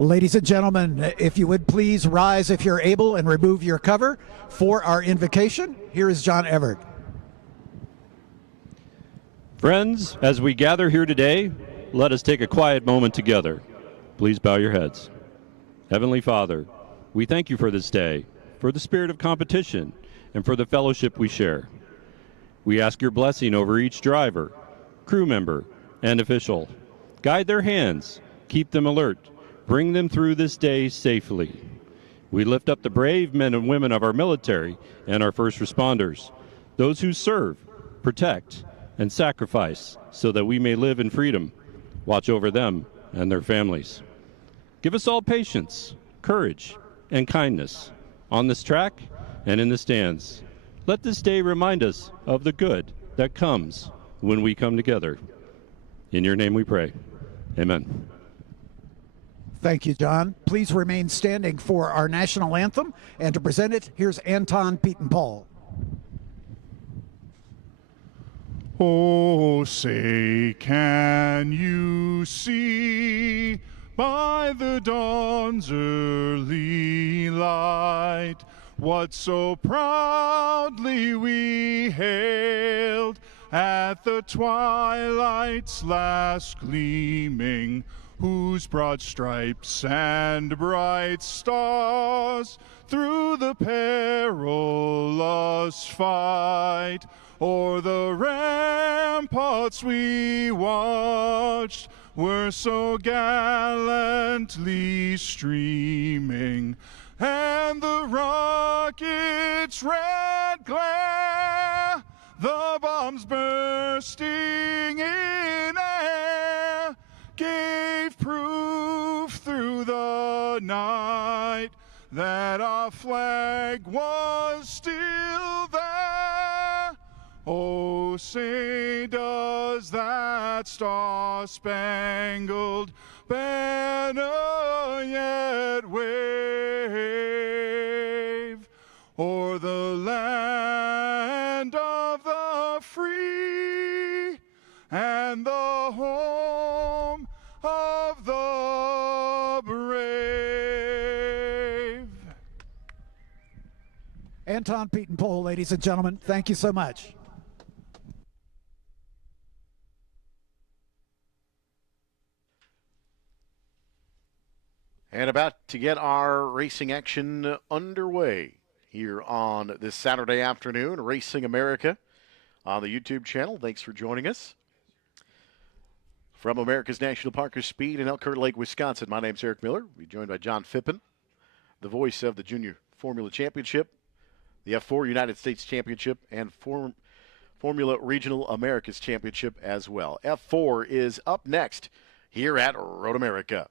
Ladies and gentlemen, if you would please rise if you're able and remove your cover for our invocation. Here is John Everett. Friends, as we gather here today, let us take a quiet moment together. Please bow your heads. Heavenly Father, we thank you for this day, for the spirit of competition, and for the fellowship we share. We ask your blessing over each driver, crew member, and official. Guide their hands, keep them alert, bring them through this day safely. We lift up the brave men and women of our military and our first responders, those who serve, protect, and sacrifice so that we may live in freedom. Watch over them and their families. Give us all patience, courage, and kindness on this track and in the stands. Let this day remind us of the good that comes when we come together. In your name we pray. Amen. Thank you, John. Please remain standing for our national anthem, and to present it, here's Anton Pietenpaul. Oh, say, can you see by the dawn's early light what so proudly we hailed at the twilight's last gleaming, whose broad stripes and bright stars through the perilous fight o'er the ramparts we watched were so gallantly streaming, and the rocket's red glare, the bombs bursting in air, gave proof through the night that our flag was still there. Oh, say, does that star-spangled banner yet wave o'er the land of the free and the home of the brave? Anton Pietenpaul, ladies and gentlemen, thank you so much. And about to get our racing action underway here on this Saturday afternoon, Racing America on the YouTube channel. Thanks for joining us. From America's National Park of Speed in Elkhart Lake, Wisconsin, my name's Eric Miller. We're joined by John Phippen, the voice of the Junior Formula Championship, the F4 United States Championship, and Formula Regional Americas Championship as well. F4 is up next here at Road America.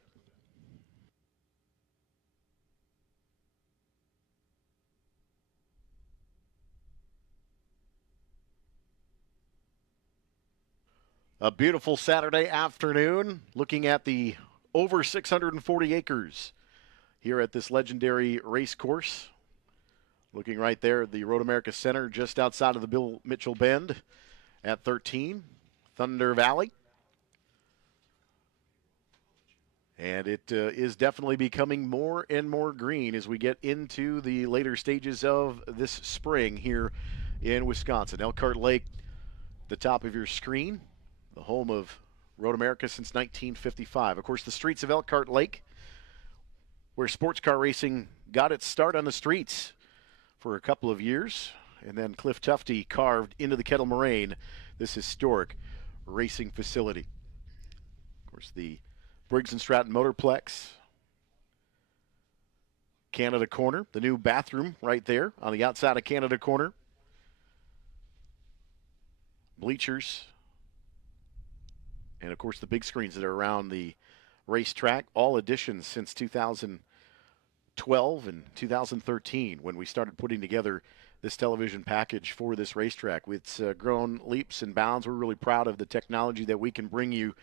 A beautiful Saturday afternoon, looking at the over 640 acres here at this legendary race course. Looking right there at the Road America Center, just outside of the Bill Mitchell Bend at 13, Thunder Valley. And it is definitely becoming more and more green as we get into the later stages of this spring here in Wisconsin. Elkhart Lake, the top of your screen. The home of Road America since 1955. Of course, the streets of Elkhart Lake, where sports car racing got its start on the streets for a couple of years, and then Cliff Tufte carved into the Kettle Moraine this historic racing facility. Of course, the Briggs & Stratton Motorplex, Canada Corner, the new bathroom right there on the outside of Canada Corner, bleachers, and, of course, the big screens that are around the racetrack, all additions since 2012 and 2013 when we started putting together this television package for this racetrack. It's grown leaps and bounds. We're really proud of the technology that we can bring you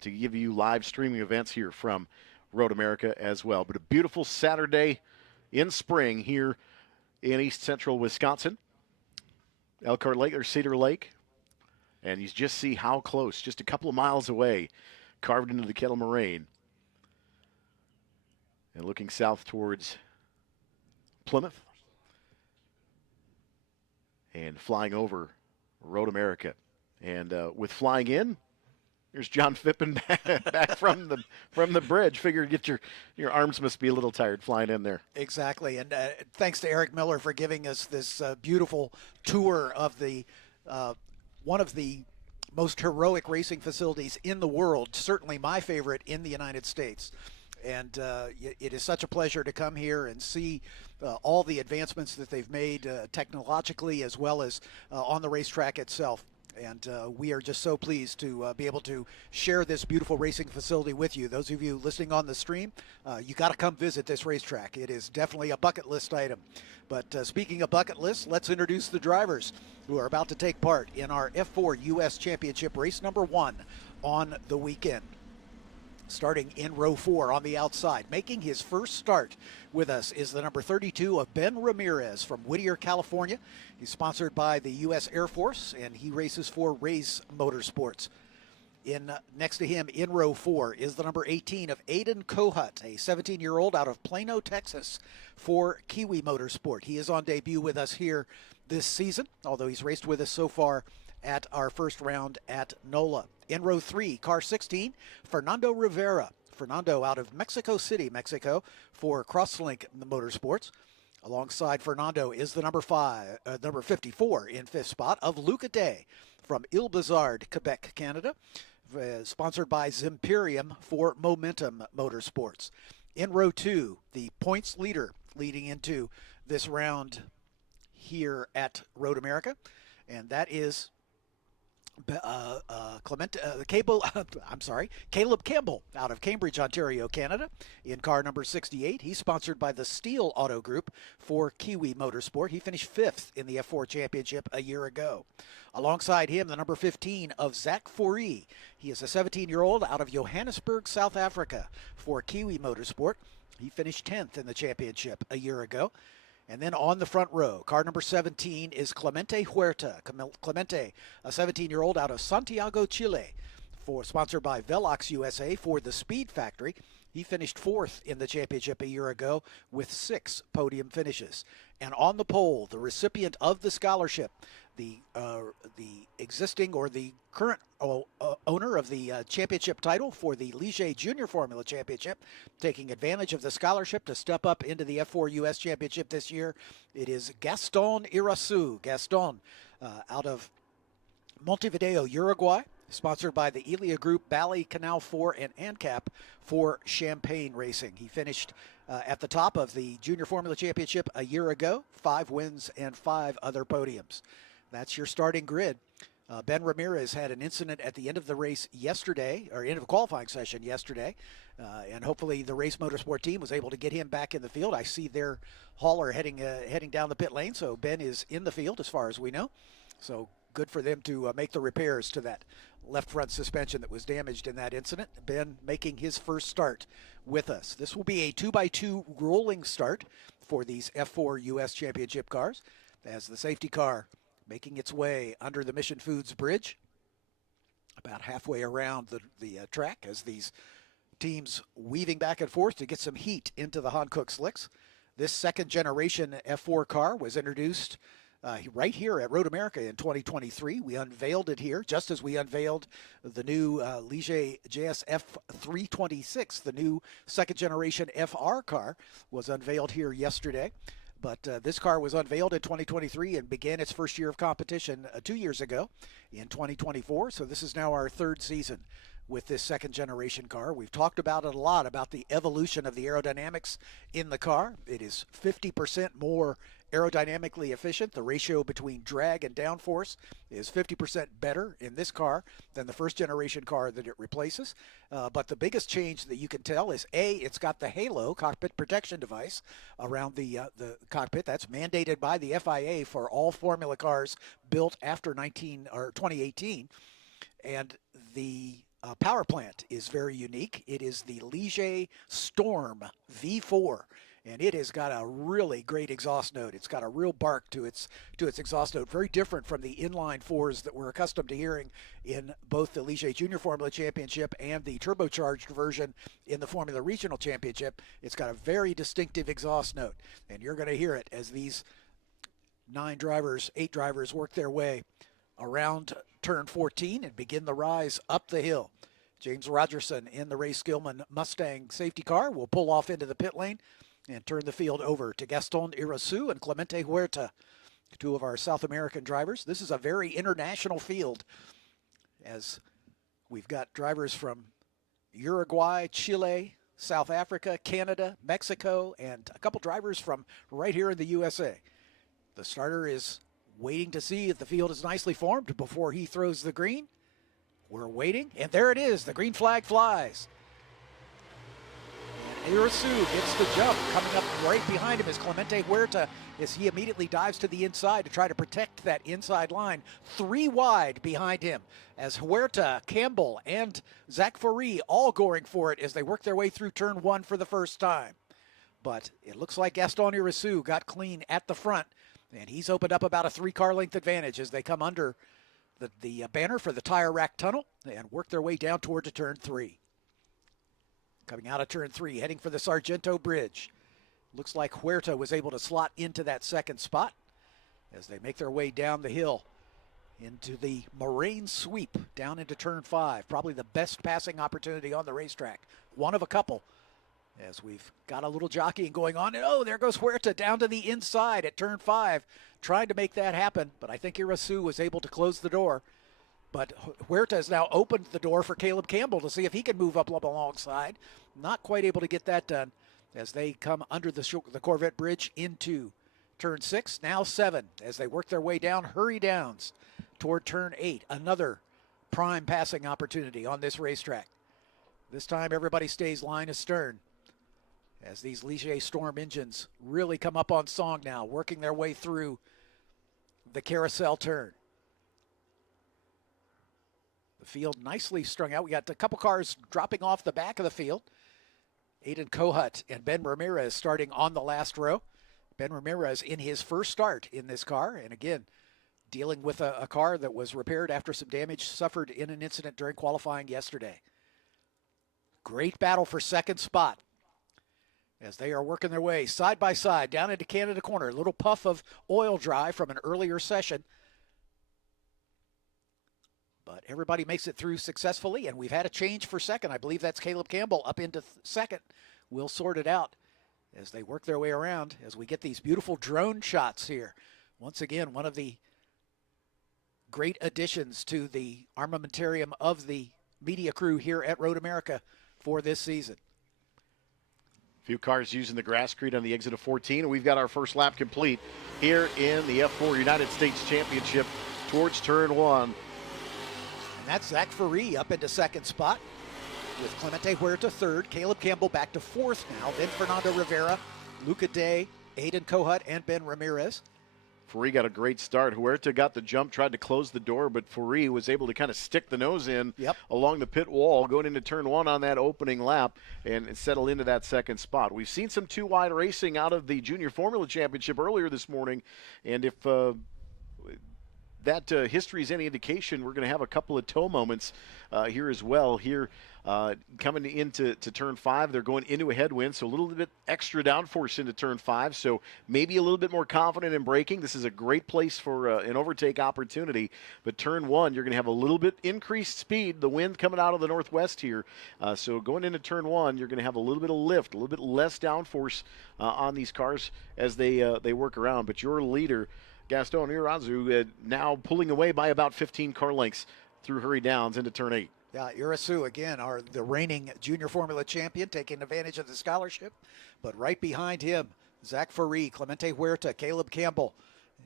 to give you live streaming events here from Road America as well. But a beautiful Saturday in spring here in East Central Wisconsin. Elkhart Lake, or Cedar Lake. And you just see how close, just a couple of miles away, carved into the Kettle Moraine. And looking south towards Plymouth and flying over Road America. And with flying in, here's John Phippen back from the bridge. Figure get your arms must be a little tired flying in there. Exactly, and thanks to Eric Miller for giving us this beautiful tour of the one of the most heroic racing facilities in the world, certainly my favorite in the United States. And it is such a pleasure to come here and see all the advancements that they've made technologically as well as on the racetrack itself. And we are just so pleased to be able to share this beautiful racing facility with you. Those of you listening on the stream, you got to come visit this racetrack. It is definitely a bucket list item. But speaking of bucket lists, let's introduce the drivers who are about to take part in our F4 U.S. Championship race number 1 on the weekend. Starting in row 4 on the outside, making his first start with us is the number 32 of Ben Ramirez from Whittier, California. He's sponsored by the U.S. Air Force, and he races for Race Motorsports. Next to him in row 4 is the number 18 of Aiden Kohut, a 17-year-old out of Plano, Texas, for Kiwi Motorsport. He is on debut with us here this season, although he's raced with us so far at our first round at NOLA. In row 3, car 16, Fernando Rivera. Fernando out of Mexico City, Mexico, for Crosslink Motorsports. Alongside Fernando is the number 54 in 5th spot of Luca Day from Ile Bizarre, Quebec, Canada, sponsored by Zimperium for Momentum Motorsports. In row 2, the points leader leading into this round here at Road America, and that is Caleb Campbell out of Cambridge, Ontario, Canada, in car number 68. He's sponsored by the Steel Auto Group for Kiwi Motorsport. He finished 5th in the F4 Championship a year ago. Alongside him, the number 15 of Zach Foree. He is a 17-year-old out of Johannesburg, South Africa, for Kiwi Motorsport. He finished 10th in the championship a year ago. And then on the front row, car number 17 is Clemente Huerta. Clemente, a 17-year-old out of Santiago, Chile, sponsored by Velox USA for the Speed Factory. He finished 4th in the championship a year ago with 6 podium finishes. And on the pole, the recipient of the scholarship, the existing or the current owner of the championship title for the Ligier Junior Formula Championship, taking advantage of the scholarship to step up into the F4 U.S. Championship this year. It is Gaston Irasu. Gaston out of Montevideo, Uruguay, sponsored by the Elia Group, Bally, Canal 4, and ANCAP for Champagne Racing. He finished at the top of the Junior Formula Championship a year ago, 5 wins and 5 other podiums. That's your starting grid. Ben Ramirez had an incident at the end of the race yesterday, or end of the qualifying session yesterday, and hopefully the Race Motorsport team was able to get him back in the field. I see their hauler heading down the pit lane, so Ben is in the field as far as we know. So good for them to make the repairs to that left front suspension that was damaged in that incident. Ben making his first start with us. This will be a 2x2 rolling start for these F4 U.S. Championship cars as the safety car making its way under the Mission Foods Bridge, about halfway around the track as these teams weaving back and forth to get some heat into the Hankook slicks. This second generation F4 car was introduced right here at Road America in 2023. We unveiled it here just as we unveiled the new Ligier JSF 326. The new second generation FR car was unveiled here yesterday. But this car was unveiled in 2023 and began its first year of competition 2 years ago in 2024. So this is now our 3rd season with this second generation car. We've talked about it a lot, about the evolution of the aerodynamics in the car. It is 50% more aerodynamically efficient. The ratio between drag and downforce is 50% better in this car than the first generation car that it replaces. But the biggest change that you can tell is it's got the Halo cockpit protection device around the cockpit. That's mandated by the FIA for all Formula cars built after 2018. And the power plant is very unique. It is the Ligier Storm V4. and it has got a really great exhaust note. It's got a real bark to its exhaust note, very different from the inline fours that we're accustomed to hearing in both the Ligier Junior Formula Championship and the turbocharged version in the Formula Regional Championship. It's got a very distinctive exhaust note, and you're going to hear it as these 8 drivers work their way around turn 14 and begin the rise up the hill. James Rogerson in the Ray Skillman Mustang safety car will pull off into the pit lane and turn the field over to Gaston Irasu and Clemente Huerta, 2 of our South American drivers. This is a very international field, as we've got drivers from Uruguay, Chile, South Africa, Canada, Mexico, and a couple drivers from right here in the USA. The starter is waiting to see if the field is nicely formed before he throws the green. We're waiting, and there it is. The green flag flies. And Irasu gets the jump. Coming up right behind him is Clemente Huerta as he immediately dives to the inside to try to protect that inside line. 3 wide behind him as Huerta, Campbell, and Zach Fourie all going for it as they work their way through turn 1 for the first time. But it looks like Gaston Irasu got clean at the front, and he's opened up about a 3-car length advantage as they come under the banner for the tire rack tunnel and work their way down toward to turn 3. Coming out of turn 3, heading for the Sargento Bridge. Looks like Huerta was able to slot into that second spot as they make their way down the hill into the moraine sweep down into turn 5. Probably the best passing opportunity on the racetrack. One of a couple, as we've got a little jockeying going on. And oh, there goes Huerta down to the inside at turn 5, trying to make that happen. But I think Irasu was able to close the door. But Huerta has now opened the door for Caleb Campbell to see if he can move up alongside. Not quite able to get that done as they come under the Corvette Bridge into turn 6, now 7, as they work their way down Hurry Downs toward turn 8. Another prime passing opportunity on this racetrack. This time everybody stays line astern as these Ligier Storm engines really come up on song now, working their way through the carousel turn. The field nicely strung out. We got a couple cars dropping off the back of the field. Aiden Kohut and Ben Ramirez starting on the last row. Ben Ramirez in his first start in this car, and again, dealing with a car that was repaired after some damage suffered in an incident during qualifying yesterday. Great battle for second spot as they are working their way side by side down into Canada Corner. A little puff of oil dry from an earlier session. But everybody makes it through successfully, and we've had a change for second. I believe that's Caleb Campbell up into second. We'll sort it out as they work their way around as we get these beautiful drone shots here. Once again, one of the great additions to the armamentarium of the media crew here at Road America for this season. A few cars using the grasscrete on the exit of 14, and we've got our first lap complete here in the F4 United States Championship towards turn 1. And that's Zach Fourie up into second spot with Clemente Huerta third, Caleb Campbell back to fourth now, then Fernando Rivera, Luca Day, Aiden Kohut, and Ben Ramirez. Fourie got a great start. Huerta got the jump, tried to close the door, but Fourie was able to kind of stick the nose in along the pit wall, going into turn 1 on that opening lap and settle into that second spot. We've seen some 2-wide racing out of the Junior Formula Championship earlier this morning, and if that history is any indication, we're going to have a couple of tow moments here as well. Here coming into turn 5, they're going into a headwind, so a little bit extra downforce into turn 5, so maybe a little bit more confident in braking. This is a great place for an overtake opportunity, but turn 1, you're going to have a little bit increased speed, the wind coming out of the northwest here, so going into turn 1, you're going to have a little bit of lift, a little bit less downforce on these cars as they work around, but your leader, Gaston Irasu, now pulling away by about 15 car lengths through Hurry Downs into turn 8. Yeah, Irasu, again, the reigning Junior Formula champion, taking advantage of the scholarship. But right behind him, Zach Fourie, Clemente Huerta, Caleb Campbell,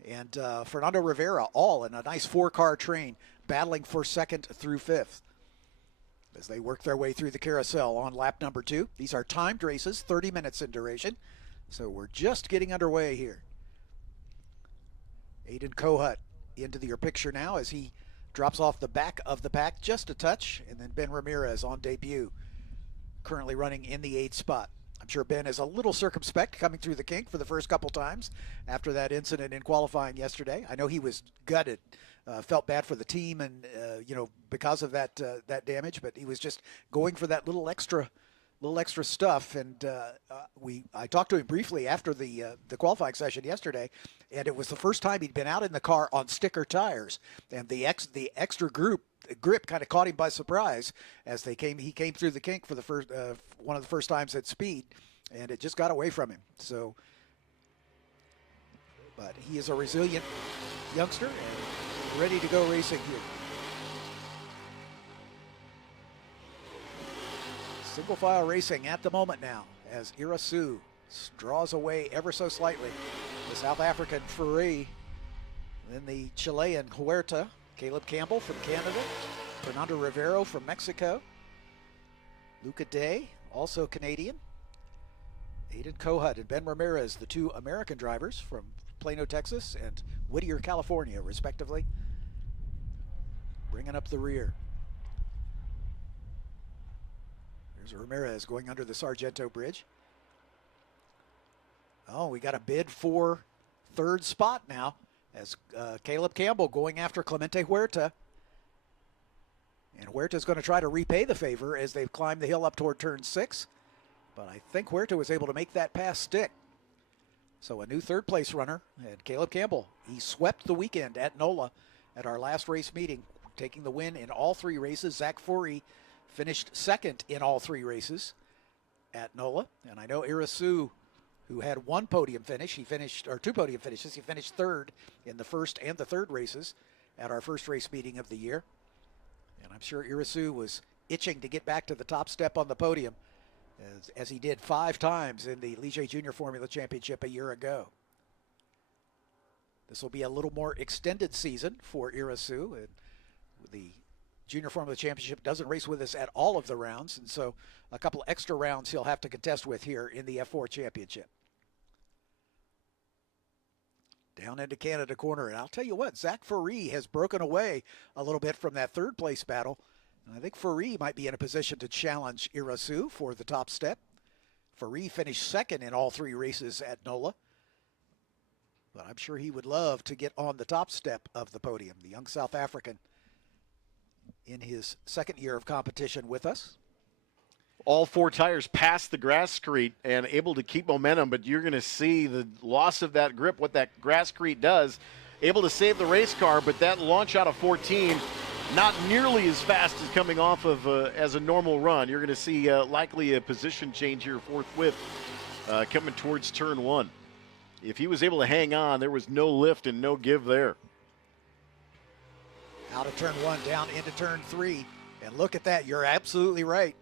and Fernando Rivera, all in a nice 4-car train, battling for second through fifth as they work their way through the carousel on lap number 2. These are timed races, 30 minutes in duration. So we're just getting underway here. Aiden Kohut into your picture now as he drops off the back of the pack just a touch, and then Ben Ramirez on debut, currently running in the 8th spot. I'm sure Ben is a little circumspect coming through the kink for the first couple times after that incident in qualifying yesterday. I know he was gutted, felt bad for the team, and because of that damage. But he was just going for that little extra stuff. And I talked to him briefly after the qualifying session yesterday, and it was the first time he'd been out in the car on sticker tires, and the extra grip kind of caught him by surprise as he came through the kink for the first one of the first times at speed, and it just got away from him. So, but he is a resilient youngster and ready to go racing here. Single file racing at the moment now as Irasu draws away ever so slightly. The South African Ferrari, then the Chilean Huerta, Caleb Campbell from Canada, Fernando Rivero from Mexico, Luca Day, also Canadian, Aiden Kohut and Ben Ramirez, the two American drivers from Plano, Texas, and Whittier, California, respectively, bringing up the rear. There's Ramirez going under the Sargento Bridge. Oh, we got a bid for third spot now as Caleb Campbell going after Clemente Huerta. And Huerta's going to try to repay the favor as they've climbed the hill up toward turn 6. But I think Huerta was able to make that pass stick. So a new third place runner, and Caleb Campbell, he swept the weekend at NOLA at our last race meeting, taking the win in all 3 races. Zach Forey finished second in all 3 races at NOLA. And I know Irasu, who had 1 podium finish, or 2 podium finishes, he finished third in the first and the third races at our first race meeting of the year. And I'm sure Irasu was itching to get back to the top step on the podium, as he did 5 times in the Ligier Junior Formula Championship a year ago. This will be a little more extended season for Irasu, and the Junior Formula Championship doesn't race with us at all of the rounds, and so a couple extra rounds he'll have to contest with here in the F4 Championship. Down into Canada corner, and I'll tell you what, Zach Forey has broken away a little bit from that third place battle. And I think Forey might be in a position to challenge Irasu for the top step. Forey finished second in all 3 races at NOLA. But I'm sure he would love to get on the top step of the podium. The young South African in his second year of competition with us. All 4 tires past the grasscrete and able to keep momentum, but you're going to see the loss of that grip, what that grasscrete does. Able to save the race car, but that launch out of 14, not nearly as fast as coming off of as a normal run. You're going to see likely a position change here forthwith coming towards turn 1. If he was able to hang on, there was no lift and no give there. Out of turn 1, down into turn 3. And look at that, you're absolutely right.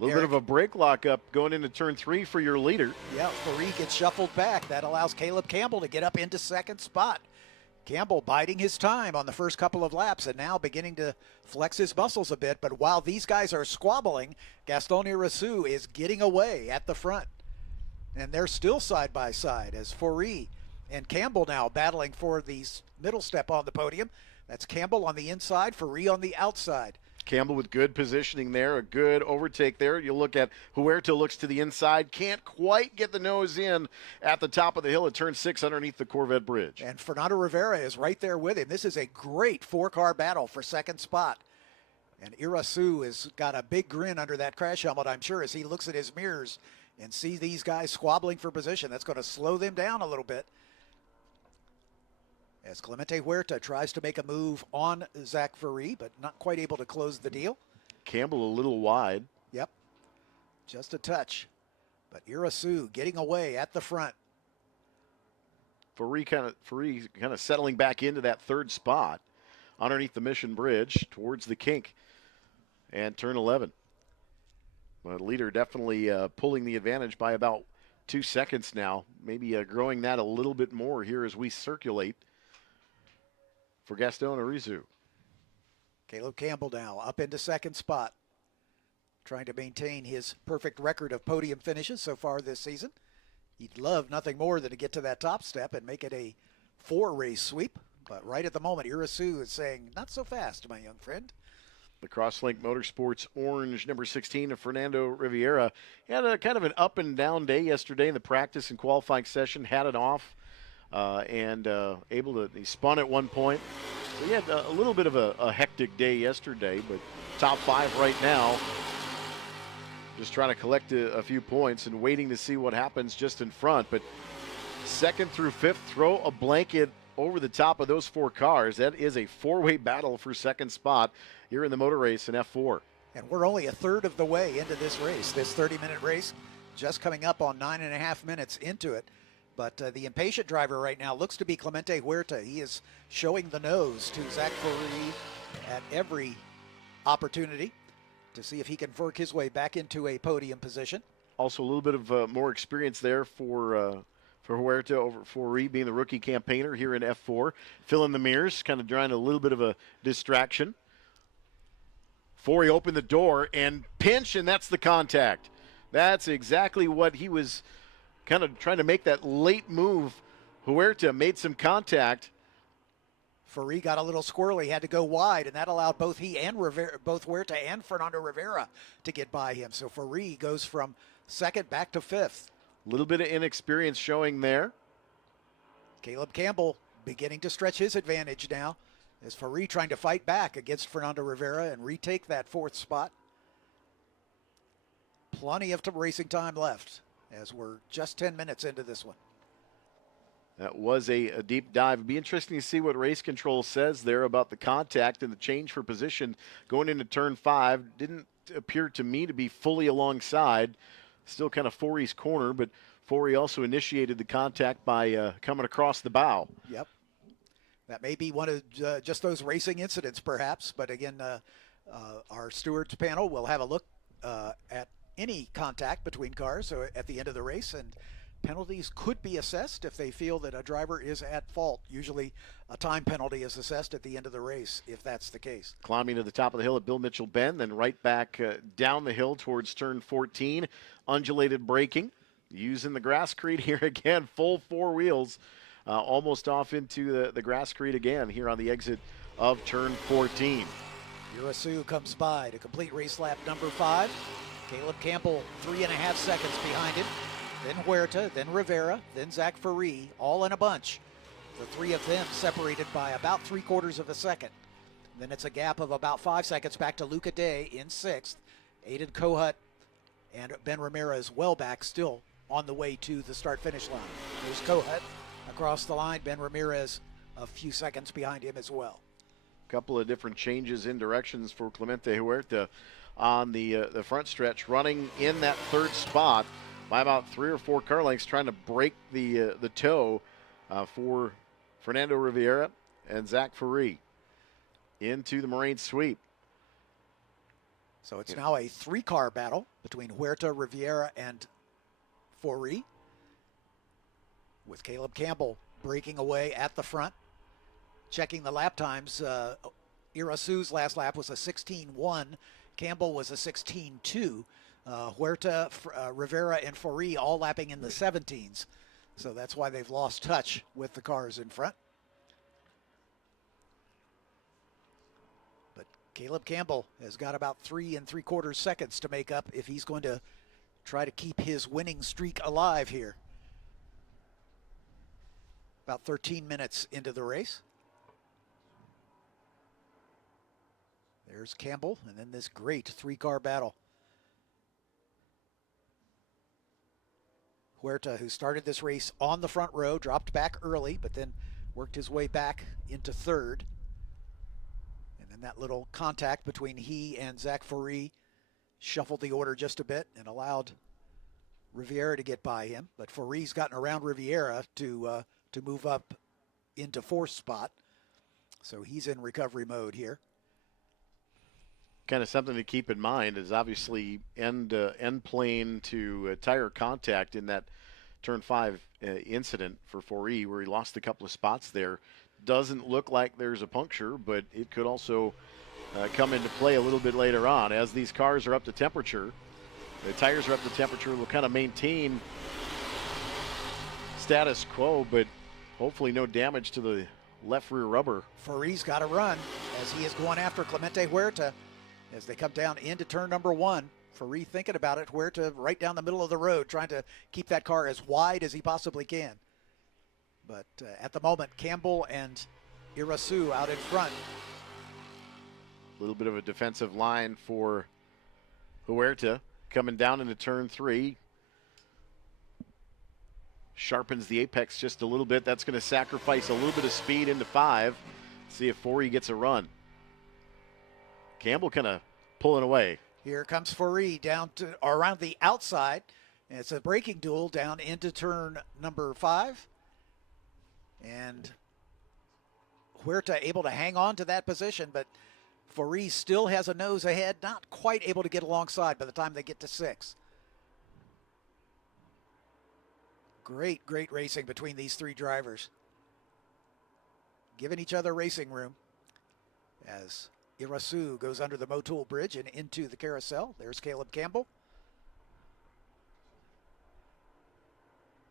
A little bit of a brake lockup going into turn 3 for your leader. Yeah, Forey gets shuffled back. That allows Caleb Campbell to get up into second spot. Campbell biding his time on the first couple of laps and now beginning to flex his muscles a bit. But while these guys are squabbling, Gaston Irasu is getting away at the front. And they're still side by side as Forey and Campbell now battling for the middle step on the podium. That's Campbell on the inside, Forey on the outside. Campbell with good positioning there, a good overtake there. You look at Huerta, looks to the inside, can't quite get the nose in at the top of the hill at turn 6 underneath the Corvette Bridge. And Fernando Rivera is right there with him. This is a great 4-car battle for second spot. And Irasu has got a big grin under that crash helmet, I'm sure, as he looks at his mirrors and sees these guys squabbling for position. That's going to slow them down a little bit, as Clemente Huerta tries to make a move on Zach Forey, but not quite able to close the deal. Campbell a little wide. Yep, just a touch. But Irasu getting away at the front. Forey kind of settling back into that third spot underneath the Mission Bridge towards the kink and turn 11. But leader definitely pulling the advantage by about 2 seconds now, maybe growing that a little bit more here as we circulate for Gaston Irasu. Caleb Campbell now up into second spot, trying to maintain his perfect record of podium finishes so far this season. He'd love nothing more than to get to that top step and make it a 4-race sweep. But right at the moment, Irasu is saying, not so fast, my young friend. The Crosslink Motorsports orange number 16 of Fernando Riviera. He had a kind of an up and down day yesterday in the practice and qualifying session, had it off and able to, he spun at one point. So he had a little bit of a hectic day yesterday, but top 5 right now. Just trying to collect a few points and waiting to see what happens just in front. But 2nd through 5th, throw a blanket over the top of those 4 cars. That is a 4-way battle for 2nd spot here in the motor race in F4. And we're only a third of the way into this race, this 30-minute race, just coming up on 9.5 minutes into it. But the impatient driver right now looks to be Clemente Huerta. He is showing the nose to Zach Fourie at every opportunity to see if he can work his way back into a podium position. Also a little bit of more experience there for Huerta over Fourie, being the rookie campaigner here in F4. Fill in the mirrors, kind of drawing a little bit of a distraction. Fourie opened the door and pinch, and that's the contact. That's exactly what he was kind of trying to make, that late move. Huerta made some contact. Fourie got a little squirrely, had to go wide, and that allowed both he and both Huerta and Fernando Rivera to get by him. So Fourie goes from 2nd back to 5th. A little bit of inexperience showing there. Caleb Campbell beginning to stretch his advantage now as Fourie trying to fight back against Fernando Rivera and retake that 4th spot. Plenty of racing time left as we're just 10 minutes into this one. That was a deep dive. It'd be interesting to see what race control says there about the contact and the change for position going into turn 5. Didn't appear to me to be fully alongside. Still kind of Fourie's corner, but Fourie also initiated the contact by coming across the bow. Yep. That may be one of just those racing incidents, perhaps. But again, our stewards panel will have a look at any contact between cars at the end of the race, and penalties could be assessed if they feel that a driver is at fault. Usually a time penalty is assessed at the end of the race if that's the case. Climbing to the top of the hill at Bill Mitchell Bend, then right back down the hill towards turn 14. Undulated braking, using the grasscrete here again, full 4 wheels, almost off into the grasscrete again here on the exit of turn 14. Urasu comes by to complete race lap number 5. Caleb Campbell 3.5 seconds behind him. Then Huerta, then Rivera, then Zach Fourie, all in a bunch. The 3 of them separated by about 3/4 of a second. Then it's a gap of about 5 seconds back to Luca Day in 6th. Aiden Kohut and Ben Ramirez well back, still on the way to the start-finish line. There's Kohut across the line. Ben Ramirez a few seconds behind him as well. A couple of different changes in directions for Clemente Huerta on the front stretch, running in that 3rd spot by about 3 or 4 car lengths, trying to break the toe for Fernando Rivera and Zach Fourie into the Moraine sweep. So it's now a 3-car battle between Huerta, Rivera, and Fourie, with Caleb Campbell breaking away at the front. Checking the lap times, Irasu's last lap was a 16.1. Campbell was a 16.2. Huerta, Rivera, and Fourie all lapping in the 17s. So that's why they've lost touch with the cars in front. But Caleb Campbell has got about 3 3/4 seconds to make up if he's going to try to keep his winning streak alive here. About 13 minutes into the race. There's Campbell, and then this great 3-car battle. Huerta, who started this race on the front row, dropped back early, but then worked his way back into 3rd. And then that little contact between he and Zach Fourie shuffled the order just a bit and allowed Riviera to get by him. But Fourie's gotten around Riviera to move up into 4th spot. So he's in recovery mode here. Kind of something to keep in mind is obviously end plane to tire contact in that turn 5 incident for Fourie, where he lost a couple of spots there. Doesn't look like there's a puncture, but it could also come into play a little bit later on. As these cars are up to temperature, the tires are up to temperature, will kind of maintain status quo, but hopefully no damage to the left rear rubber. Fourie's got to run as he is going after Clemente Huerta. as they come down into turn number 1. For rethinking about it, Huerta right down the middle of the road, trying to keep that car as wide as he possibly can. But at the moment, Campbell and Irasu out in front. A little bit of a defensive line for Huerta coming down into turn 3. Sharpens the apex just a little bit. That's going to sacrifice a little bit of speed into 5. See if Forey gets a run. Campbell kind of pulling away. Here comes Forey down to around the outside. And it's a braking duel down into turn number 5. And Huerta able to hang on to that position, but Forey still has a nose ahead, not quite able to get alongside by the time they get to 6. Great racing between these 3 drivers. Giving each other racing room as Irasu goes under the Motul Bridge and into the carousel. There's Caleb Campbell.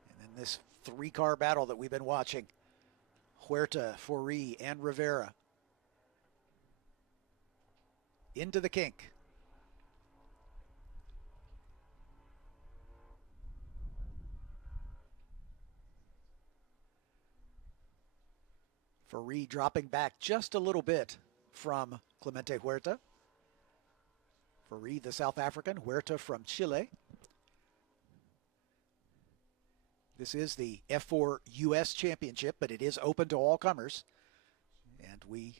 And then this 3-car battle that we've been watching. Huerta, Forey, and Rivera. Into the kink. Forey dropping back just a little bit from Clemente Huerta. Forey, the South African, Huerta from Chile. This is the F4 US Championship, but it is open to all comers. And we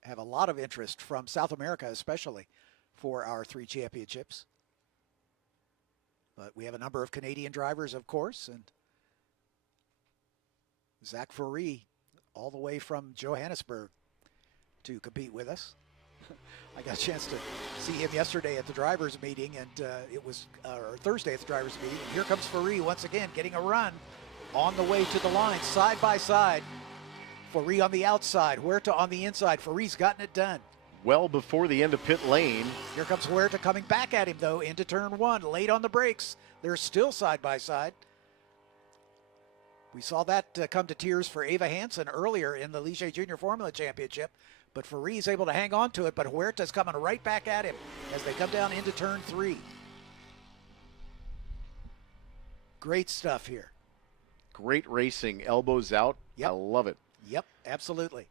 have a lot of interest from South America, especially for our 3 championships. But we have a number of Canadian drivers, of course, and Zach Forey all the way from Johannesburg to compete with us. I got a chance to see him yesterday at the drivers meeting, and it was or Thursday at the drivers meeting. And here comes Forey once again, getting a run on the way to the line, side by side. Forey on the outside, Huerta on the inside. Forey's gotten it done. Well before the end of pit lane. Here comes Huerta coming back at him, though, into turn 1, late on the brakes. They're still side by side. We saw that come to tears for Ava Hansen earlier in the Ligier Junior Formula Championship, but Forey's able to hang on to it, but Huerta's coming right back at him as they come down into turn 3. Great stuff here. Great racing, elbows out. Yep. I love it. Yep, absolutely.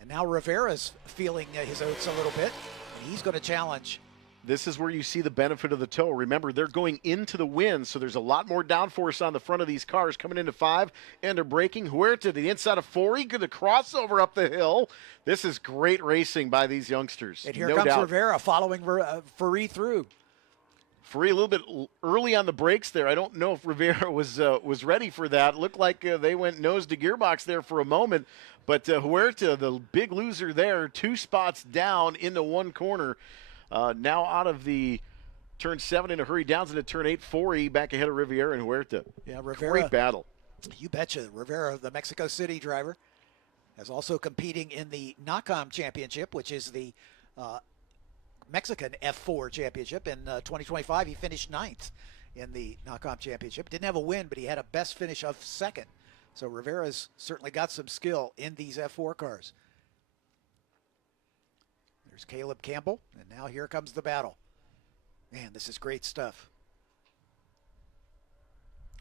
And now Rivera's feeling his oats a little bit, and he's going to challenge. This is where you see the benefit of the toe. Remember, they're going into the wind, so there's a lot more downforce on the front of these cars. Coming into 5, and they're braking. Huerta to the inside of Forey, good to crossover up the hill. This is great racing by these youngsters. And here no comes doubt. Rivera following Forey through. Forey a little bit early on the brakes there. I don't know if Rivera was ready for that. Looked like they went nose to gearbox there for a moment. But Huerta, the big loser there, 2 spots down into 1 corner. Now out of the turn 7 in a hurry, down into turn 8. Forey back ahead of Riviera and Huerta. Yeah, Rivera. Great battle. You betcha. Rivera, the Mexico City driver, is also competing in the NACAM Championship, which is the Mexican F4 Championship. In 2025, he finished 9th in the NACAM Championship. Didn't have a win, but he had a best finish of 2nd. So Rivera's certainly got some skill in these F4 cars. There's Caleb Campbell, and now here comes the battle. Man, this is great stuff.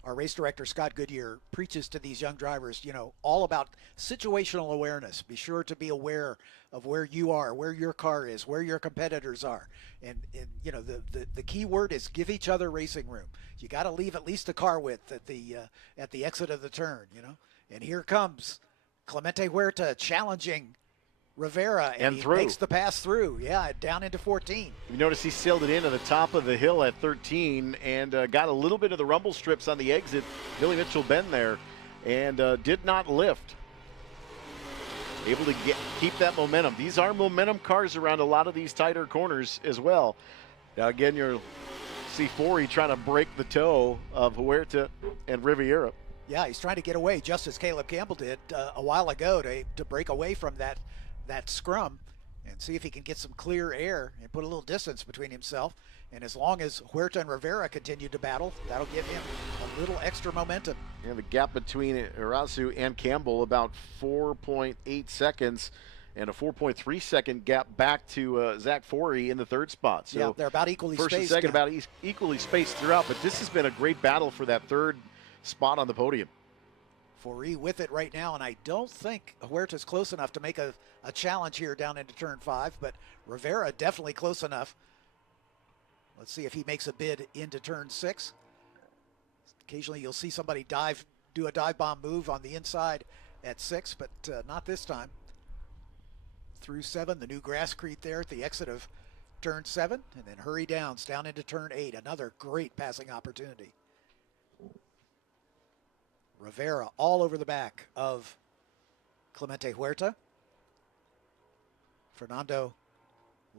Our race director, Scott Goodyear, preaches to these young drivers, you know, all about situational awareness. Be sure to be aware of where you are, where your car is, where your competitors are. And you know, the key word is give each other racing room. You got to leave at least a car width at the exit of the turn, you know. And here comes Clemente Huerta challenging Rivera, and he through. makes the pass through. Yeah, down into 14. You notice he sailed it in to the top of the hill at 13 and got a little bit of the rumble strips on the exit. Billy Mitchell Bend there, and did not lift. Able to keep that momentum. These are momentum cars around a lot of these tighter corners as well. Now again, you'll see Forey trying to break the toe of Huerta and Riviera. Yeah, he's trying to get away, just as Caleb Campbell did a while ago, to break away from that scrum and see if he can get some clear air and put a little distance between himself. And as long as Huerta and Rivera continue to battle, that'll give him a little extra momentum. And the gap between Irasu and Campbell about 4.8 seconds. and a 4.3 second gap back to Zach Forey in the third spot. So yeah, they're about equally first spaced. and second about equally spaced throughout, but this has been a great battle for that third spot on the podium. Forey with it right now, and I don't think Huerta's close enough to make a challenge here down into turn 5, but Rivera definitely close enough. Let's see if he makes a bid into turn 6. Occasionally you'll see somebody do a dive bomb move on the inside at 6, but not this time. Through 7, the new grasscrete there at the exit of turn 7, and then hurry down into turn 8. Another great passing opportunity. Rivera all over the back of Clemente Huerta. Fernando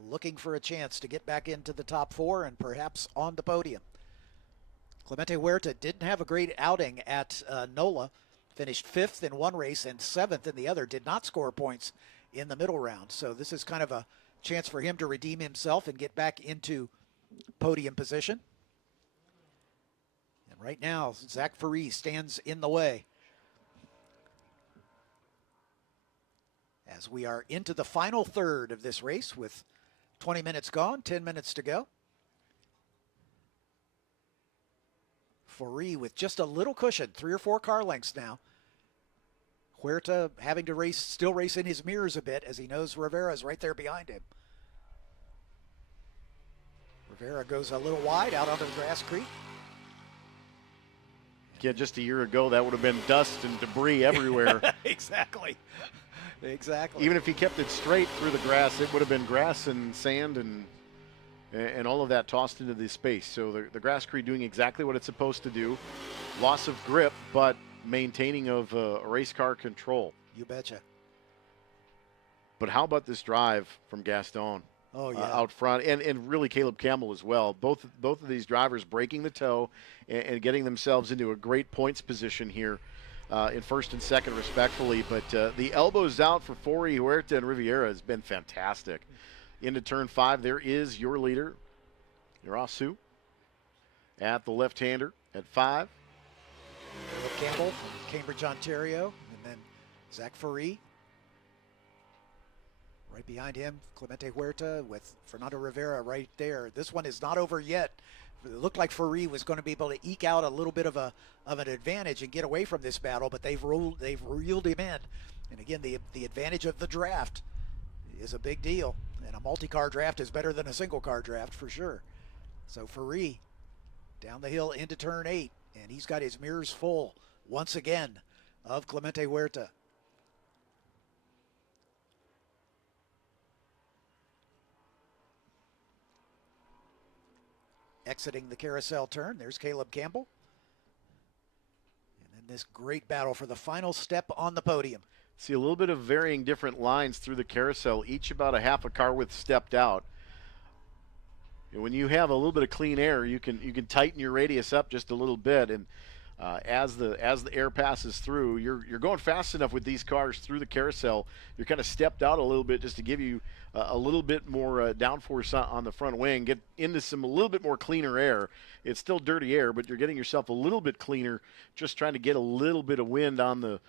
looking for a chance to get back into the top 4 and perhaps on the podium. Clemente Huerta didn't have a great outing at NOLA. Finished 5th in one race and 7th in the other. Did not score points in the middle round. So this is kind of a chance for him to redeem himself and get back into podium position. And right now, Zach Forey stands in the way. As we are into the final third of this race with 20 minutes gone, 10 minutes to go. Forey with just a little cushion, 3 or 4 car lengths now. Huerta having to still race in his mirrors a bit as he knows Rivera is right there behind him. Rivera goes a little wide out onto the grasscrete. Yeah, just a year ago, that would have been dust and debris everywhere. Exactly. Even if he kept it straight through the grass, it would have been grass and sand and all of that tossed into the space. So the grasscrete doing exactly what it's supposed to do. Loss of grip, but maintaining of race car control. You betcha. But how about this drive from Gaston? Oh, yeah. Out front, and really Caleb Campbell as well. Both of these drivers breaking the toe and getting themselves into a great points position here in first and second, respectfully. But the elbows out for Forey, Huerta, and Riviera has been fantastic. Into turn 5, there is your leader, Irasu, at the left-hander at 5. Caleb Campbell from Cambridge, Ontario, and then Zach Forey. Right behind him, Clemente Huerta with Fernando Rivera right there. This one is not over yet. It looked like Forey was going to be able to eke out a little bit of an advantage and get away from this battle, but they've reeled him in. And again, the advantage of the draft is a big deal. And a multi-car draft is better than a single-car draft for sure. So Forey down the hill into turn 8, and he's got his mirrors full once again of Clemente Huerta. Exiting the carousel turn, there's Caleb Campbell. And then this great battle for the final step on the podium. See a little bit of varying different lines through the carousel, each about a half a car width stepped out. And when you have a little bit of clean air, you can tighten your radius up just a little bit, and as the air passes through, you're going fast enough with these cars through the carousel. You're kind of stepped out a little bit just to give you a little bit more downforce on the front wing, get into a little bit more cleaner air. It's still dirty air, but you're getting yourself a little bit cleaner, just trying to get a little bit of wind on the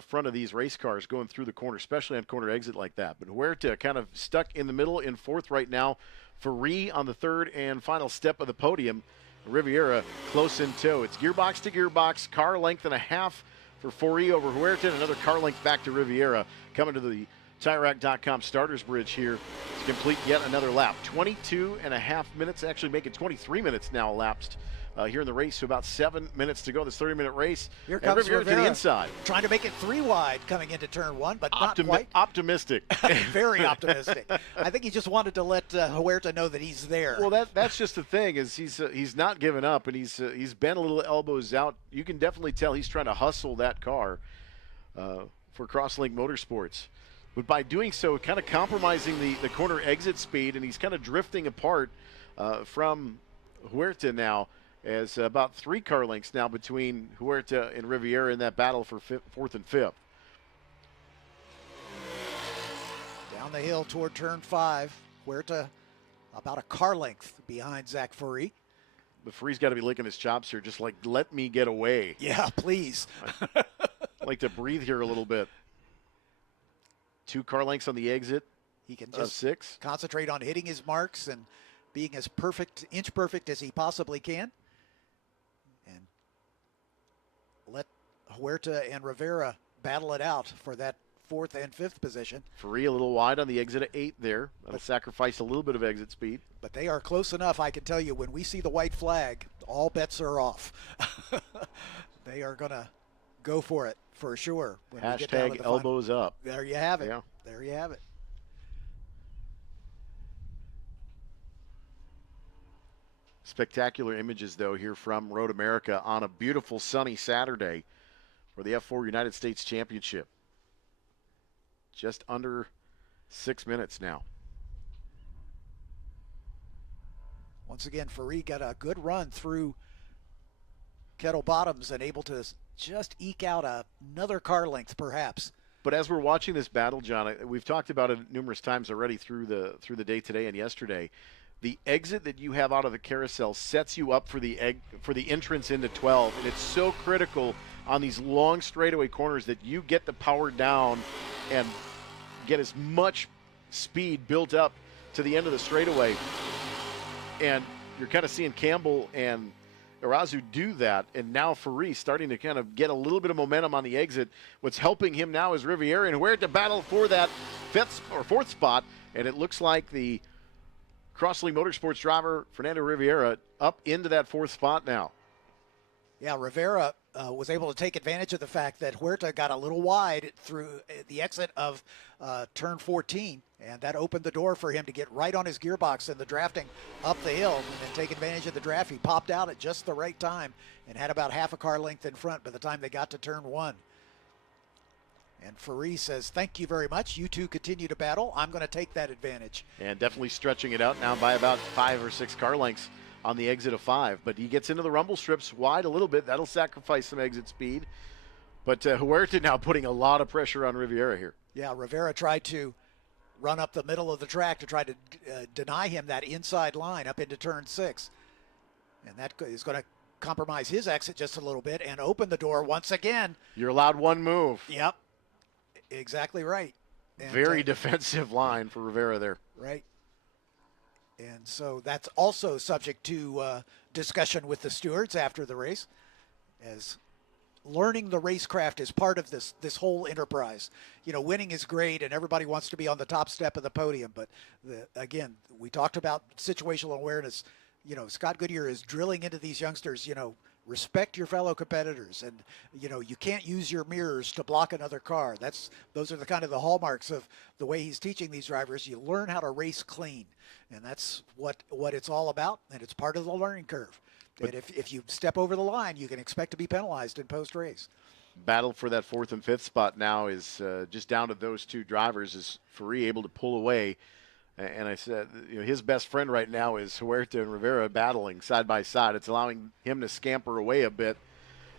front of these race cars going through the corner, especially on corner exit like that. But Huerta kind of stuck in the middle in 4th right now. Forey on the 3rd and final step of the podium. Riviera close in tow. It's gearbox to gearbox, car length and a half for Forey over Huerta, and another car length back to Riviera. Coming to the TireRack.com starters bridge here to complete yet another lap. 22 and a half minutes, actually making 23 minutes now elapsed here in the race. So about 7 minutes to go. This 30-minute race. Here comes Riviera to the inside. Trying to make it 3 wide coming into turn 1, but not quite. Optimistic. Very optimistic. I think he just wanted to let Huerta know that he's there. Well, that's just the thing, is he's not given up, and he's bent a little elbows out. You can definitely tell he's trying to hustle that car for Crosslink Motorsports. But by doing so, kind of compromising the corner exit speed, and he's kind of drifting apart from Huerta now, as about 3 car lengths now between Huerta and Riviera in that battle for 4th and 5th. Down the hill toward turn 5, Huerta about a car length behind Zach Forey. But Forey's got to be licking his chops here, just like, let me get away. Yeah, please. I'd like to breathe here a little bit. 2 car lengths on the exit He can of just 6. concentrate on hitting his marks and being as perfect, inch perfect as he possibly can. And let Huerta and Rivera battle it out for that 4th and 5th position. Ferrari a little wide on the exit of 8 there. That'll sacrifice a little bit of exit speed. But they are close enough, I can tell you, when we see the white flag, all bets are off. They are going to go for it for sure. When we get down to Hashtag the elbows final. up. There you have it. Yeah. There you have it. Spectacular images, though, here from Road America on a beautiful sunny Saturday for the F4 United States Championship. Just under 6 minutes now. Once again, Ferrari got a good run through Kettle Bottoms and able to just eke out another car length, perhaps. But as we're watching this battle, John, we've talked about it numerous times already through the day today and yesterday. The exit that you have out of the carousel sets you up for the entrance into 12, and it's so critical on these long straightaway corners that you get the power down and get as much speed built up to the end of the straightaway. And you're kind of seeing Campbell and Arazu do that, and now Ferrari starting to kind of get a little bit of momentum on the exit. What's helping him now is Riviera, and we're at the battle for that 5th or 4th spot, and it looks like the Crossley Motorsports driver Fernando Riviera up into that 4th spot now. Yeah, Rivera was able to take advantage of the fact that Huerta got a little wide through the exit of turn 14, and that opened the door for him to get right on his gearbox in the drafting up the hill and then take advantage of the draft. He popped out at just the right time and had about half a car length in front by the time they got to turn 1. And Ferrari says, thank you very much. You two continue to battle. I'm going to take that advantage. And definitely stretching it out now by about 5 or 6 car lengths on the exit of 5. But he gets into the rumble strips wide a little bit. That'll sacrifice some exit speed. But Huerta now putting a lot of pressure on Riviera here. Yeah, Rivera tried to run up the middle of the track to try to deny him that inside line up into turn 6. And that is going to compromise his exit just a little bit and open the door once again. You're allowed one move. Yep, exactly right. And, very defensive line for Rivera there. Right. And so that's also subject to discussion with the stewards after the race, as learning the racecraft is part of this whole enterprise. You know, winning is great and everybody wants to be on the top step of the podium, but again, we talked about situational awareness. You know, Scott Goodyear is drilling into these youngsters, you know, respect your fellow competitors, and you know, you can't use your mirrors to block another car. Those are the kind of the hallmarks of the way he's teaching these drivers. You learn how to race clean, and that's what it's all about, and it's part of the learning curve. But if you step over the line, you can expect to be penalized in post-race. Battle for that 4th and 5th spot now is just down to those 2 drivers. Is Ferrari able to pull away? And I said, you know, his best friend right now is Huerta and Rivera battling side by side. It's allowing him to scamper away a bit.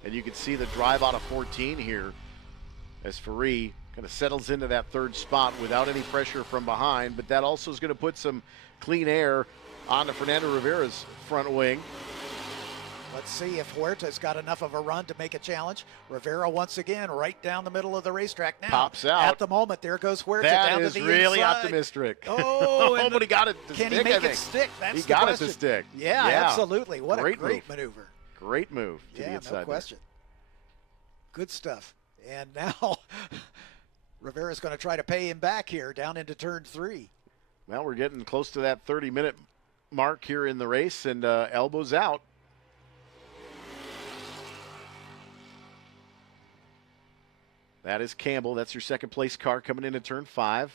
And you can see the drive out of 14 here as Ferrari kind of settles into that 3rd spot without any pressure from behind. But that also is going to put some clean air onto Fernando Rivera's front wing. Let's see if Huerta's got enough of a run to make a challenge. Rivera once again right down the middle of the racetrack now. Pops out. At the moment, there goes Huerta that down is to the really inside. optimistic. Oh, but he got it to can stick, he make I think. it stick? That's he the got question. it to stick. Yeah, absolutely. What a great move. maneuver. Great move to the inside. No question. Good stuff. And now Rivera's going to try to pay him back here down into turn 3. Well, we're getting close to that 30-minute mark here in the race, and elbows out. That is Campbell. That's your 2nd place car coming into turn 5.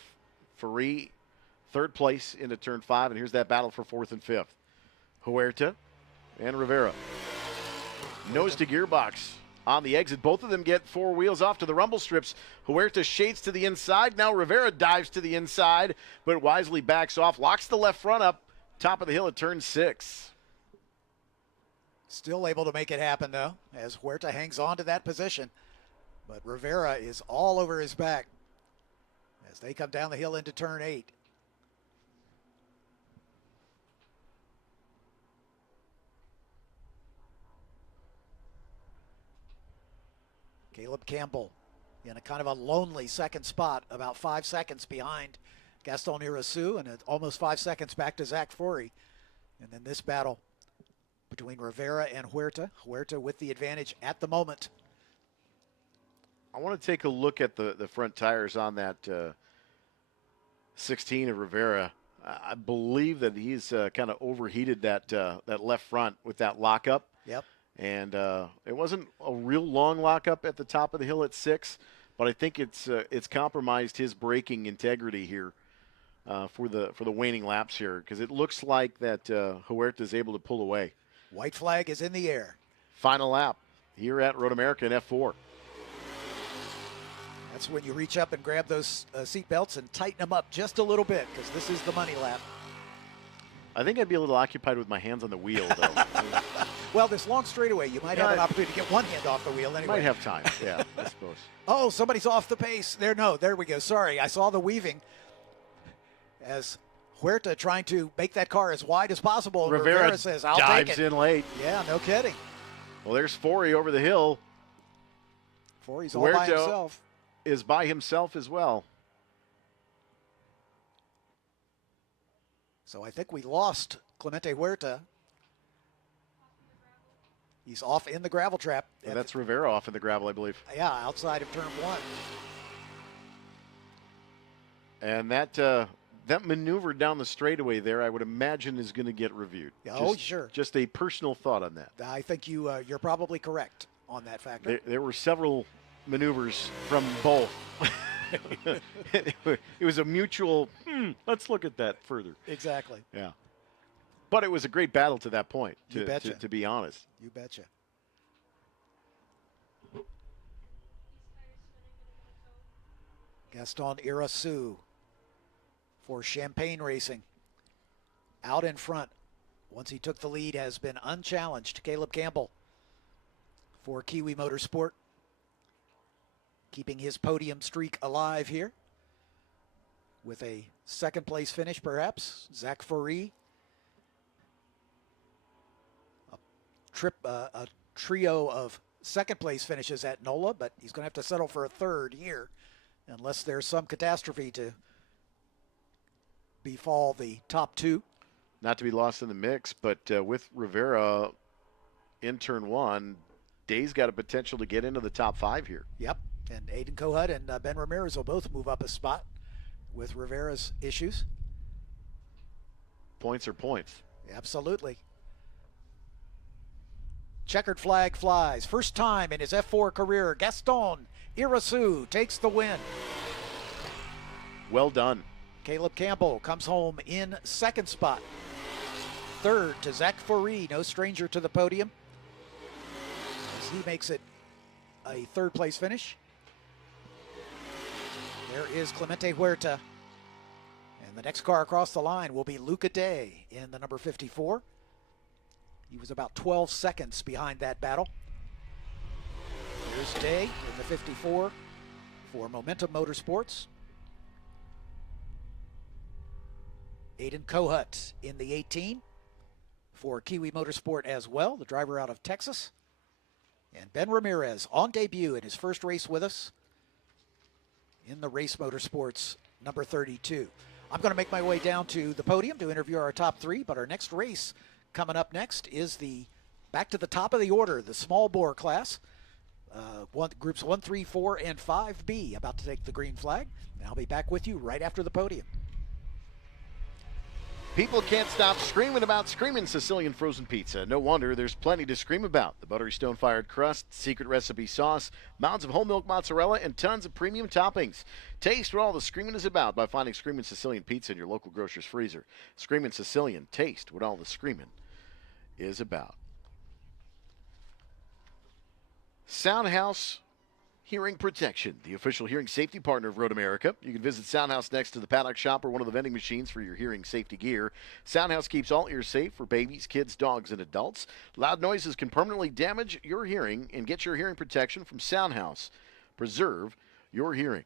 Ferrari, 3rd place into turn 5. And here's that battle for 4th and 5th. Huerta and Rivera. Nose to gearbox on the exit. Both of them get 4 wheels off to the rumble strips. Huerta shades to the inside. Now Rivera dives to the inside, but wisely backs off. Locks the left front up. Top of the hill at turn 6. Still able to make it happen, though, as Huerta hangs on to that position. But Rivera is all over his back as they come down the hill into turn 8. Caleb Campbell in a kind of a lonely second spot, about 5 seconds behind Gaston Irasu, and almost 5 seconds back to Zach Forey. And then this battle between Rivera and Huerta. Huerta with the advantage at the moment. I want to take a look at the front tires on that 16 of Rivera. I believe that he's kind of overheated that left front with that lockup. Yep. And it wasn't a real long lockup at the top of the hill at 6, but I think it's compromised his braking integrity here for the waning laps here, because it looks like that Huerta is able to pull away. White flag is in the air. Final lap here at Road America in F4. That's when you reach up and grab those seat belts and tighten them up just a little bit, because this is the money lap. I think I'd be a little occupied with my hands on the wheel, though. Well, this long straightaway, you might have an opportunity to get one hand off the wheel anyway. Might have time, yeah, I suppose. Oh, somebody's off the pace. There we go. Sorry, I saw the weaving as Huerta trying to make that car as wide as possible. Rivera says, I'll dives take it. in late. Yeah, no kidding. Well, there's Forey over the hill. Forey's all by himself. Is by himself as well. So I think we lost Clemente Huerta. He's off in the gravel trap. Well, that's Rivera off in the gravel, I believe. Yeah, outside of turn 1. And that maneuver down the straightaway there, I would imagine, is going to get reviewed. Oh, sure. Just a personal thought on that. I think you're probably correct on that factor. There were several maneuvers from both. It was a mutual, let's look at that further. Exactly. Yeah. But it was a great battle to that point, You betcha. to be honest. You betcha. Gaston Irasu for Champagne Racing. Out in front, once he took the lead, has been unchallenged. Caleb Campbell for Kiwi Motorsport, keeping his podium streak alive here with a second place finish perhaps. Zach Forey, a trio of second place finishes at NOLA, but he's going to have to settle for a third here unless there's some catastrophe to befall the top 2. Not to be lost in the mix, but with Rivera in turn 1, Day's got a potential to get into the top 5 here. Yep, and Aiden Kohut and Ben Ramirez will both move up a spot with Rivera's issues. Points are points. Absolutely. Checkered flag flies. First time in his F4 career, Gaston Irasu takes the win. Well done. Caleb Campbell comes home in second spot. Third to Zach Forey, no stranger to the podium, as he makes it a third place finish. There is Clemente Huerta. And the next car across the line will be Luca Day in the number 54. He was about 12 seconds behind that battle. Here's Day in the 54 for Momentum Motorsports. Aiden Kohut in the 18 for Kiwi Motorsport as well, the driver out of Texas. And Ben Ramirez on debut in his first race with us in the Race Motorsports number 32. I'm going to make my way down to the podium to interview our top 3, but our next race coming up next is back to the top of the order, the small bore class. Groups 1, 3, 4, and 5B about to take the green flag. And I'll be back with you right after the podium. People can't stop screaming about Screamin' Sicilian Frozen Pizza. No wonder, there's plenty to scream about. The buttery stone-fired crust, secret recipe sauce, mounds of whole milk mozzarella, and tons of premium toppings. Taste what all the screaming is about by finding Screamin' Sicilian Pizza in your local grocer's freezer. Screamin' Sicilian, taste what all the screaming is about. Soundhouse Hearing Protection, the official hearing safety partner of Road America. You can visit Soundhouse next to the paddock shop or one of the vending machines for your hearing safety gear. Soundhouse keeps all ears safe for babies, kids, dogs, and adults. Loud noises can permanently damage your hearing, and get your hearing protection from Soundhouse. Preserve your hearing.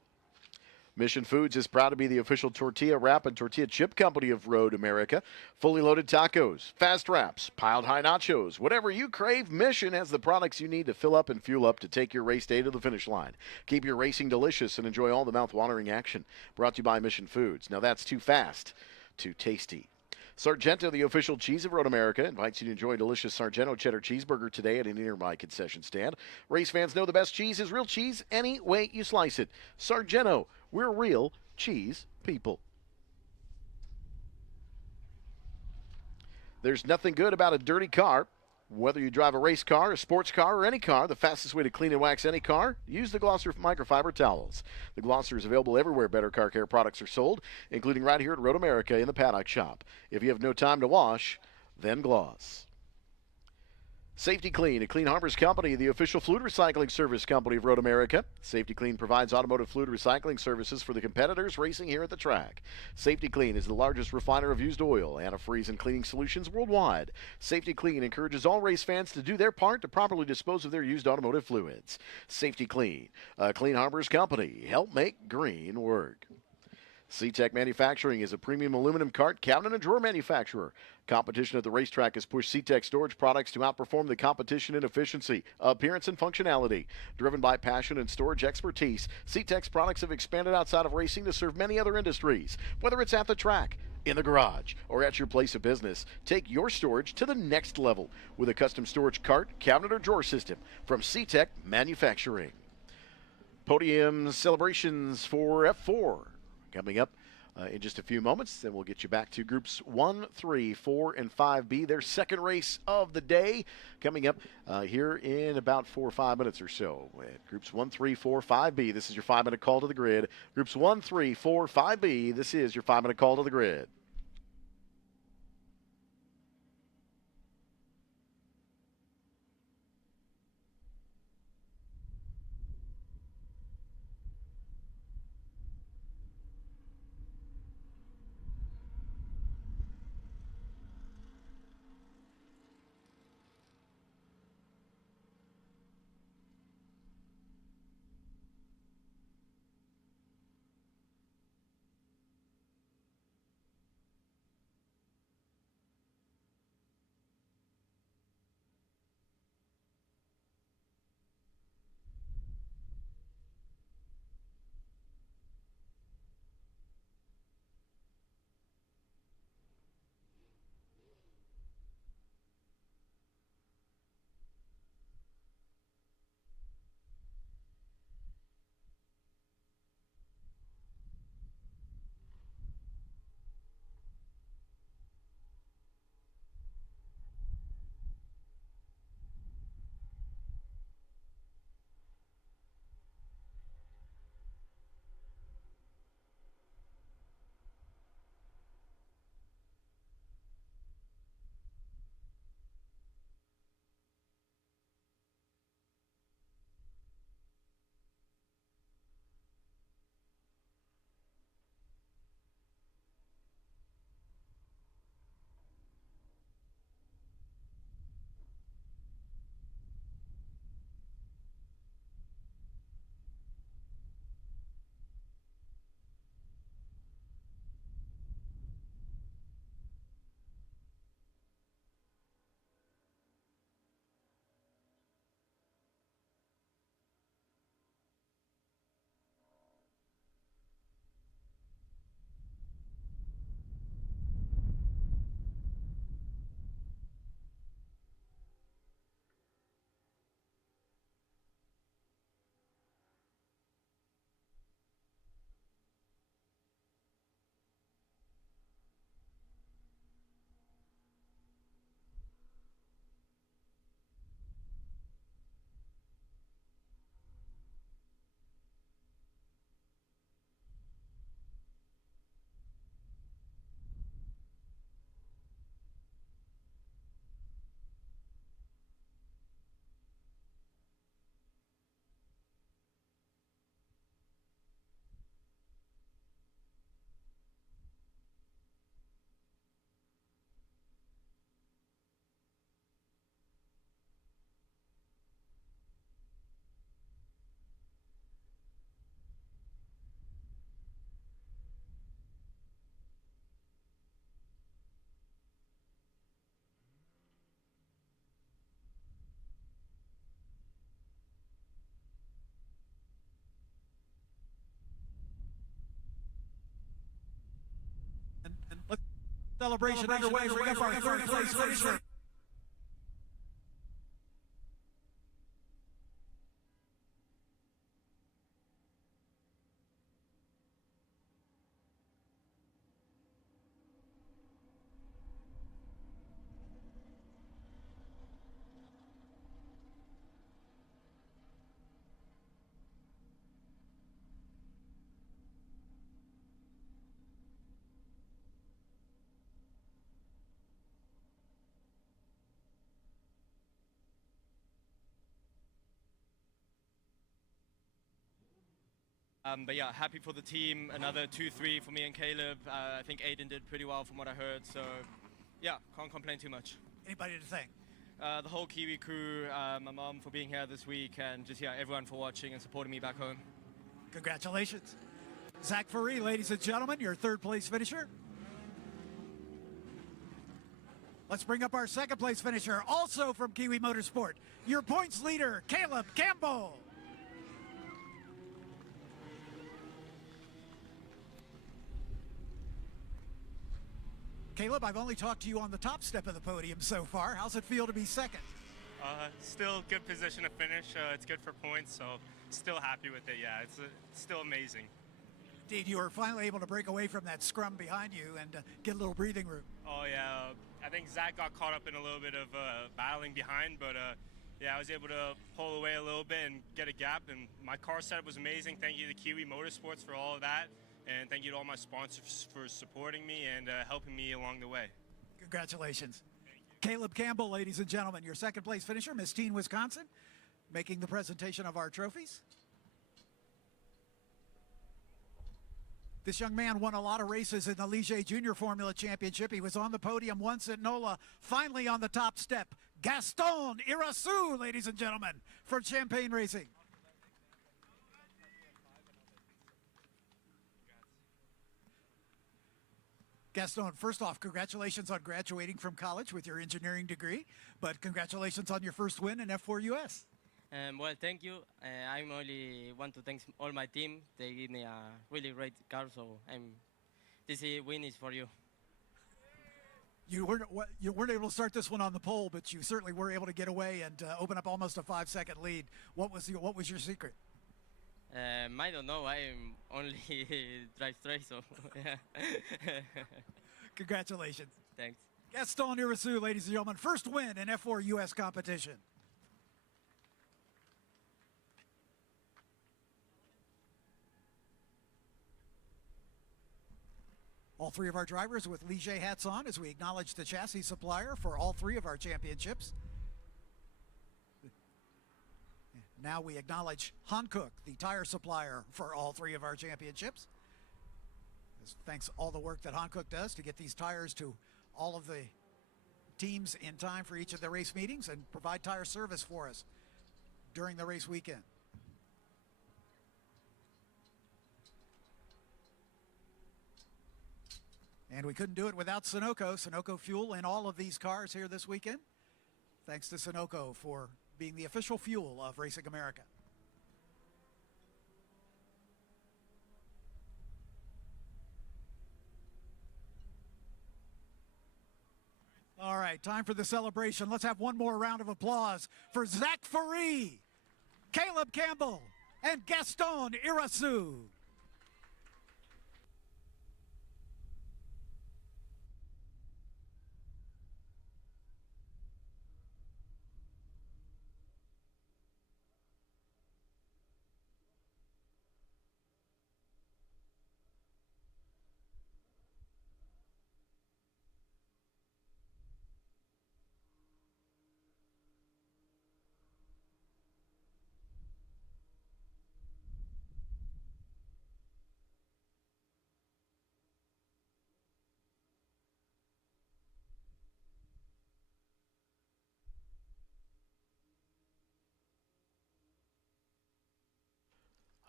Mission Foods is proud to be the official tortilla wrap and tortilla chip company of Road America. Fully loaded tacos, fast wraps, piled high nachos, whatever you crave, Mission has the products you need to fill up and fuel up to take your race day to the finish line. Keep your racing delicious and enjoy all the mouth-watering action. Brought to you by Mission Foods. Now that's too fast, too tasty. Sargento, the official cheese of Road America, invites you to enjoy a delicious Sargento cheddar cheeseburger today at any nearby concession stand. Race fans know the best cheese is real cheese any way you slice it. Sargento, we're real cheese people. There's nothing good about a dirty car. Whether you drive a race car, a sports car, or any car, the fastest way to clean and wax any car, use the Glosser microfiber towels. The Glosser is available everywhere better car care products are sold, including right here at Road America in the Paddock Shop. If you have no time to wash, then gloss. Safety Clean, a Clean Harbors company, the official fluid recycling service company of Road America. Safety Clean provides automotive fluid recycling services for the competitors racing here at the track. Safety Clean is the largest refiner of used oil, antifreeze, and cleaning solutions worldwide. Safety Clean encourages all race fans to do their part to properly dispose of their used automotive fluids. Safety Clean, a Clean Harbors company. Help make green work. C-Tech Manufacturing is a premium aluminum cart, cabinet, and drawer manufacturer. Competition at the racetrack has pushed C-Tech storage products to outperform the competition in efficiency, appearance, and functionality. Driven by passion and storage expertise, C-Tech's products have expanded outside of racing to serve many other industries. Whether it's at the track, in the garage, or at your place of business, take your storage to the next level with a custom storage cart, cabinet, or drawer system from C-Tech Manufacturing. Podium celebrations for F4 coming up in just a few moments. Then we'll get you back to groups 1, 3, 4, and 5B, their second race of the day, coming up here in about 4 or 5 minutes or so. Groups 1, 3, 4, 5B, this is your 5-minute call to the grid. Groups 1, 3, 4, 5B, this is your 5-minute call to the grid. Celebration underway. Bring up our third place finisher. But yeah, happy for the team. Another 2-3 for me and Caleb. I think Aiden did pretty well from what I heard. So yeah, can't complain too much. Anybody to thank? The whole Kiwi crew, my mom for being here this week, and just everyone for watching and supporting me back home. Congratulations. Zach Faree, ladies and gentlemen, your third place finisher. Let's bring up our second place finisher, also from Kiwi Motorsport, your points leader, Caleb Campbell. Caleb, I've only talked to you on the top step of the podium so far. How's it feel to be second? Still good position to finish. It's good for points, so still happy with it. Yeah, it's still amazing. Indeed, you were finally able to break away from that scrum behind you and get a little breathing room. Oh yeah, I think Zach got caught up in a little bit of battling behind, but yeah, I was able to pull away a little bit and get a gap, and my car setup was amazing. Thank you to Kiwi Motorsports for all of that. And thank you to all my sponsors for supporting me and helping me along the way. Congratulations. Caleb Campbell, ladies and gentlemen, your second place finisher, Miss Teen, Wisconsin, making the presentation of our trophies. This young man won a lot of races in the Ligier Junior Formula Championship. He was on the podium once at NOLA, finally on the top step. Gaston Irasu, ladies and gentlemen, for Champagne Racing. Gaston, first off, congratulations on graduating from college with your engineering degree, but congratulations on your first win in F4 US. Well, thank you. I only want to thank all my team. They give me a really great car, so this win is for you. You weren't able to start this one on the pole, but you certainly were able to get away and open up almost a 5-second lead. What was your secret? I don't know. I only drive straight, so yeah. Congratulations. Thanks. Gaston Irasu, ladies and gentlemen, first win in F4 US competition. All three of our drivers with Ligier hats on as we acknowledge the chassis supplier for all three of our championships. Now we acknowledge Hankook, the tire supplier for all three of our championships. Thanks all the work that Hankook does to get these tires to all of the teams in time for each of the race meetings and provide tire service for us during the race weekend. And we couldn't do it without Sunoco fuel in all of these cars here this weekend. Thanks to Sunoco for being the official fuel of Racing America. All right, time for the celebration. Let's have one more round of applause for Zach Faree, Caleb Campbell, and Gaston Irasu.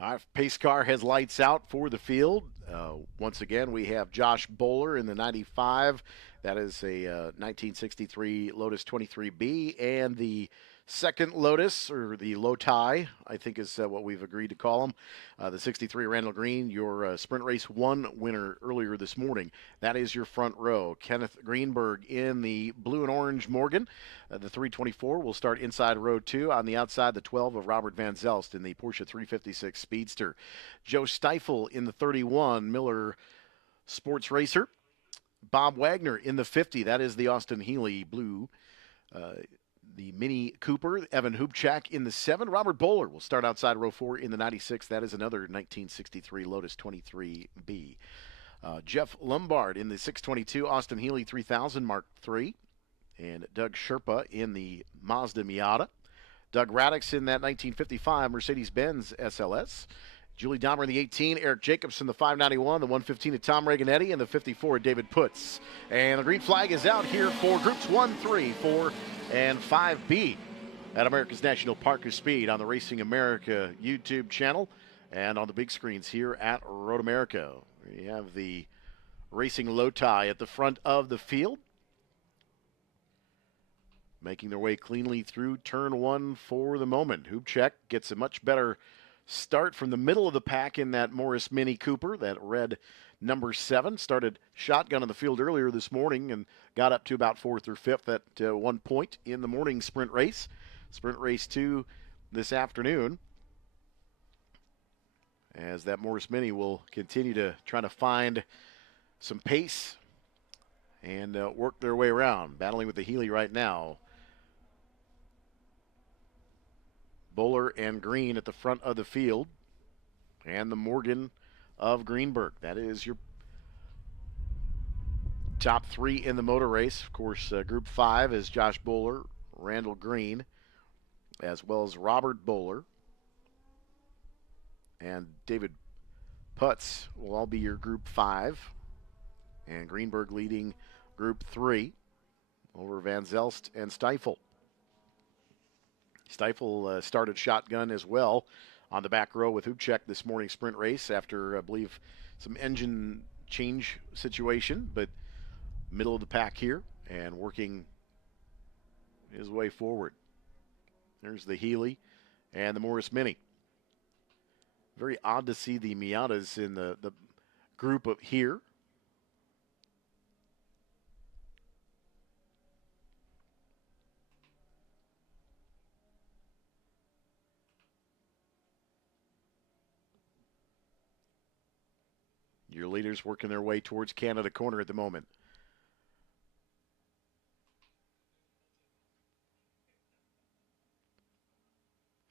Our pace car has lights out for the field. Once again, we have Josh Bowler in the 95. That is a 1963 Lotus 23B, and the second Lotus, or the Lotai, I think is what we've agreed to call them. The 63 Randall Green, your Sprint Race 1 winner earlier this morning. That is your front row. Kenneth Greenberg in the blue and orange Morgan. The 324 will start inside row 2. On the outside, the 12 of Robert Van Zelst in the Porsche 356 Speedster. Joe Stifel in the 31 Miller Sports Racer. Bob Wagner in the 50. That is the Austin Healey blue. The Mini Cooper. Evan Hubchak in the 7. Robert Bowler will start outside row 4 in the 96. That is another 1963 Lotus 23B. Jeff Lombard in the 622 Austin Healey 3000 Mark III. And Doug Sherpa in the Mazda Miata. Doug Radix in that 1955 Mercedes-Benz SLS. Julie Dahmer in the 18, Eric Jacobs in the 591, the 115 of Tom Reganetti, and the 54 David Putz. And the green flag is out here for groups 1, 3, 4, and 5B at America's National Park of Speed on the Racing America YouTube channel and on the big screens here at Road America. We have the Racing Lotai at the front of the field, making their way cleanly through turn 1 for the moment. Hubchak gets a much better start from the middle of the pack in that Morris Mini Cooper, that red number 7. Started shotgun in the field earlier this morning and got up to about 4th or 5th at one point in the morning sprint race. Sprint race 2 this afternoon, as that Morris Mini will continue to try to find some pace and work their way around. Battling with the Healey right now. Bowler and Green at the front of the field, and the Morgan of Greenberg. That is your top 3 in the motor race. Of course, Group 5 is Josh Bowler, Randall Green, as well as Robert Bowler, and David Putz will all be your Group 5, and Greenberg leading Group 3 over Van Zelst and Stifel. Stifel started shotgun as well on the back row with Hubchak this morning's sprint race after, I believe, some engine change situation, but middle of the pack here and working his way forward. There's the Healey and the Morris Mini. Very odd to see the Miatas in the group of here. Your leaders working their way towards Canada corner at the moment.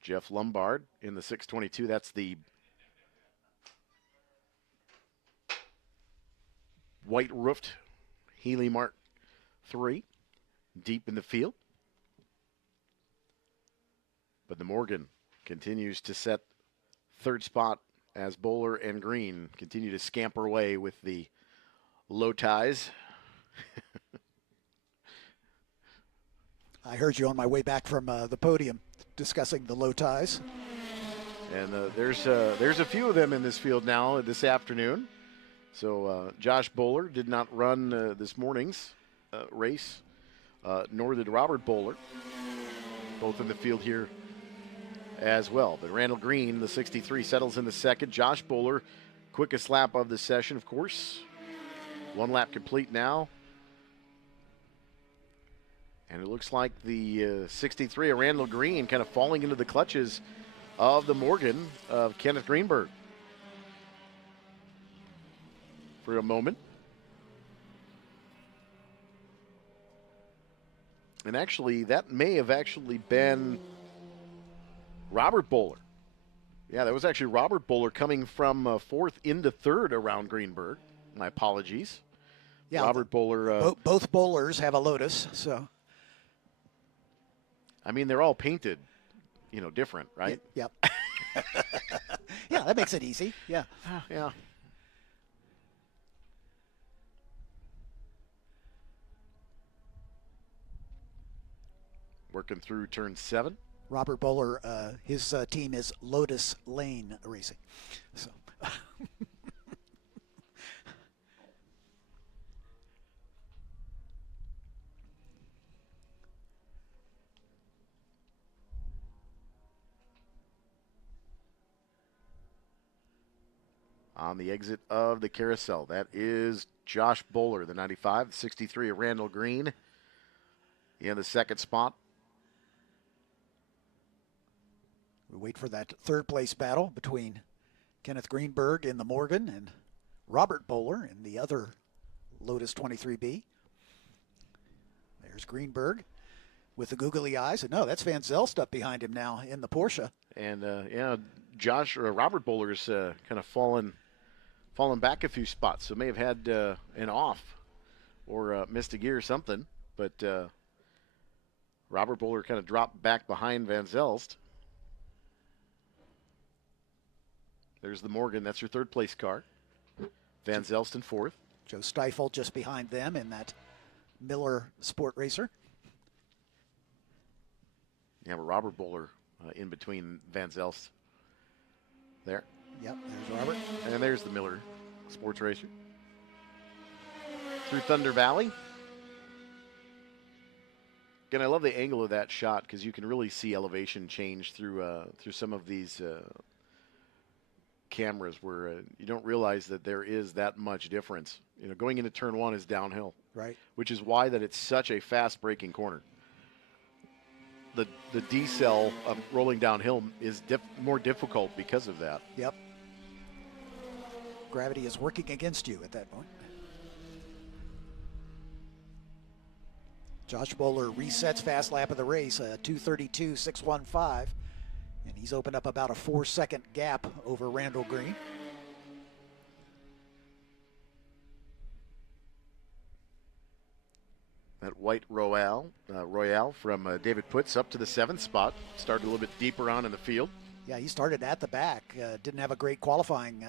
Jeff Lombard in the 622. That's the white roofed Healey Mark III, deep in the field. But the Morgan continues to set third spot as Bowler and Green continue to scamper away with the low ties. I heard you on my way back from the podium discussing the low ties. And there's a few of them in this field now this afternoon. So Josh Bowler did not run this morning's race, nor did Robert Bowler, both in the field here as well. But Randall Green, the 63, settles in the second. Josh Bowler, quickest lap of the session, of course. 1 lap complete now. And it looks like the 63 of Randall Green kind of falling into the clutches of the Morgan of Kenneth Greenberg for a moment. And actually, that may have actually been Robert Bowler. Yeah, that was actually Robert Bowler coming from 4th into 3rd around Greenberg. My apologies. Yeah, Robert Bowler. Both bowlers have a Lotus, so. I mean, they're all painted, different, right? Yep. Yeah, that makes it easy. Yeah. Yeah. Working through turn 7. Robert Bowler, his team is Lotus Lane Racing. So. on the exit of the carousel. That is Josh Bowler, the 95, the 63 of Randall Green in the second spot. We wait for that third place battle between Kenneth Greenberg in the Morgan and Robert Bowler in the other Lotus 23B. There's Greenberg with the googly eyes. And no, that's Van Zelst up behind him now in the Porsche. And, Robert Bowler's kind of fallen back a few spots, so may have had an off or missed a gear or something. But Robert Bowler kind of dropped back behind Van Zelst. There's the Morgan. That's your third place car. Van Zelst in fourth. Joe Steifel just behind them in that Miller Sport Racer. Yeah, but Robert Bowler in between Van Zelst there. Yep, there's Robert. And there's the Miller Sports Racer. Through Thunder Valley. Again, I love the angle of that shot because you can really see elevation change through some of these cameras where you don't realize that there is that much difference. You know, going into turn one is downhill, right? Which is why that it's such a fast braking corner. The decel of rolling downhill is more difficult because of that. Yep. Gravity is working against you at that point. Josh Bowler resets fast lap of the race, 2:32.615. And he's opened up about a 4-second gap over Randall Green. That white Royale from David Putz up to the 7th spot. Started a little bit deeper on in the field. Yeah, he started at the back. Didn't have a great qualifying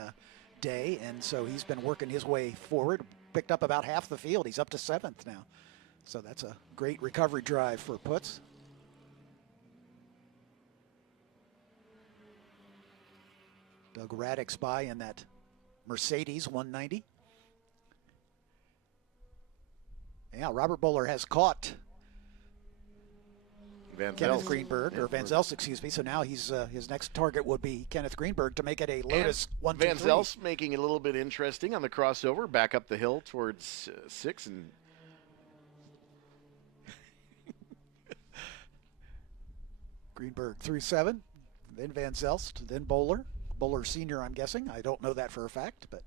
day, and so he's been working his way forward. Picked up about half the field. He's up to 7th now. So that's a great recovery drive for Putz. Doug Raddick's by in that Mercedes 190. Yeah, Robert Bowler has caught Kenneth Greenberg, or Van Zelst, excuse me. So now he's his next target would be Kenneth Greenberg to make it a Lotus 1-2-3. Van Zelst making it a little bit interesting on the crossover, back up the hill towards 6 and Greenberg through 7, then Van Zelst, then Bowler. Bowler Sr., I'm guessing. I don't know that for a fact, but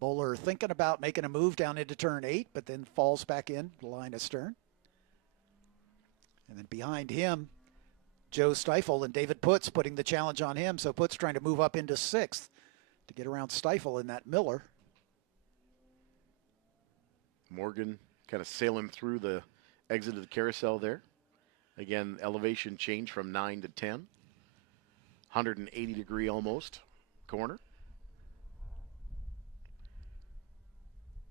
Bowler thinking about making a move down into turn 8, but then falls back in the line astern. And then behind him, Joe Steifel and David Putz putting the challenge on him. So Putz trying to move up into 6th to get around Steifel in that Miller. Morgan kind of sailing through the exit of the carousel there. Again, elevation change from 9 to 10. 180 degree almost corner.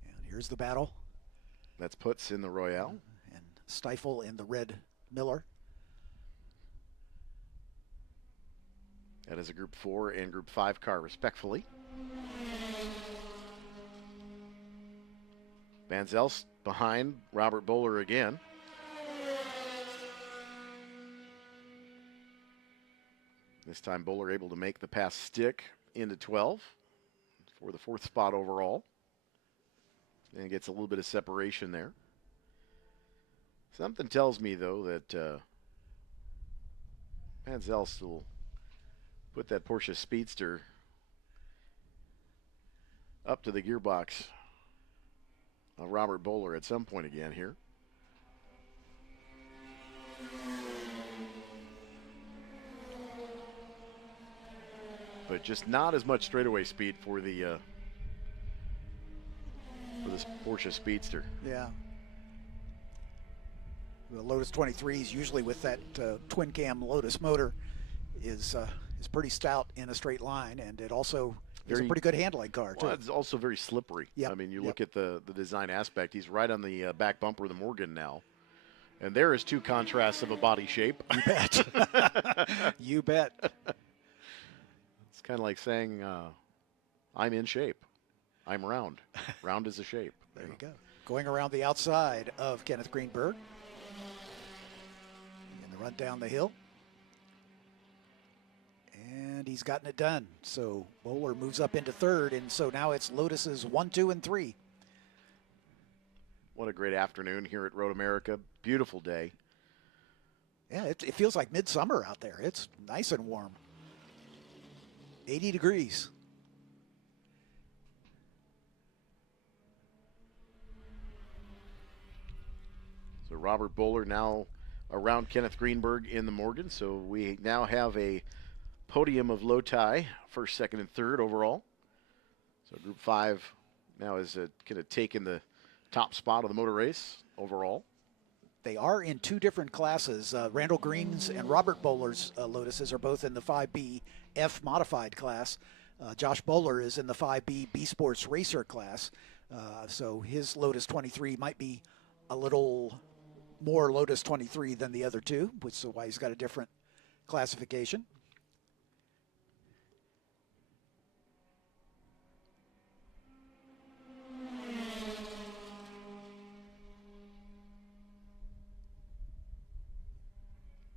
And here's the battle. That's Putz in the Royale. And Steifel in the red Miller. That is a Group 4 and Group 5 car, respectfully. Van Zelst behind Robert Bowler again. This time Bowler able to make the pass stick into 12 for the 4th spot overall. And gets a little bit of separation there. Something tells me, though, that Van Zelst will put that Porsche Speedster up to the gearbox of Robert Bowler at some point again here. But just not as much straightaway speed for this Porsche Speedster. Yeah. The Lotus 23s, usually with that twin cam Lotus motor, is pretty stout in a straight line, and it also is a pretty good handling car too. Well, it's also very slippery. Yep. I mean, you look at the design aspect. He's right on the back bumper of the Morgan now. And there is two contrasts of a body shape. You bet. You bet. It's kind of like saying, I'm in shape. I'm round. Round is a shape. There you go. Going around the outside of Kenneth Greenberg. And the run down the hill. And And he's gotten it done. So Bowler moves up into third, and so now it's Lotus's 1, 2, and 3. What a great afternoon here at Road America. Beautiful day. Yeah, it feels like midsummer out there. It's nice and warm. 80 degrees. So Robert Bowler now around Kenneth Greenberg in the Morgan. So we now have a podium of low tie, first, second, and third overall. So Group 5 now is kind of taking the top spot of the motor race overall. They are in two different classes. Randall Green's and Robert Bowler's Lotuses are both in the 5B F modified class. Josh Bowler is in the 5B B Sports Racer class. So his Lotus 23 might be a little more Lotus 23 than the other two, which is why he's got a different classification.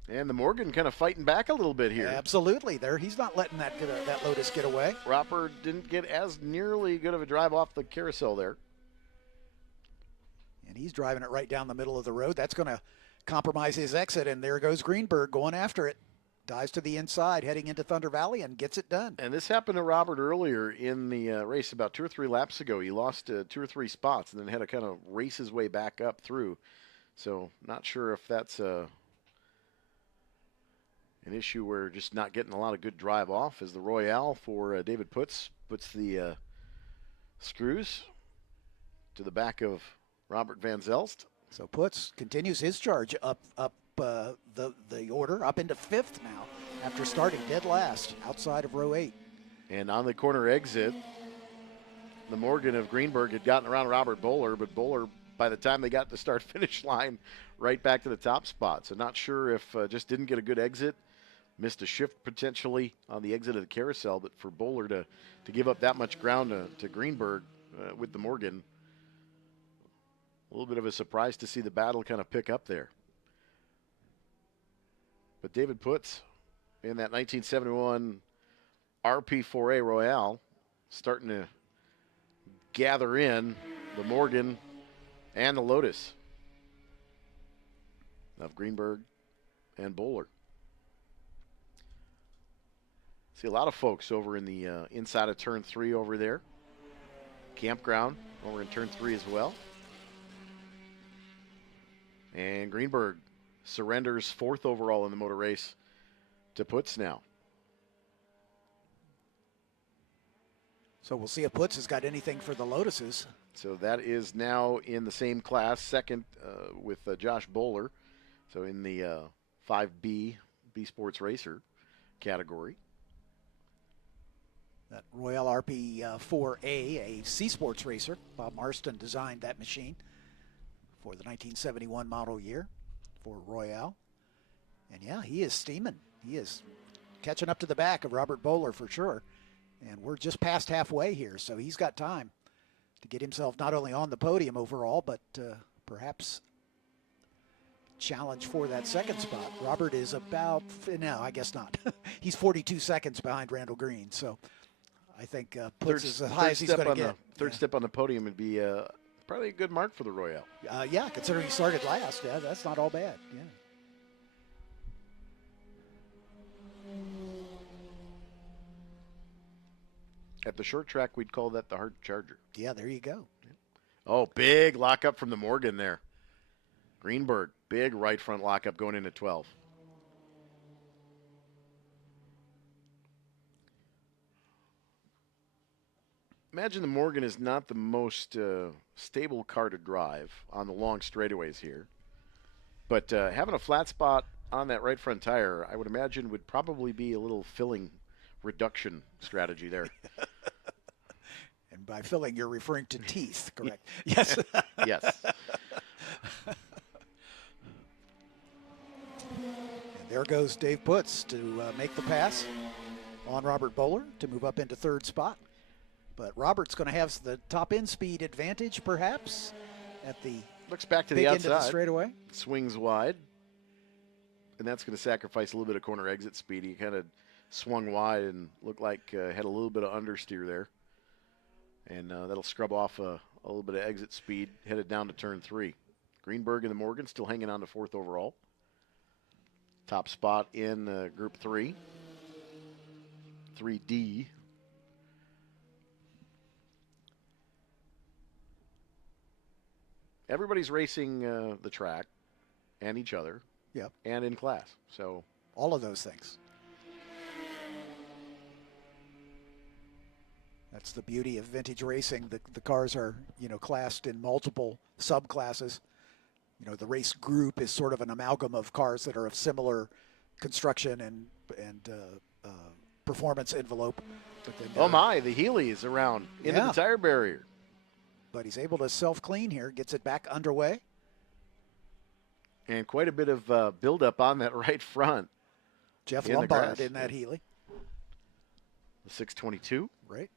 And the Morgan kind of fighting back a little bit here. Absolutely. He's not letting that Lotus get away. Roper didn't get as nearly good of a drive off the carousel there. And he's driving it right down the middle of the road. That's going to compromise his exit, and there goes Greenberg going after it. Dives to the inside, heading into Thunder Valley, and gets it done. And this happened to Robert earlier in the race about 2 or 3 laps ago. He lost 2 or 3 spots and then had to kind of race his way back up through. So not sure if that's an issue where just not getting a lot of good drive off, as the Royale for David puts the screws to the back of Robert Van Zelst. So Putz continues his charge up the order, up into 5th now after starting dead last outside of row 8. And on the corner exit, the Morgan of Greenberg had gotten around Robert Bowler, but Bowler, by the time they got to the start-finish line, right back to the top spot. So not sure if just didn't get a good exit, missed a shift potentially on the exit of the carousel, but for Bowler to give up that much ground to Greenberg with the Morgan, a little bit of a surprise to see the battle kind of pick up there. But David Putz in that 1971 RP4A Royale starting to gather in the Morgan and the Lotus of Greenberg and Bowler. See a lot of folks over in the inside of turn 3 over there. Campground over in turn 3 as well. And Greenberg surrenders 4th overall in the motor race to Putz now. So we'll see if Putz has got anything for the Lotuses. So that is now in the same class, second with Josh Bowler. So in the 5B B Sports Racer category. That Royale RP4A, a C Sports racer. Bob Marston designed that machine for the 1971 model year for Royale. And yeah, he is steaming. He is catching up to the back of Robert Bowler for sure. And we're just past halfway here, so he's got time to get himself not only on the podium overall, but perhaps challenge for that second spot. Robert is about, no, I guess not. He's 42 seconds behind Randall Green, so I think Putz is as high as he's going to get. Third step on the podium would be probably a good mark for the Royale. Yeah, considering he started last, yeah, that's not all bad. Yeah. At the short track, we'd call that the hard charger. Yeah, there you go. Oh, big lockup from the Morgan there. Greenberg, big right front lockup going into 12. Imagine the Morgan is not the most stable car to drive on the long straightaways here. But having a flat spot on that right front tire, I would imagine would probably be a little filling reduction strategy there. And by filling, you're referring to teeth, correct? Yes. Yes. And there goes Dave Putz to make the pass on Robert Bowler to move up into third spot. But Robert's going to have the top end speed advantage, perhaps, at the looks back to big the end of the outside, straightaway. swings wide, and that's going to sacrifice a little bit of corner exit speed. He kind of swung wide and looked like had a little bit of understeer there. And that'll scrub off a little bit of exit speed, headed down to turn 3. Greenberg and the Morgan still hanging on to 4th overall. Top spot in Group 3. 3D. Everybody's racing the track and each other. Yep. And in class. So all of those things. That's the beauty of vintage racing. The cars are, classed in multiple subclasses. The race group is sort of an amalgam of cars that are of similar construction and performance envelope. But then, oh my, the Healy is around into the tire barrier. But he's able to self-clean here, gets it back underway. And quite a bit of buildup on that right front. Jeff Lombard in that Healy. The 622. Right.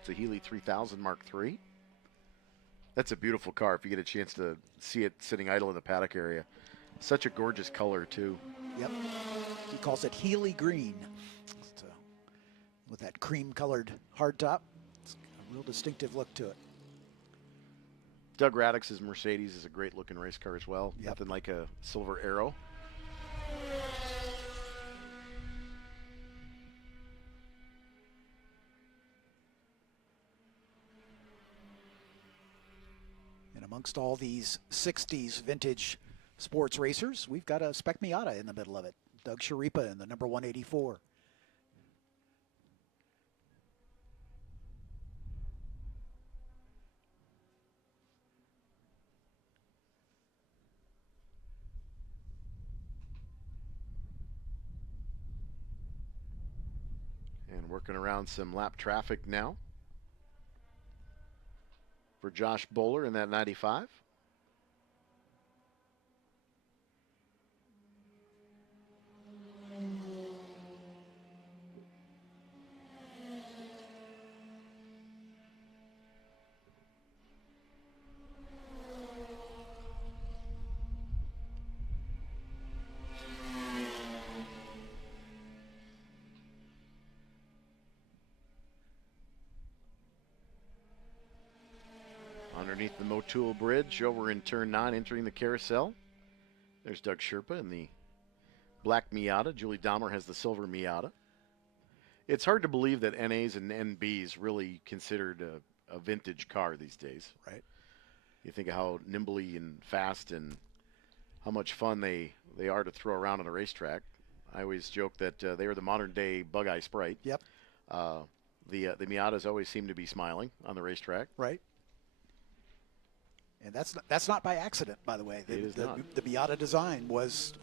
It's a Healy 3000 Mark III. That's a beautiful car if you get a chance to see it sitting idle in the paddock area. Such a gorgeous color, too. Yep. He calls it Healy green. So, with that cream-colored hardtop, it's got a real distinctive look to it. Doug Radix's Mercedes is a great-looking race car as well. Yep. Nothing like a Silver Arrow. Amongst all these 60s vintage sports racers, we've got a Spec Miata in the middle of it. Doug Sharipa in the number 184. And working around some lap traffic now for Josh Bowler in that 95. Underneath the Motul Bridge over in turn 9, entering the carousel. There's Doug Sherpa in the black Miata. Julie Dahmer has the silver Miata. It's hard to believe that NAs and NBs really considered a vintage car these days. Right. You think of how nimbly and fast and how much fun they are to throw around on a racetrack. I always joke that they are the modern day Bug-Eye Sprite. Yep. The Miatas always seem to be smiling on the racetrack. Right. And that's not by accident, by the way. It is not. The Miata design was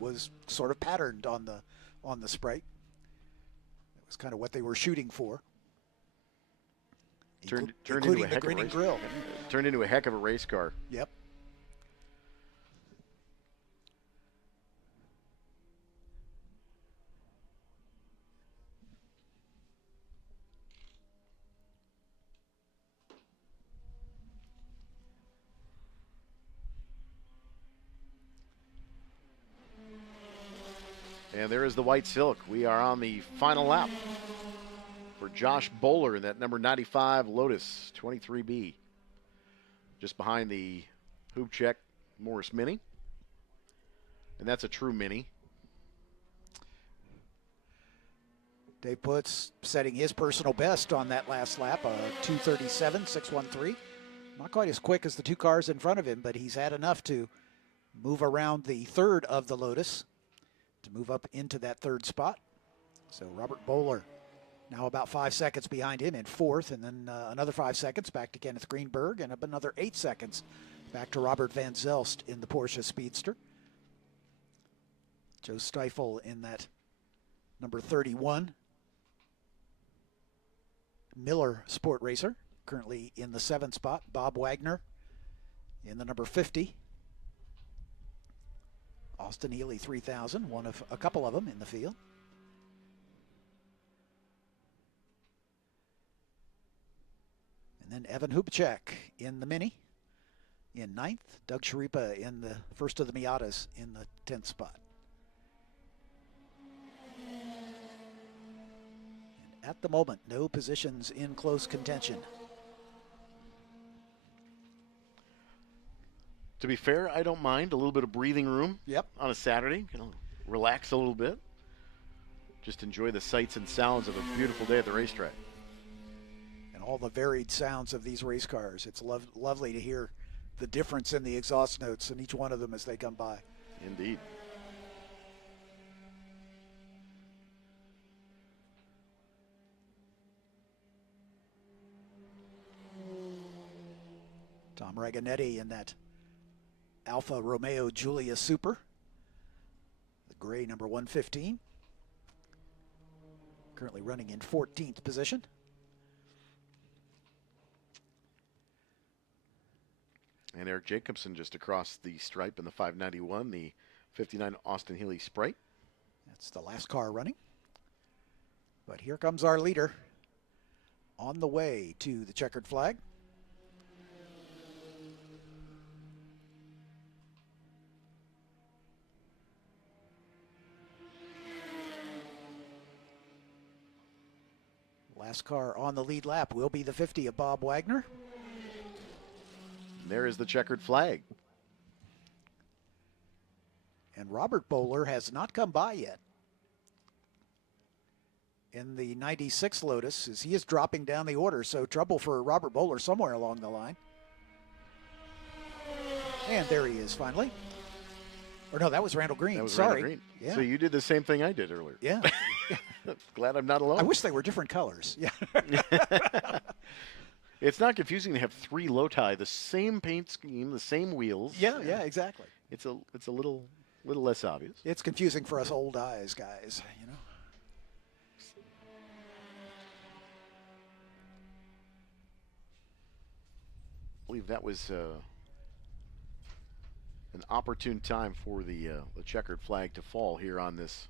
sort of patterned on the Sprite. It was kind of what they were shooting for. Turned including into a the heck grinning of a grill. Turned into a heck of a race car. Yep. And there is the white silk. We are on the final lap for Josh Bowler in that number 95 Lotus 23B. Just behind the Hubcheck Morris Mini. And that's a true Mini. Dave Putz setting his personal best on that last lap, 2:37.613. Not quite as quick as the two cars in front of him, but he's had enough to move around the third of the Lotus to move up into that third spot. So Robert Bowler now about 5 seconds behind him in fourth, and then another 5 seconds back to Kenneth Greenberg, and another 8 seconds back to Robert Van Zelst in the Porsche Speedster. Joe Stifel in that number 31 Miller Sport Racer, currently in the 7th spot. Bob Wagner in the number 50 Austin Healey 3000, one of a couple of them in the field. And then Evan Hubcheck in the Mini in 9th. Doug Sharipa in the first of the Miatas in the 10th spot. at the moment, no positions in close contention. To be fair, I don't mind a little bit of breathing room. Yep. On a Saturday. Relax a little bit. Just enjoy the sights and sounds of a beautiful day at the racetrack. And all the varied sounds of these race cars. It's lovely to hear the difference in the exhaust notes in each one of them as they come by. Indeed. Tom Raganetti in that Alfa Romeo Giulia Super. The gray number 115. Currently running in 14th position. And Eric Jacobson just across the stripe in the 591, the 59 Austin Healey Sprite. That's the last car running. But here comes our leader on the way to the checkered flag. Last car on the lead lap will be the 50 of Bob Wagner. And there is the checkered flag. And Robert Bowler has not come by yet. In the 96 Lotus, as he is dropping down the order, so trouble for Robert Bowler somewhere along the line. And there he is finally. Or no, that was Randall Green. That was Sorry. Randall Green. Yeah. So you did the same thing I did earlier. Yeah. Glad I'm not alone. I wish they were different colors. Yeah. It's not confusing to have three Loti, the same paint scheme, the same wheels. Yeah, exactly. It's a little less obvious. It's confusing for us old eyes, guys, you know. I believe that was an opportune time for the checkered flag to fall here on this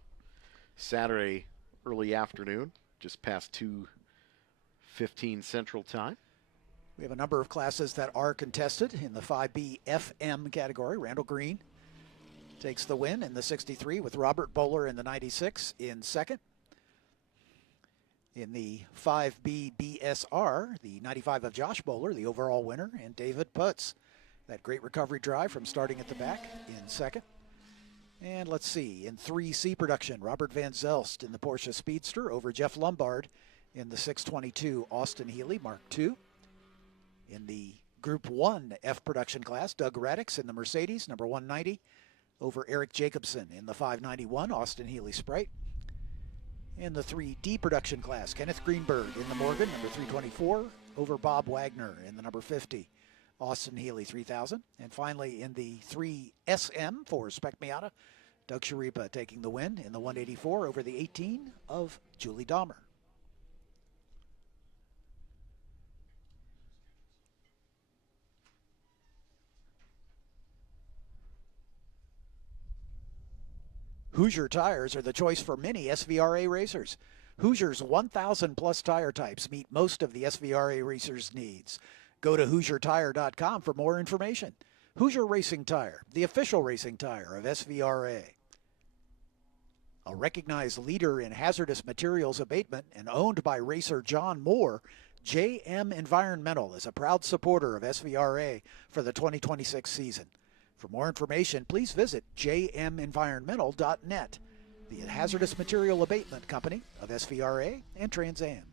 Saturday early afternoon, just past 2:15 Central Time. We have a number of classes that are contested in the 5B FM category. Randall Green takes the win in the 63 with Robert Bowler in the 96 in second. In the 5B BSR, the 95 of Josh Bowler, the overall winner, and David Putz. That great recovery drive from starting at the back in second. And let's see, in 3C production, Robert Van Zelst in the Porsche Speedster over Jeff Lombard in the 622 Austin Healey Mark II. In the Group 1 F production class, Doug Radix in the Mercedes, number 190, over Eric Jacobson in the 591 Austin Healey Sprite. In the 3D production class, Kenneth Greenberg in the Morgan, number 324, over Bob Wagner in the number 50 Austin Healey 3000. And finally, in the 3SM for Spec Miata, Doug Sharipa taking the win in the 184 over the 18 of Julie Dahmer. Hoosier tires are the choice for many SVRA racers. Hoosier's 1,000 plus tire types meet most of the SVRA racers' needs. Go to HoosierTire.com for more information. Hoosier Racing Tire, the official racing tire of SVRA. A recognized leader in hazardous materials abatement and owned by racer John Moore, JM Environmental is a proud supporter of SVRA for the 2026 season. For more information, please visit jmenvironmental.net, the hazardous material abatement company of SVRA and Trans Am.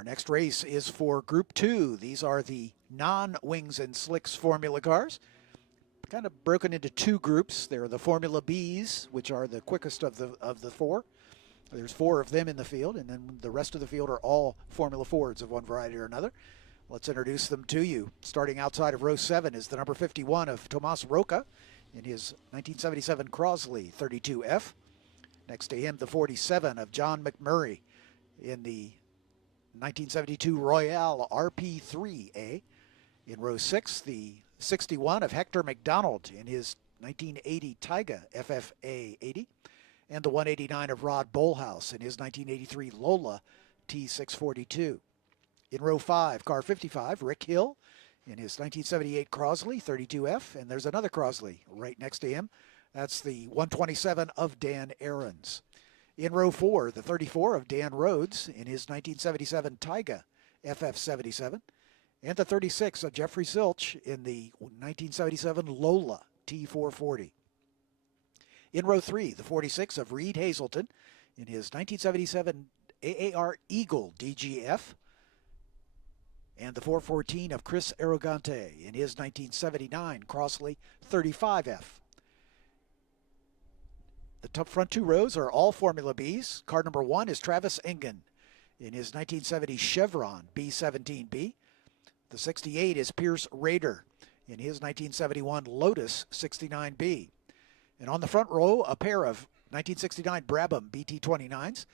Our next race is for Group 2. These are the non-Wings and Slicks Formula cars. Kind of broken into two groups. There are the Formula Bs, which are the quickest of the four. There's 4 of them in the field, and then the rest of the field are all Formula Fords of one variety or another. Let's introduce them to you. Starting outside of row 7 is the number 51 of Tomas Roca in his 1977 Crosley 32F. Next to him, the 47 of John McMurray in the 1972 Royale RP3A. In row 6, the 61 of Hector McDonald in his 1980 Taiga FFA 80. And the 189 of Rod Bolhouse in his 1983 Lola T642. In row 5, car 55, Rick Hill in his 1978 Crosley 32F, and there's another Crosley right next to him. That's the 127 of Dan Aarons. In row 4, the 34 of Dan Rhodes in his 1977 Taiga FF77, and the 36 of Jeffrey Silch in the 1977 Lola T440. In row 3, the 46 of Reed Hazelton in his 1977 AAR Eagle DGF, and the 414 of Chris Arrogante in his 1979 Crossley 35F. The top front 2 rows are all Formula Bs. Car number 1 is Travis Engen in his 1970 Chevron B17B. The 68 is Pierce Rader in his 1971 Lotus 69B. And on the front row, a pair of 1969 Brabham BT29s.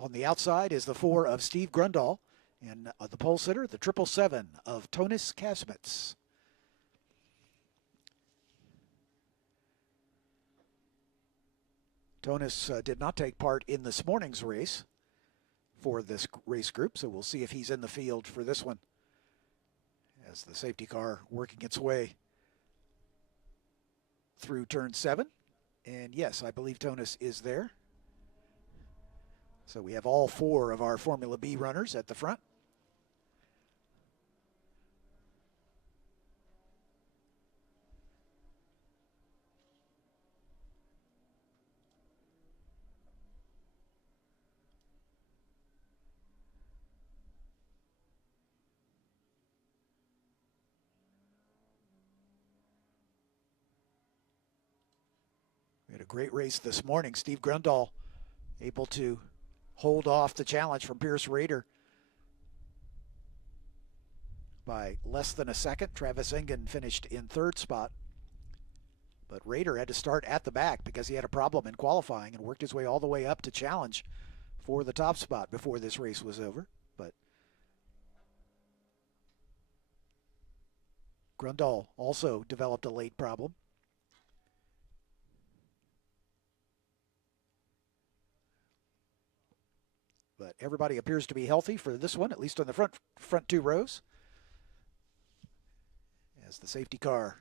On the outside is the 4 of Steve Grundahl, and the pole sitter, the 777 of Tonis Kasmets. Tonis did not take part in this morning's race for this race group, so we'll see if he's in the field for this one as the safety car working its way through turn 7. And yes, I believe Tonis is there. So we have all 4 of our Formula B runners at the front. We had a great race this morning. Steve Grundahl able to hold off the challenge from Pierce Rader by less than a second. Travis Engen finished in 3rd spot. But Rader had to start at the back because he had a problem in qualifying and worked his way all the way up to challenge for the top spot before this race was over. But Grundahl also developed a late problem. But everybody appears to be healthy for this one, at least on the front 2 rows. As the safety car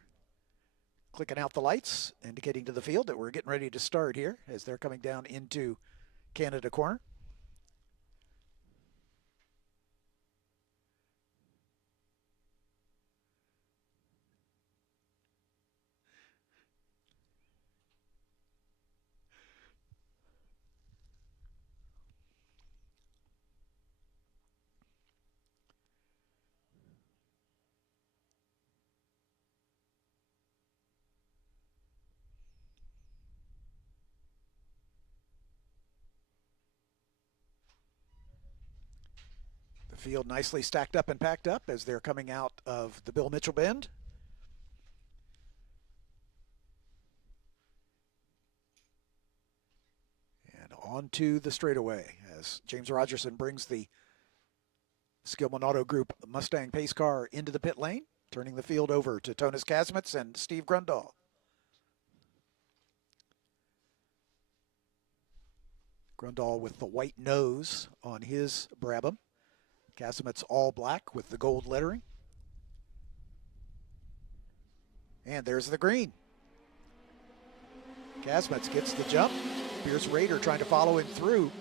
clicking out the lights, indicating to the field that we're getting ready to start here as they're coming down into Canada corner. Field nicely stacked up and packed up as they're coming out of the Bill Mitchell Bend. And onto the straightaway as James Rogerson brings the Skillman Auto Group Mustang pace car into the pit lane, turning the field over to Tonis Kasmets and Steve Grundahl. Grundahl with the white nose on his Brabham. Kasmets all black with the gold lettering. And there's the green. Kasmets gets the jump. Pierce Rader trying to follow him through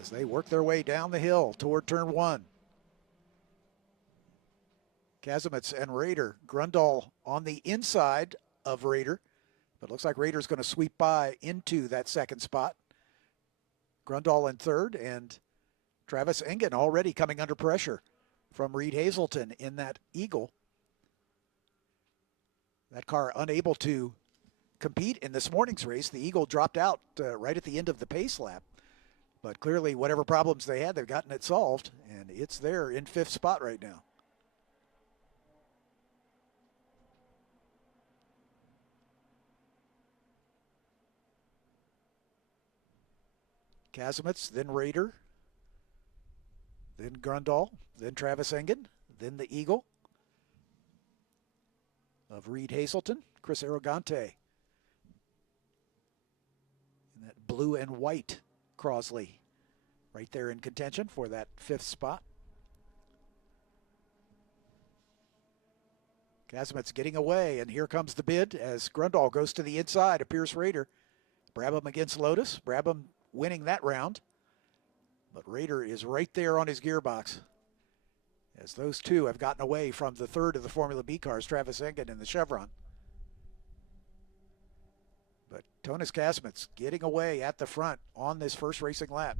as they work their way down the hill toward turn 1. Kasmets and Rader. Grundahl on the inside of Rader, but looks like Rader's going to sweep by into that 2nd spot. Grundahl in 3rd and Travis Engen already coming under pressure from Reed Hazelton in that Eagle. That car unable to compete in this morning's race. The Eagle dropped out right at the end of the pace lap. But clearly, whatever problems they had, they've gotten it solved, and it's there in 5th spot right now. Kazimitz, then Rader, then Grundahl, then Travis Engen, then the Eagle of Reed Hazelton, Chris Arrogante. And that blue and white Crosley right there in contention for that 5th spot. Kazimitz getting away, and here comes the bid as Grundahl goes to the inside of Pierce Rader. Brabham against Lotus. Brabham winning that round, but Rader is right there on his gearbox as those two have gotten away from the third of the Formula B cars, Travis Engen in the Chevron. But Tonis Kazimitz getting away at the front on this first racing lap.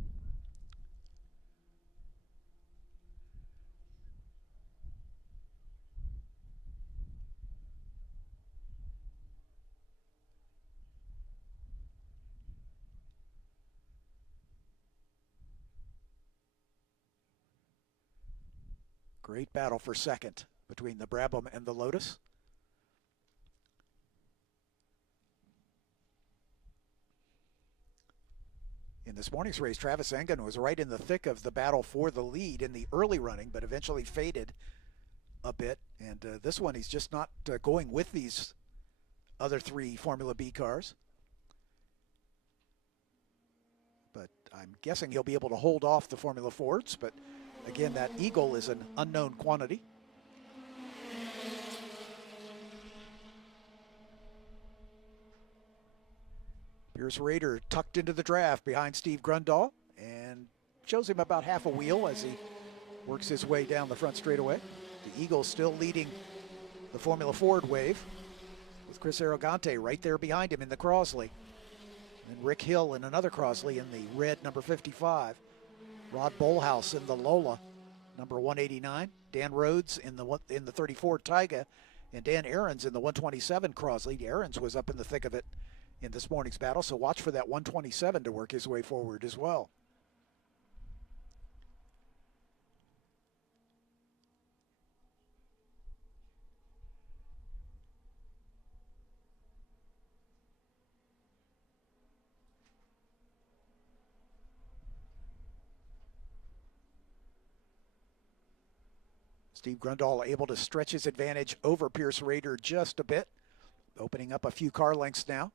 Great battle for second between the Brabham and the Lotus. In this morning's race, Travis Engen was right in the thick of the battle for the lead in the early running, but eventually faded a bit. And this one, he's just not going with these other 3 Formula B cars. But I'm guessing he'll be able to hold off the Formula Fords, but again, that Eagle is an unknown quantity. Pierce Rader tucked into the draft behind Steve Grundahl and shows him about half a wheel as he works his way down the front straightaway. The Eagle still leading the Formula Ford wave with Chris Arrogante right there behind him in the Crosley. And Rick Hill in another Crosley in the red number 55. Rod Bolhouse in the Lola, number 189. Dan Rhodes in the 34 Taiga, and Dan Ahrens in the 127 Crosley. Ahrens was up in the thick of it in this morning's battle, so watch for that 127 to work his way forward as well. Steve Grundahl able to stretch his advantage over Pierce Rader just a bit, opening up a few car lengths now.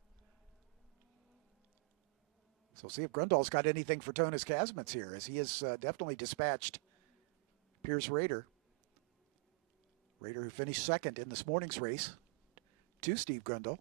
So we'll see if Grundahl's got anything for Tonis Kazimitz here, as he has definitely dispatched Pierce Rader. Rader, who finished second in this morning's race to Steve Grundahl.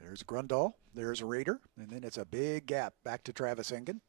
There's Grundahl, there's Rader, and then it's a big gap back to Travis Engen.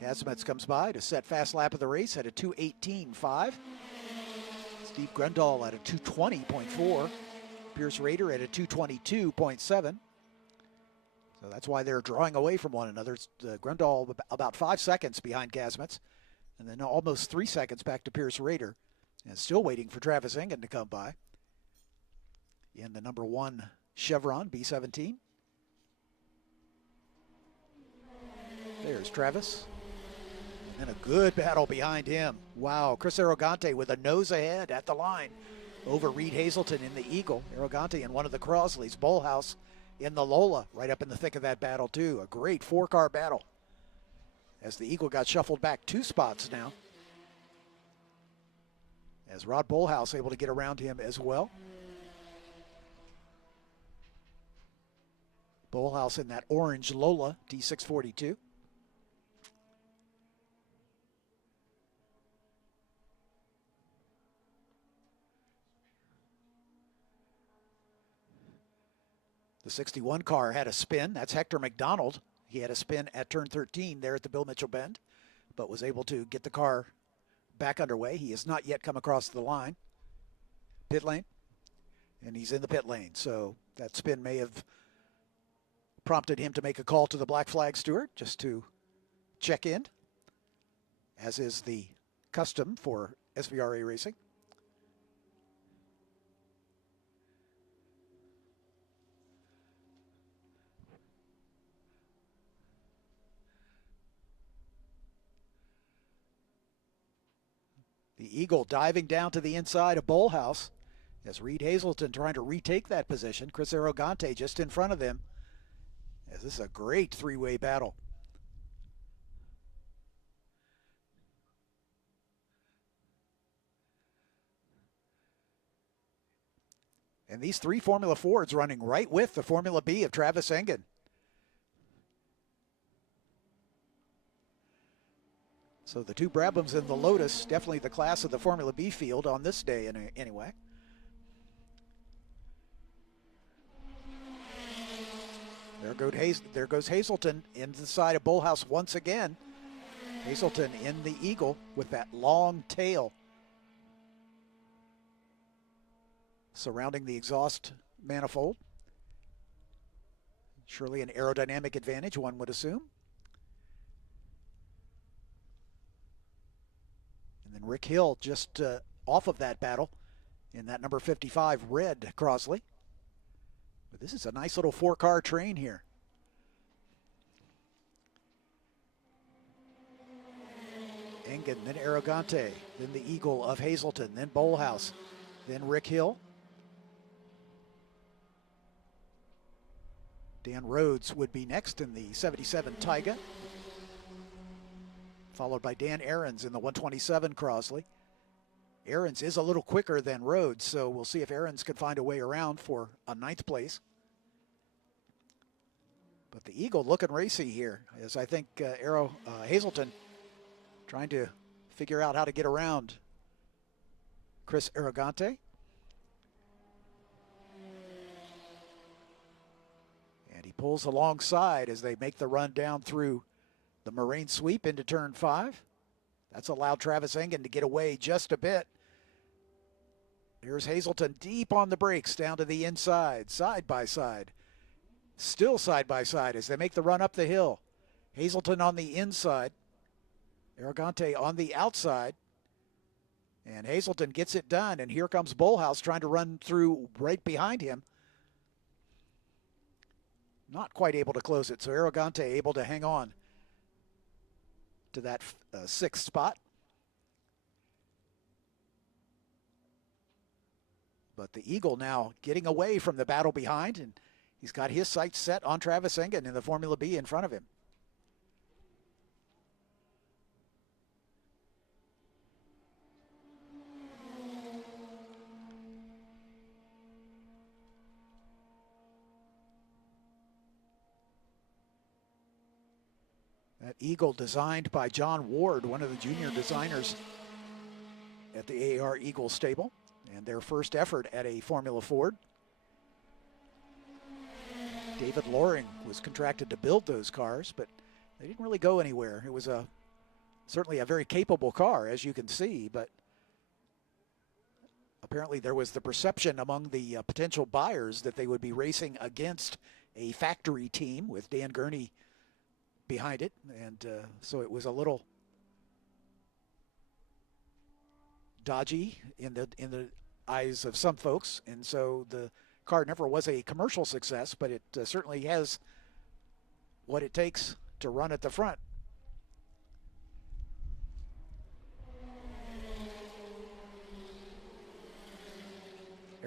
Kazimitz comes by to set fast lap of the race at a 2:18.5. Steve Grundahl at a 2:20.4. Pierce Rader at a 2:22.7. So that's why they're drawing away from one another. Grundahl about 5 seconds behind Kazimitz, and then almost 3 seconds back to Pierce Rader, and still waiting for Travis Engen to come by in the number 1 Chevron B17. There's Travis. And a good battle behind him. Wow, Chris Arrogante with a nose ahead at the line over Reed Hazelton in the Eagle, Arrogante in one of the Crosleys, Bullhouse in the Lola, right up in the thick of that battle too. A great 4-car battle as the Eagle got shuffled back 2 spots now, as Rod Bullhouse able to get around him as well. Bullhouse in that orange Lola D642. The 61 car had a spin. That's Hector McDonald. He had a spin at turn 13 there at the Bill Mitchell Bend, but was able to get the car back underway. He has not yet come across the line, pit lane, and he's in the pit lane. So that spin may have prompted him to make a call to the black flag steward just to check in, as is the custom for SVRA racing. The Eagle diving down to the inside of Bullhouse as Reed Hazelton trying to retake that position. Chris Arrogante just in front of them, as this is a great 3-way battle. And these 3 Formula Fords running right with the Formula B of Travis Engen. So the 2 Brabhams and the Lotus, definitely the class of the Formula B field on this day anyway. There goes Hazelton into the side of Bullhouse once again. Hazelton in the Eagle with that long tail surrounding the exhaust manifold. Surely an aerodynamic advantage, one would assume. And then Rick Hill just off of that battle in that number 55 red Crosley. But this is a nice little 4-car train here. Engen, then Arrogante, then the Eagle of Hazelton, then Bullhouse, then Rick Hill. Dan Rhodes would be next in the 77 Taiga, followed by Dan Ahrens in the 127 Crosley. Ahrens is a little quicker than Rhodes, so we'll see if Ahrens can find a way around for a 9th place. But the Eagle looking racy here, as I think Hazelton trying to figure out how to get around Chris Arrogante. And he pulls alongside as they make the run down through the Moraine sweep into turn 5. That's allowed Travis Engen to get away just a bit. Here's Hazelton deep on the brakes down to the inside, side by side. Still side by side as they make the run up the hill. Hazelton on the inside, Arrogante on the outside. And Hazelton gets it done, and here comes Bullhouse trying to run through right behind him. Not quite able to close it, so Arrogante able to hang on to that 6th spot. But the Eagle now getting away from the battle behind, and he's got his sights set on Travis Engen in the Formula B in front of him. That Eagle designed by John Ward, one of the junior designers at the AAR Eagle stable, and their first effort at a Formula Ford. David Loring was contracted to build those cars, but they didn't really go anywhere. It was certainly a very capable car, as you can see, but apparently there was the perception among the potential buyers that they would be racing against a factory team with Dan Gurney behind it, and so it was a little dodgy in the eyes of some folks, and so the car never was a commercial success, but it certainly has what it takes to run at the front.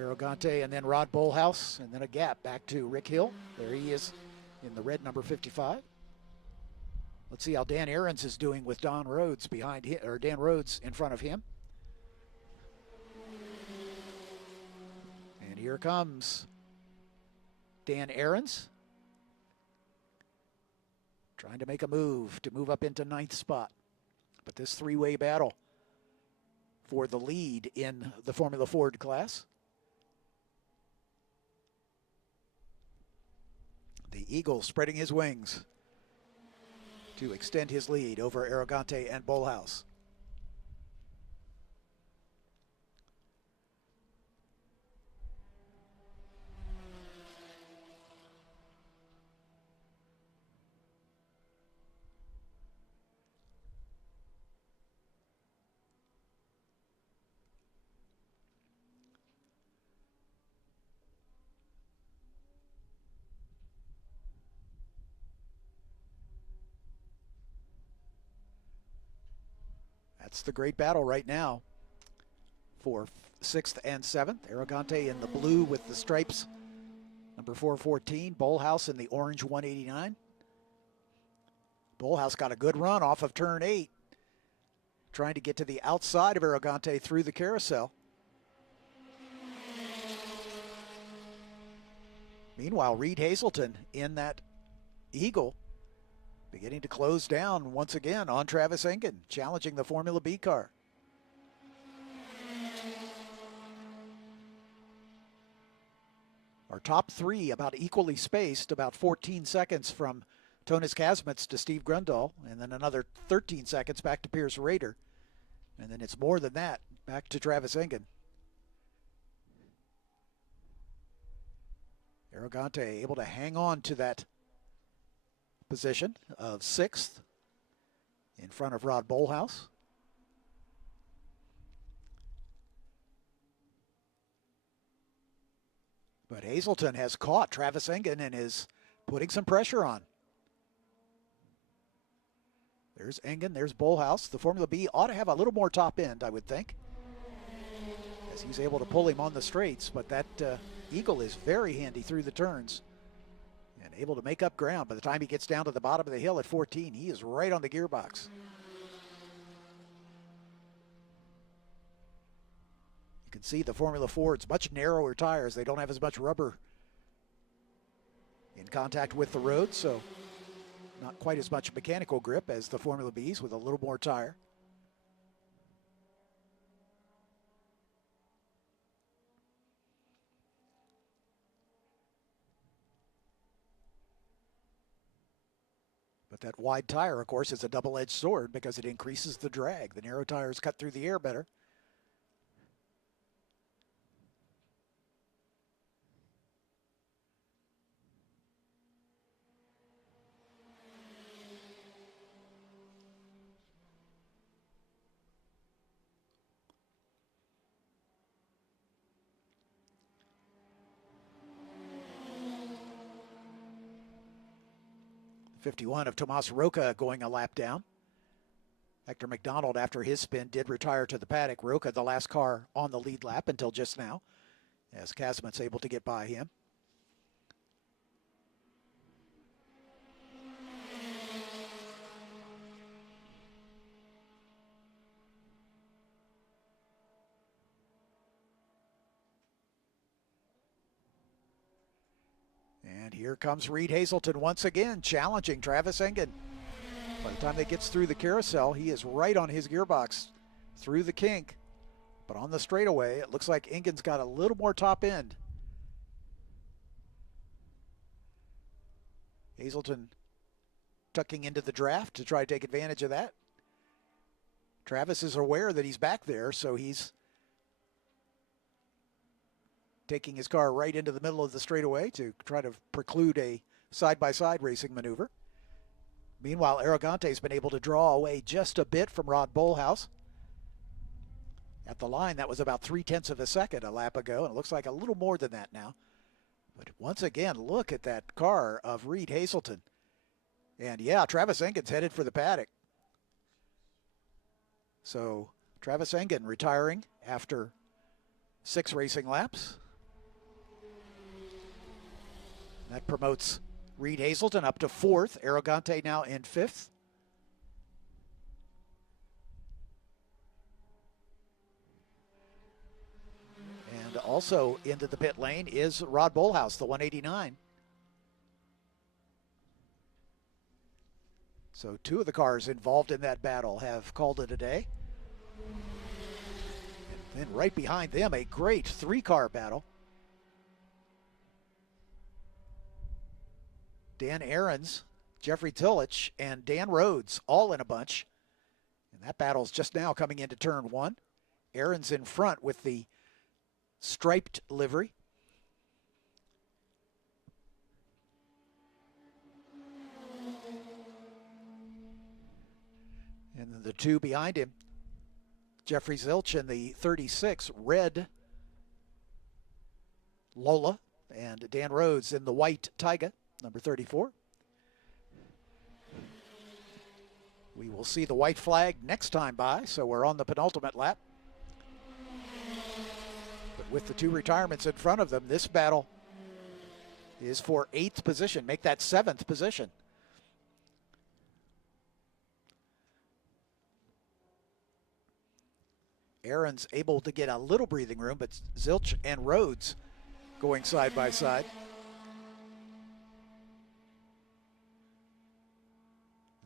Arrogante and then Rod Bolhouse, and then a gap back to Rick Hill. There he is in the red number 55. Let's see how Dan Ahrens is doing with Don Rhodes behind him, or Dan Rhodes in front of him. And here comes Dan Ahrens, trying to make a move to move up into 9th spot. But this three-way battle for the lead in the Formula Ford class. The Eagle spreading his wings to extend his lead over Arrogante and Bolhouse. That's the great battle right now for 6th and 7th. Arrogante in the blue with the stripes, number 414. Bolhouse in the orange 189. Bolhouse got a good run off of turn 8, trying to get to the outside of Arrogante through the carousel. Meanwhile, Reed Hazelton in that Eagle, beginning to close down once again on Travis Engen, challenging the Formula B car. Our top three about equally spaced, about 14 seconds from Tonis Kazmits to Steve Grundahl, and then another 13 seconds back to Pierce Rader. And then it's more than that, back to Travis Engen. Arrogante able to hang on to that position of 6th in front of Rod Bolhouse. But Hazelton has caught Travis Engen and is putting some pressure on. There's Engen, there's Bolhouse. The Formula B ought to have a little more top end, I would think, as he's able to pull him on the straights, but that Eagle is very handy through the turns and able to make up ground. By the time he gets down to the bottom of the hill at 14, he is right on the gearbox. You can see the Formula Ford's much narrower tires. They don't have as much rubber in contact with the road, so not quite as much mechanical grip as the Formula B's with a little more tire. But that wide tire, of course, is a double-edged sword because it increases the drag. The narrow tires cut through the air better. .51 of Tomas Roca going a lap down. Hector McDonald, after his spin, did retire to the paddock. Roca, the last car on the lead lap until just now, as Kazmits able to get by him. And here comes Reed Hazelton once again, challenging Travis Engen. By the time that gets through the carousel, he is right on his gearbox through the kink. But on the straightaway, it looks like Engen's got a little more top end. Hazelton tucking into the draft to try to take advantage of that. Travis is aware that he's back there, so he's taking his car right into the middle of the straightaway to try to preclude a side-by-side racing maneuver. Meanwhile, Arrogante's been able to draw away just a bit from Rod Bolhouse. At the line, that was about 0.3 of a second a lap ago, and it looks like a little more than that now. But once again, look at that car of Reed Hazelton. And yeah, Travis Engen's headed for the paddock. So Travis Engen retiring after 6 racing laps. That promotes Reed Hazelton up to 4th. Arrogante now in 5th. And also into the pit lane is Rod Bolhouse, the 189. So 2 of the cars involved in that battle have called it a day. And then right behind them, a great 3-car battle. Dan Ahrens, Jeffrey Tillich, and Dan Rhodes all in a bunch. And that battle's just now coming into turn 1. Ahrens in front with the striped livery. And then the 2 behind him, Jeffrey Zilch in the 36 red Lola, and Dan Rhodes in the white Taiga, number 34. We will see the white flag next time by, so we're on the penultimate lap. But with the 2 retirements in front of them, this battle is for 8th position. Make that 7th position. Ahrens able to get a little breathing room, but Zilch and Rhodes going side by side.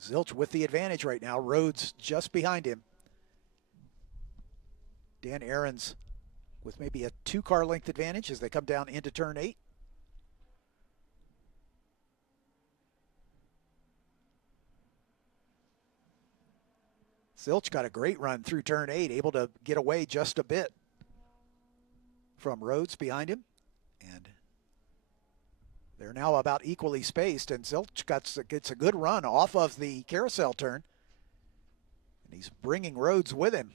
Zilch with the advantage right now. Rhodes just behind him. Dan Ahrens with maybe a 2-car length advantage as they come down into turn 8. Zilch got a great run through turn 8, able to get away just a bit from Rhodes behind him. And they're now about equally spaced, and Zilch gets a good run off of the carousel turn. And he's bringing Rhodes with him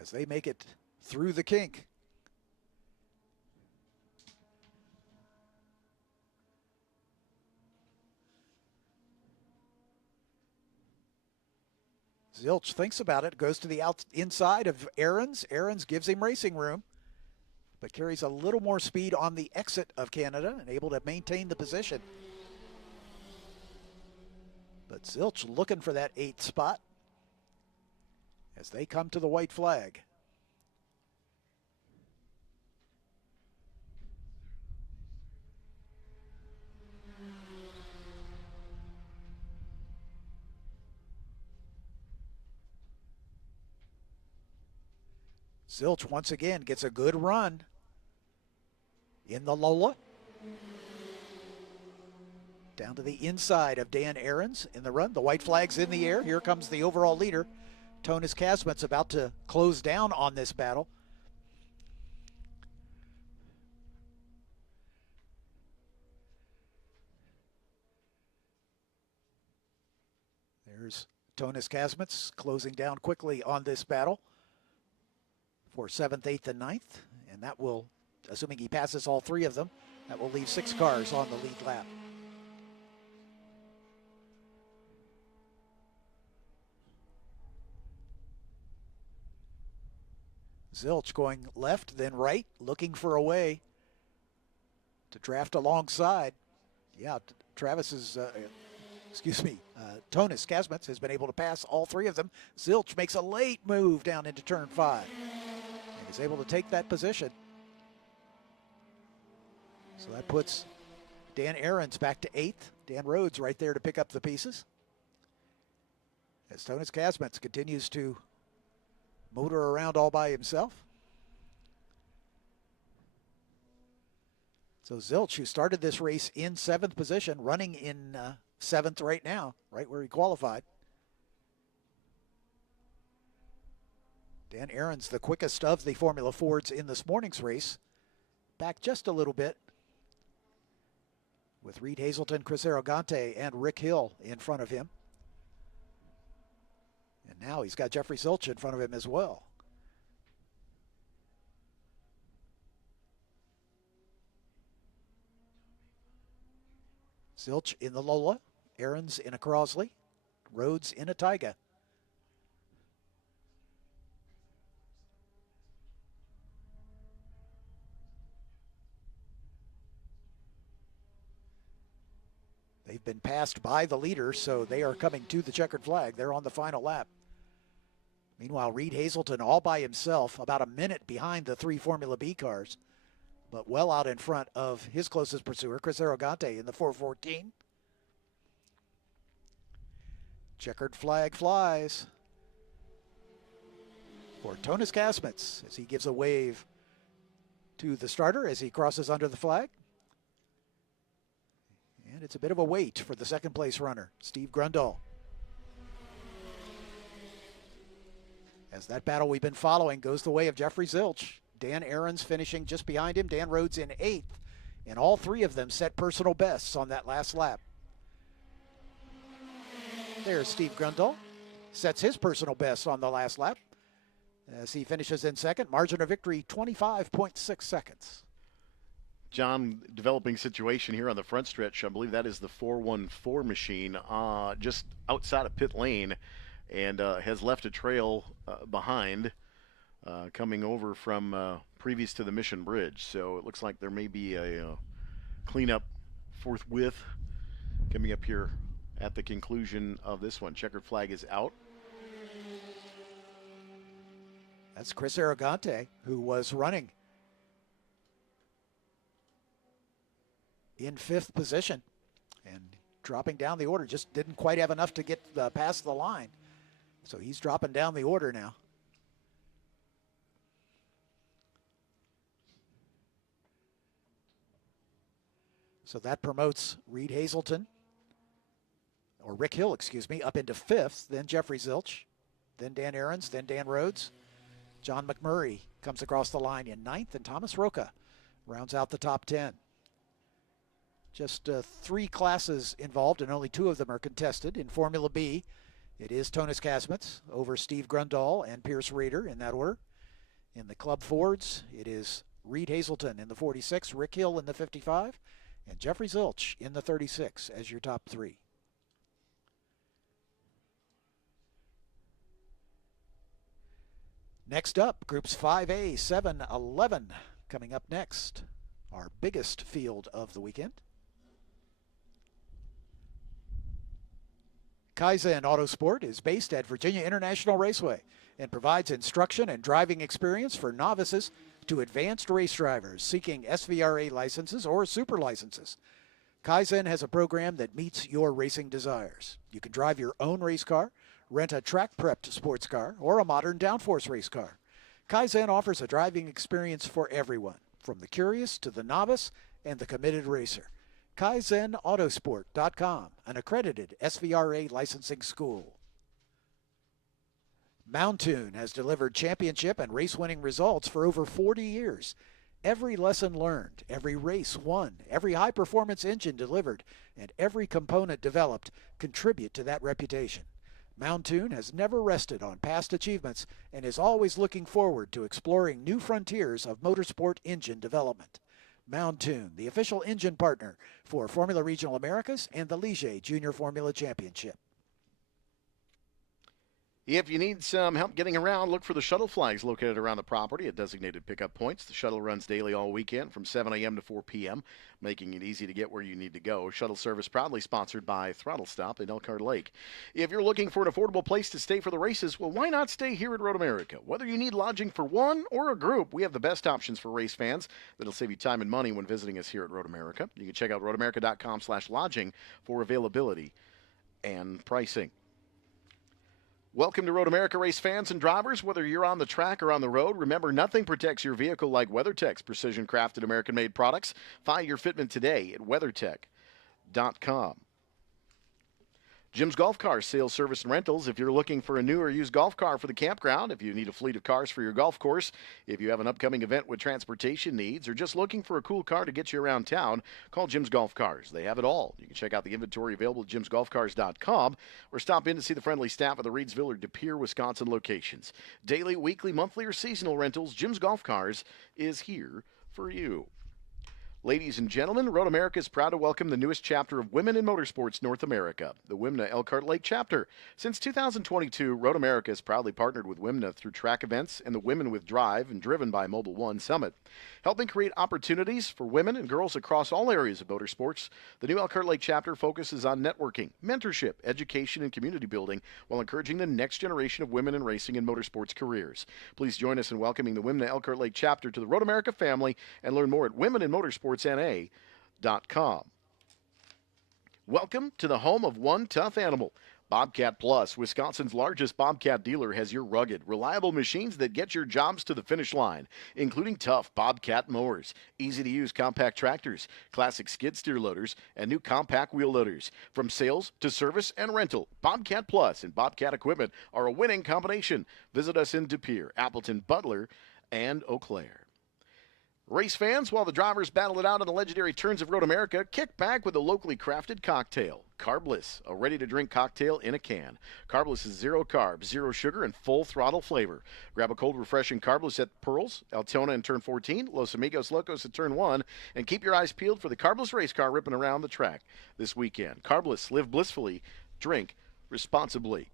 as they make it through the kink. Zilch thinks about it, goes to the inside of Ahrens. Ahrens gives him racing room, but carries a little more speed on the exit of Canada and able to maintain the position. But Zilch looking for that 8th spot as they come to the white flag. Zilch once again gets a good run in the Lola. Down to the inside of Dan Ahrens in the run. The white flag's in the air. Here comes the overall leader. Tonis Kasmit's about to close down on this battle. There's Tonis Kasmit's closing down quickly on this battle for 7th, 8th, and 9th. And that will, assuming he passes all 3 of them, that will leave 6 cars on the lead lap. Zilch going left, then right, looking for a way to draft alongside. Yeah, Travis's, Tonis Kasmit's has been able to pass all 3 of them. Zilch makes a late move down into turn 5 and is able to take that position. So that puts Dan Ahrens back to 8th. Dan Rhodes right there to pick up the pieces. As Tonis Kasmit's continues to motor around all by himself. So Zilch, who started this race in 7th position, running in 7th right now, right where he qualified. Dan Ahrens, the quickest of the Formula Fords in this morning's race, back just a little bit with Reed Hazelton, Chris Arrogante, and Rick Hill in front of him. And now he's got Jeffrey Zilch in front of him as well. Zilch in the Lola, Ahrens in a Crosley, Rhodes in a Taiga. They've been passed by the leader, so they are coming to the checkered flag. They're on the final lap. Meanwhile, Reed Hazelton all by himself, about a minute behind the 3 Formula B cars, but well out in front of his closest pursuer, Chris Arrogante, in the 414. Checkered flag flies for Tonis Kasmets as he gives a wave to the starter as he crosses under the flag. And it's a bit of a wait for the second place runner, Steve Grundle. As that battle we've been following goes the way of Jeffrey Zilch. Dan Aarons finishing just behind him. Dan Rhodes in 8th. And all 3 of them set personal bests on that last lap. There's Steve Grundle. Sets his personal best on the last lap as he finishes in 2nd. Margin of victory, 25.6 seconds. John, developing situation here on the front stretch. I believe that is the 414 machine just outside of pit lane, and has left a trail behind coming over from previous to the Mission Bridge. So it looks like there may be a cleanup forthwith coming up here at the conclusion of this one. Checkered flag is out. That's Chris Arrogante, who was running in 5th position and dropping down the order. Just didn't quite have enough to get past the line. So he's dropping down the order now. So that promotes Reed Hazelton, or Rick Hill, excuse me, up into 5th, then Jeffrey Zilch, then Dan Aarons, then Dan Rhodes. John McMurray comes across the line in 9th, and Thomas Roca rounds out the top 10. Just 3 classes involved, and only 2 of them are contested. In Formula B, it is Tonis Kasmets over Steve Grundle and Pierce Rader in that order. In the Club Fords, it is Reed Hazelton in the 46, Rick Hill in the 55, and Jeffrey Zilch in the 36 as your top 3. Next up, Groups 5A, 7, 11. Coming up next, our biggest field of the weekend. Kaizen Autosport is based at Virginia International Raceway and provides instruction and driving experience for novices to advanced race drivers seeking SVRA licenses or super licenses. Kaizen has a program that meets your racing desires. You can drive your own race car, rent a track-prepped sports car, or a modern downforce race car. Kaizen offers a driving experience for everyone, from the curious to the novice and the committed racer. KaizenAutosport.com, an accredited SVRA licensing school. Mountoon has delivered championship and race-winning results for over 40 years. Every lesson learned, every race won, every high-performance engine delivered, and every component developed contribute to that reputation. Mountoon has never rested on past achievements and is always looking forward to exploring new frontiers of motorsport engine development. Mountoon, the official engine partner for Formula Regional Americas and the Ligier Junior Formula Championship. If you need some help getting around, look for the shuttle flags located around the property at designated pickup points. The shuttle runs daily all weekend from 7 a.m. to 4 p.m., making it easy to get where you need to go. Shuttle service proudly sponsored by Throttle Stop in Elkhart Lake. If you're looking for an affordable place to stay for the races, well, why not stay here at Road America? Whether you need lodging for one or a group, we have the best options for race fans that'll save you time and money when visiting us here at Road America. You can check out roadamerica.com/lodging for availability and pricing. Welcome to Road America race fans and drivers. Whether you're on the track or on the road, remember nothing protects your vehicle like WeatherTech's precision crafted American-made products. Find your fitment today at WeatherTech.com. Jim's Golf Cars, sales, service, and rentals. If you're looking for a new or used golf car for the campground, if you need a fleet of cars for your golf course, if you have an upcoming event with transportation needs, or just looking for a cool car to get you around town, call Jim's Golf Cars. They have it all. You can check out the inventory available at jimsgolfcars.com or stop in to see the friendly staff at the Reedsville or De Pere, Wisconsin locations. Daily, weekly, monthly, or seasonal rentals, Jim's Golf Cars is here for you. Ladies and gentlemen, Road America is proud to welcome the newest chapter of Women in Motorsports North America, the WIMNA Elkhart Lake chapter. Since 2022, Road America has proudly partnered with WIMNA through track events and the Women with Drive and Driven by Mobile One Summit. helping create opportunities for women and girls across all areas of motorsports. The new Elkhart Lake chapter focuses on networking, mentorship, education, and community building while encouraging the next generation of women in racing and motorsports careers. Please join us in welcoming the Women at Elkhart Lake chapter to the Road America family and learn more at womeninmotorsportsna.com. Welcome to the home of one tough animal. Bobcat Plus, Wisconsin's largest Bobcat dealer, has your rugged, reliable machines that get your jobs to the finish line, including tough Bobcat mowers, easy-to-use compact tractors, classic skid steer loaders, and new compact wheel loaders. From sales to service and rental, Bobcat Plus and Bobcat equipment are a winning combination. Visit us in De Pere, Appleton, Butler, and Eau Claire. Race fans, while the drivers battle it out in the legendary turns of Road America, kick back with a locally crafted cocktail. Carbless, a ready-to-drink cocktail in a can. Carbless is 0 carbs, 0 sugar, and full throttle flavor. Grab a cold, refreshing Carbless at Pearls, Altona in turn 14, Los Amigos Locos at turn 1, and keep your eyes peeled for the Carbless race car ripping around the track this weekend. Carbless, live blissfully, drink responsibly.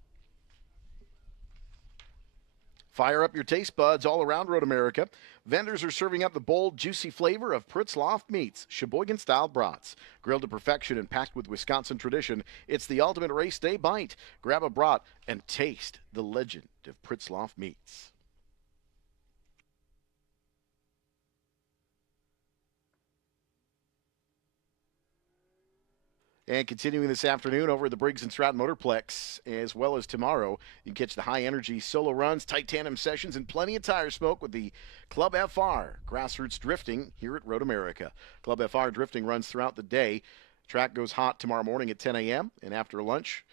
Fire up your taste buds all around Road America. Vendors are serving up the bold, juicy flavor of Pritzloff meats, Sheboygan-style brats. Grilled to perfection and packed with Wisconsin tradition, it's the ultimate race day bite. Grab a brat and taste the legend of Pritzloff meats. And continuing this afternoon over at the Briggs & Stratton Motorplex, as well as tomorrow, you can catch the high-energy solo runs, tight tandem sessions, and plenty of tire smoke with the Club FR Grassroots Drifting here at Road America. Club FR Drifting runs throughout the day. Track goes hot tomorrow morning at 10 a.m. and after lunch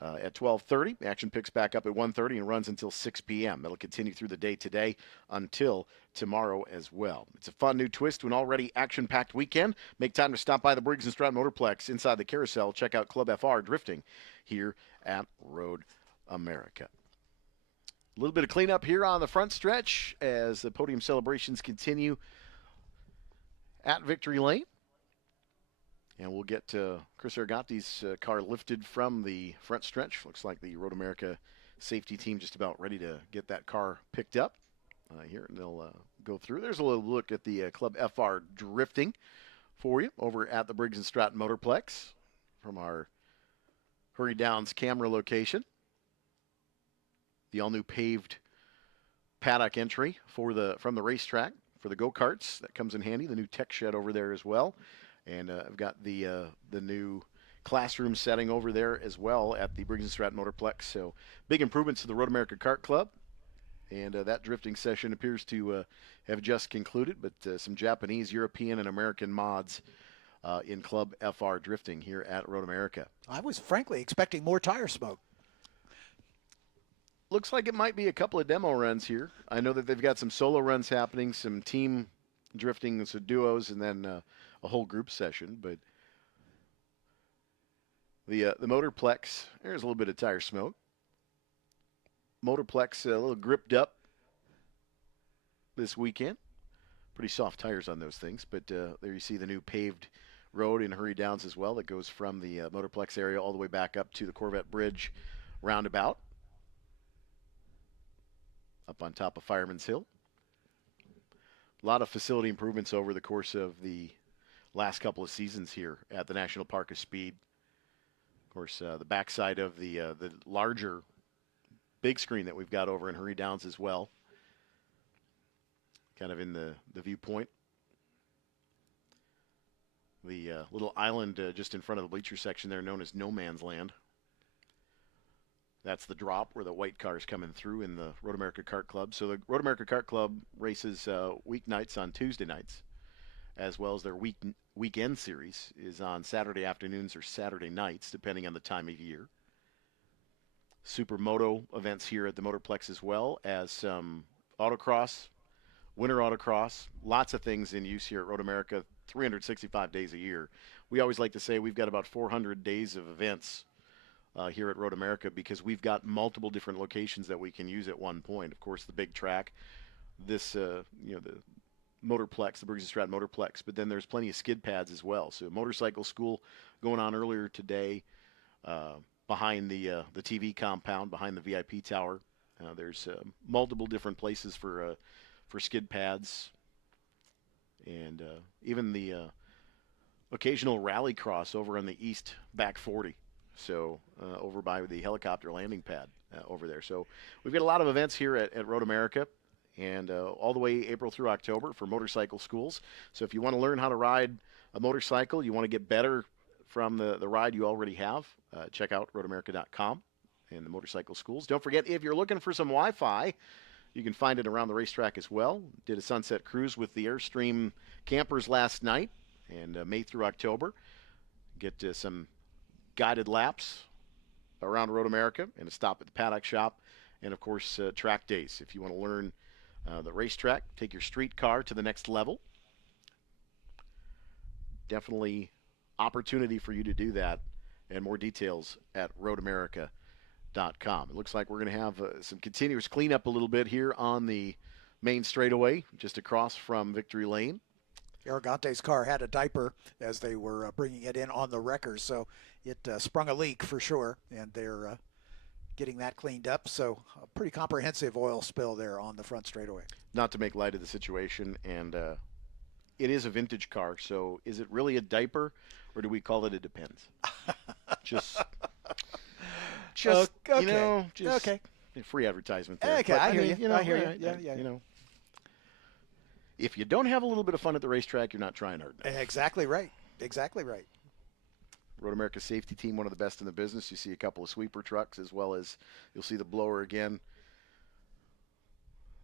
at 12:30. Action picks back up at 1:30 and runs until 6 p.m. It'll continue through the day today until tomorrow as well. It's a fun new twist to an already action-packed weekend. Make time to stop by the Briggs & Stratton Motorplex inside the carousel. Check out Club FR Drifting here at Road America. A little bit of cleanup here on the front stretch as the podium celebrations continue at Victory Lane. And we'll get Chris Aragotti's car lifted from the front stretch. Looks like the Road America safety team just about ready to get that car picked up here, and they'll go through. There's a little look at the Club FR Drifting for you over at the Briggs & Stratton Motorplex from our Hurry Downs camera location. The all-new paved paddock entry from the racetrack for the go-karts. That comes in handy. The new tech shed over there as well. And I've got the new classroom setting over there as well at the Briggs & Stratton Motorplex. So big improvements to the Road America Kart Club. And that drifting session appears to have just concluded, but some Japanese, European, and American mods in Club FR Drifting here at Road America. I was frankly expecting more tire smoke. Looks like it might be a couple of demo runs here. I know that they've got some solo runs happening, some team drifting, some duos, and then a whole group session. But the Motorplex, there's a little bit of tire smoke. Motorplex a little gripped up this weekend. Pretty soft tires on those things, but there you see the new paved road in Hurry Downs as well that goes from the Motorplex area all the way back up to the Corvette Bridge roundabout up on top of Fireman's Hill. A lot of facility improvements over the course of the last couple of seasons here at the National Park of Speed. Of course, the backside of the larger big screen that we've got over in Hurry Downs as well, kind of in the viewpoint. The little island just in front of the bleacher section there known as No Man's Land. That's the drop where the white cars coming through in the Road America Kart Club. So the Road America Kart Club races weeknights on Tuesday nights, as well as their weekend series is on Saturday afternoons or Saturday nights, depending on the time of year. Supermoto events here at the Motorplex as well as some autocross, winter autocross, lots of things in use here at Road America 365 days a year. We always like to say we've got about 400 days of events here at Road America because we've got multiple different locations that we can use at one point. Of course, the big track, this, the Motorplex, the Briggs & Stratton Motorplex, but then there's plenty of skid pads as well. So motorcycle school going on earlier today behind the TV compound, behind the VIP tower. There's multiple different places for skid pads. and even the occasional rally cross over on the east back 40. So over by the helicopter landing pad over there. So we've got a lot of events here at Road America, and all the way April through October for motorcycle schools. So if you want to learn how to ride a motorcycle, you want to get better from the ride you already have, check out roadamerica.com and the motorcycle schools. Don't forget, if you're looking for some Wi-Fi, you can find it around the racetrack as well. Did a sunset cruise with the Airstream campers last night, and May through October. Get some guided laps around Road America and a stop at the paddock shop, and of course track days. If you want to learn the racetrack, take your street car to the next level. Definitely opportunity for you to do that, and more details at roadamerica.com. It looks like we're going to have some continuous cleanup a little bit here on the main straightaway just across from Victory Lane. Aragante's car had a diaper as they were bringing it in on the wreckers, so it sprung a leak for sure, and they're getting that cleaned up. So a pretty comprehensive oil spill there on the front straightaway. Not to make light of the situation, and it is a vintage car, so is it really a diaper, or do we call it a depends? just okay. You know, just okay. Free advertisement there. Okay, But, I hear mean, you. know, I hear you. right, Yeah. You know, if you don't have a little bit of fun at the racetrack, you're not trying hard enough. Exactly right. Exactly right. Road America's safety team, one of the best in the business. You see a couple of sweeper trucks, as well as you'll see the blower again,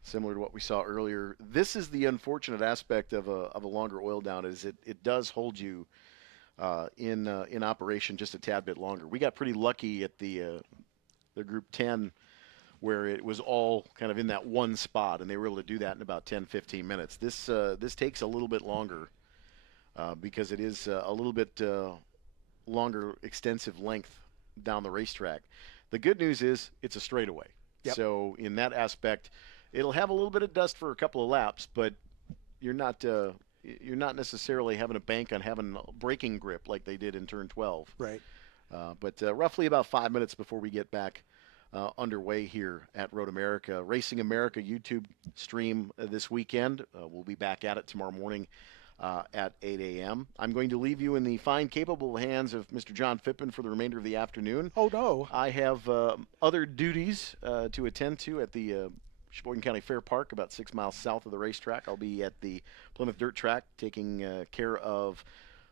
similar to what we saw earlier. This is the unfortunate aspect of a longer oil down, is it does hold you in operation just a tad bit longer. We got pretty lucky at the Group 10, where it was all kind of in that one spot, and they were able to do that in about 10-15 minutes. This takes a little bit longer because it is a little bit longer, extensive length down the racetrack. The good news is it's a straightaway. Yep. So in that aspect, it'll have a little bit of dust for a couple of laps, but you're not necessarily having a bank on having braking grip like they did in turn 12. Right. But roughly about 5 minutes before we get back underway here at Road America. Racing America YouTube stream this weekend. We'll be back at it tomorrow morning at 8 a.m. I'm going to leave you in the fine, capable hands of Mr. John Phippen for the remainder of the afternoon. Oh, no. I have other duties to attend to at the Sheboygan County Fair Park, about 6 miles south of the racetrack. I'll be at the Plymouth Dirt Track taking care of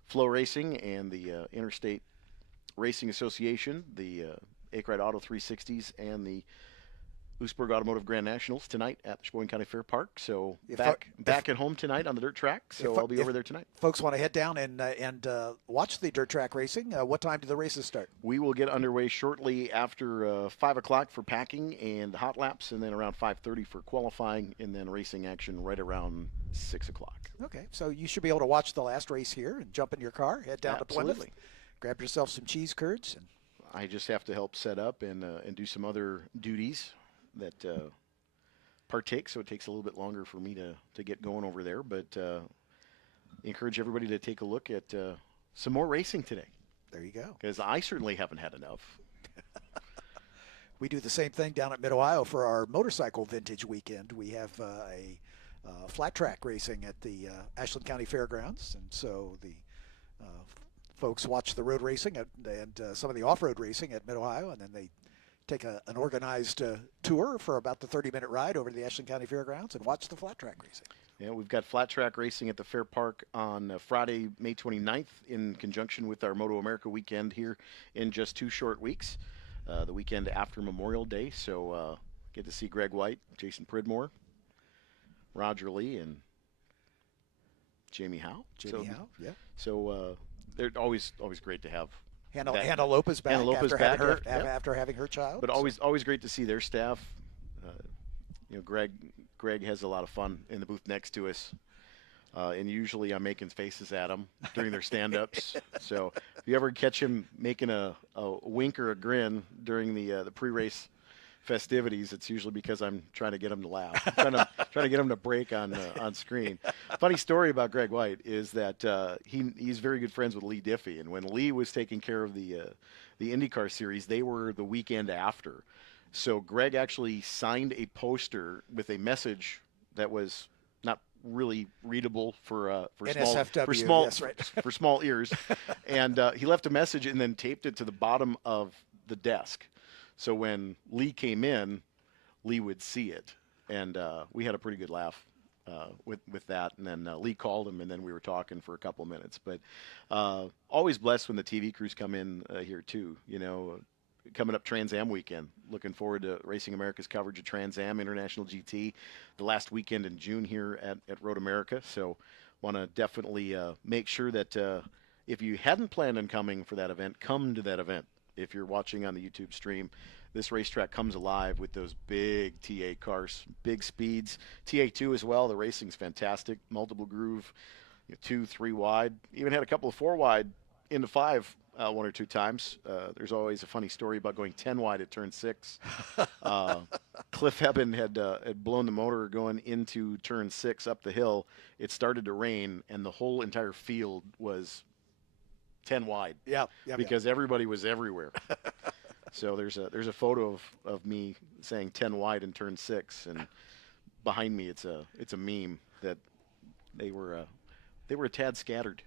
Flow Racing and the Interstate Racing Association, the Akrite Auto 360s, and the Lewisburg Automotive Grand Nationals tonight at the Sheboygan County Fair Park. So back at home tonight on the dirt track. So I'll be over there tonight. Folks want to head down and watch the dirt track racing. What time do the races start? We will get underway shortly after 5 o'clock for packing and hot laps, and then around 5:30 for qualifying, and then racing action right around 6 o'clock. Okay, so you should be able to watch the last race here and jump in your car, head down to Plymouth, grab yourself some cheese curds. And I just have to help set up and do some other duties that partake, so it takes a little bit longer for me to get going over there. But encourage everybody to take a look at some more racing today. There you go. Because I certainly haven't had enough. We do the same thing down at Mid-Ohio for our motorcycle vintage weekend. We have a flat track racing at the Ashland County Fairgrounds, and so the folks watch the road racing and some of the off-road racing at Mid-Ohio, and then they take an organized tour for about the 30-minute ride over to the Ashland County Fairgrounds and watch the flat track racing. Yeah, we've got flat track racing at the Fair Park on Friday, May 29th, in conjunction with our Moto America weekend here in just 2 short weeks, the weekend after Memorial Day. So get to see Greg White, Jason Pridmore, Roger Lee, and Jamie Howe. Howe, yeah. So they're always great to have. Hannah Lopez back, after having her child. But always great to see their staff. Greg has a lot of fun in the booth next to us. And usually I'm making faces at him during their stand-ups. So if you ever catch him making a wink or a grin during the pre-race festivities, it's usually because I'm trying to get him to laugh. I'm trying to get him to break on screen. Funny story about Greg White is that he's very good friends with Lee Diffie, and when Lee was taking care of the IndyCar series, they were the weekend after. So Greg actually signed a poster with a message that was not really readable for NSFW, small yes, right. for small ears, and he left a message and then taped it to the bottom of the desk, so when Lee came in, Lee would see it, and we had a pretty good laugh with that. And then Lee called him, and then we were talking for a couple of minutes. But always blessed when the TV crews come in here too. Coming up Trans Am weekend. Looking forward to Racing America's coverage of Trans Am International GT the last weekend in June here at Road America. So want to definitely make sure that if you hadn't planned on coming for that event, come to that event. If you're watching on the YouTube stream, this racetrack comes alive with those big TA cars, big speeds. TA2 as well. The racing's fantastic. Multiple groove, 2, 3 wide. Even had a couple of 4 wide into 5 one or two times. There's always a funny story about going 10 wide at turn 6. Cliff Eben had blown the motor going into turn 6 up the hill. It started to rain, and the whole entire field was 10 wide. Yeah, because everybody was everywhere. So there's a photo of me saying 10 wide in turn 6, and behind me it's a meme that they were a tad scattered.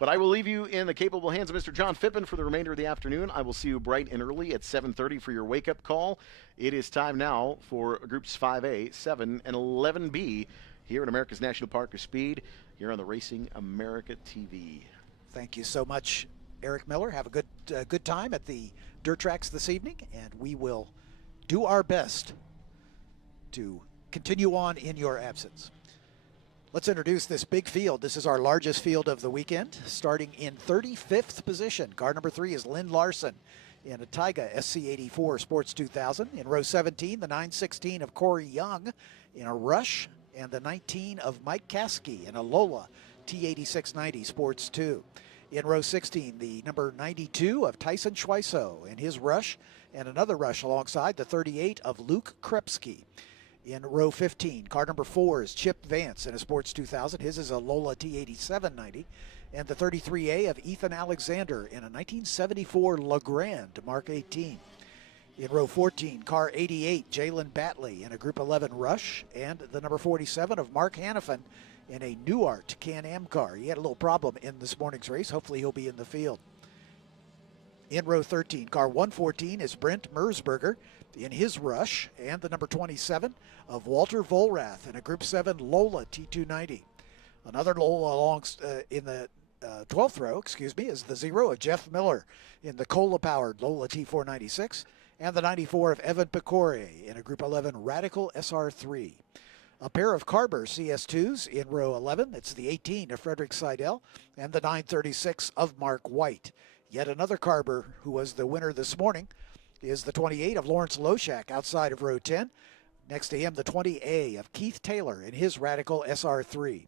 But I will leave you in the capable hands of Mr. John Phippen for the remainder of the afternoon. I will see you bright and early at 7:30 for your wake-up call. It is time now for Groups 5A, 7, and 11B here at America's National Park of Speed, here on the Racing America TV. Thank you so much, Eric Miller. Have a good time at the dirt tracks this evening, and we will do our best to continue on in your absence. Let's introduce this big field. This is our largest field of the weekend. Starting in 35th position, car number 3 is Lynn Larson in a Taiga SC84 Sports 2000. In row 17, the 916 of Corey Young in a Rush, and the 19 of Mike Caskey in a Lola T8690 Sports 2. In row 16, the number 92 of Tyson Schweiso in his Rush, and another Rush alongside the 38 of Luke Krepsky. In row 15, car number 4 is Chip Vance in a Sports 2000. His is a Lola T8790. And the 33A of Ethan Alexander in a 1974 Legrand Mark 18. In row 14, car 88, Jalen Batley in a Group 11 Rush. And the number 47 of Mark Hannafin in a Nuart Can-Am car. He had a little problem in this morning's race. Hopefully he'll be in the field. In row 13, car 114 is Brent Mersberger in his Rush, and the number 27 of Walter Volrath in a Group 7 Lola T290. Another Lola in the 12th row, is the 0 of Jeff Miller in the Cola-powered Lola T496, and the 94 of Evan Pecore in a Group 11 Radical SR3. A pair of Carber CS2s in row 11. It's the 18 of Frederick Seidel and the 936 of Mark White. Yet another Carber who was the winner this morning is the 28 of Lawrence Loshak outside of row 10. Next to him, the 20A of Keith Taylor in his Radical SR3.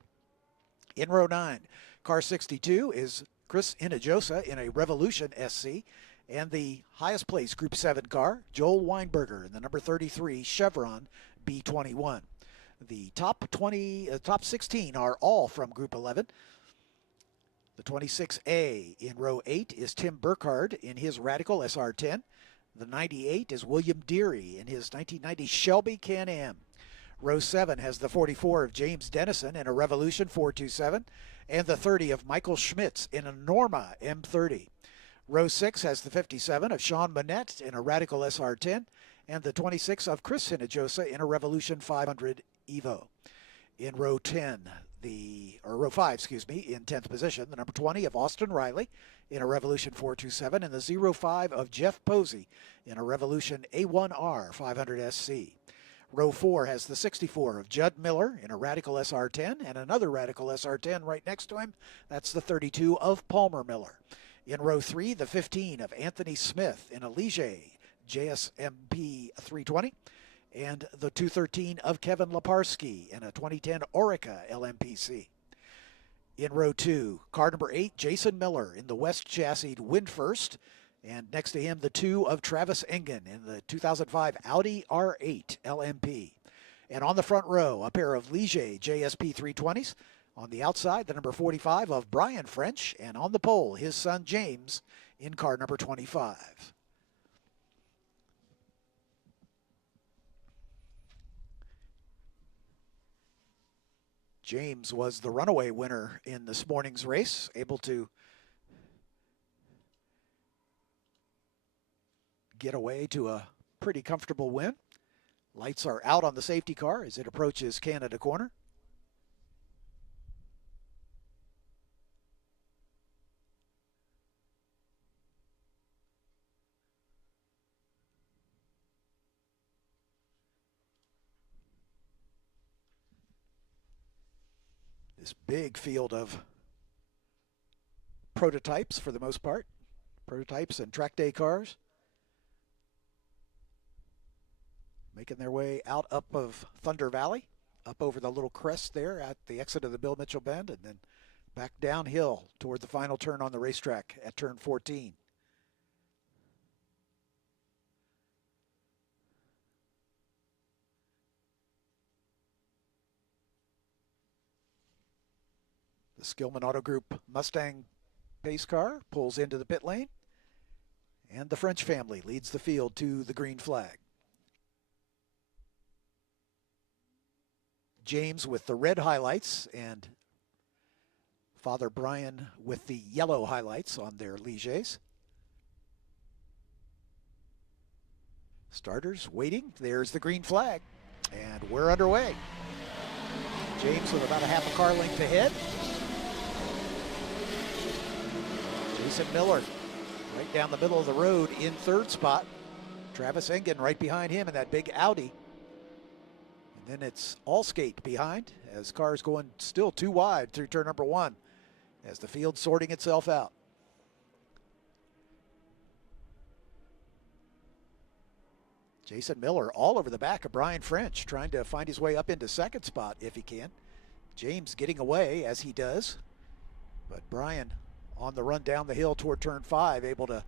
In row 9, car 62 is Chris Hinojosa in a Revolution SC, and the highest place Group 7 car, Joel Weinberger in the number 33 Chevron B21. The top 16 are all from Group 11. The 26A in row 8 is Tim Burkhardt in his Radical SR10. The 98 is William Deary in his 1990 Shelby Can-Am. Row 7 has the 44 of James Dennison in a Revolution 427, and the 30 of Michael Schmitz in a Norma M30. Row 6 has the 57 of Sean Monette in a Radical SR10, and the 26 of Chris Hinojosa in a Revolution 500 Evo. In row 5, in 10th position, the number 20 of Austin Riley in a Revolution 427, and the 05 of Jeff Posey in a Revolution A1R 500 SC. Row 4 has the 64 of Judd Miller in a Radical SR10, and another Radical SR10 right next to him. That's the 32 of Palmer Miller. In row 3, the 15 of Anthony Smith in a Ligier JSMP 320, and the 213 of Kevin Leparsky in a 2010 Orica LMPC. In row 2, car number 8, Jason Miller in the West Chassis Windfirst, and next to him the 2 of Travis Engen in the 2005 Audi R8 LMP. And on the front row, a pair of Ligier JSP 320s. On the outside, the number 45 of Brian French, and on the pole, his son James in car number 25. James was the runaway winner in this morning's race, able to get away to a pretty comfortable win. Lights are out on the safety car as it approaches Canada corner. This big field of prototypes for the most part, prototypes and track day cars, making their way out up of Thunder Valley, up over the little crest there at the exit of the Bill Mitchell Bend, and then back downhill toward the final turn on the racetrack at turn 14. The Skillman Auto Group Mustang pace car pulls into the pit lane, and the French family leads the field to the green flag. James with the red highlights and Father Brian with the yellow highlights on their Ligers. Starters waiting. There's the green flag, and we're underway. James with about a half a car length ahead. Jason Miller right down the middle of the road in third spot. Travis Engen right behind him in that big Audi. And then it's Allskate behind as cars going still too wide through turn number 1 as the field sorting itself out. Jason Miller all over the back of Brian French, trying to find his way up into second spot if he can. James getting away as he does, but Brian on the run down the hill toward turn 5, able to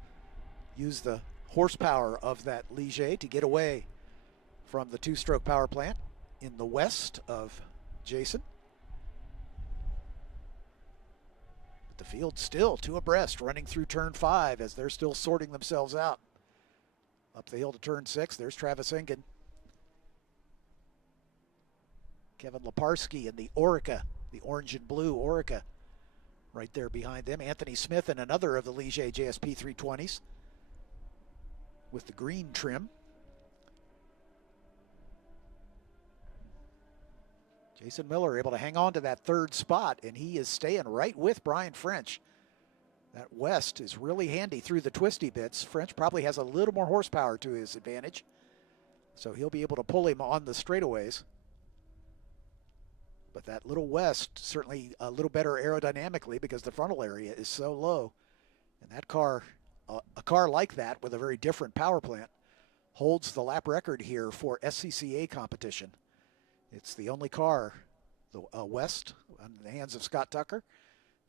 use the horsepower of that Ligier to get away from the two-stroke power plant in the west of Jason. But the field still two abreast running through turn 5 as they're still sorting themselves out. Up the hill to turn 6, there's Travis Engen. Kevin Leparski in the Orica, the orange and blue Orica, right there behind them. Anthony Smith in another of the Ligier JSP 320s with the green trim. Jason Miller able to hang on to that third spot, and he is staying right with Brian French. That west is really handy through the twisty bits. French probably has a little more horsepower to his advantage, so he'll be able to pull him on the straightaways. But that little west certainly a little better aerodynamically because the frontal area is so low. And that car, a car like that with a very different power plant, holds the lap record here for SCCA competition. It's the only car, the West, in the hands of Scott Tucker,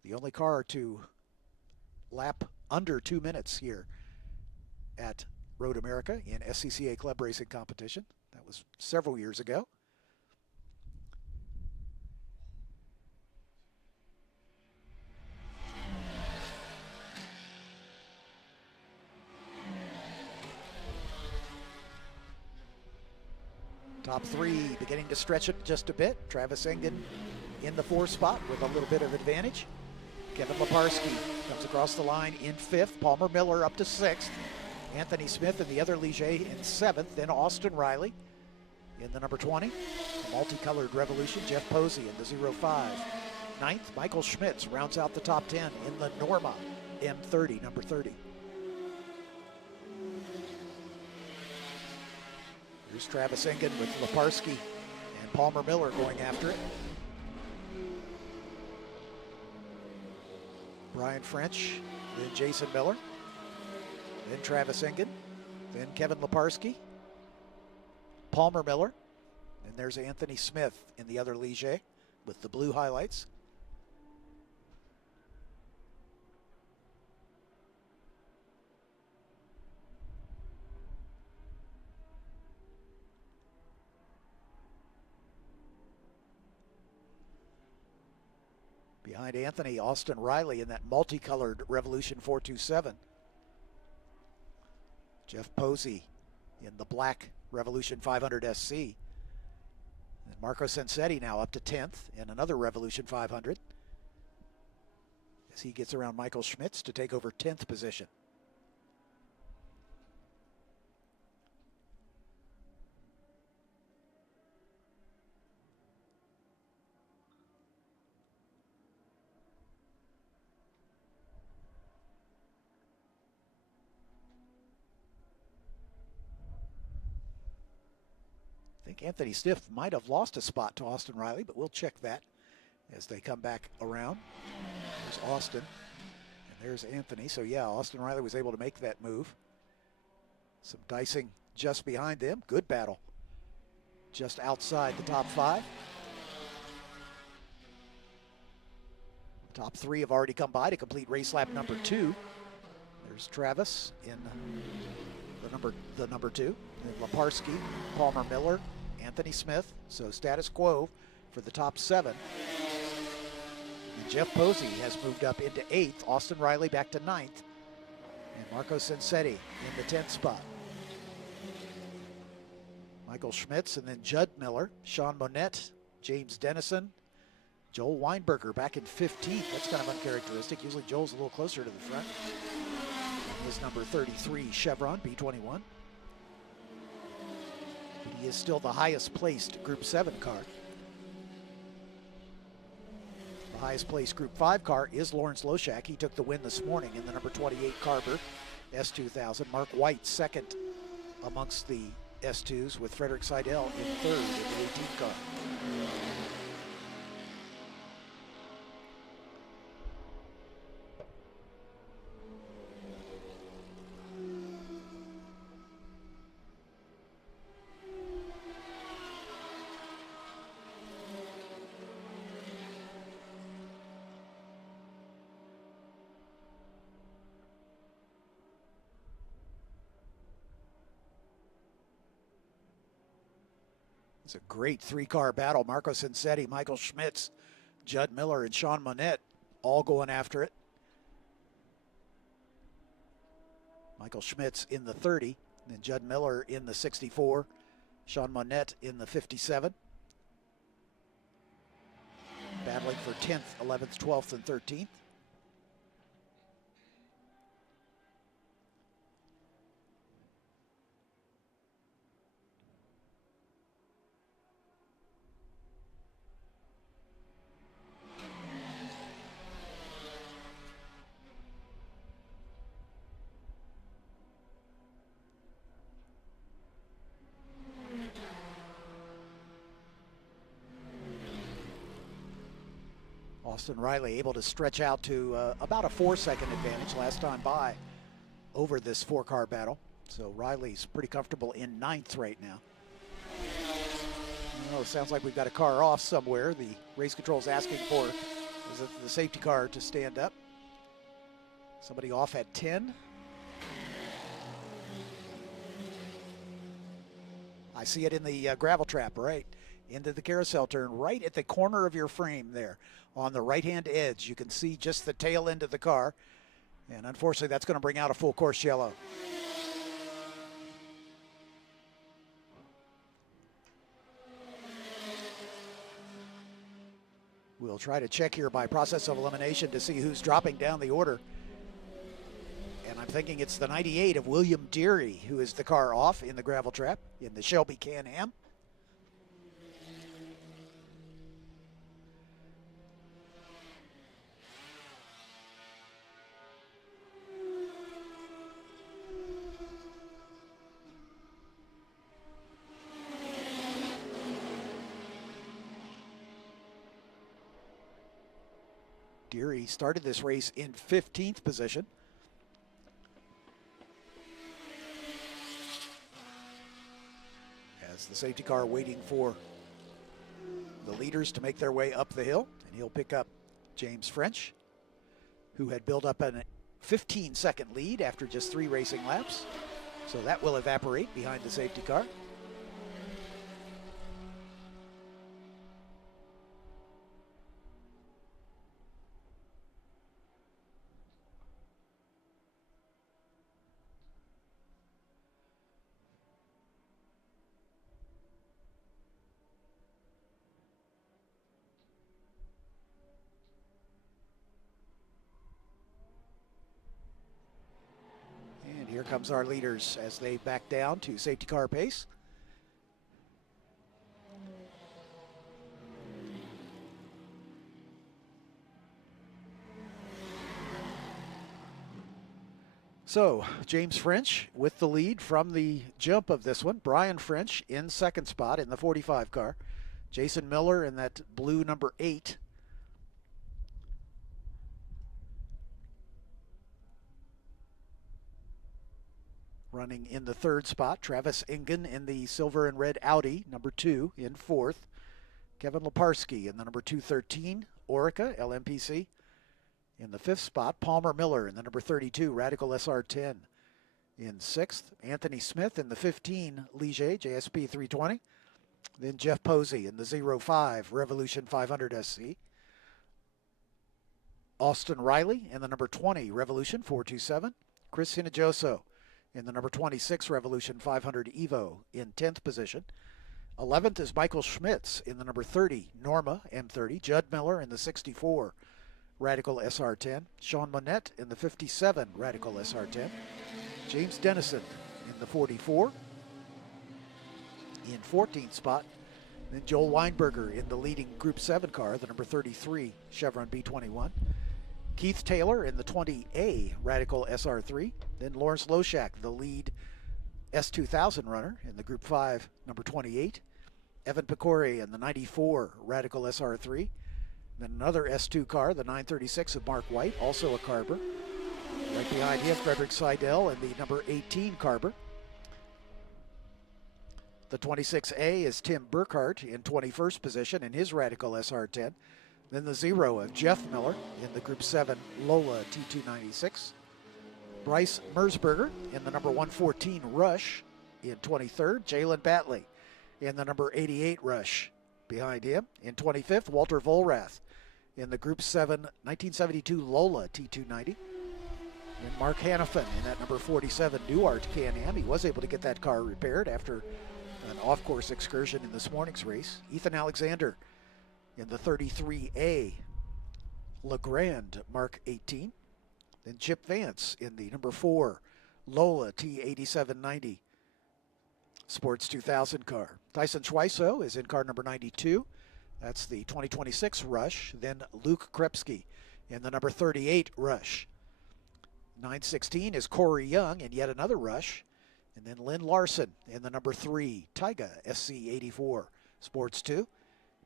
the only car to lap under 2 minutes here at Road America in SCCA Club Racing competition. That was several years ago. Top 3 beginning to stretch it just a bit. Travis Engen in the 4th spot with a little bit of advantage. Kevin Leparski comes across the line in 5th. Palmer Miller up to 6th. Anthony Smith in the other Ligier in 7th. Then Austin Riley in the number 20. The multicolored Revolution. Jeff Posey in the 05. 9th, Michael Schmitz rounds out the top 10 in the Norma M30, number 30. Here's Travis Engen with Leparski and Palmer Miller going after it. Brian French, then Jason Miller, then Travis Engen, then Kevin Leparski, Palmer Miller, and there's Anthony Smith in the other Ligier with the blue highlights. Behind Anthony, Austin Riley in that multicolored Revolution 427. Jeff Posey in the black Revolution 500 SC. And Marco Sensetti now up to 10th in another Revolution 500 as he gets around Michael Schmitz to take over 10th position. I think Anthony Stiff might have lost a spot to Austin Riley, but we'll check that as they come back around. There's Austin, and there's Anthony. So yeah, Austin Riley was able to make that move. Some dicing just behind them. Good battle just outside the top 5. Top 3 have already come by to complete race lap number 2. There's Travis in the number 2. And Leparsky, Palmer Miller, Anthony Smith. So status quo for the top 7. And Jeff Posey has moved up into 8th. Austin Riley back to 9th. And Marco Sensetti in the 10th spot. Michael Schmitz and then Judd Miller, Sean Monette, James Dennison, Joel Weinberger back in 15th. That's kind of uncharacteristic. Usually Joel's a little closer to the front. And his number 33 Chevron B21. But he is still the highest placed Group 7 car. The highest placed Group 5 car is Lawrence Loshak. He took the win this morning in the number 28 Carver S2000. Mark White second amongst the S2s with Frederick Seidel in third in the 18 car. It's a great 3-car battle. Marco Sensetti, Michael Schmitz, Judd Miller, and Sean Monette all going after it. Michael Schmitz in the 30, and then Judd Miller in the 64, Sean Monette in the 57. Battling for 10th, 11th, 12th, and 13th. Austin Riley able to stretch out to about a 4-second advantage last time by over this 4-car battle. So Riley's pretty comfortable in 9th right now. Oh, sounds like we've got a car off somewhere. The race control's asking for the safety car to stand up. Somebody off at 10. I see it in the gravel trap, right into the carousel turn, right at the corner of your frame there on the right-hand edge. You can see just the tail end of the car, and unfortunately that's going to bring out a full course yellow. We'll try to check here by process of elimination to see who's dropping down the order. And I'm thinking it's the 98 of William Deary who is the car off in the gravel trap in the Shelby Can-Am. Deary started this race in 15th position. As the safety car waiting for the leaders to make their way up the hill, and he'll pick up James French, who had built up a 15-second lead after just 3 racing laps. So that will evaporate behind the safety car. Here comes our leaders as they back down to safety car pace. So, James French with the lead from the jump of this one. Brian French in second spot in the 45 car. Jason Miller in that blue number 8. Running in the third spot. Travis Ingen in the silver and red Audi, number 2 in fourth. Kevin Leparski in the number 213 Orica LMPC. In the fifth spot, Palmer Miller in the number 32 Radical SR10. In sixth, Anthony Smith in the 15 Ligier JSP 320. Then Jeff Posey in the 05 Revolution 500 SC. Austin Riley in the number 20 Revolution 427. Chris Hinojoso in the number 26 Revolution 500 Evo in 10th position. 11th is Michael Schmitz in the number 30 Norma M30. Judd Miller in the 64 Radical SR10. Sean Monette in the 57 Radical SR10. James Dennison in the 44. In 14th spot, then Joel Weinberger in the leading Group 7 car, the number 33 Chevron B21. Keith Taylor in the 20A Radical SR3. Then Lawrence Loshak, the lead S2000 runner in the Group 5, number 28. Evan Pecori in the 94 Radical SR3. Then another S2 car, the 936 of Mark White, also a Carber. Right behind him, Frederick Seidel in the number 18 Carber. The 26A is Tim Burkhart in 21st position in his Radical SR10. Then the 0 of Jeff Miller in the Group 7 Lola T296. Bryce Mersberger in the number 114 Rush in 23rd. Jalen Batley in the number 88 Rush behind him. In 25th, Walter Volrath in the Group 7 1972 Lola T290. And Mark Hannafin in that number 47 Nuart Can-Am. He was able to get that car repaired after an off-course excursion in this morning's race. Ethan Alexander in the 33A Legrand Mark 18. Then Chip Vance in the number 4 Lola T8790 Sports 2000 car. Tyson Schweiso is in car number 92. That's the 2026 Rush. Then Luke Krepsky in the number 38 Rush. 916 is Corey Young in yet another Rush. And then Lynn Larson in the number 3 Tyga SC84 Sports 2.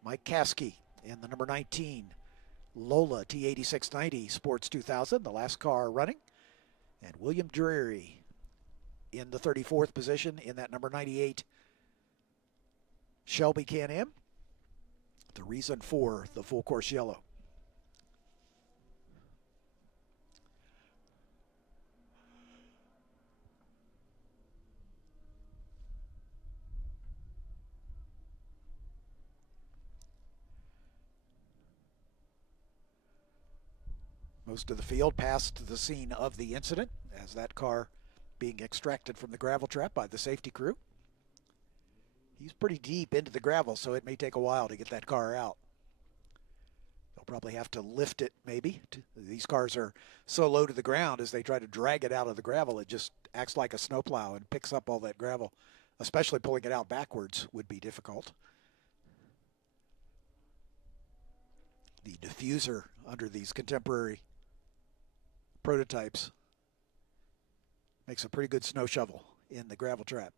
Mike Caskey in the number 19 Lola T8690 Sports 2000, the last car running. And William Drury in the 34th position in that number 98 Shelby Can-Am. The reason for the full course yellow. Most of the field passed the scene of the incident as that car being extracted from the gravel trap by the safety crew. He's pretty deep into the gravel, so it may take a while to get that car out. They'll probably have to lift it, maybe. These cars are so low to the ground, as they try to drag it out of the gravel, it just acts like a snowplow and picks up all that gravel. Especially pulling it out backwards would be difficult. The diffuser under these contemporary prototypes makes a pretty good snow shovel in the gravel trap.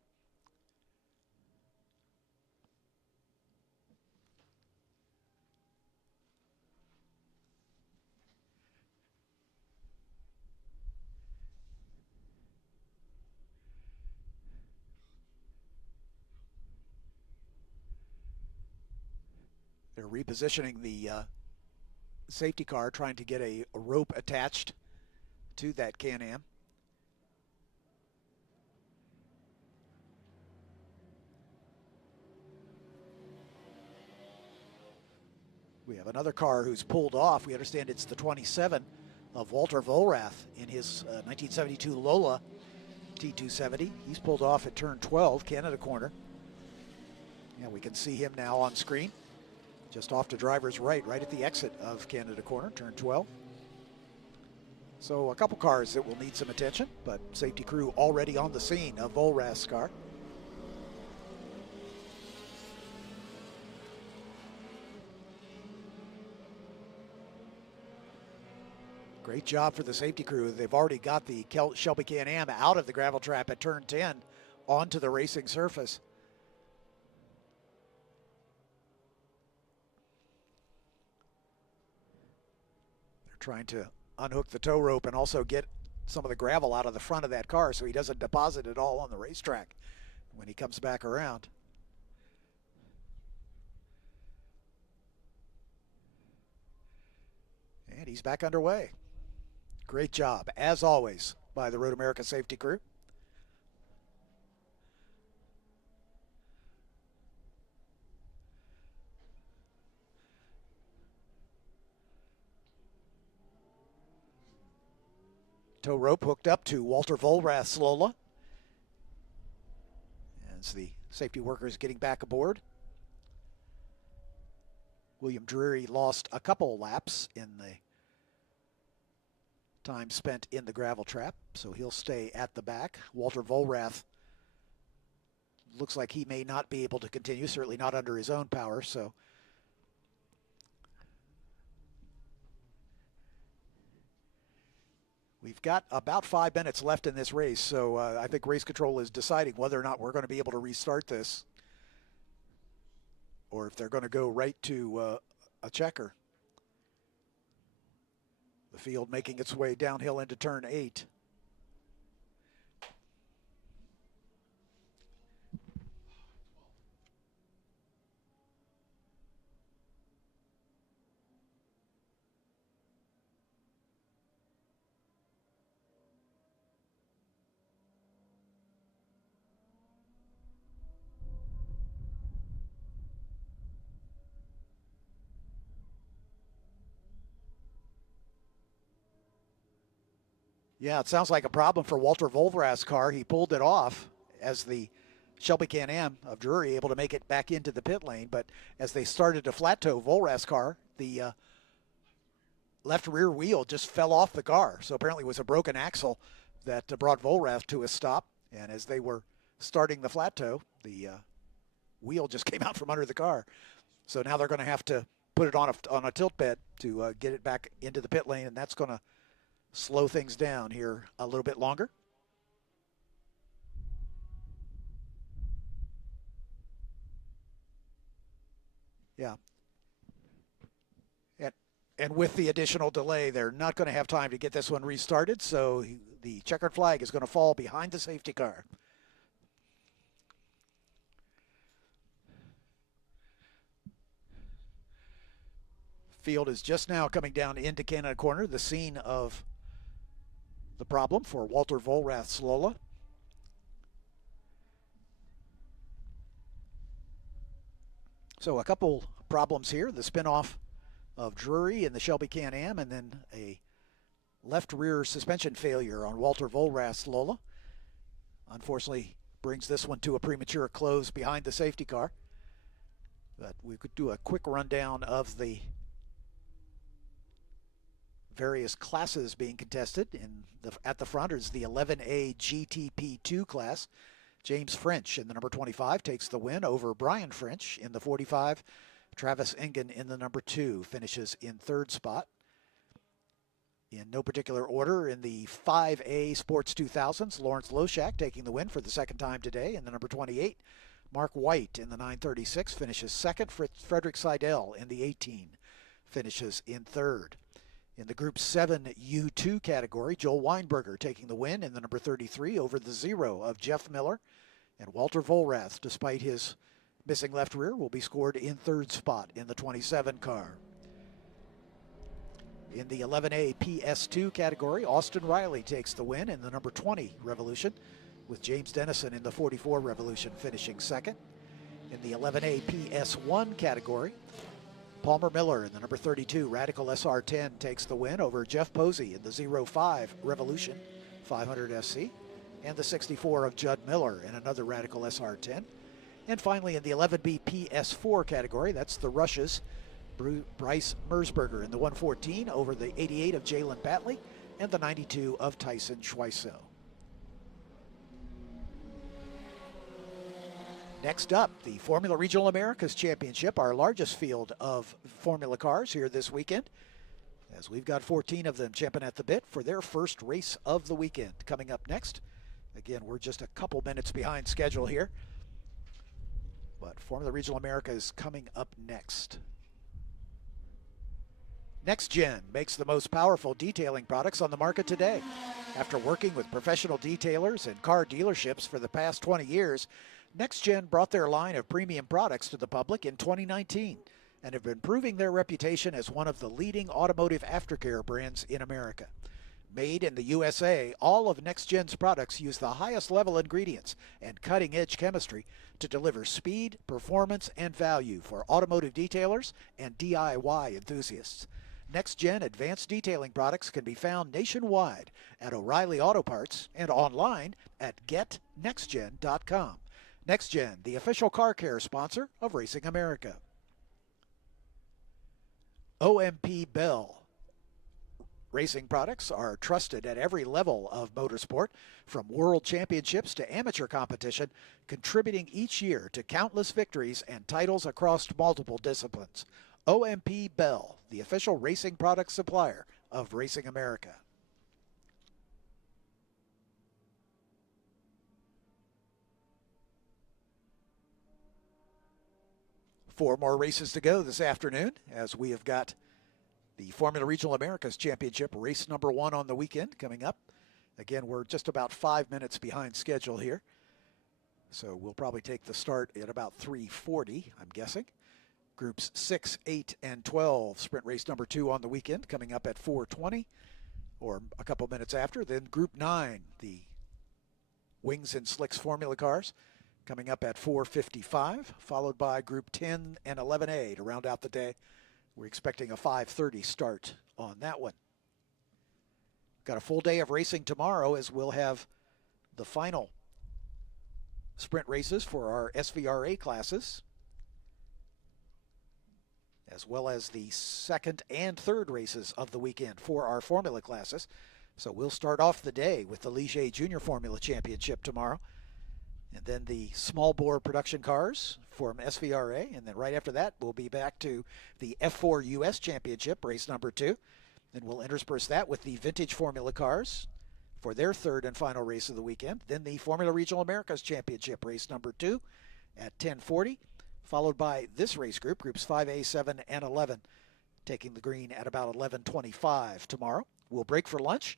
They're repositioning the safety car, trying to get a rope attached to that Can-Am. We have another car who's pulled off. We understand it's the 27 of Walter Volrath in his 1972 Lola T270. He's pulled off at turn 12, Canada corner. Yeah, we can see him now on screen. Just off to driver's right at the exit of Canada corner, turn 12. So a couple cars that will need some attention, but safety crew already on the scene of Volrath's car. Great job for the safety crew. They've already got the Shelby Can-Am out of the gravel trap at turn 10 onto the racing surface. They're trying to unhook the tow rope and also get some of the gravel out of the front of that car so he doesn't deposit it all on the racetrack when he comes back around. And he's back underway. Great job, as always, by the Road America safety crew. Tow rope hooked up to Walter Volrath's Lola as the safety workers getting back aboard. William Drury lost a couple laps in the time spent in the gravel trap, so he'll stay at the back. Walter Volrath looks like he may not be able to continue, certainly not under his own power, so we've got about 5 minutes left in this race, so I think race control is deciding whether or not we're going to be able to restart this or if they're going to go right to a checker. The field making its way downhill into turn 8. Yeah, it sounds like a problem for Walter Volrath's car. He pulled it off as the Shelby Can-Am of Drury able to make it back into the pit lane. But as they started to flat tow Volrath's car, the left rear wheel just fell off the car. So apparently it was a broken axle that brought Volrath to a stop. And as they were starting the flat tow, the wheel just came out from under the car. So now they're going to have to put it on a tilt bed to get it back into the pit lane, and that's going to slow things down here a little bit longer. Yeah. And with the additional delay, they're not going to have time to get this one restarted, so the checkered flag is going to fall behind the safety car. Field is just now coming down into Canada Corner, the scene of the problem for Walter Volrath's Lola. So a couple problems here. The spin-off of Drury and the Shelby Can-Am, and then a left rear suspension failure on Walter Volrath's Lola. Unfortunately, brings this one to a premature close behind the safety car. But we could do a quick rundown of the various classes being contested. At the front is the 11A GTP2 class. James French in the number 25 takes the win over Brian French in the 45. Travis Engen in the number 2 finishes in third spot. In no particular order, in the 5A Sports 2000s, Lawrence Loshak taking the win for the second time today in the number 28. Mark White in the 936 finishes second. Frederick Seidel in the 18 finishes in third. In the Group 7 U2 category, Joel Weinberger taking the win in the number 33 over the 0 of Jeff Miller. And Walter Volrath, despite his missing left rear, will be scored in third spot in the 27 car. In the 11A PS2 category, Austin Riley takes the win in the number 20 Revolution, with James Dennison in the 44 Revolution finishing second. In the 11A PS1 category, Palmer Miller in the number 32 Radical SR10 takes the win over Jeff Posey in the 05 Revolution 500 SC, and the 64 of Judd Miller in another Radical SR10. And finally in the 11B PS4 category, that's the Rushes, Bryce Mersberger in the 114 over the 88 of Jalen Batley, and the 92 of Tyson Schweisel. Next up, the Formula Regional Americas Championship, our largest field of Formula cars here this weekend, as we've got 14 of them champing at the bit for their first race of the weekend. Coming up next, again, we're just a couple minutes behind schedule here, but Formula Regional America is coming up next. Next Gen makes the most powerful detailing products on the market today. After working with professional detailers and car dealerships for the past 20 years, Next Gen brought their line of premium products to the public in 2019 and have been proving their reputation as one of the leading automotive aftercare brands in America. Made in the USA, all of Next Gen's products use the highest level ingredients and cutting-edge chemistry to deliver speed, performance, and value for automotive detailers and DIY enthusiasts. Next Gen advanced detailing products can be found nationwide at O'Reilly Auto Parts and online at getnextgen.com. Next Gen, the official car care sponsor of Racing America. OMP Bell. Racing products are trusted at every level of motorsport, from world championships to amateur competition, contributing each year to countless victories and titles across multiple disciplines. OMP Bell, the official racing product supplier of Racing America. Four more races to go this afternoon, as we have got the Formula Regional Americas Championship race number 1 on the weekend coming up. Again, we're just about 5 minutes behind schedule here, so we'll probably take the start at about 3:40, I'm guessing. Groups 6, 8, and 12, sprint race number 2 on the weekend, coming up at 4:20, or a couple minutes after. Then Group 9, the Wings and Slicks Formula cars, coming up at 4:55, followed by Group 10 and 11A to round out the day. We're expecting a 5:30 start on that one. Got a full day of racing tomorrow, as we'll have the final sprint races for our SVRA classes, as well as the second and third races of the weekend for our formula classes. So we'll start off the day with the Ligier Junior Formula Championship tomorrow, and then the small bore production cars from SVRA, and then right after that we'll be back to the F4 US Championship, race number 2. Then we'll intersperse that with the vintage formula cars for their third and final race of the weekend. Then the Formula Regional Americas Championship, race number 2 at 10:40, followed by this race group, groups 5A, 7, and 11, taking the green at about 11:25 tomorrow. We'll break for lunch,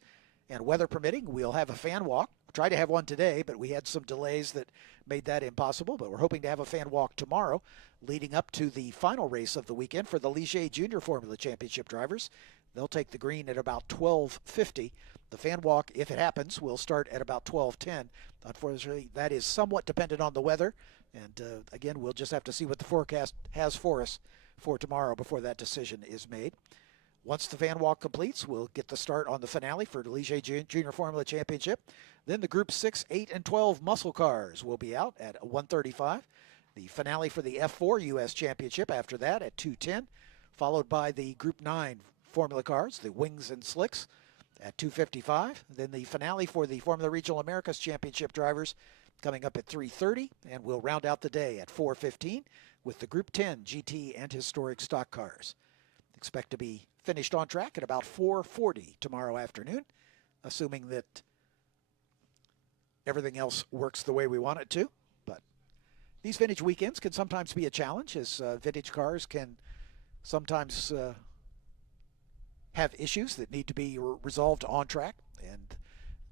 and weather permitting, we'll have a fan walk. Tried to have one today, but we had some delays that made that impossible. But we're hoping to have a fan walk tomorrow, leading up to the final race of the weekend for the Ligier Junior Formula Championship drivers. They'll take the green at about 12:50. The fan walk, if it happens, will start at about 12:10. Unfortunately, that is somewhat dependent on the weather. And again, we'll just have to see what the forecast has for us for tomorrow before that decision is made. Once the fan walk completes, we'll get the start on the finale for the Ligier Junior Formula Championship. Then the Group 6, 8, and 12 muscle cars will be out at 1:35. The finale for the F4 US Championship after that at 2:10, followed by the Group 9 Formula cars, the Wings and Slicks, at 2:55. Then the finale for the Formula Regional Americas Championship drivers coming up at 3:30, and we'll round out the day at 4:15 with the Group 10 GT and historic stock cars. Expect to be finished on track at about 4:40 tomorrow afternoon, assuming that everything else works the way we want it to. But these vintage weekends can sometimes be a challenge, as vintage cars can sometimes have issues that need to be resolved on track, and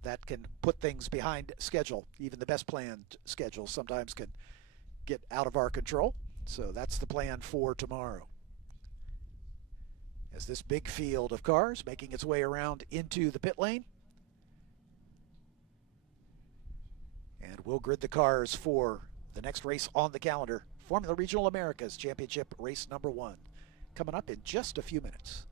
that can put things behind schedule. Even the best planned schedules sometimes can get out of our control. So that's the plan for tomorrow, as this big field of cars making its way around into the pit lane. And we'll grid the cars for the next race on the calendar, Formula Regional Americas Championship race number 1, coming up in just a few minutes.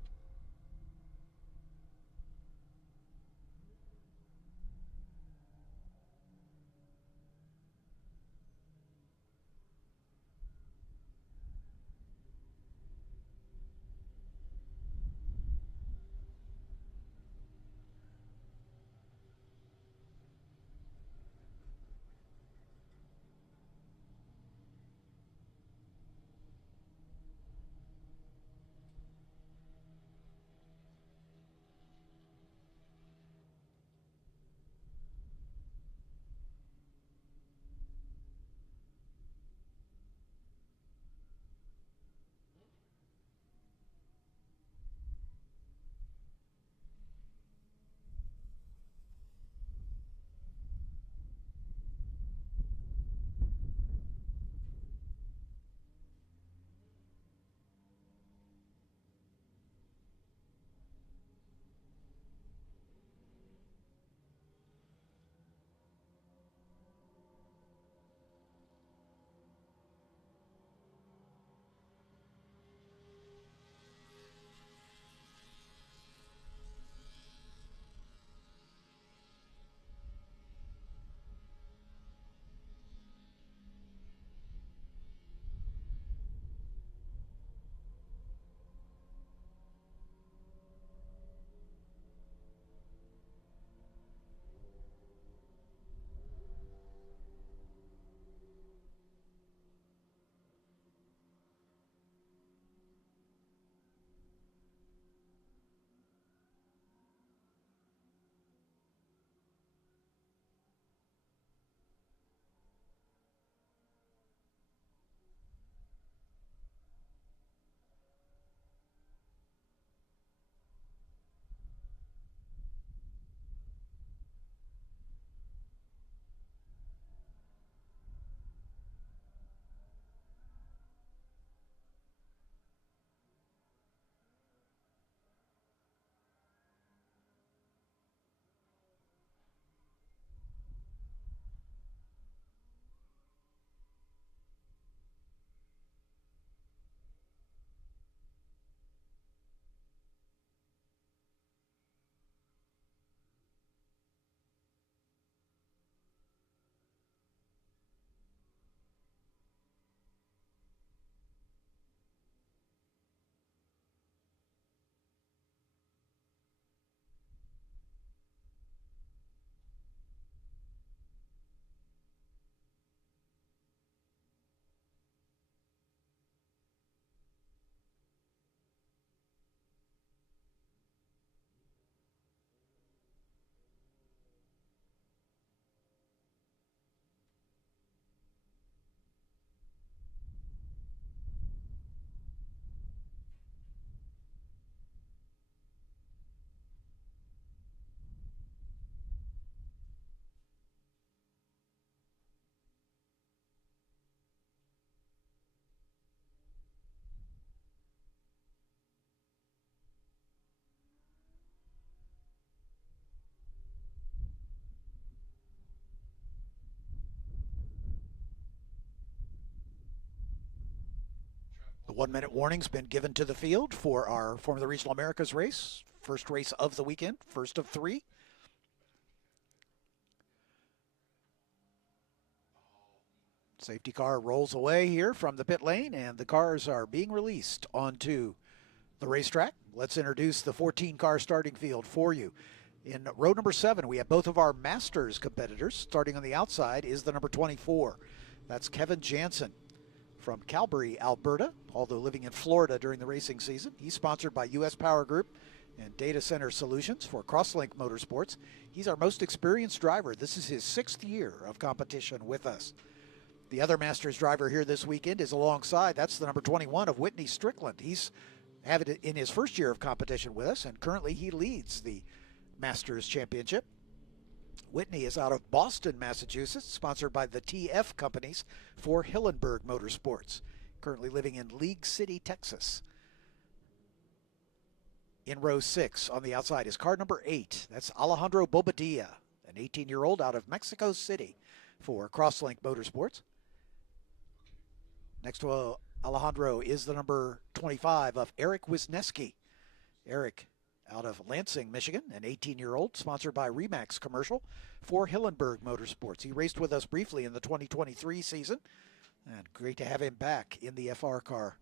The 1 minute warning's been given to the field for our Formula Regional Americas race. First race of the weekend, first of 3. Safety car rolls away here from the pit lane, and the cars are being released onto the racetrack. Let's introduce the 14-car starting field for you. In row number 7, we have both of our Masters competitors. Starting on the outside is the number 24. That's Kevin Jansen from Calgary, Alberta, although living in Florida during the racing season. He's sponsored by U.S. Power Group and Data Center Solutions for Crosslink Motorsports. He's our most experienced driver. This is his 6th year of competition with us. The other Masters driver here this weekend is alongside. That's the number 21 of Whitney Strickland. He's had it in his first year of competition with us, and currently he leads the Masters Championship. Whitney is out of Boston, Massachusetts, sponsored by the TF companies for Hillenberg Motorsports, currently living in League City, Texas. In row 6 on the outside is car number 8. That's Alejandro Bobadilla, an 18-year-old out of Mexico City for Crosslink Motorsports. Next to Alejandro is the number 25 of Eric Wisniewski. Eric out of Lansing, Michigan, an 18-year-old, sponsored by Remax Commercial for Hillenberg Motorsports. He raced with us briefly in the 2023 season, and great to have him back in the FR car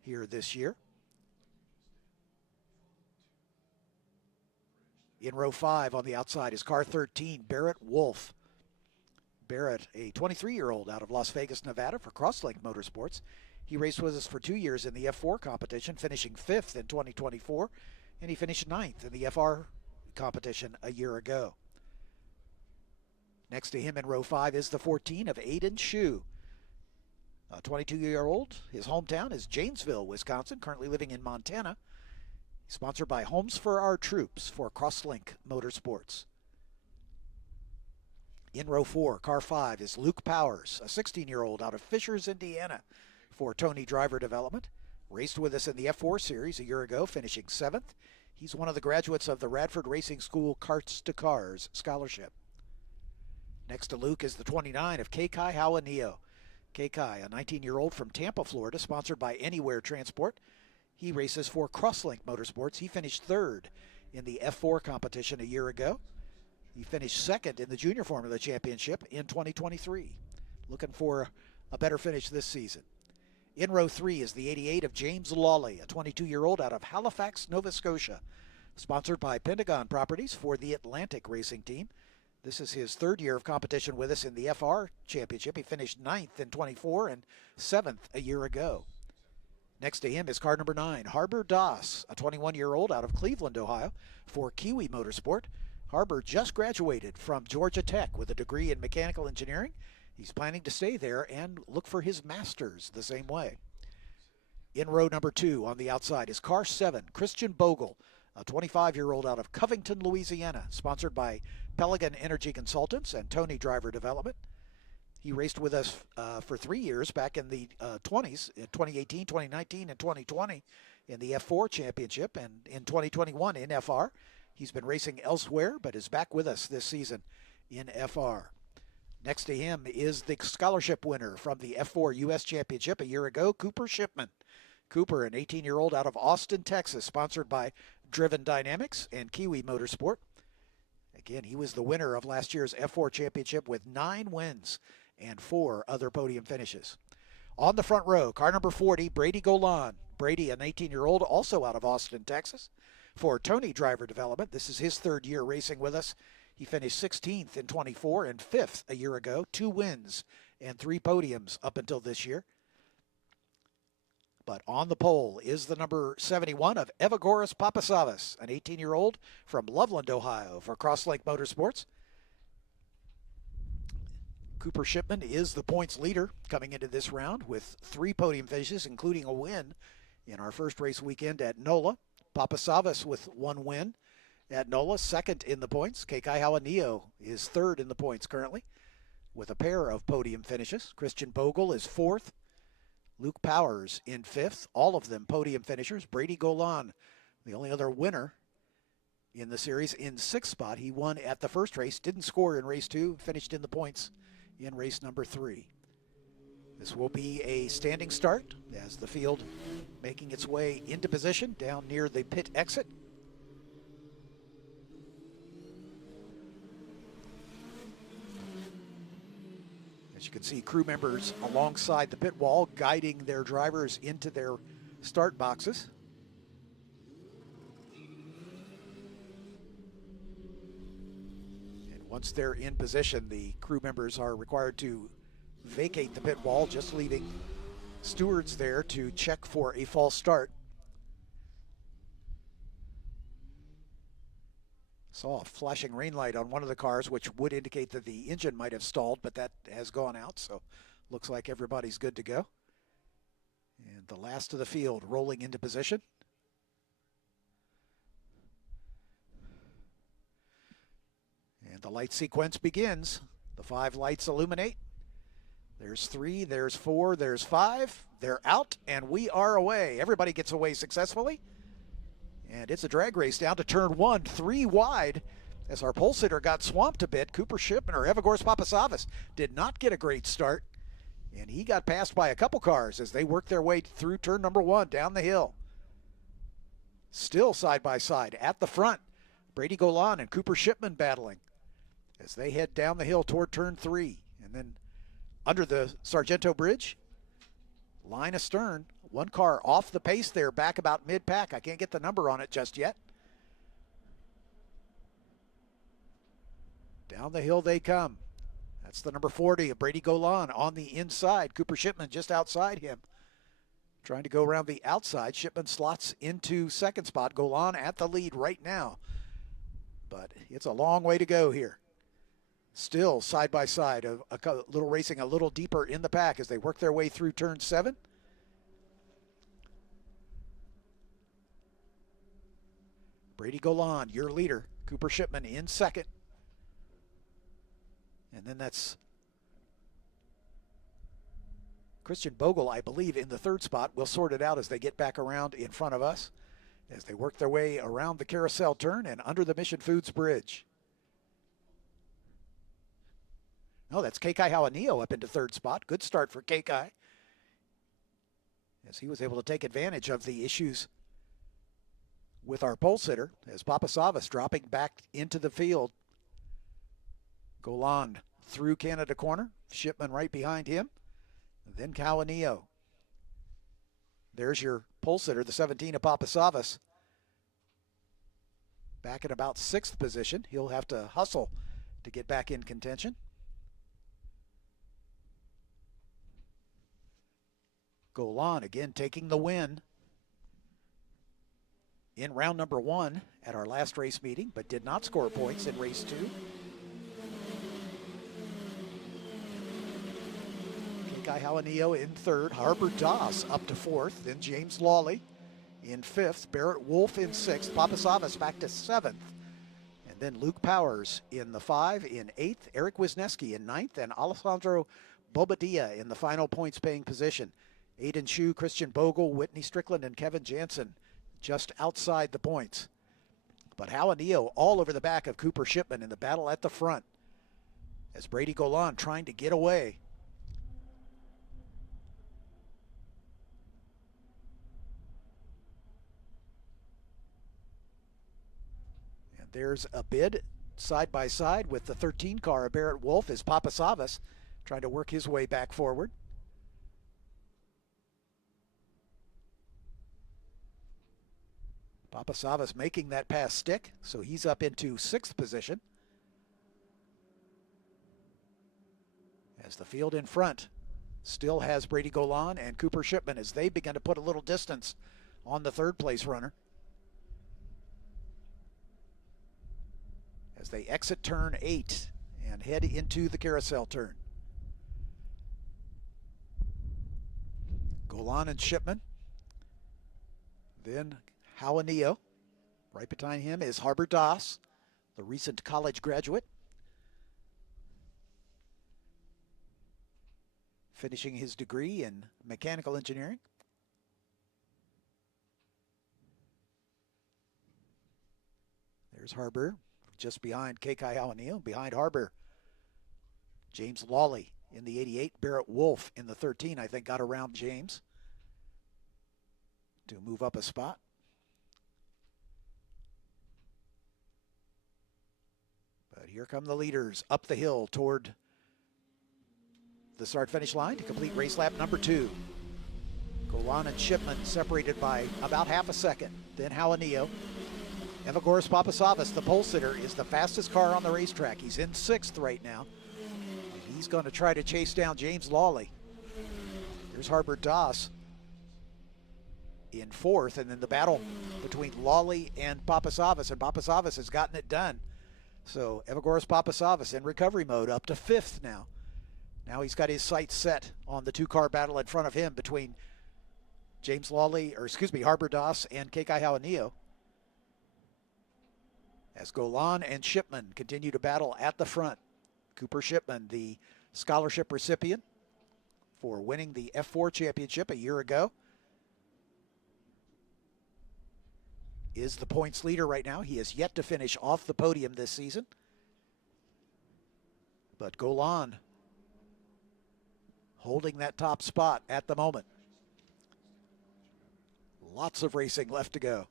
here this year. In row 5 on the outside is car 13, Barrett Wolf. Barrett, a 23-year-old out of Las Vegas, Nevada for Crosslink Motorsports. He raced with us for 2 years in the F4 competition, finishing 5th in 2024, and he finished 9th in the FR competition a year ago. Next to him in row 5 is the 14 of Aiden Shu, a 22-year-old. His hometown is Janesville, Wisconsin, currently living in Montana. He's sponsored by Homes for Our Troops for Crosslink Motorsports. In row 4, car 5 is Luke Powers, a 16-year-old out of Fishers, Indiana, for Tony Driver Development. Raced with us in the F4 Series a year ago, finishing 7th. He's one of the graduates of the Radford Racing School Karts to Cars Scholarship. Next to Luke is the 29 of Kekai Hawanio. Kekai, a 19-year-old from Tampa, Florida, sponsored by Anywhere Transport. He races for Crosslink Motorsports. He finished 3rd in the F4 competition a year ago. He finished 2nd in the Junior Formula Championship in 2023. Looking for a better finish this season. In row 3 is the 88 of James Lawley, a 22-year-old out of Halifax, Nova Scotia, sponsored by Pentagon Properties for the Atlantic Racing Team. This is his 3rd year of competition with us in the FR Championship. He finished 9th in 24 and 7th a year ago. Next to him is car number 9, Harbor Das, a 21-year-old out of Cleveland, Ohio, for Kiwi Motorsport. Harbor just graduated from Georgia Tech with a degree in mechanical engineering. He's planning to stay there and look for his master's the same way. In row number 2 on the outside is car 7, Christian Bogle, a 25-year-old out of Covington, Louisiana, sponsored by Pelican Energy Consultants and Tony Driver Development. He raced with us for 3 years back in the 20s, in 2018, 2019, and 2020 in the F4 Championship, and in 2021 in FR. He's been racing elsewhere, but is back with us this season in FR. Next to him is the scholarship winner from the F4 U.S. Championship a year ago, Cooper Shipman. Cooper, an 18-year-old out of Austin, Texas, sponsored by Driven Dynamics and Kiwi Motorsport. Again, he was the winner of last year's F4 Championship with 9 wins and 4 other podium finishes. On the front row, car number 40, Brady Golan. Brady, an 18-year-old, also out of Austin, Texas, for Tony Driver Development. This is his 3rd year racing with us. He finished 16th in 24 and 5th a year ago, 2 wins and 3 podiums up until this year. But on the pole is the number 71 of Evagoras Papasavas, an 18-year-old from Loveland, Ohio, for Crosslink Motorsports. Cooper Shipman is the points leader coming into this round with 3 podium finishes, including a win in our first race weekend at NOLA. Papasavas with 1 win at NOLA, 2nd in the points. Kekai Hawanio is 3rd in the points currently with a pair of podium finishes. Christian Bogle is 4th. Luke Powers in 5th. All of them podium finishers. Brady Golan, the only other winner in the series, in 6th spot. He won at the first race, didn't score in race 2, finished in the points in race number 3. This will be a standing start as the field making its way into position down near the pit exit. As you can see, crew members alongside the pit wall guiding their drivers into their start boxes. And once they're in position, the crew members are required to vacate the pit wall, just leaving stewards there to check for a false start. Saw a flashing rain light on one of the cars, which would indicate that the engine might have stalled, but that has gone out, so looks like everybody's good to go. And the last of the field rolling into position. And the light sequence begins. The 5 lights illuminate. There's 3, there's 4, there's 5. They're out, and we are away. Everybody gets away successfully. And it's a drag race down to turn 1, 3 wide. As our pole sitter got swamped a bit, Cooper Shipman or Evagors Papasavas did not get a great start. And he got passed by a couple cars as they worked their way through turn number 1 down the hill. Still side by side at the front. Brady Golan and Cooper Shipman battling as they head down the hill toward turn 3. And then under the Sargento Bridge, line astern, one car off the pace there, back about mid-pack. I can't get the number on it just yet. Down the hill they come. That's the number 40 of Brady Golan on the inside. Cooper Shipman just outside him. Trying to go around the outside. Shipman slots into second spot. Golan at the lead right now. But it's a long way to go here. Still side by side, a little racing a little deeper in the pack as they work their way through turn 7. Brady Golan, your leader. Cooper Shipman in second. And then that's Christian Bogle, I believe, in the third spot. We'll sort it out as they get back around in front of us as they work their way around the carousel turn and under the Mission Foods Bridge. No, that's Keikai Hawanio up into third spot. Good start for Keikai, as he was able to take advantage of the issues with our pole sitter, as Papasavas dropping back into the field. Golan through Canada corner. Shipman right behind him. Then Hawanio. There's your pole sitter, the 17 of Papasavas. Back in about 6th position. He'll have to hustle to get back in contention. Golan again taking the win in round number 1 at our last race meeting, but did not score points in race 2. Keikai Hawanio in 3rd, Harbor Das up to 4th, then James Lawley in 5th, Barrett Wolf in 6th, Papasavas back to 7th, and then Luke Powers in the 5 in 8th, Eric Wisniewski in 9th, and Alessandro Bobadilla in the final points paying position. Aiden Shu, Christian Bogle, Whitney Strickland, and Kevin Jansen just outside the points. But Hawanio all over the back of Cooper Shipman in the battle at the front as Brady Golan trying to get away. And there's a bid side by side with the 13 car of Barrett Wolf as Papasavas trying to work his way back forward. Papasavas making that pass stick, so he's up into 6th position. As the field in front still has Brady Golan and Cooper Shipman as they begin to put a little distance on the 3rd place runner. As they exit turn 8 and head into the carousel turn. Golan and Shipman. Then Hawanio. Right behind him is Harbor Das, the recent college graduate. Finishing his degree in mechanical engineering. There's Harbor just behind Keikai Hawanio. Behind Harbor, James Lawley in the 88. Barrett Wolf in the 13, I think, got around James to move up a spot. But here come the leaders up the hill toward the start-finish line to complete race lap number 2. Golan and Shipman separated by about half a second. Then Hawanio. Evagoras Papasavas, the pole sitter, is the fastest car on the racetrack. He's in 6th right now. He's going to try to chase down James Lawley. Here's Harbor Doss in 4th, and then the battle between Lawley and Papasavas, and Papasavas has gotten it done. So Evagoras Papasavas in recovery mode up to 5th now. Now he's got his sights set on the 2-car battle in front of him between Harbor Doss and Kekai Hawanio. As Golan and Shipman continue to battle at the front. Cooper Shipman, the scholarship recipient for winning the F4 championship a year ago, is the points leader right now. He has yet to finish off the podium this season. But Golan holding that top spot at the moment. Lots of racing left to go.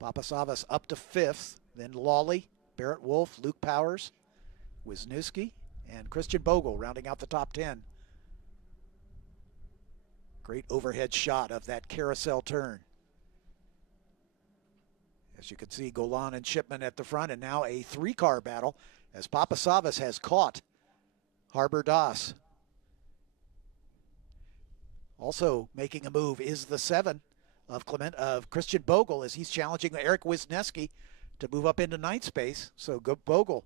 Papasavas up to 5th, then Lawley, Barrett Wolf, Luke Powers, Wisniewski, and Christian Bogle rounding out the top 10. Great overhead shot of that carousel turn. As you can see, Golan and Shipman at the front, and now a 3-car battle as Papasavas has caught Harbor Doss. Also making a move is the 7 of Christian Bogle, as he's challenging Eric Wisniewski to move up into 9th space. So Bogle,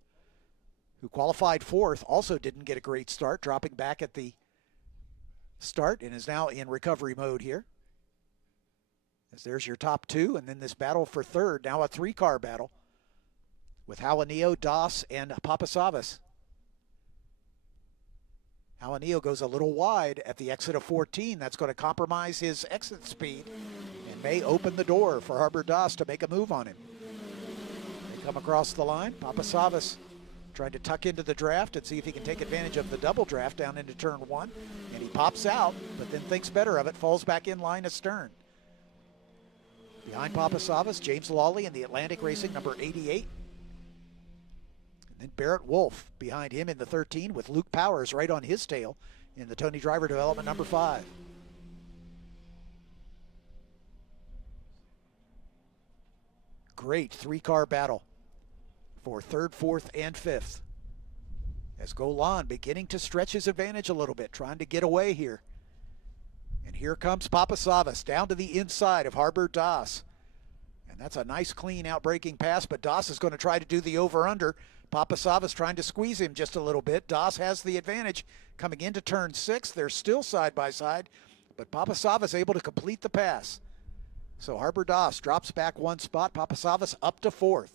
who qualified 4th, also didn't get a great start, dropping back at the start and is now in recovery mode here. As there's your top 2, and then this battle for 3rd, now a 3-car battle with Hawanio, Doss, and Papasavas. Hawanio goes a little wide at the exit of 14. That's going to compromise his exit speed and may open the door for Harbor Doss to make a move on him. They come across the line. Papasavas trying to tuck into the draft and see if he can take advantage of the double draft down into turn 1. And he pops out, but then thinks better of it, falls back in line astern. Behind Papasavas, James Lawley in the Atlantic Racing number 88. And then Barrett Wolf behind him in the 13 with Luke Powers right on his tail in the Tony Driver Development number 5. Great 3-car battle for 3rd, 4th, and 5th. As Golan beginning to stretch his advantage a little bit, trying to get away here. And here comes Papasavas down to the inside of Harbor Doss. And that's a nice clean outbreaking pass, but Doss is going to try to do the over-under. Papasavas trying to squeeze him just a little bit. Doss has the advantage coming into turn 6. They're still side by side, but Papasavas able to complete the pass. So Harbor Doss drops back 1 spot. Papasavas up to 4th.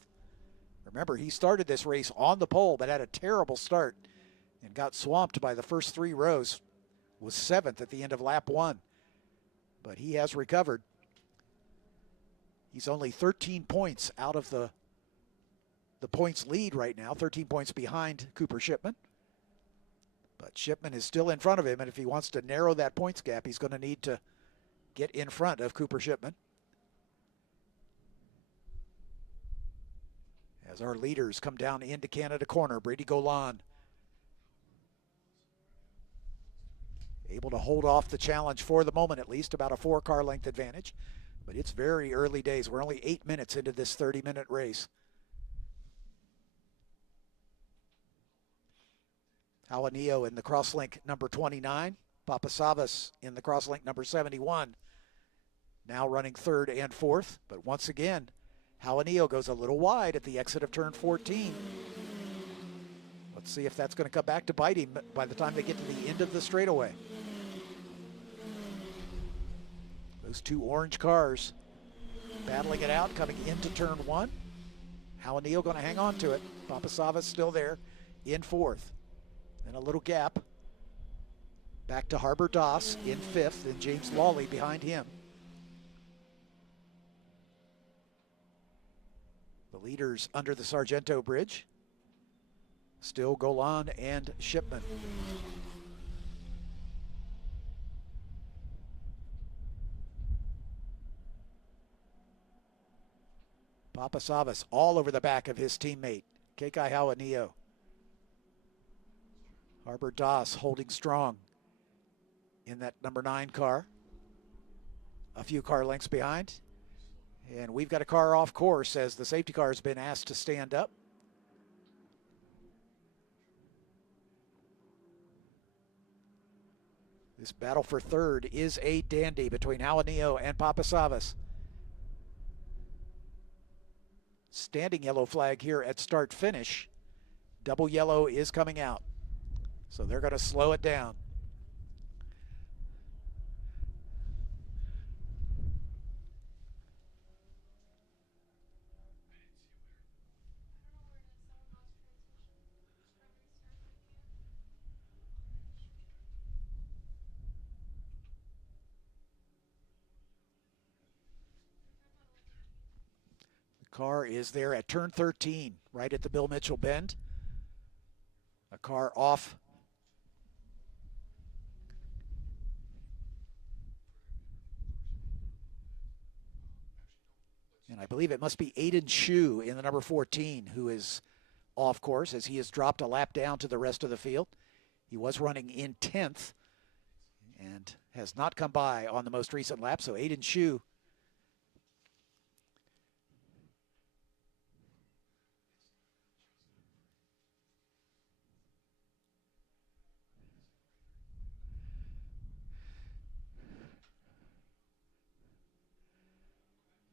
Remember, he started this race on the pole, but had a terrible start and got swamped by the first 3 rows. Was 7th at the end of lap 1, but he has recovered. He's only 13 points out of the points lead right now, 13 points behind Cooper Shipman. But Shipman is still in front of him, and if he wants to narrow that points gap, he's going to need to get in front of Cooper Shipman. As our leaders come down into Canada corner, Brady Golan able to hold off the challenge for the moment, at least, about a 4-car length advantage. But it's very early days. We're only 8 minutes into this 30-minute race. Hawanio in the crosslink number 29. Papasavas in the crosslink number 71. Now running 3rd and 4th. But once again, Hawanio goes a little wide at the exit of turn 14. Let's see if that's going to come back to bite him by the time they get to the end of the straightaway. Those 2 orange cars battling it out coming into turn 1. Hawanio going to hang on to it. Papasavas still there in 4th. Then a little gap. Back to Harbor Doss in 5th, and James Lawley behind him. The leaders under the Sargento Bridge. Still Golan and Shipman. Papasavas all over the back of his teammate, Kekai Hawanio. Harbor Das holding strong in that number 9 car. A few car lengths behind. And we've got a car off course as the safety car has been asked to stand up. This battle for third is a dandy between Hawanio and Papasavas. Standing yellow flag here at start finish. Double yellow is coming out. So they're going to slow it down. Car is there at turn 13, right at the Bill Mitchell bend. A car off. And I believe it must be Aiden Shu in the number 14 who is off course as he has dropped a lap down to the rest of the field. He was running in 10th and has not come by on the most recent lap. So Aiden Shu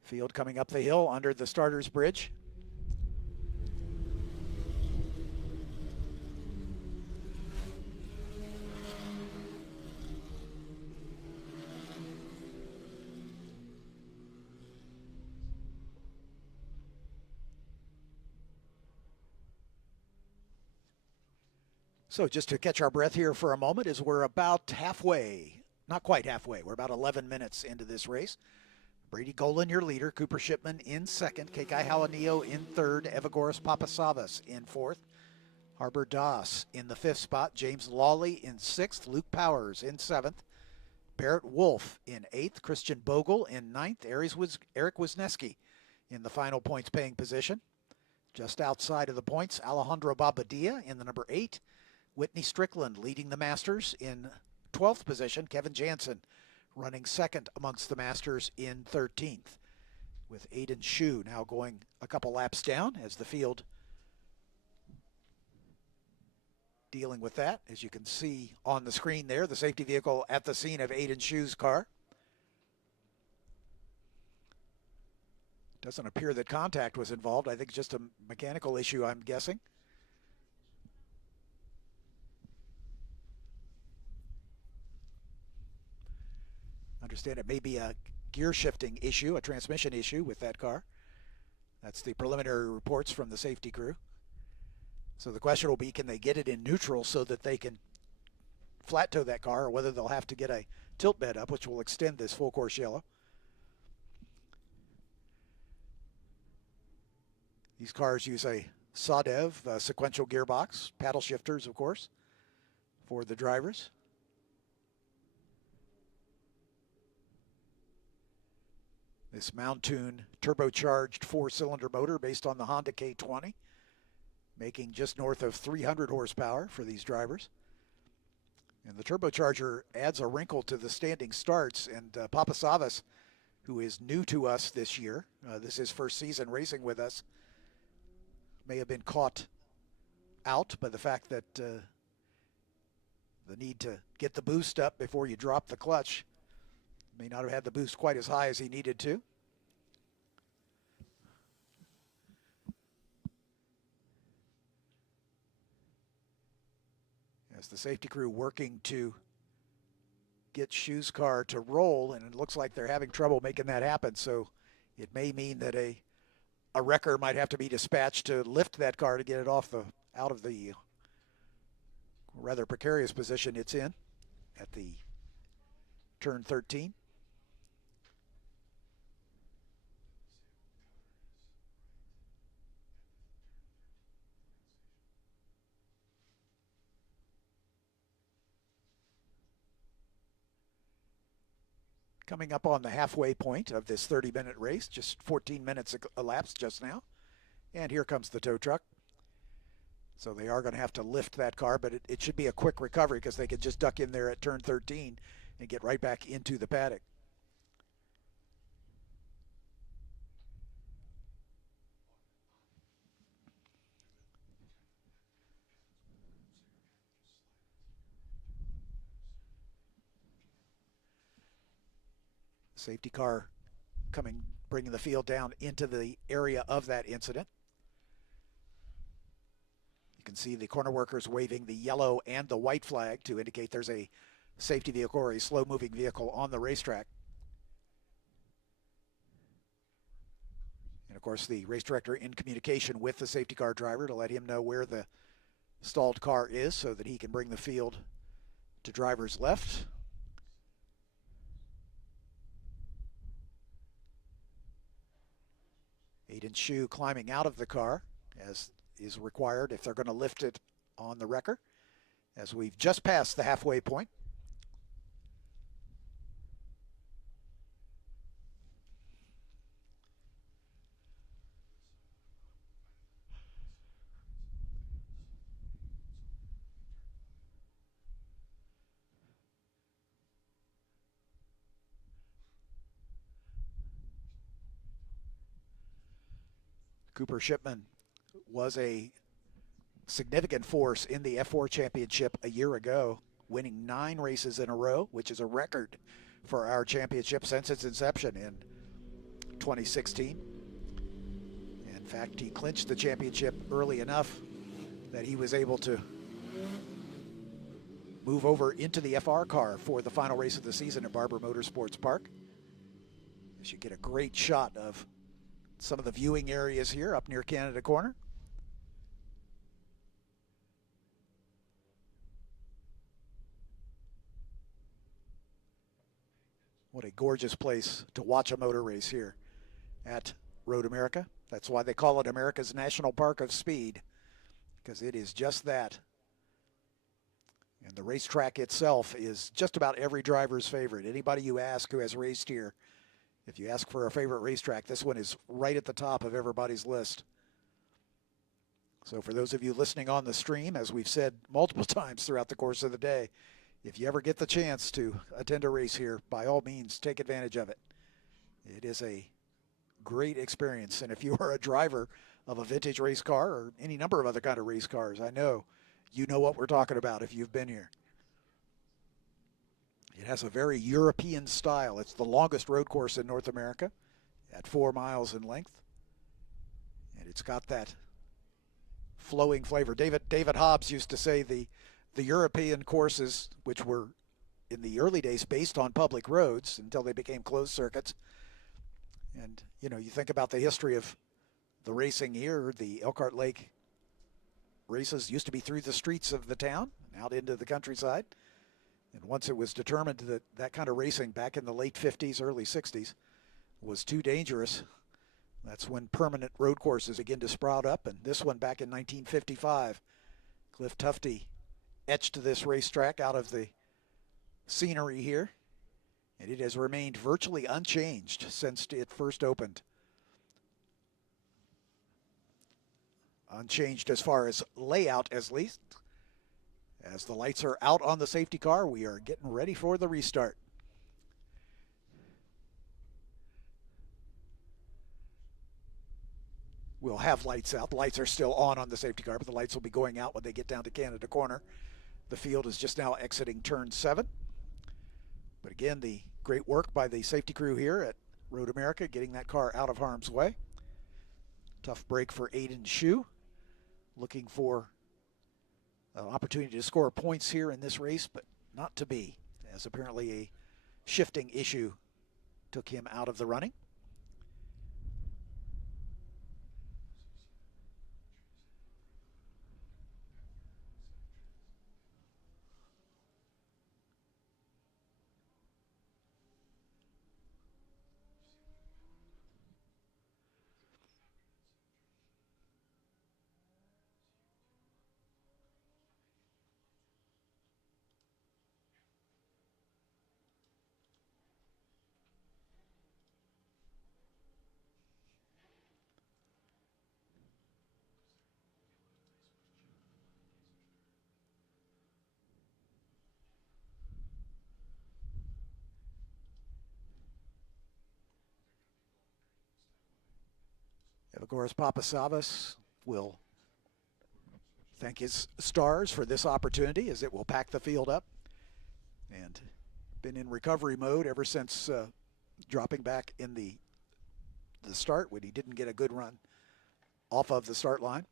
field coming up the hill under the starter's bridge. So just to catch our breath here for a moment, as we're about halfway, not quite halfway, we're about 11 minutes into this race. Brady Golan, your leader. Cooper Shipman in second. Kekai Hawanio in third. Evagoras Papasavas in fourth. Harbor Das in the fifth spot. James Lawley in sixth. Luke Powers in seventh. Barrett Wolf in eighth. Christian Bogle in ninth. Eric Wisniewski in the final points paying position. Just outside of the points, Alejandro Babadia in the number 8. Whitney Strickland leading the Masters in 12th position. Kevin Jansen running second amongst the Masters in 13th, with Aiden Shu now going a couple laps down as the field dealing with that. As you can see on the screen there, the safety vehicle at the scene of Aiden Shu's car. Doesn't appear that contact was involved. I think just a mechanical issue, I'm guessing. Understand it may be a gear shifting issue, a transmission issue with that car. That's the preliminary reports from the safety crew. So the question will be, can they get it in neutral so that they can flat tow that car, or whether they'll have to get a tilt bed up, which will extend this full course yellow. These cars use a SADEV sequential gearbox, paddle shifters, of course, for the drivers. This Mountoon turbocharged 4-cylinder motor based on the Honda K20, making just north of 300 horsepower for these drivers. And the turbocharger adds a wrinkle to the standing starts, and Papasavas, who is new to us this year, this is his first season racing with us, may have been caught out by the fact that the need to get the boost up before you drop the clutch. May not have had the boost quite as high as he needed to. As the safety crew working to get Shu's car to roll, and it looks like they're having trouble making that happen. So it may mean that a wrecker might have to be dispatched to lift that car to get it out of the rather precarious position it's in at the turn 13. Coming up on the halfway point of this 30-minute race, just 14 minutes elapsed just now. And here comes the tow truck. So they are going to have to lift that car, but it should be a quick recovery because they could just duck in there at turn 13 and get right back into the paddock. Safety car bringing the field down into the area of that incident. You can see the corner workers waving the yellow and the white flag to indicate there's a safety vehicle or a slow-moving vehicle on the racetrack. And of course, the race director in communication with the safety car driver to let him know where the stalled car is so that he can bring the field to driver's left. Aiden Shu climbing out of the car, as is required if they're going to lift it on the wrecker, as we've just passed the halfway point. Cooper Shipman was a significant force in the F4 championship a year ago, winning 9 races in a row, which is a record for our championship since its inception in 2016. In fact, he clinched the championship early enough that he was able to move over into the FR car for the final race of the season at Barber Motorsports Park. You should get a great shot of some of the viewing areas here up near Canada Corner. What a gorgeous place to watch a motor race here at Road America. That's why they call it America's National Park of Speed, because it is just that. And the racetrack itself is just about every driver's favorite. Anybody you ask who has raced here, if you ask for a favorite racetrack, this one is right at the top of everybody's list. So for those of you listening on the stream, as we've said multiple times throughout the course of the day, if you ever get the chance to attend a race here, by all means, take advantage of it. It is a great experience. And if you are a driver of a vintage race car or any number of other kind of race cars, I know you know what we're talking about if you've been here. It has a very European style. It's the longest road course in North America at 4 miles in length. And it's got that flowing flavor. David Hobbs used to say the European courses, which were in the early days based on public roads until they became closed circuits. And, you know, you think about the history of the racing here, the Elkhart Lake races used to be through the streets of the town, out into the countryside. And once it was determined that that kind of racing back in the late 50s, early 60s was too dangerous, that's when permanent road courses begin to sprout up. And this one back in 1955, Cliff Tufte etched this racetrack out of the scenery here. And it has remained virtually unchanged since it first opened. Unchanged as far as layout, at least. As the lights are out on the safety car, we are getting ready for the restart. We'll have lights out. The lights are still on the safety car, but the lights will be going out when they get down to Canada Corner. The field is just now exiting turn 7. But again, the great work by the safety crew here at Road America, getting that car out of harm's way. Tough break for Aiden Shu, looking for an opportunity to score points here in this race, but not to be, as apparently a shifting issue took him out of the running. Evagoras Papasavas will thank his stars for this opportunity, as it will pack the field up. And been in recovery mode ever since dropping back in the start when he didn't get a good run off of the start line.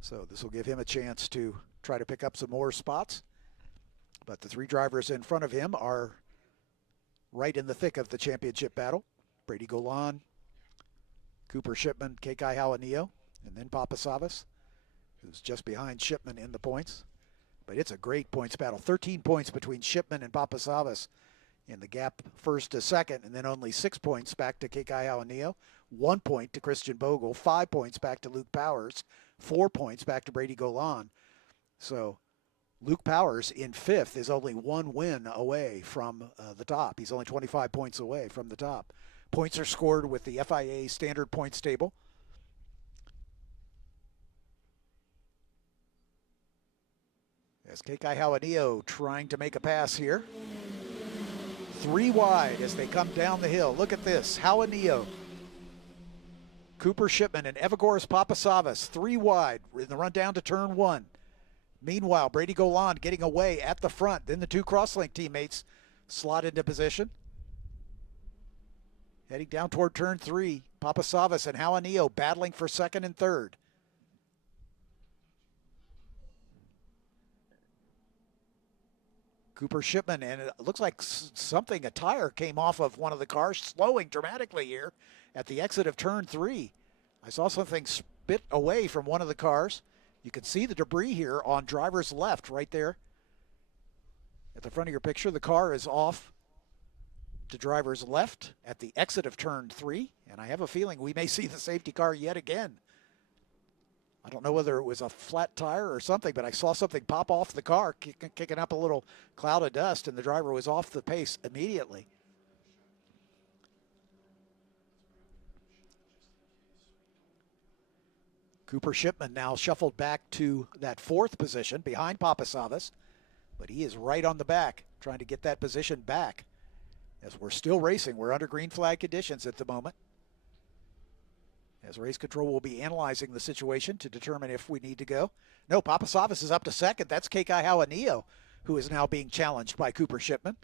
So this will give him a chance to try to pick up some more spots. But the three drivers in front of him are right in the thick of the championship battle. Brady Golan, Cooper Shipman, Kekai Hawanio, and then Papasavas, who's just behind Shipman in the points. But it's a great points battle. 13 points between Shipman and Papasavas in the gap first to second, and then only 6 points back to Kekai Hawanio, 1 point to Christian Bogle, 5 points back to Luke Powers, 4 points back to Brady Golan. So Luke Powers in fifth is only 1 win away from the top. He's only 25 points away from the top. Points are scored with the FIA standard points table. As Kekai Hawanio trying to make a pass here. 3 wide as they come down the hill. Look at this. Hawanio, Cooper Shipman, and Evagoras Papasavas, 3 wide in the run down to turn 1. Meanwhile, Brady Golan getting away at the front. Then the 2 crosslink teammates slot into position. Heading down toward turn 3, Papasavas and Hawanio battling for second and third. Cooper Shipman, and it looks like a tire came off of one of the cars, slowing dramatically here at the exit of turn 3. I saw something spit away from one of the cars. You can see the debris here on driver's left right there. At the front of your picture, the car is off to driver's left at the exit of turn 3, and I have a feeling we may see the safety car yet again. I don't know whether it was a flat tire or something, but I saw something pop off the car, kicking up a little cloud of dust, and the driver was off the pace immediately. Cooper Shipman now shuffled back to that 4th position behind Papasavas, but he is right on the back, trying to get that position back. As we're still racing, we're under green flag conditions at the moment. As race control will be analyzing the situation to determine if we need to go. No, Papasavas is up to second. That's Kekai Hawanio, who is now being challenged by Cooper Shipman.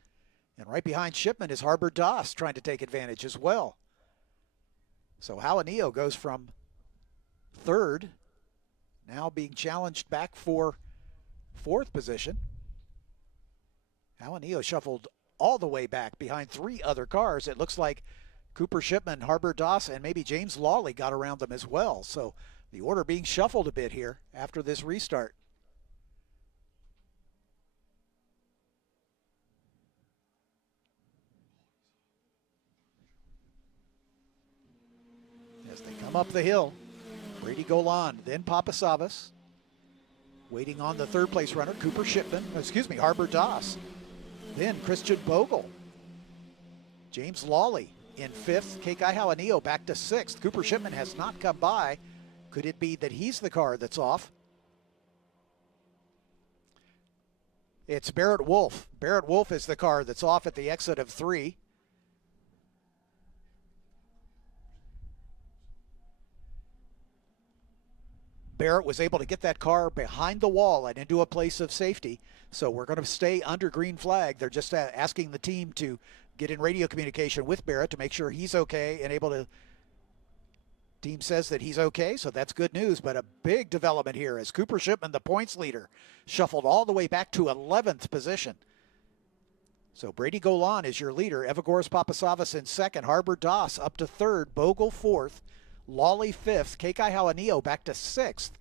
And right behind Shipman is Harbor Das trying to take advantage as well. So Hawanio goes from 3rd, now being challenged back for 4th position. Hawanio shuffled all the way back behind 3 other cars. It looks like Cooper Shipman, Harbor Das, and maybe James Lawley got around them as well. So the order being shuffled a bit here after this restart. As they come up the hill, Brady Golan, then Papasavas. Waiting on the 3rd place runner, Cooper Shipman, Harbor Das. Then Christian Bogle. James Lawley in 5th, Kekai Hawanio back to 6th. Cooper Shipman has not come by. Could it be that he's the car that's off? It's Barrett Wolf. Barrett Wolf is the car that's off at the exit of 3. Barrett was able to get that car behind the wall and into a place of safety. So we're going to stay under green flag. They're just asking the team to get in radio communication with Barrett to make sure he's okay and able to. Team says that he's okay, so that's good news. But a big development here as Cooper Shipman, the points leader, shuffled all the way back to 11th position. So Brady Golan is your leader. Evagoras Papasavas in 2nd. Harbor Das up to 3rd. Bogle 4th. Lawley 5th. Kekai Hawanio back to 6th.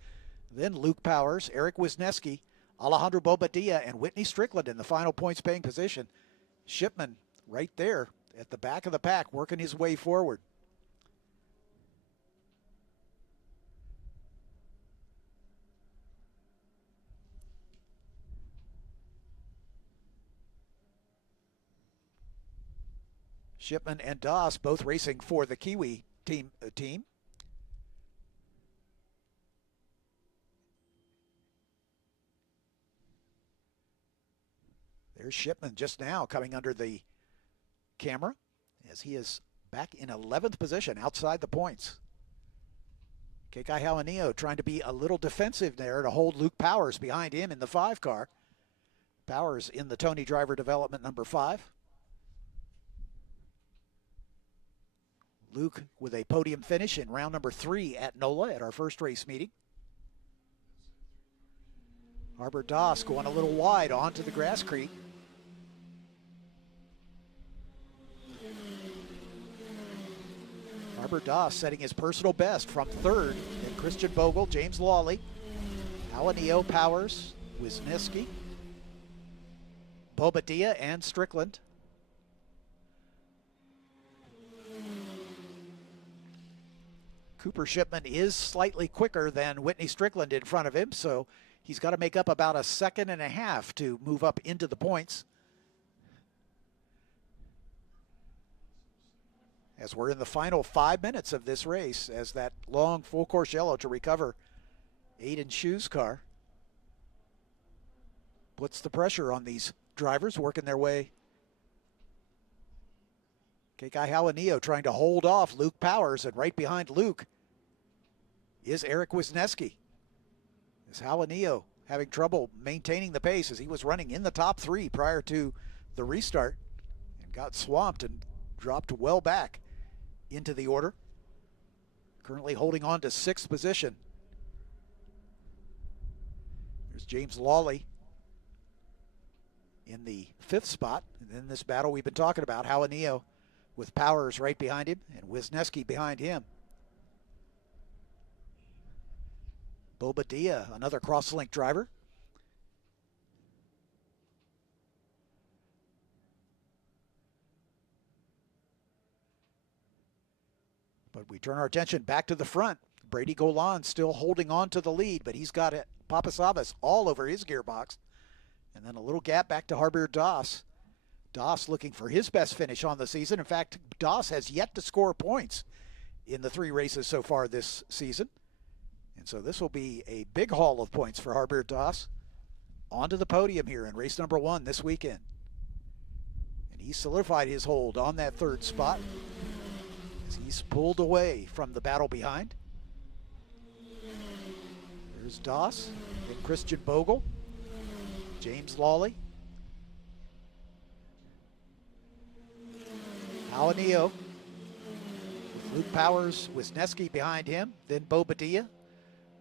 Then Luke Powers, Eric Wisniewski, Alejandro Bobadilla, and Whitney Strickland in the final points paying position. Shipman right there at the back of the pack working his way forward. Shipman and Das both racing for the Kiwi team. There's Shipman just now coming under the camera as he is back in 11th position outside the points. Kekai Hawanio trying to be a little defensive there to hold Luke Powers behind him in the 5 car. Powers in the Tony Driver Development number 5. Luke with a podium finish in round number 3 at NOLA at our first race meeting. Harbor Doss going a little wide onto the grass creek. Harbor Doss setting his personal best from 3rd, and Christian Bogle, James Lawley, Hawanio, Powers, Wisniewski, Bobadilla, and Strickland. Cooper Shipman is slightly quicker than Whitney Strickland in front of him, so he's got to make up about a 1.5 seconds to move up into the points. As we're in the final 5 minutes of this race, as that long full course yellow to recover Aiden Shu's car puts the pressure on these drivers working their way. Kekai Hawanio trying to hold off Luke Powers, and right behind Luke is Eric Wisniewski. Is Hawanio having trouble maintaining the pace as he was running in the top 3 prior to the restart and got swamped and dropped well back into the order. Currently holding on to 6th position. There's James Lawley in the 5th spot. And in this battle we've been talking about, Hawanio with Powers right behind him and Wisniewski behind him. Bobadilla, another Crosslink driver. But we turn our attention back to the front. Brady Golan still holding on to the lead, but he's got it. Papasavas all over his gearbox. And then a little gap back to Harbor Doss. Doss looking for his best finish on the season. In fact, Doss has yet to score points in the 3 races so far this season. And so this will be a big haul of points for Harbor Doss. Onto the podium here in race number 1 this weekend. And he solidified his hold on that 3rd spot as he's pulled away from the battle behind. There's Doss and Christian Bogle, James Lawley, Hawanio with Luke Powers, Wisniewski behind him, then Bobadilla.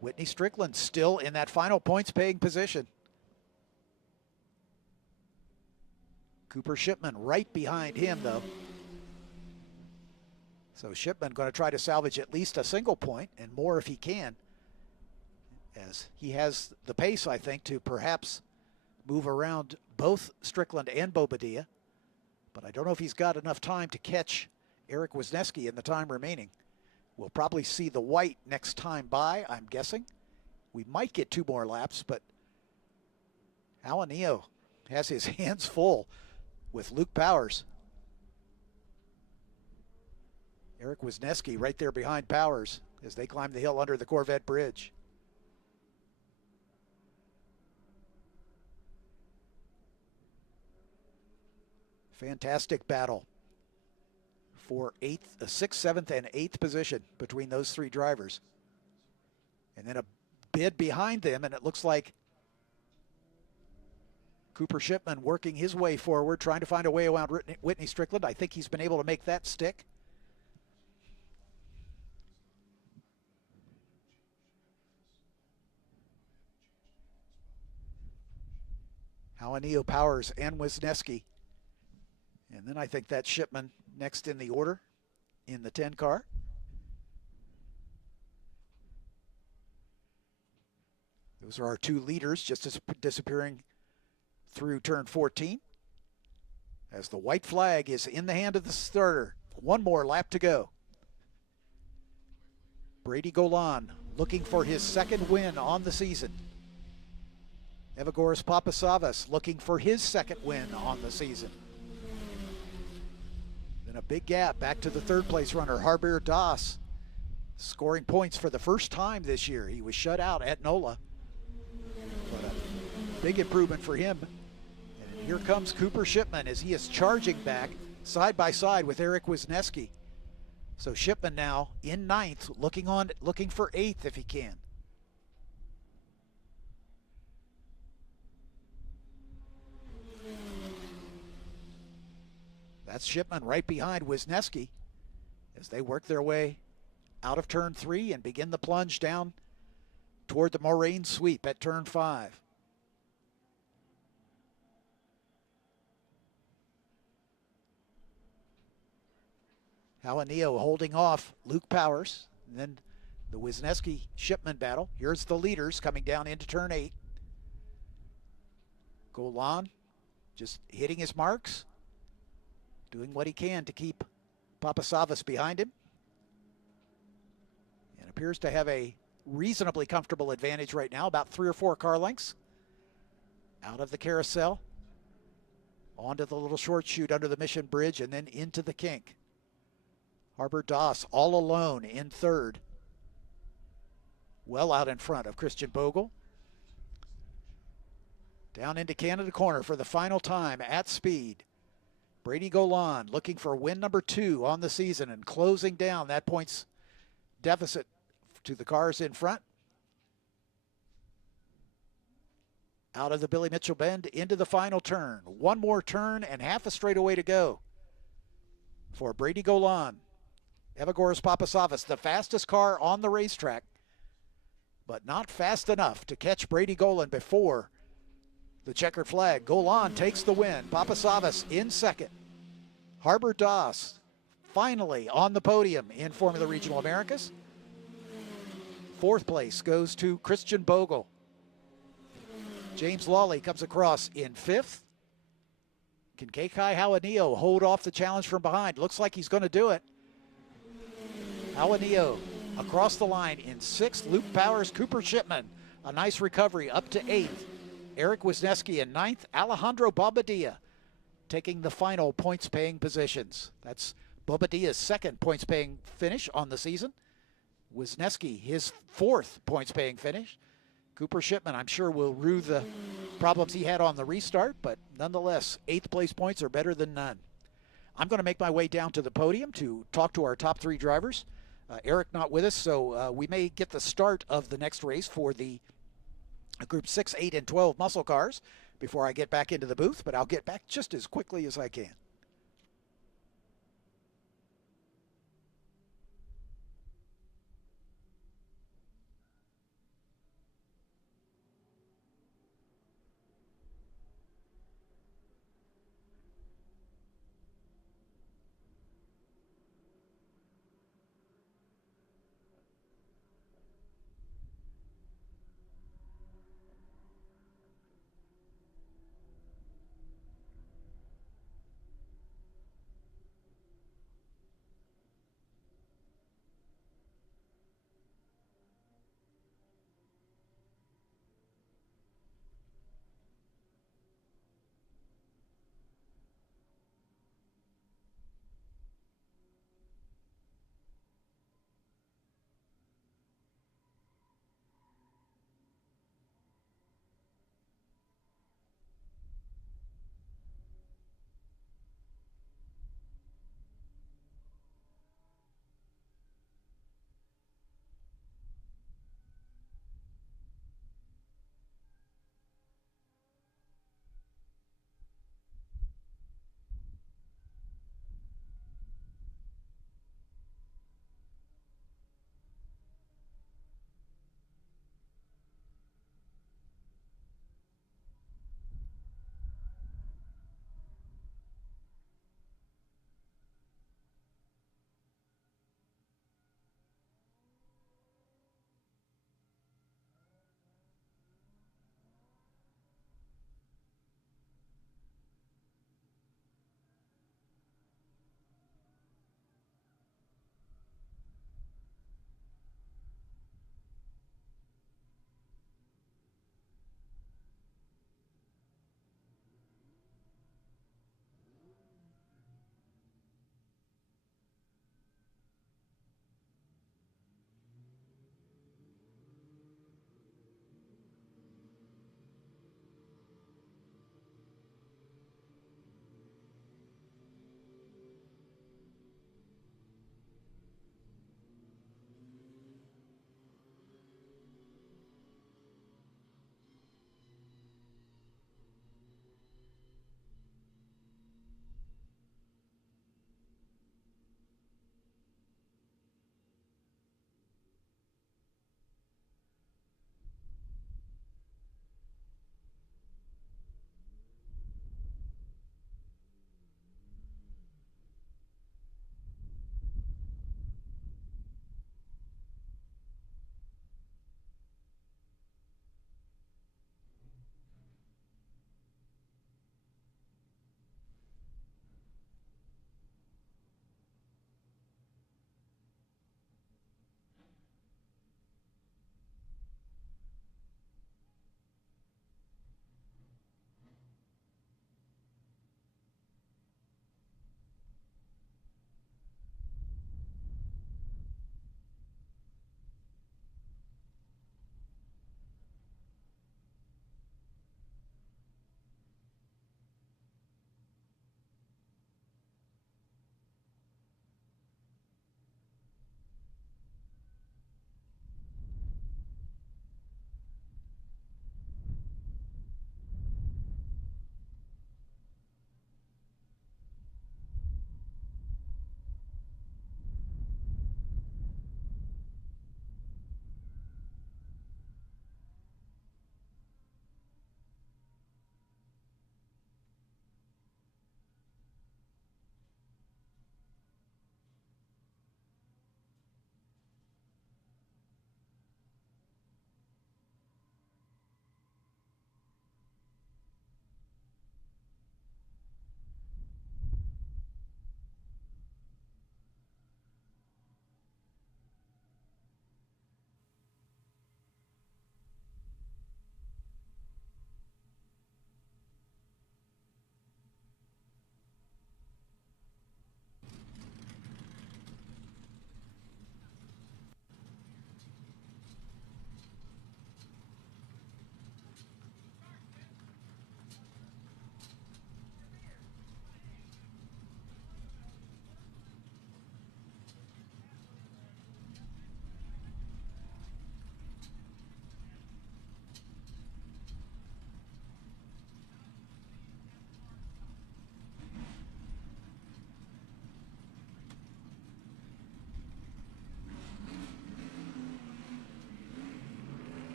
Whitney Strickland still in that final points paying position. Cooper Shipman right behind him though. So Shipman going to try to salvage at least a single point and more if he can, as he has the pace, I think, to perhaps move around both Strickland and Bobadilla. But I don't know if he's got enough time to catch Eric Wisniewski in the time remaining. We'll probably see the white next time by, I'm guessing. We might get 2 more laps, but Hawanio has his hands full with Luke Powers. Eric Wisniewski right there behind Powers as they climb the hill under the Corvette Bridge. Fantastic battle for 6th, 7th, and 8th position between those 3 drivers. And then a bid behind them, and it looks like Cooper Shipman working his way forward, trying to find a way around Whitney Strickland. I think he's been able to make that stick. Hawanio, Powers, and Wisniewski. And then I think that's Shipman next in the order in the 10 car. Those are our 2 leaders just disappearing through turn 14. As the white flag is in the hand of the starter. 1 more lap to go. Brady Golan looking for his 2nd win on the season. Evagoras Papasavas looking for his 2nd win on the season. Then a big gap back to the 3rd place runner, Harbor Doss, scoring points for the first time this year. He was shut out at NOLA, but a big improvement for him. And here comes Cooper Shipman as he is charging back side by side with Eric Wisniewski. So Shipman now in ninth, looking for eighth if he can. That's Shipman right behind Wisniewski as they work their way out of turn 3 and begin the plunge down toward the moraine sweep at turn 5. Halanio holding off Luke Powers. And then the Wisniewski-Shipman battle. Here's the leaders coming down into turn 8. Golan just hitting his marks, doing what he can to keep Papasavas behind him. And appears to have a reasonably comfortable advantage right now, about 3 or 4 car lengths. Out of the carousel, onto the little short chute under the Mission Bridge, and then into the kink. Harbor Doss all alone in third. Well out in front of Christian Bogle. Down into Canada Corner for the final time at speed. Brady Golan looking for win number 2 on the season and closing down that points deficit to the cars in front. Out of the Billy Mitchell bend into the final turn. One more turn and half a straightaway to go for Brady Golan. Evagoras Papasavas, the fastest car on the racetrack, but not fast enough to catch Brady Golan before the checkered flag. Golan takes the win. Papasavas in second. Harbor Doss finally on the podium in Formula Regional Americas. Fourth place goes to Christian Bogle. James Lawley comes across in 5th. Can Kekai Halanio hold off the challenge from behind? Looks like he's going to do it. Halanio across the line in 6th. Luke Powers, Cooper Shipman, a nice recovery up to 8th. Eric Wisniewski in 9th. Alejandro Bobadilla taking the final points-paying positions. That's Bobadilla's 2nd points-paying finish on the season. Wisniewski, his 4th points-paying finish. Cooper Shipman, I'm sure, will rue the problems he had on the restart, but nonetheless, 8th place points are better than none. I'm going to make my way down to the podium to talk to our top 3 drivers. Eric not with us, so we may get the start of the next race for the Group 6, 8, and 12 muscle cars before I get back into the booth, but I'll get back just as quickly as I can.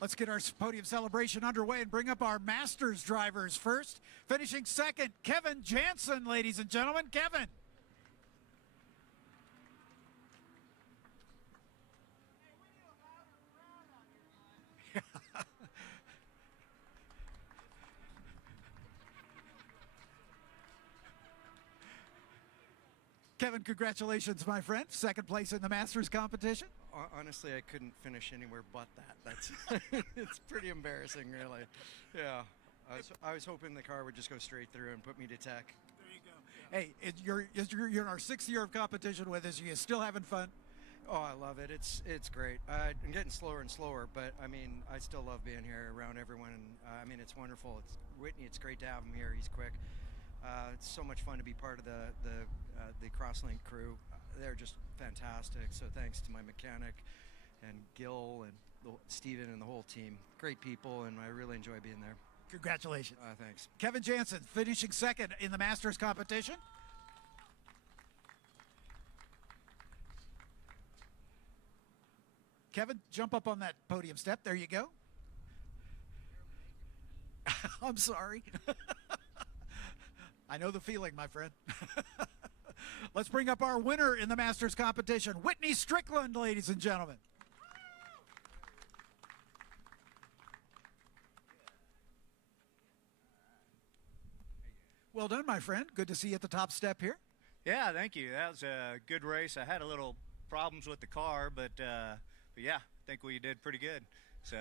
Let's get our podium celebration underway and bring up our Masters drivers first. Finishing second, Kevin Jansen, ladies and gentlemen. Kevin. Kevin, congratulations, my friend. Second place in the Masters competition. Honestly, I couldn't finish anywhere but that. That's it's pretty embarrassing, really. Yeah, I was hoping the car would just go straight through and put me to tech. There you go. Hey, you're in our 6th year of competition with us. Are you still having fun? Oh, I love it. It's great. I'm getting slower and slower, but I mean, I still love being here around everyone. And I mean, it's wonderful. It's Whitney. It's great to have him here. He's quick. It's so much fun to be part of the Crosslink crew. They're just fantastic. So thanks to my mechanic and Gil and Steven and the whole team. Great people, and I really enjoy being there. Congratulations. Thanks. Kevin Jansen finishing second in the Masters competition. Kevin, jump up on that podium step. There you go. I'm sorry. I know the feeling, my friend. Let's bring up our winner in the Masters competition, Whitney Strickland, ladies and gentlemen. Well done, my friend. Good to see you at the top step here. Yeah, thank you. That was a good race. I had a little problems with the car, but yeah, I think we did pretty good. So,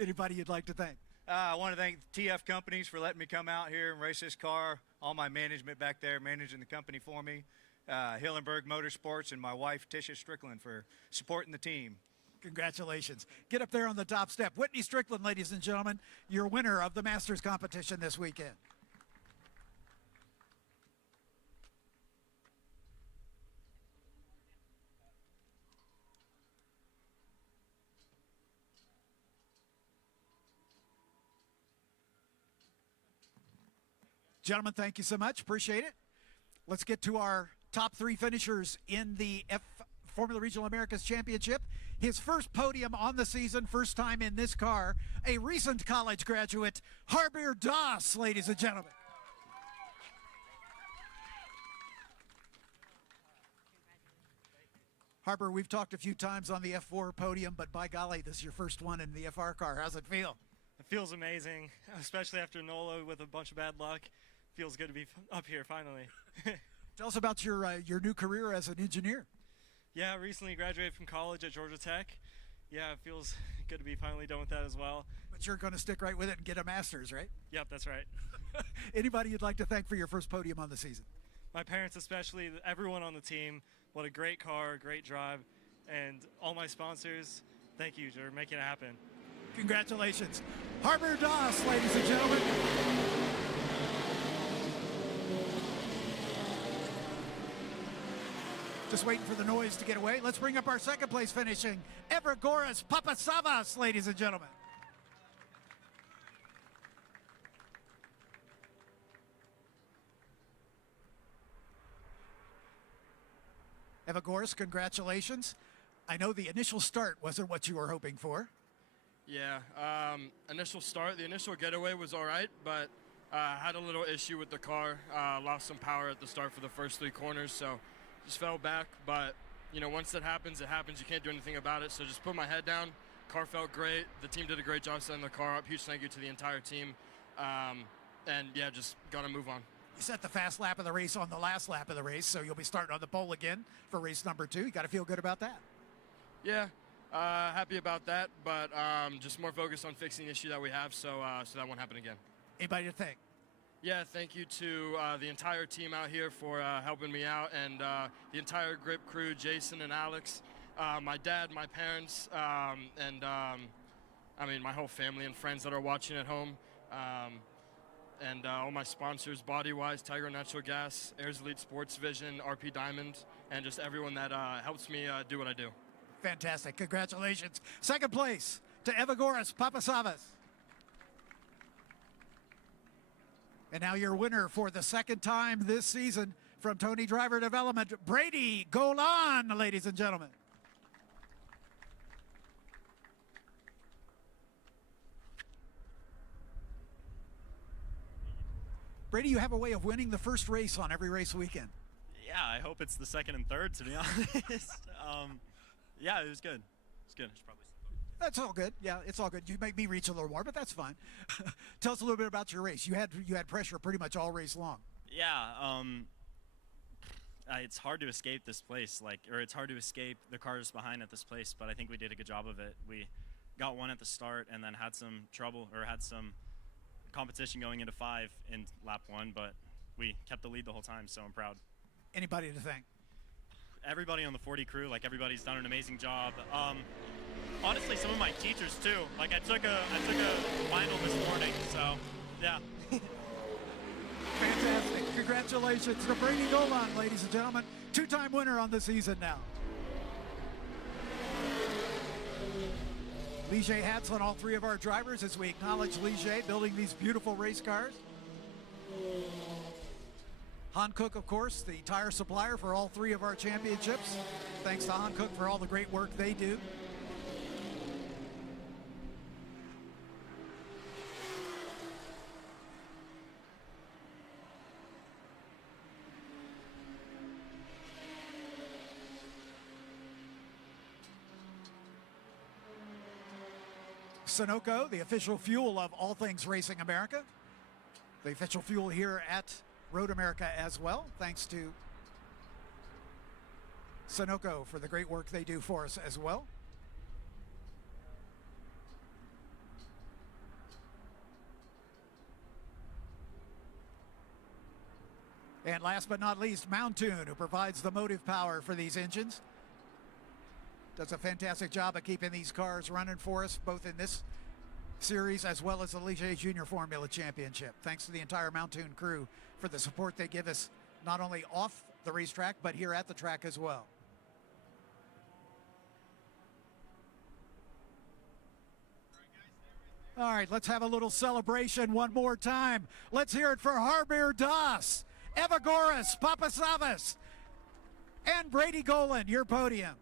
anybody you'd like to thank? I want to thank TF Companies for letting me come out here and race this car. All my management back there managing the company for me. Hillenberg Motorsports and my wife, Tisha Strickland, for supporting the team. Congratulations. Get up there on the top step. Whitney Strickland, ladies and gentlemen, your winner of the Masters competition this weekend. Gentlemen, thank you so much. Appreciate it. Let's get to our top 3 finishers in the Formula Regional Americas Championship. His first podium on the season, first time in this car, a recent college graduate, Harber Doss, ladies and gentlemen. Harber, we've talked a few times on the F4 podium, but by golly, this is your first one in the FR car. How's it feel? It feels amazing, especially after NOLA with a bunch of bad luck. Feels good to be up here finally. Tell us about your new career as an engineer. Yeah, recently graduated from college at Georgia Tech. Yeah, it feels good to be finally done with that as well. But you're going to stick right with it and get a master's, right? Yep, that's right. Anybody you'd like to thank for your first podium on the season? My parents especially, everyone on the team. What a great car, great drive, and all my sponsors, thank you for making it happen. Congratulations. Harber Doss, ladies and gentlemen. Just waiting for the noise to get away. Let's bring up our second place finishing, Evergoras Papasavas, ladies and gentlemen. Evergoras, congratulations. I know the initial start wasn't what you were hoping for. Yeah, initial start, the initial getaway was all right, but had a little issue with the car. Lost some power at the start for the first 3 corners, so just fell back. But, you know, once that happens, it happens. You can't do anything about it, so just put my head down. Car felt great. The team did a great job setting the car up. Huge thank you to the entire team. And, yeah, just got to move on. You set the fast lap of the race on the last lap of the race, so you'll be starting on the pole again for race number 2. You got to feel good about that. Yeah, happy about that, but just more focused on fixing the issue that we have, so that won't happen again. Anybody to thank? Yeah, thank you to the entire team out here for helping me out, and the entire grip crew, Jason and Alex, my dad, my parents, and I mean my whole family and friends that are watching at home. And all my sponsors, Bodywise, Tiger Natural Gas, Airs Elite Sports Vision, RP Diamond, and just everyone that helps me do what I do. Fantastic. Congratulations. Second place to Evergoras Papasavas. And now your winner for the second time this season from Tony Driver Development, Brady Golan, ladies and gentlemen. Brady, you have a way of winning the first race on every race weekend. Yeah, I hope it's the second and third, to be honest. Yeah, it was good. It's good. I should probably. That's all good. Yeah, it's all good. You make me reach a little more, but that's fine. Tell us a little bit about your race. You had pressure pretty much all race long. Yeah, it's hard to escape this place, or it's hard to escape the cars behind at this place, but I think we did a good job of it. We got one at the start and then had some trouble, or had some competition going into 5 in lap 1, but we kept the lead the whole time, so I'm proud. Anybody to thank? Everybody on the 40 crew, everybody's done an amazing job. Honestly, some of my teachers too. I took a final this morning, so yeah. Fantastic. Congratulations to Brady Golan, ladies and gentlemen. 2-time winner on the season now. Ligier hats on all 3 of our drivers as we acknowledge Ligier building these beautiful race cars. Hankook, of course, the tire supplier for all 3 of our championships. Thanks to Hankook for all the great work they do. Sunoco, the official fuel of all things Racing America. The official fuel here at Road America as well, thanks to Sunoco for the great work they do for us as well. And last but not least, Mountoon, who provides the motive power for these engines. Does a fantastic job of keeping these cars running for us, both in this series as well as the Ligier Junior Formula Championship. Thanks to the entire Mountoon crew for the support they give us, not only off the racetrack, but here at the track as well. All right, let's have a little celebration one more time. Let's hear it for Harbir Das, Evagoras Papasavas, and Brady Golan, your podium.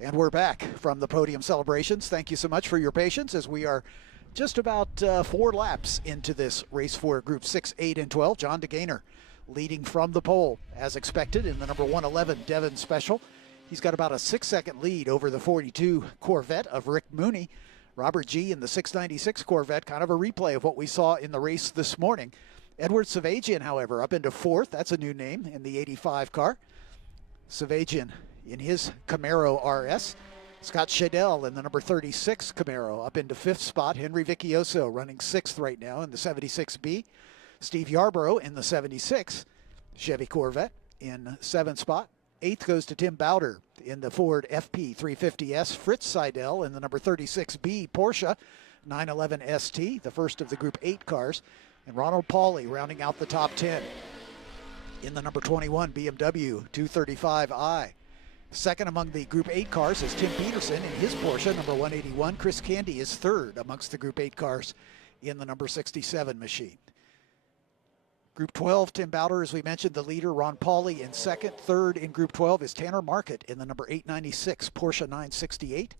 And we're back from the podium celebrations. Thank you so much for your patience as we are just about 4 laps into this race for Group 6, 8, and 12. John DeGainer leading from the pole as expected in the number 111 Devon Special. He's got about a 6-second lead over the 42 Corvette of Rick Mooney. Robert G in the 696 Corvette, kind of a replay of what we saw in the race this morning. Edward Savagian, however, up into 4th. That's a new name in the 85 car. Savagian in his Camaro RS. Scott Shadell in the number 36 Camaro up into 5th spot. Henry Vicchioso running 6th right now in the 76B. Steve Yarborough in the 76 Chevy Corvette in 7th spot. 8th goes to Tim Bowder in the Ford FP 350S. Fritz Seidel in the number 36B Porsche 911 ST, the first of the Group 8 cars. And Ronald Pauly rounding out the top 10 in the number 21 BMW 235i. Second among the Group 8 cars is Tim Peterson in his Porsche, number 181. Chris Candy is third amongst the Group 8 cars in the number 67 machine. Group 12, Tim Bowder, as we mentioned, the leader. Ron Pauly in second. Third in Group 12 is Tanner Market in the number 896 Porsche 968.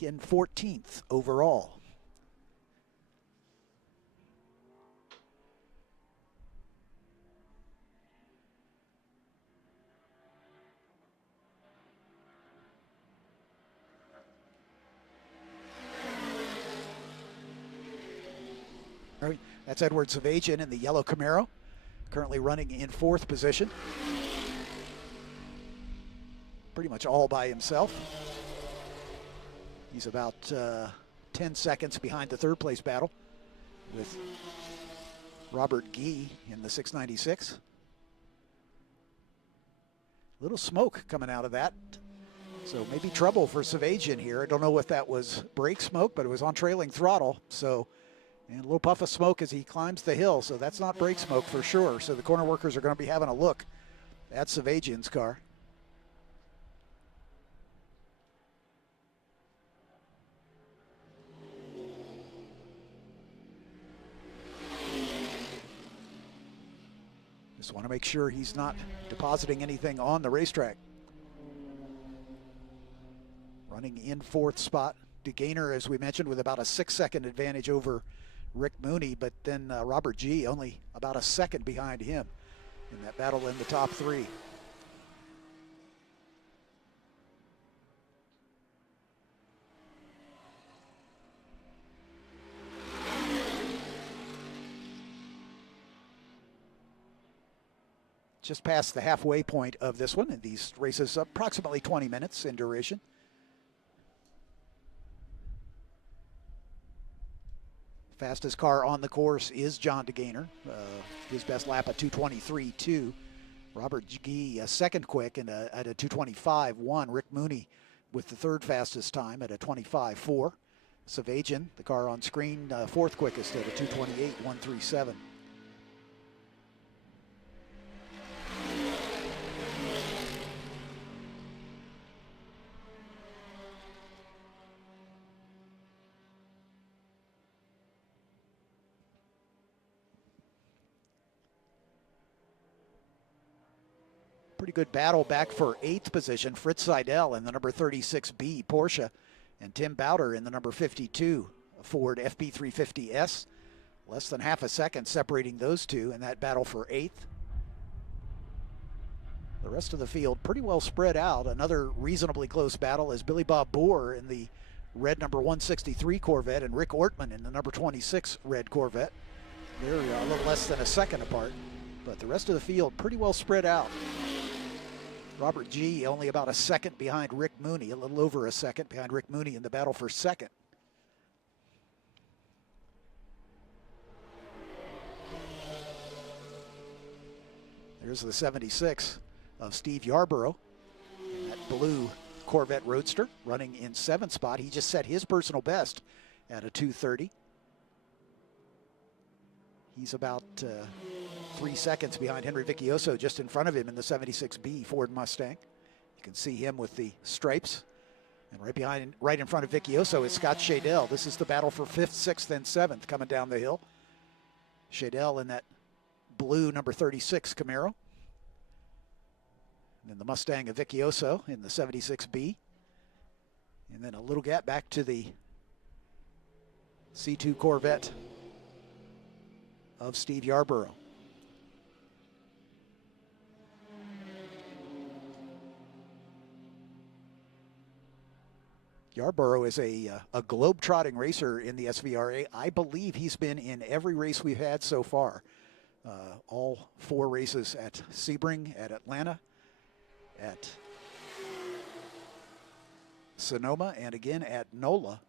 In 14th overall. That's Edward Savagian in the yellow Camaro, currently running in 4th position. Pretty much all by himself. He's about 10 seconds behind the 3rd place battle with Robert Gee in the 696. Little smoke coming out of that. So maybe trouble for Savagian here. I don't know if that was brake smoke, but it was on trailing throttle. So, and a little puff of smoke as he climbs the hill. So that's not brake smoke for sure. So the corner workers are going to be having a look at Savagian's car. Just want to make sure he's not depositing anything on the racetrack. Running in 4th spot. DeGainer, as we mentioned, with about a 6-second advantage over Rick Mooney, but then Robert G only about a second behind him in that battle in the top 3. Just past the halfway point of this one, and these races approximately 20 minutes in duration. Fastest car on the course is John DeGainer. His best lap at 2:23.2. Robert Gee, second quick and at a 2:25.1. Rick Mooney with the 3rd fastest time at a 25.4. Savagian, the car on screen, 4th quickest at a 2:28.137. Pretty good battle back for 8th position. Fritz Seidel in the number 36B Porsche, and Tim Bowder in the number 52 Ford FP350S. Less than half a second separating those two in that battle for 8th. The rest of the field pretty well spread out. Another reasonably close battle is Billy Bob Bohr in the red number 163 Corvette and Rick Ortman in the number 26 red Corvette. They're a little less than a second apart, but the rest of the field pretty well spread out. Robert G only about a second behind Rick Mooney, a little over a second behind Rick Mooney in the battle for 2nd. There's the 76 of Steve Yarborough, that blue Corvette Roadster running in 7th spot. He just set his personal best at a 2:30. He's about 3 seconds behind Henry Vicchioso, just in front of him in the 76B Ford Mustang. You can see him with the stripes. And right in front of Vicchioso is Scott Shadell. This is the battle for 5th, 6th, and 7th coming down the hill. Shadell in that blue number 36 Camaro. And then the Mustang of Vicchioso in the 76B. And then a little gap back to the C2 Corvette of Steve Yarborough. Yarborough is a globe-trotting racer in the SVRA. I believe he's been in every race we've had so far. All 4 races at Sebring, at Atlanta, at Sonoma, and again at NOLA,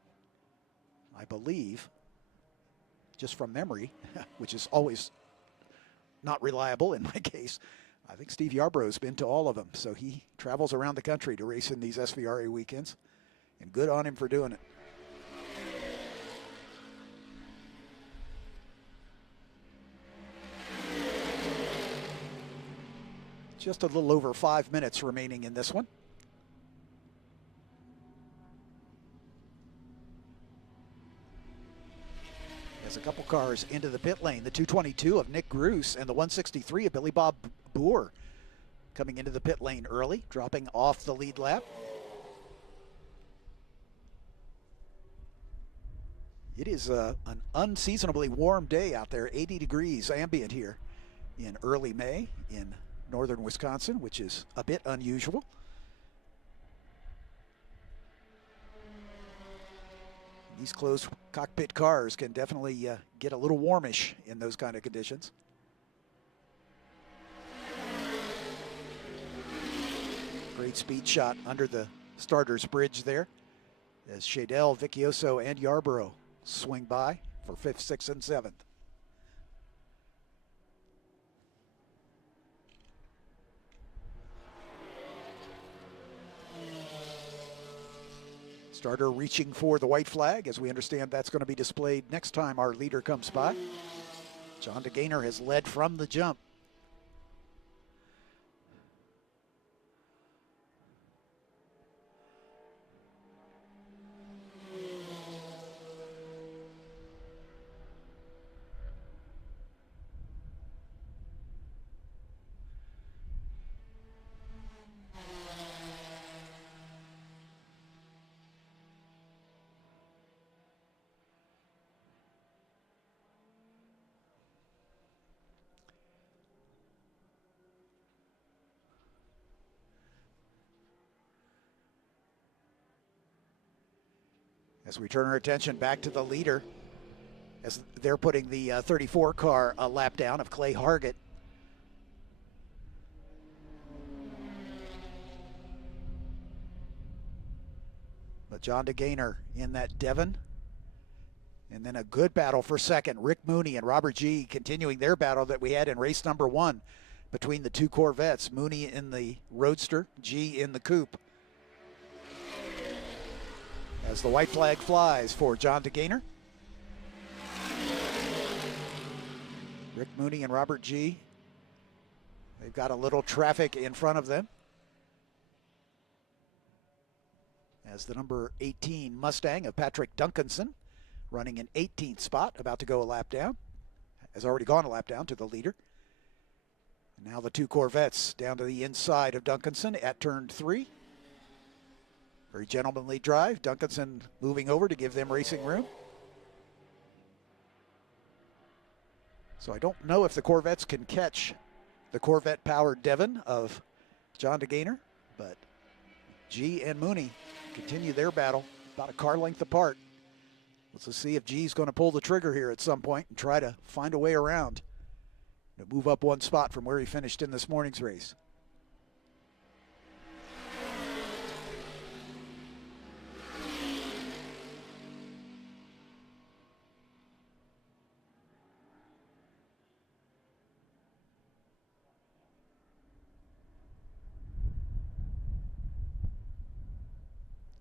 I believe, just from memory, which is always not reliable in my case. I think Steve Yarborough's been to all of them, so he travels around the country to race in these SVRA weekends, and good on him for doing it. Just a little over 5 minutes remaining in this one. There's a couple cars into the pit lane. The 222 of Nick Gruss and the 163 of Billy Bob Boer coming into the pit lane early, dropping off the lead lap. It is an unseasonably warm day out there, 80 degrees ambient here in early May in northern Wisconsin, which is a bit unusual. These closed cockpit cars can definitely get a little warmish in those kind of conditions. Great speed shot under the starter's bridge there as Shadell, Vicchioso, and Yarborough swing by for 5th, 6th, and 7th. Starter reaching for the white flag, as we understand that's going to be displayed next time our leader comes by. John DeGaynor has led from the jump. As we turn our attention back to the leader, as they're putting the 34 car a lap down of Clay Hargett. But John DeGaynor in that Devon. And then a good battle for second. Rick Mooney and Robert G continuing their battle that we had in race number 1 between the 2 Corvettes. Mooney in the Roadster, G in the Coupe. As the white flag flies for John DeGaynor. Rick Mooney and Robert G. They've got a little traffic in front of them. As the number 18 Mustang of Patrick Duncanson running in 18th spot, about to go a lap down. Has already gone a lap down to the leader. And now the 2 Corvettes down to the inside of Duncanson at turn 3. Very gentlemanly drive. Duncanson moving over to give them racing room. So I don't know if the Corvettes can catch the Corvette-powered Devon of John DeGaynor, but G and Mooney continue their battle about a car length apart. Let's see if G's going to pull the trigger here at some point and try to find a way around to move up 1 spot from where he finished in this morning's race.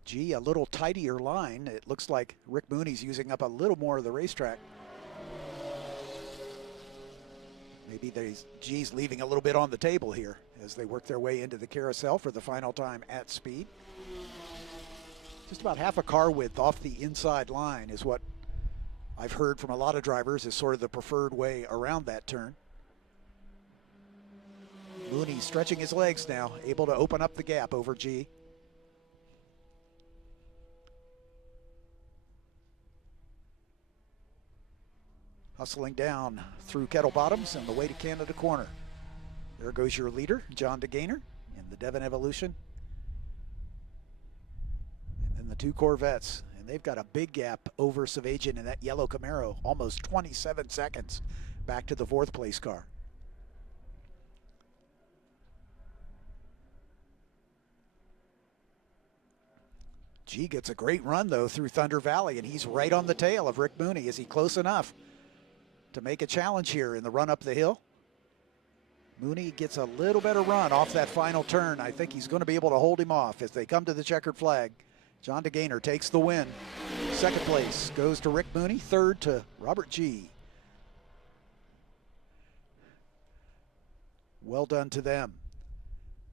G, a little tidier line. It looks like Rick Mooney's using up a little more of the racetrack. Maybe G's leaving a little bit on the table here as they work their way into the carousel for the final time at speed. Just about half a car width off the inside line is what I've heard from a lot of drivers is sort of the preferred way around that turn. Mooney stretching his legs now, able to open up the gap over G. hustling down through Kettle Bottoms on the way to Canada Corner. There goes your leader, John DeGainer, in the Devon Evolution. And then the two Corvettes. And they've got a big gap over Savajian in that yellow Camaro, almost 27 seconds back to the fourth place car. G gets a great run, though, through Thunder Valley, and he's right on the tail of Rick Mooney. Is he close enough to make a challenge here in the run up the hill? Mooney gets a little better run off that final turn. I think he's going to be able to hold him off as they come to the checkered flag. John DeGainer takes the win. Second place goes to Rick Mooney. Third to Robert G. Well done to them.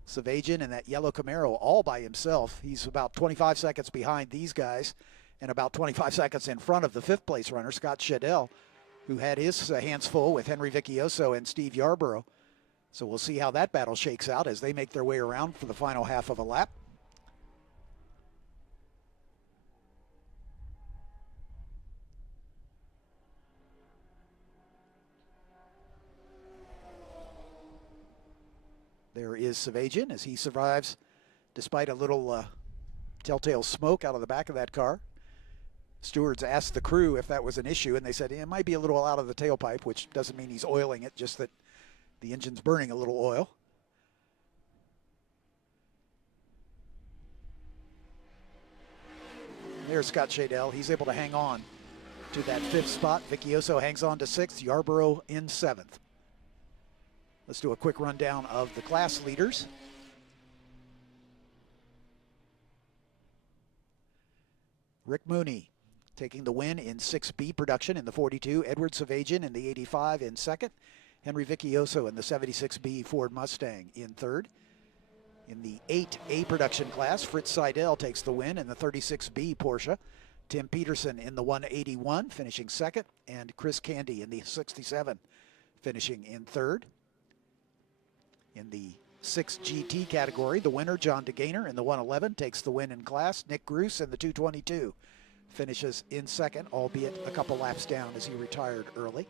Savajian in that yellow Camaro all by himself. He's about 25 seconds behind these guys and about 25 seconds in front of the fifth place runner, Scott Shadell, who had his hands full with Henry Vicchioso and Steve Yarborough. So we'll see how that battle shakes out as they make their way around for the final half of a lap. There is Savajian as he survives despite a little telltale smoke out of the back of that car. Stewards asked the crew if that was an issue, and they said it might be a little out of the tailpipe, which doesn't mean he's oiling it, just that the engine's burning a little oil. There's Scott Shadell. He's able to hang on to that fifth spot. Vicchioso hangs on to sixth. Yarborough in seventh. Let's do a quick rundown of the class leaders. Rick Mooney taking the win in 6B production in the 42. Edward Savajian in the 85 in second. Henry Vicchioso in the 76B Ford Mustang in third. In the 8A production class, Fritz Seidel takes the win in the 36B Porsche. Tim Peterson in the 181 finishing second. And Chris Candy in the 67 finishing in third. In the 6 GT category, the winner, John DeGainer, in the 111, takes the win in class. Nick Gruss in the 222 finishes in second, albeit a couple laps down as he retired early.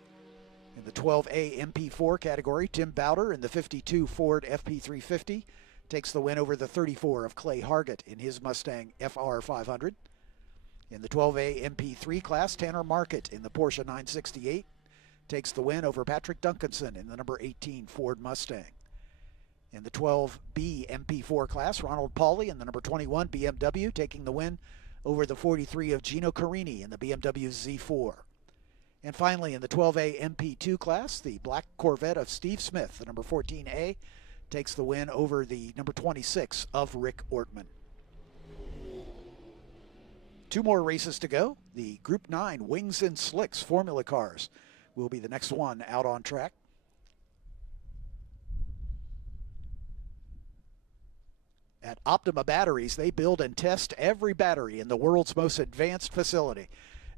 In the 12A MP4 category, Tim Bowder in the 52 Ford FP350 takes the win over the 34 of Clay Hargett in his Mustang FR500. In the 12A MP3 class, Tanner Market in the Porsche 968 takes the win over Patrick Duncanson in the number 18 Ford Mustang. In the 12B MP4 class, Ronald Pauly in the number 21 BMW taking the win over the 43 of Gino Carini in the BMW Z4. And finally, in the 12A MP2 class, the black Corvette of Steve Smith, the number 14A, takes the win over the number 26 of Rick Ortman. Two more races to go. The Group 9 Wings and Slicks Formula Cars will be the next one out on track. At Optima Batteries, they build and test every battery in the world's most advanced facility.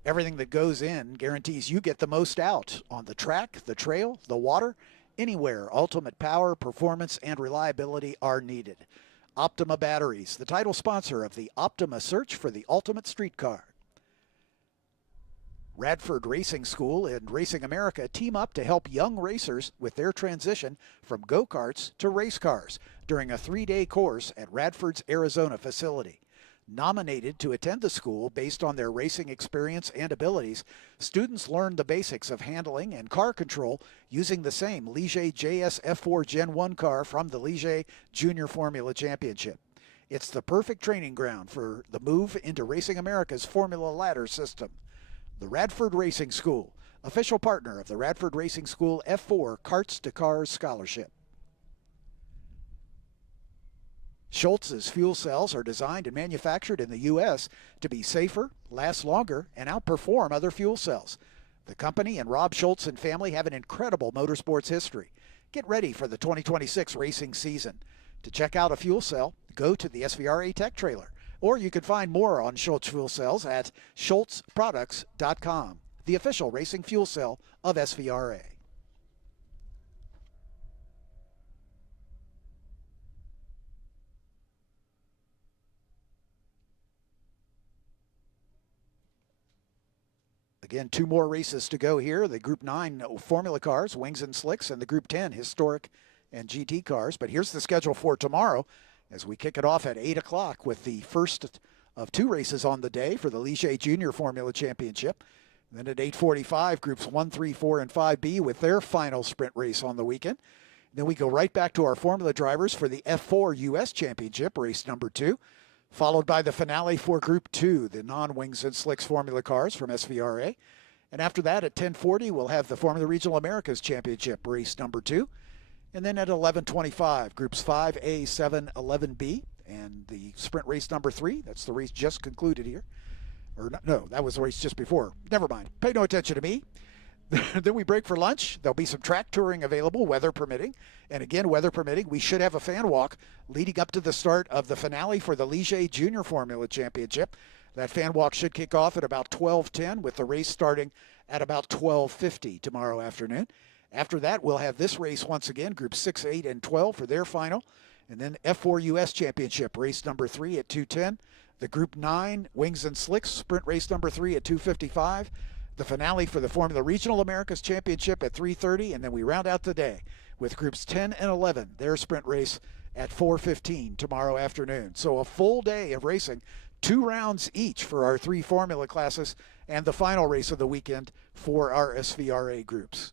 Everything that goes in guarantees you get the most out on the track, the trail, the water, anywhere ultimate power, performance, and reliability are needed. Optima Batteries, the title sponsor of the Optima Search for the Ultimate Street Car. Radford Racing School and Racing America team up to help young racers with their transition from go-karts to race cars during a 3-day course at Radford's Arizona facility. Nominated to attend the school based on their racing experience and abilities, students learn the basics of handling and car control using the same Ligier JS F4 Gen 1 car from the Ligier Junior Formula Championship. It's the perfect training ground for the move into Racing America's Formula Ladder system. The Radford Racing School, official partner of the Radford Racing School F4 Karts to Cars Scholarship. Schultz's fuel cells are designed and manufactured in the U.S. to be safer, last longer, and outperform other fuel cells. The company and Rob Schultz and family have an incredible motorsports history. Get ready for the 2026 racing season. To check out a fuel cell, go to the SVRA Tech Trailer, or you can find more on Schultz fuel cells at schultzproducts.com, the official racing fuel cell of SVRA. Again, 2 more races to go here. The Group 9 Formula cars, Wings and Slicks, and the Group 10 Historic and GT cars. But here's the schedule for tomorrow as we kick it off at 8 o'clock with the first of 2 races on the day for the Ligier Junior Formula Championship. Then at 8:45, Groups 1, 3, 4, and 5B with their final sprint race on the weekend. Then we go right back to our Formula drivers for the F4 U.S. Championship, race number 2, followed by the finale for Group 2, the non-Wings and Slicks Formula cars from SVRA. And after that, at 10:40, we'll have the Formula Regional Americas Championship, race number 2. And then at 11:25, Groups 5A, 7, 11B, and the sprint race number 3. That's the race just concluded here. Or no, that was the race just before. Never mind. Pay no attention to me. Then we break for lunch. There'll be some track touring available, weather permitting. And again, weather permitting, we should have a fan walk leading up to the start of the finale for the Ligier Junior Formula Championship. That fan walk should kick off at about 12:10 with the race starting at about 12:50 tomorrow afternoon. After that, we'll have this race once again, Groups 6, 8, and 12 for their final. And then F4 U.S. Championship, race number 3 at 2:10. The Group 9 Wings and Slicks sprint race number 3 at 2:55. The finale for the Formula Regional Americas Championship at 3:30, and then we round out the day with Groups 10 and 11, their sprint race at 4:15 tomorrow afternoon. So a full day of racing, 2 rounds each for our 3 Formula classes, and the final race of the weekend for our SVRA groups.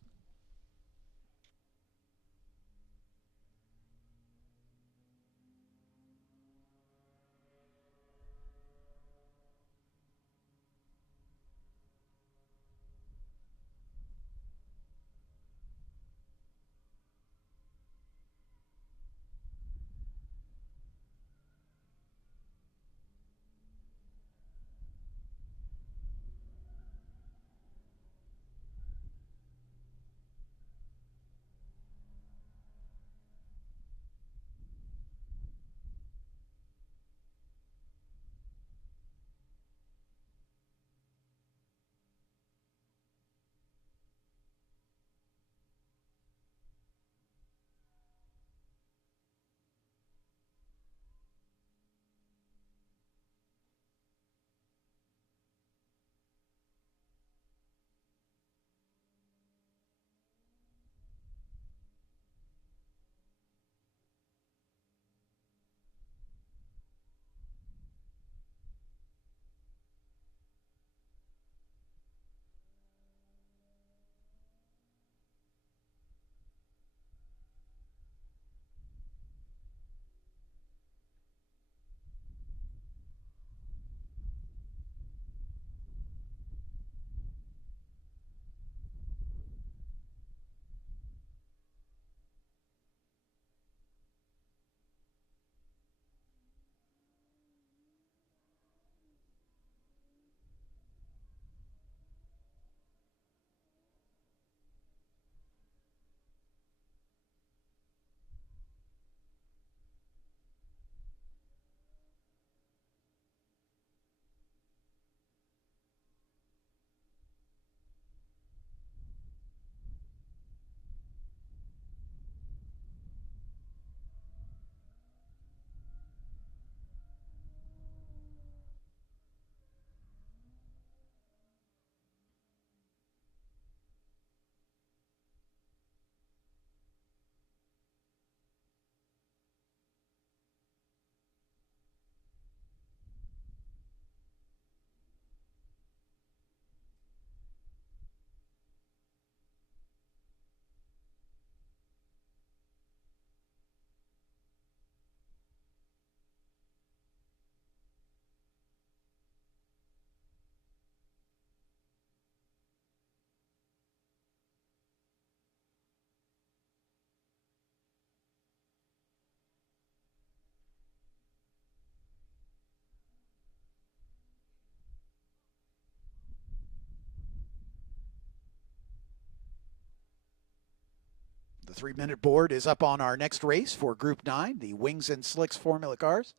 The 3-minute board is up on our next race for Group 9, the Wings and Slicks Formula cars.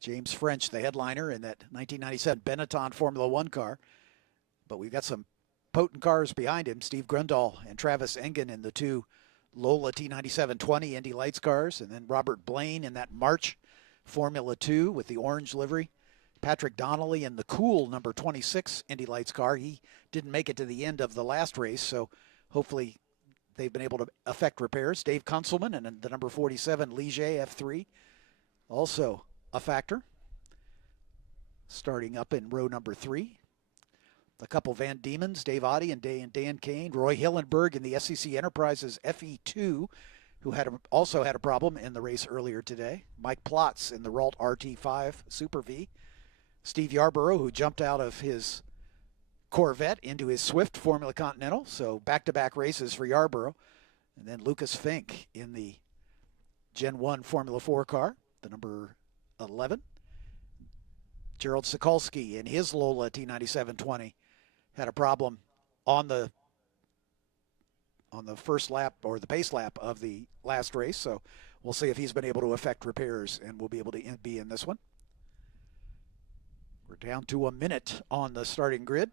James French, the headliner in that 1997 Benetton Formula 1 car. But we've got some potent cars behind him, Steve Grundahl and Travis Engen in the 2 Lola T9720 Indy Lights cars, and then Robert Blaine in that March Formula 2 with the orange livery. Patrick Donnelly in the cool number 26 Indy Lights car. He didn't make it to the end of the last race, so hopefully they've been able to effect repairs. Dave Kunselman and the number 47 Ligier F3, also a factor. Starting up in row number 3. A couple Van Diemens, Dave Oddie and Dan Kane. Roy Hillenberg in the SEC Enterprises FE2, who also had a problem in the race earlier today. Mike Plotz in the Ralt RT5 Super V. Steve Yarborough, who jumped out of his Corvette into his Swift Formula Continental, so back-to-back races for Yarborough. And then Lucas Fink in the Gen 1 Formula 4 car, the number 11. Gerald Sikulski in his Lola T9720 had a problem on the first lap, or the pace lap of the last race, so we'll see if he's been able to effect repairs and we'll be able to be in this one. We're down to a minute on the starting grid.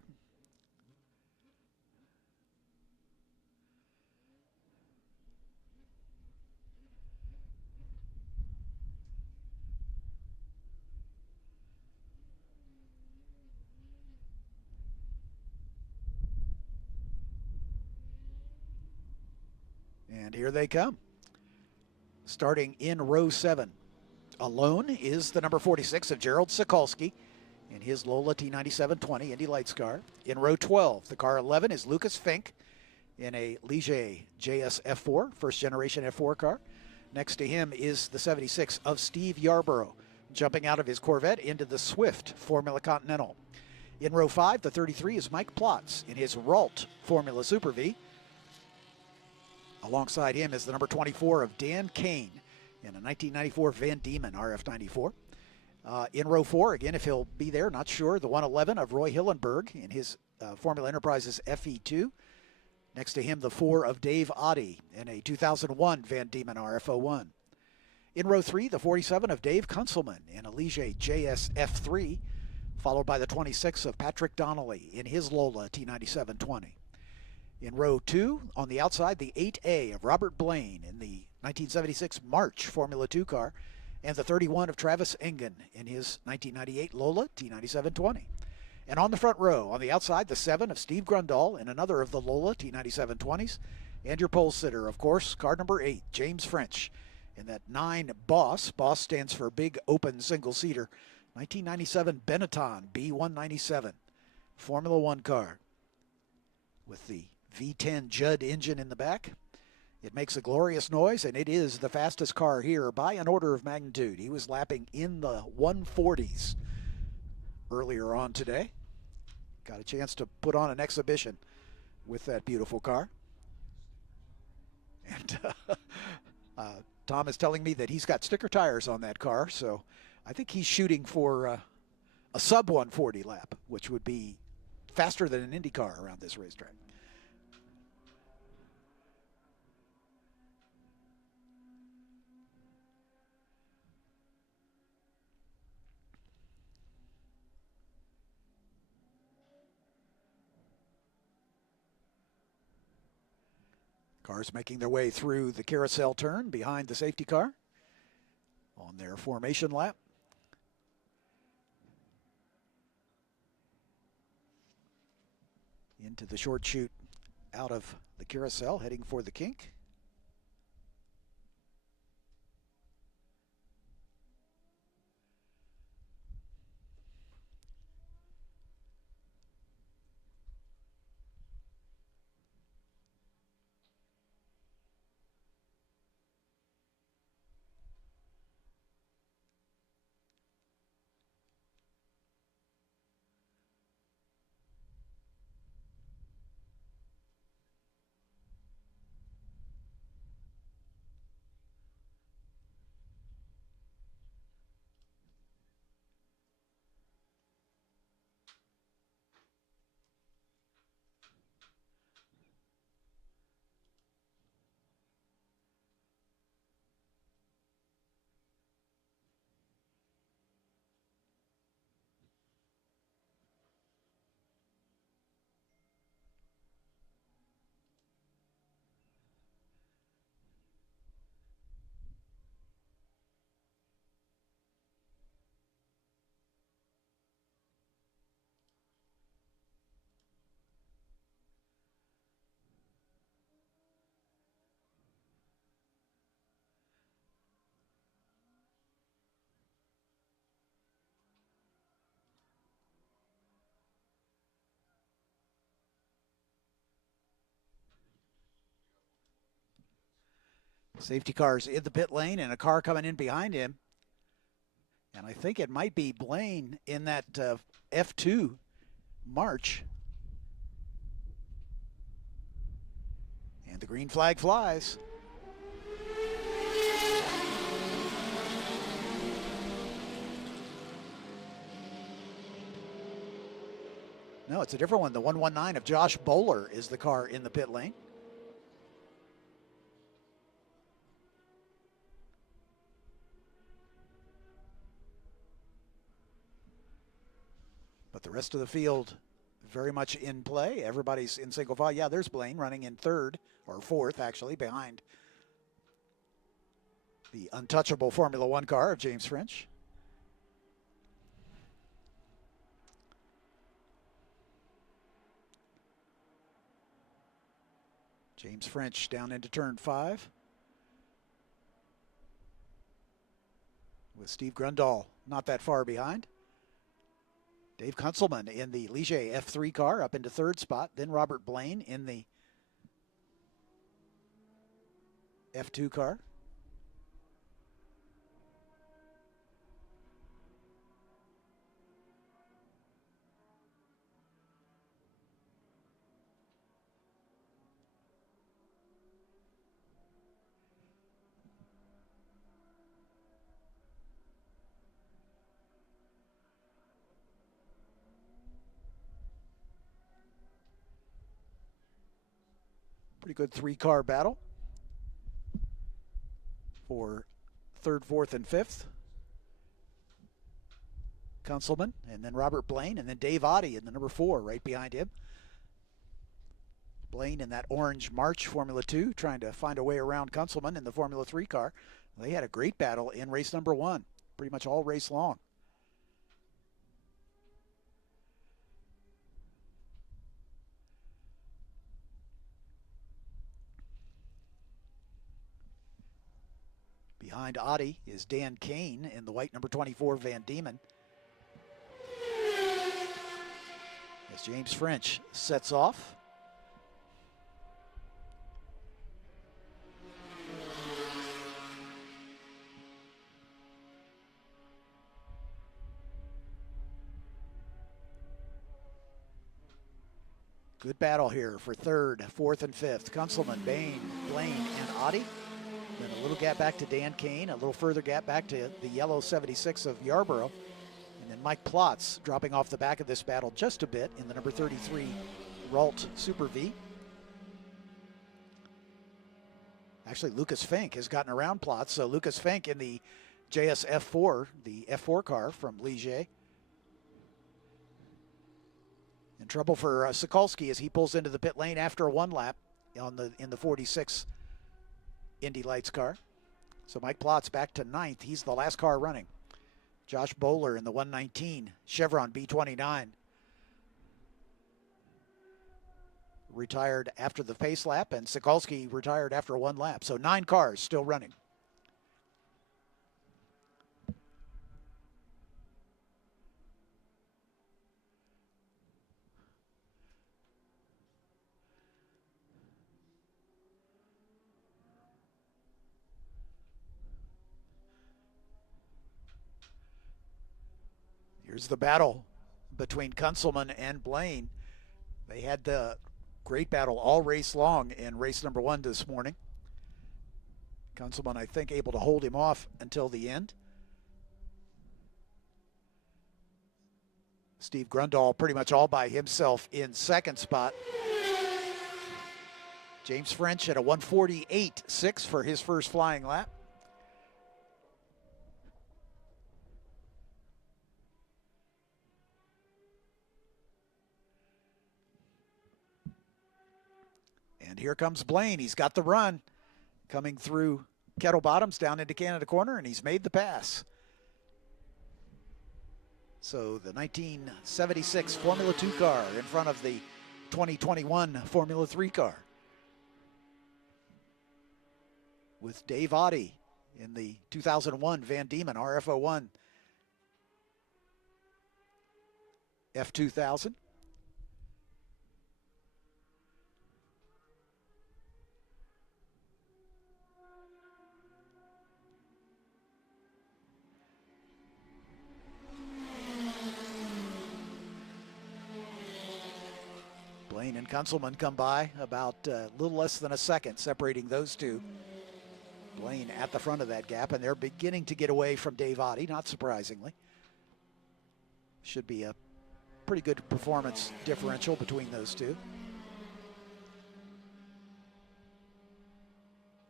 And here they come. Starting in row 7. Alone is the number 46 of Gerald Sikulski in his Lola T9720 Indy Lights car. In row 12, the car 11 is Lucas Fink in a Ligier JSF4, first generation F4 car. Next to him is the 76 of Steve Yarborough, jumping out of his Corvette into the Swift Formula Continental. In row 5, the 33 is Mike Plotz in his Ralt Formula Super V. Alongside him is the number 24 of Dan Kane in a 1994 Van Diemen RF94. In row 4, again, if he'll be there, not sure, the 111 of Roy Hillenberg in his Formula Enterprises FE2. Next to him, the 4 of Dave Oddie in a 2001 Van Diemen RF01. In row 3, the 47 of Dave Kunselman in a Ligier JSF3, followed by the 26 of Patrick Donnelly in his Lola T9720. In row 2, on the outside, the 8A of Robert Blaine in the 1976 March Formula 2 car, and the 31 of Travis Engen in his 1998 Lola T9720. And on the front row, on the outside, the 7 of Steve Grundahl in another of the Lola T9720s, and your pole sitter, of course, car number 8, James French, in that 9 Boss. Boss stands for Big Open Single-Seater, 1997 Benetton B197 Formula 1 car with the V10 Judd engine in the back. It makes a glorious noise, and it is the fastest car here by an order of magnitude. He was lapping in the 140s earlier on today. Got a chance to put on an exhibition with that beautiful car. And Tom is telling me that he's got sticker tires on that car, so I think he's shooting for a sub 140 lap, which would be faster than an Indy car around this racetrack. Cars making their way through the carousel turn behind the safety car on their formation lap. Into the short chute out of the carousel, heading for the kink. Safety cars in the pit lane and a car coming in behind him. And I think it might be Blaine in that F2 March. And the green flag flies. No, it's a different one. The 119 of Josh Bowler is the car in the pit lane. But the rest of the field very much in play. Everybody's in single file. Yeah, there's Blaine running in third, or fourth actually, behind the untouchable Formula One car of James French. James French down into turn 5. With Steve Grundahl not that far behind. Dave Kunzelman in the Ligier F3 car up into third spot. Then Robert Blaine in the F2 car. Pretty good 3-car battle for third, fourth, and fifth. Kunzelman, and then Robert Blaine, and then Dave Oddie in the number 4 right behind him. Blaine in that orange March Formula 2 trying to find a way around Kunzelman in the Formula 3 car. They had a great battle in race number 1, pretty much all race long. Behind Oddie is Dan Kane in the white number 24 Van Diemen. As James French sets off. Good battle here for third, fourth, and fifth. Kunzelman, Blaine, and Oddie. Then a little gap back to Dan Kane, a little further gap back to the yellow 76 of Yarborough. And then Mike Plotz dropping off the back of this battle just a bit in the number 33 Ralt Super V. Actually, Lucas Fink has gotten around Plotz. So Lucas Fink in the JS F4, the F4 car from Ligier. In trouble for Sokolsky as he pulls into the pit lane after a 1 lap in the 46 Indy Lights car. So Mike Plotz back to 9th. He's the last car running. Josh Bowler in the 119 Chevron B29. Retired after the pace lap, and Sokolsky retired after 1 lap. So 9 cars still running. Here's the battle between Kunzelman and Blaine. They had the great battle all race long in race number 1 this morning. Kunzelman, I think, able to hold him off until the end. Steve Grundahl pretty much all by himself in second spot. James French at a 1:48.6 for his first flying lap. And here comes Blaine. He's got the run coming through Kettle Bottoms down into Canada Corner, and he's made the pass. So the 1976 Formula 2 car in front of the 2021 Formula 3 car. With Dave Oddie in the 2001 Van Diemen RFO1 F2000. Blaine and Kunzelman come by about a little less than a second separating those two. Blaine at the front of that gap, and they're beginning to get away from Dave Oddie, not surprisingly. Should be a pretty good performance differential between those two.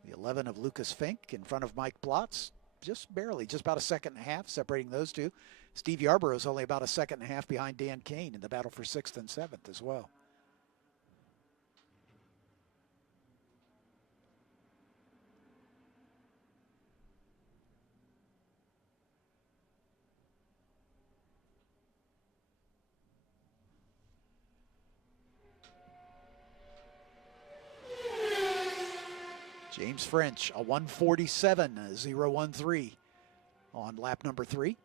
The 11 of Lucas Fink in front of Mike Plotz, just barely, just about a second and a half separating those two. Steve Yarborough is only about a second and a half behind Dan Kane in the battle for 6th and 7th as well. James French, a 147.013 on lap number 3.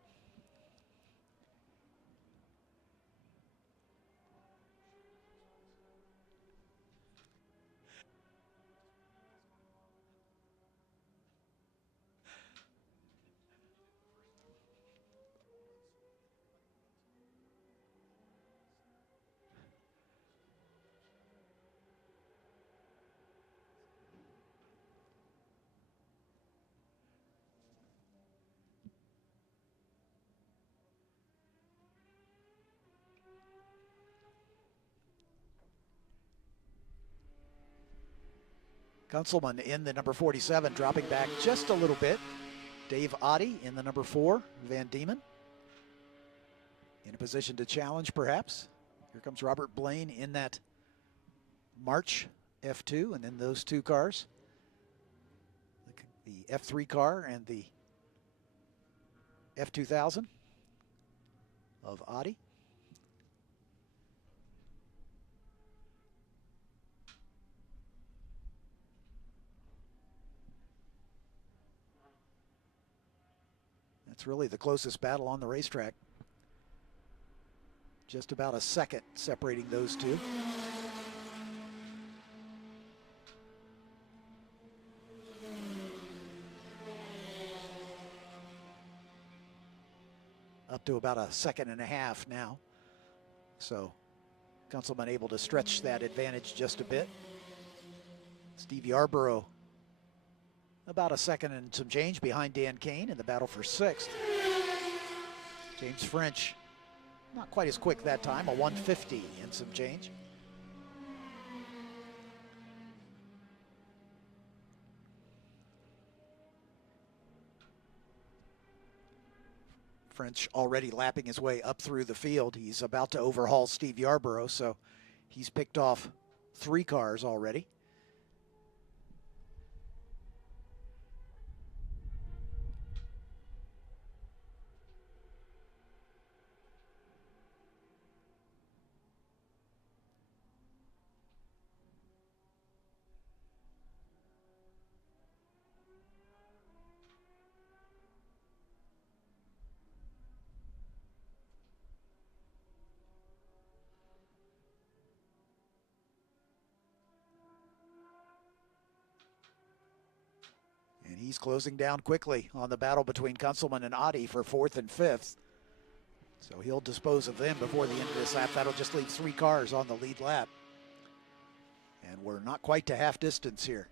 Kunzelman in the number 47, dropping back just a little bit. Dave Oddie in the number 4, Van Diemen. In a position to challenge, perhaps. Here comes Robert Blaine in that March F2, and then those two cars. The F3 car and the F2000 of Oddie. It's really the closest battle on the racetrack. Just about a second separating those two. Up to about a second and a half now. So Kunzelman able to stretch that advantage just a bit. Steve Yarborough about a second and some change behind Dan Kane in the battle for 6th. James French, not quite as quick that time, a 150 and some change. French already lapping his way up through the field. He's about to overhaul Steve Yarborough, so he's picked off 3 cars already. He's closing down quickly on the battle between Kunzelman and Oddie for 4th and 5th. So he'll dispose of them before the end of this lap. That'll just leave 3 cars on the lead lap. And we're not quite to half distance here.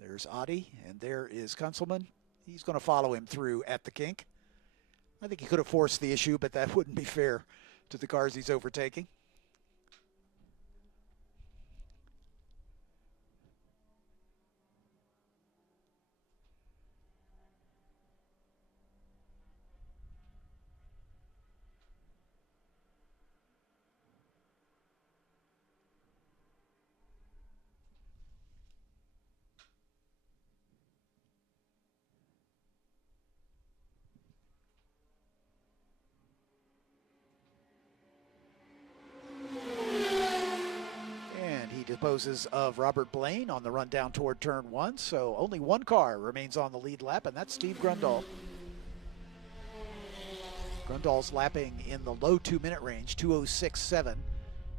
There's Oddie, and there is Kunzelman. He's going to follow him through at the kink. I think he could have forced the issue, but that wouldn't be fair to the cars he's overtaking. Disposes of Robert Blaine on the run down toward turn 1, so only 1 car remains on the lead lap, and that's Steve Grundahl. Grundahl's lapping in the low 2-minute range, 2:06.7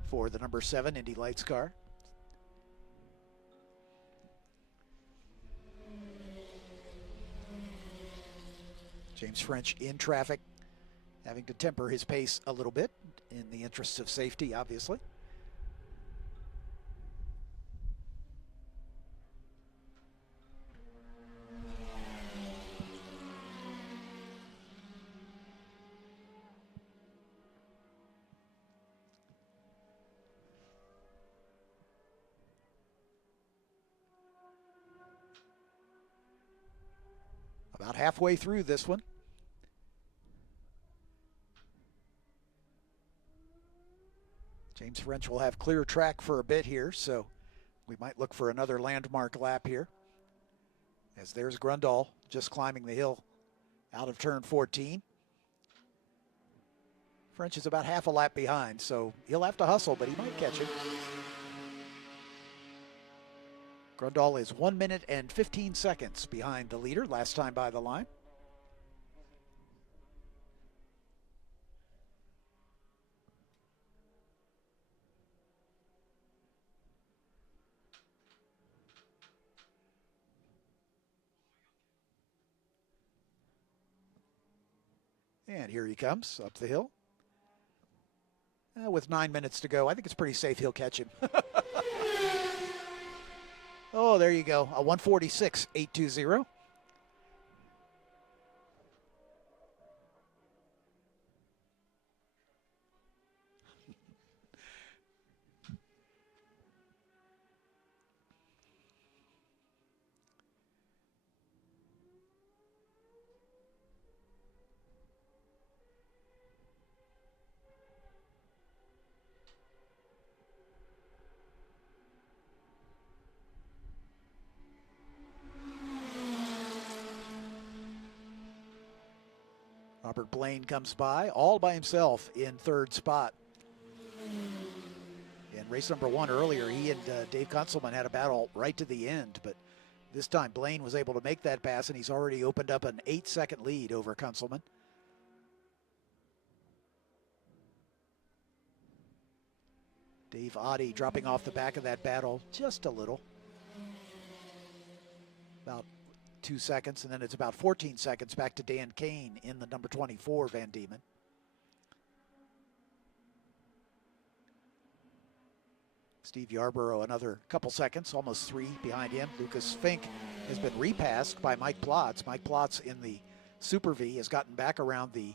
for the number 7 Indy Lights car. James French in traffic having to temper his pace a little bit in the interests of safety, obviously. About halfway through this one. James French will have clear track for a bit here, so we might look for another landmark lap here. As there's Grundahl just climbing the hill out of turn 14. French is about half a lap behind, so he'll have to hustle, but he might catch it. Grundahl is 1 minute and 15 seconds behind the leader last time by the line. And here he comes up the hill. With 9 minutes to go, I think it's pretty safe he'll catch him. Oh, there you go. A 146.820. Robert Blaine comes by all by himself in third spot. In race number 1 earlier, he and Dave Kunzelman had a battle right to the end, but this time Blaine was able to make that pass, and he's already opened up an 8-second lead over Kunzelman. Dave Oddie dropping off the back of that battle just a little. About 2 seconds, and then it's about 14 seconds back to Dan Kane in the number 24 Van Diemen. Steve Yarborough another couple seconds, almost 3 behind him. Lucas Fink has been repassed by Mike Plotz. Mike Plotz in the Super V has gotten back around the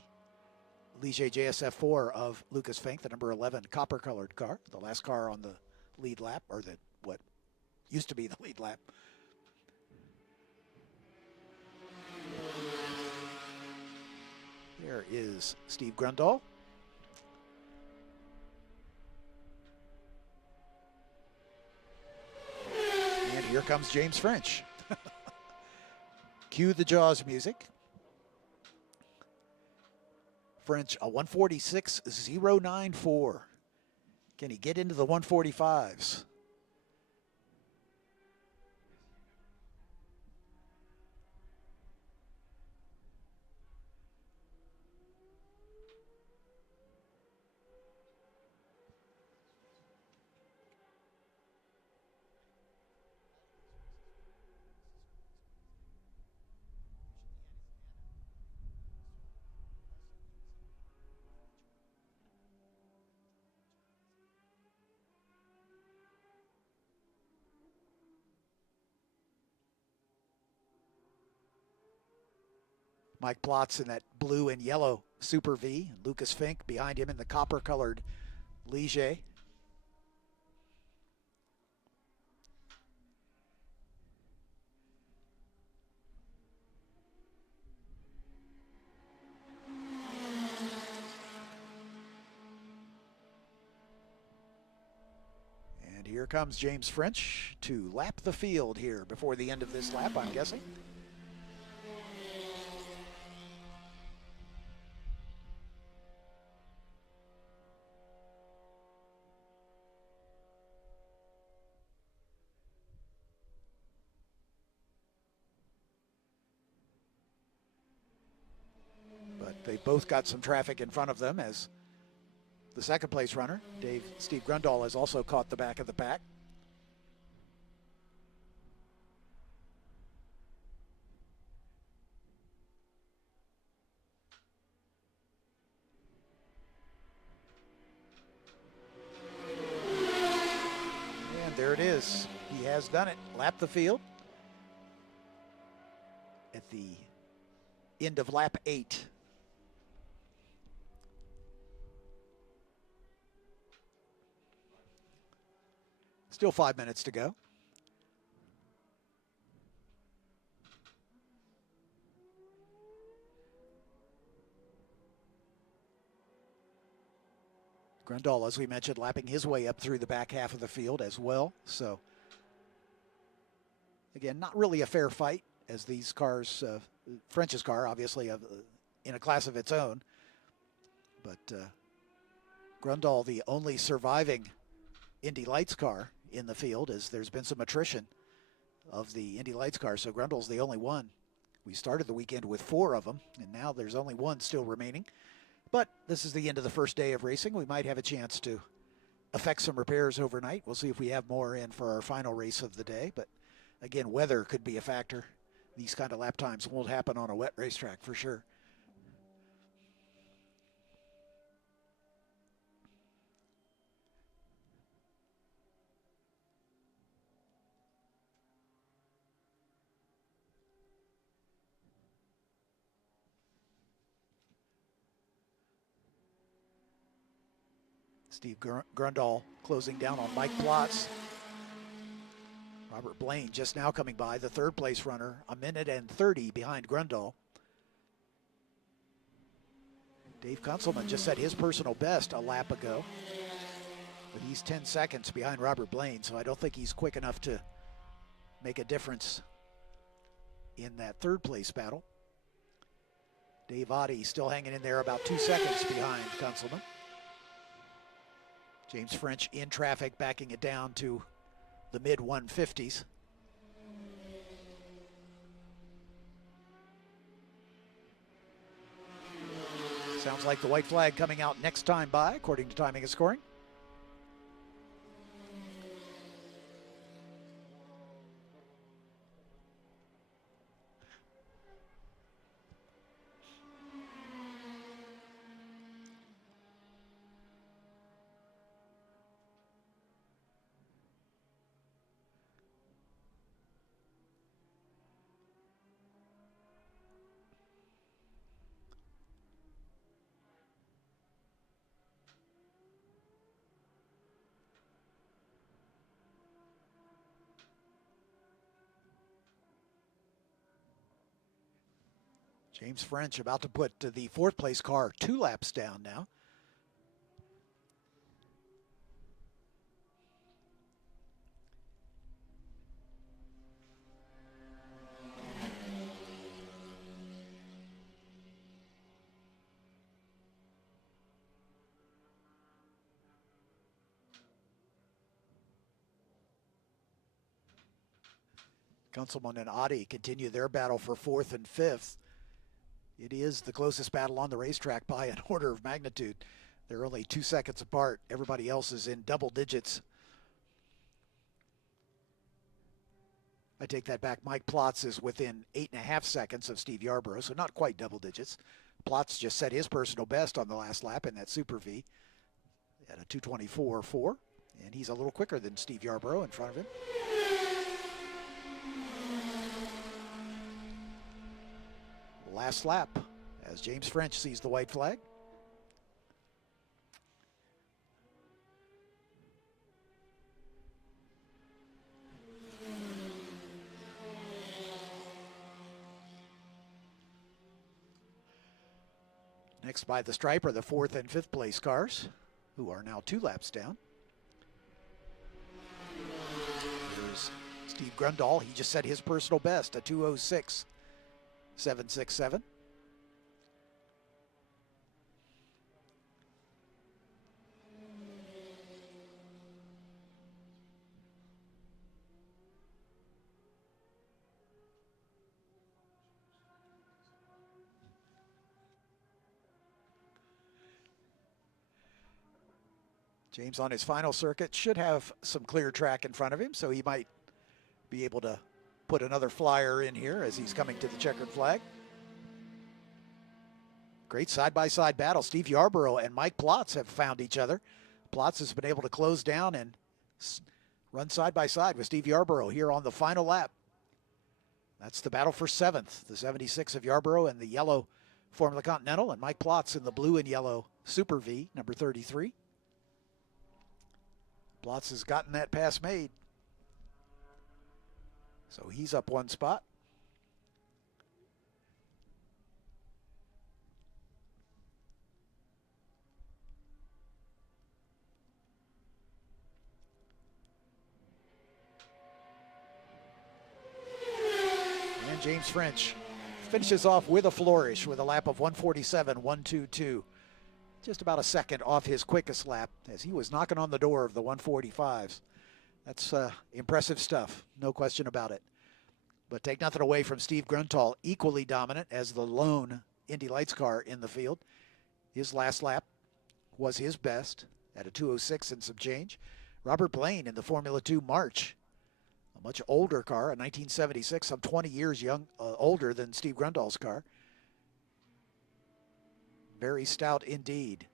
Ligier JSF4 of Lucas Fink, the number 11 copper-colored car, the last car on the lead lap, or the what used to be the lead lap. There is Steve Grundahl. And here comes James French. Cue the Jaws music. French, a 146.094. Can he get into the 145s? Mike Plotz in that blue and yellow Super V. Lucas Fink behind him in the copper-colored Ligier. And here comes James French to lap the field here before the end of this lap, I'm guessing. They both got some traffic in front of them, as the second place runner, Steve Grundahl, has also caught the back of the pack. there it is. He has done it. Lapped the field at the end of lap 8. Still 5 minutes to go. Grandal, as we mentioned, lapping his way up through the back half of the field as well. So, again, not really a fair fight, as these cars, French's car, obviously, in a class of its own. But Grandal, the only surviving Indy Lights car in the field, as there's been some attrition of the Indy Lights car. So Grundle's the only one. We started the weekend with 4 of them, and now there's only 1 still remaining. But this is the end of the first day of racing. We might have a chance to effect some repairs overnight. We'll see if we have more in for our final race of the day. But again, weather could be a factor. These kind of lap times won't happen on a wet racetrack for sure. Steve Grundal closing down on Mike Plotz. Robert Blaine just now coming by, the 3rd place runner, 1:30 behind Grundal. Dave Kunzelman just set his personal best a lap ago, but he's 10 seconds behind Robert Blaine, so I don't think he's quick enough to make a difference in that 3rd place battle. Dave Oddie still hanging in there about 2 seconds behind Kunzelman. James French in traffic, backing it down to the mid-150s. Sounds like the white flag coming out next time by, according to timing and scoring. James French about to put the 4th place car 2 laps down now. Kunzelman and Oddie continue their battle for 4th and 5th. It is the closest battle on the racetrack by an order of magnitude. They're only 2 seconds apart. Everybody else is in double digits. I take that back. Mike Plotz is within 8.5 seconds of Steve Yarborough, so not quite double digits. Plotz just set his personal best on the last lap in that Super V at a 2:24.4, and he's a little quicker than Steve Yarborough in front of him. Last lap as James French sees the white flag. Next by the stripe are the 4th and 5th place cars, who are now 2 laps down. Here's Steve Grundal. He just set his personal best, a 2:06.767. James on his final circuit should have some clear track in front of him, so he might be able to put another flyer in here as he's coming to the checkered flag. Great side-by-side battle. Steve Yarborough and Mike Plotz have found each other. Plotz has been able to close down and run side by side with Steve Yarborough here on the final lap. That's the battle for 7th. The 76 of Yarborough and the yellow Formula Continental, and Mike Plotz in the blue and yellow Super V, number 33. Plotz has gotten that pass made, so he's up one spot. And James French finishes off with a flourish with a lap of 147.122. Just about a second off his quickest lap as he was knocking on the door of the 145s. That's impressive stuff, no question about it. But take nothing away from Steve Grunthal, equally dominant as the lone Indy Lights car in the field. His last lap was his best at a 2:06 and some change. Robert Blaine in the Formula 2 March, a much older car, a 1976, some 20 years older than Steve Grundal's car. Very stout indeed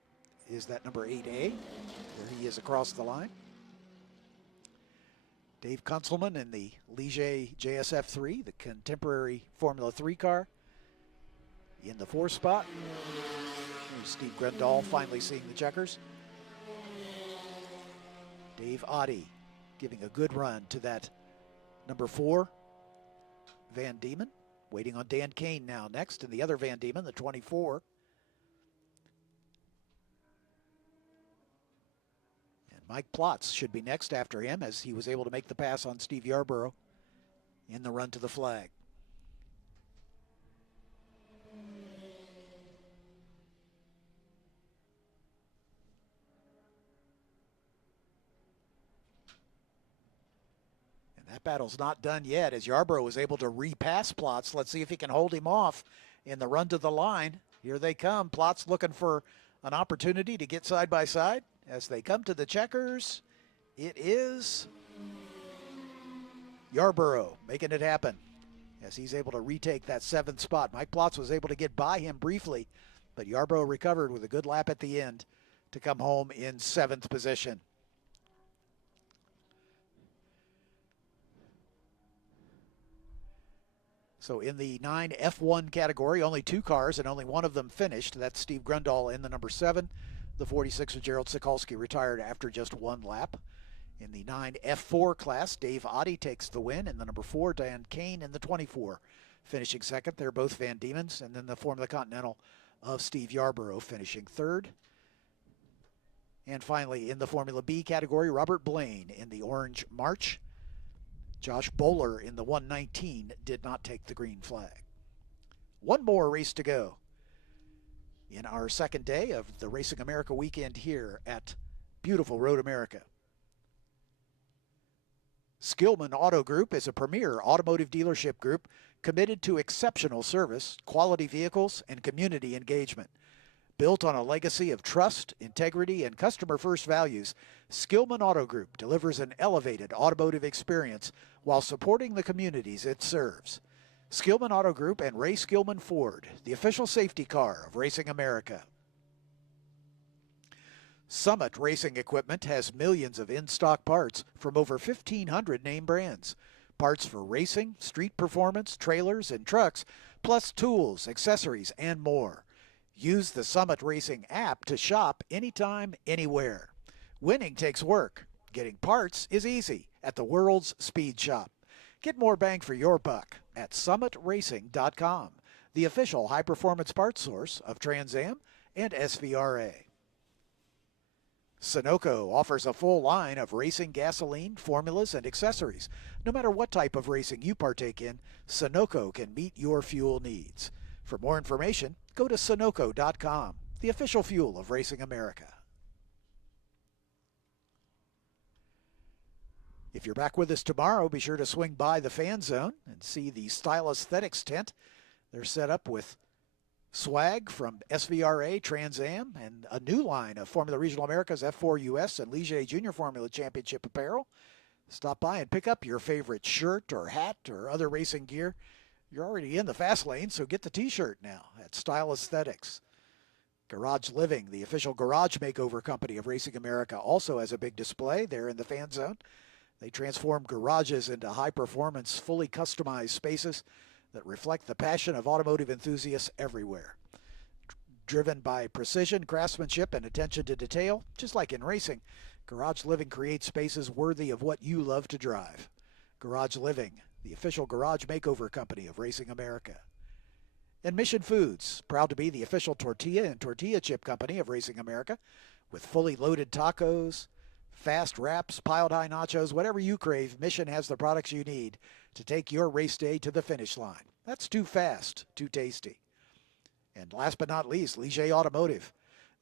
is that number 8A. There he is across the line. Dave Kunzelman in the Ligier JSF3, the contemporary Formula 3 car, in the 4th spot. Here's Steve Grendal finally seeing the checkers. Dave Oddie giving a good run to that number 4 Van Diemen. Waiting on Dan Kane now next, and the other Van Diemen, the 24. Mike Plotz should be next after him, as he was able to make the pass on Steve Yarborough in the run to the flag. And that battle's not done yet, as Yarborough was able to repass Plotz. Let's see if he can hold him off in the run to the line. Here they come. Plotz looking for an opportunity to get side by side. As they come to the checkers, it is Yarborough making it happen as he's able to retake that 7th spot. Mike Plotz was able to get by him briefly, but Yarborough recovered with a good lap at the end to come home in 7th position. So in the 9 F1 category, only 2 cars and only one of them finished. That's Steve Grundahl in the number 7. The 46 of Gerald Sikulski retired after just 1 lap. In the 9 F4 class, Dave Oddie takes the win, and the number 4, Dan Kane, in the 24, finishing 2nd. They're both Van Diemens, and then the Formula Continental of Steve Yarborough finishing 3rd. And finally, in the Formula B category, Robert Blaine in the orange March. Josh Bowler in the 119 did not take the green flag. One more race to go in our second day of the Racing America weekend here at beautiful Road America. Skillman Auto Group is a premier automotive dealership group committed to exceptional service, quality vehicles, and community engagement. Built on a legacy of trust, integrity, and customer-first values, Skillman Auto Group delivers an elevated automotive experience while supporting the communities it serves. Skillman Auto Group and Ray Skillman Ford, the official safety car of Racing America. Summit Racing Equipment has millions of in-stock parts from over 1,500 name brands. Parts for racing, street performance, trailers, and trucks, plus tools, accessories, and more. Use the Summit Racing app to shop anytime, anywhere. Winning takes work. Getting parts is easy at the world's speed shop. Get more bang for your buck at summitracing.com, the official high-performance parts source of Trans Am and SVRA. Sunoco offers a full line of racing gasoline, formulas, and accessories. No matter what type of racing you partake in, Sunoco can meet your fuel needs. For more information, go to Sunoco.com, the official fuel of Racing America. If you're back with us tomorrow, be sure to swing by the Fan Zone and see the Style Aesthetics tent. They're set up with swag from SVRA, Trans Am, and a new line of Formula Regional America's F4 US and Ligier Junior Formula Championship apparel. Stop by and pick up your favorite shirt or hat or other racing gear. You're already in the fast lane, so get the t-shirt now at Style Aesthetics. Garage Living, the official garage makeover company of Racing America, also has a big display there in the Fan Zone. They transform garages into high-performance, fully customized spaces that reflect the passion of automotive enthusiasts everywhere. Driven by precision, craftsmanship, and attention to detail, just like in racing, Garage Living creates spaces worthy of what you love to drive. Garage Living, the official garage makeover company of Racing America. And Mission Foods, proud to be the official tortilla and tortilla chip company of Racing America, with fully loaded tacos, fast wraps, piled high nachos, whatever you crave, Mission has the products you need to take your race day to the finish line. That's too fast, too tasty. And last but not least, Ligier Automotive.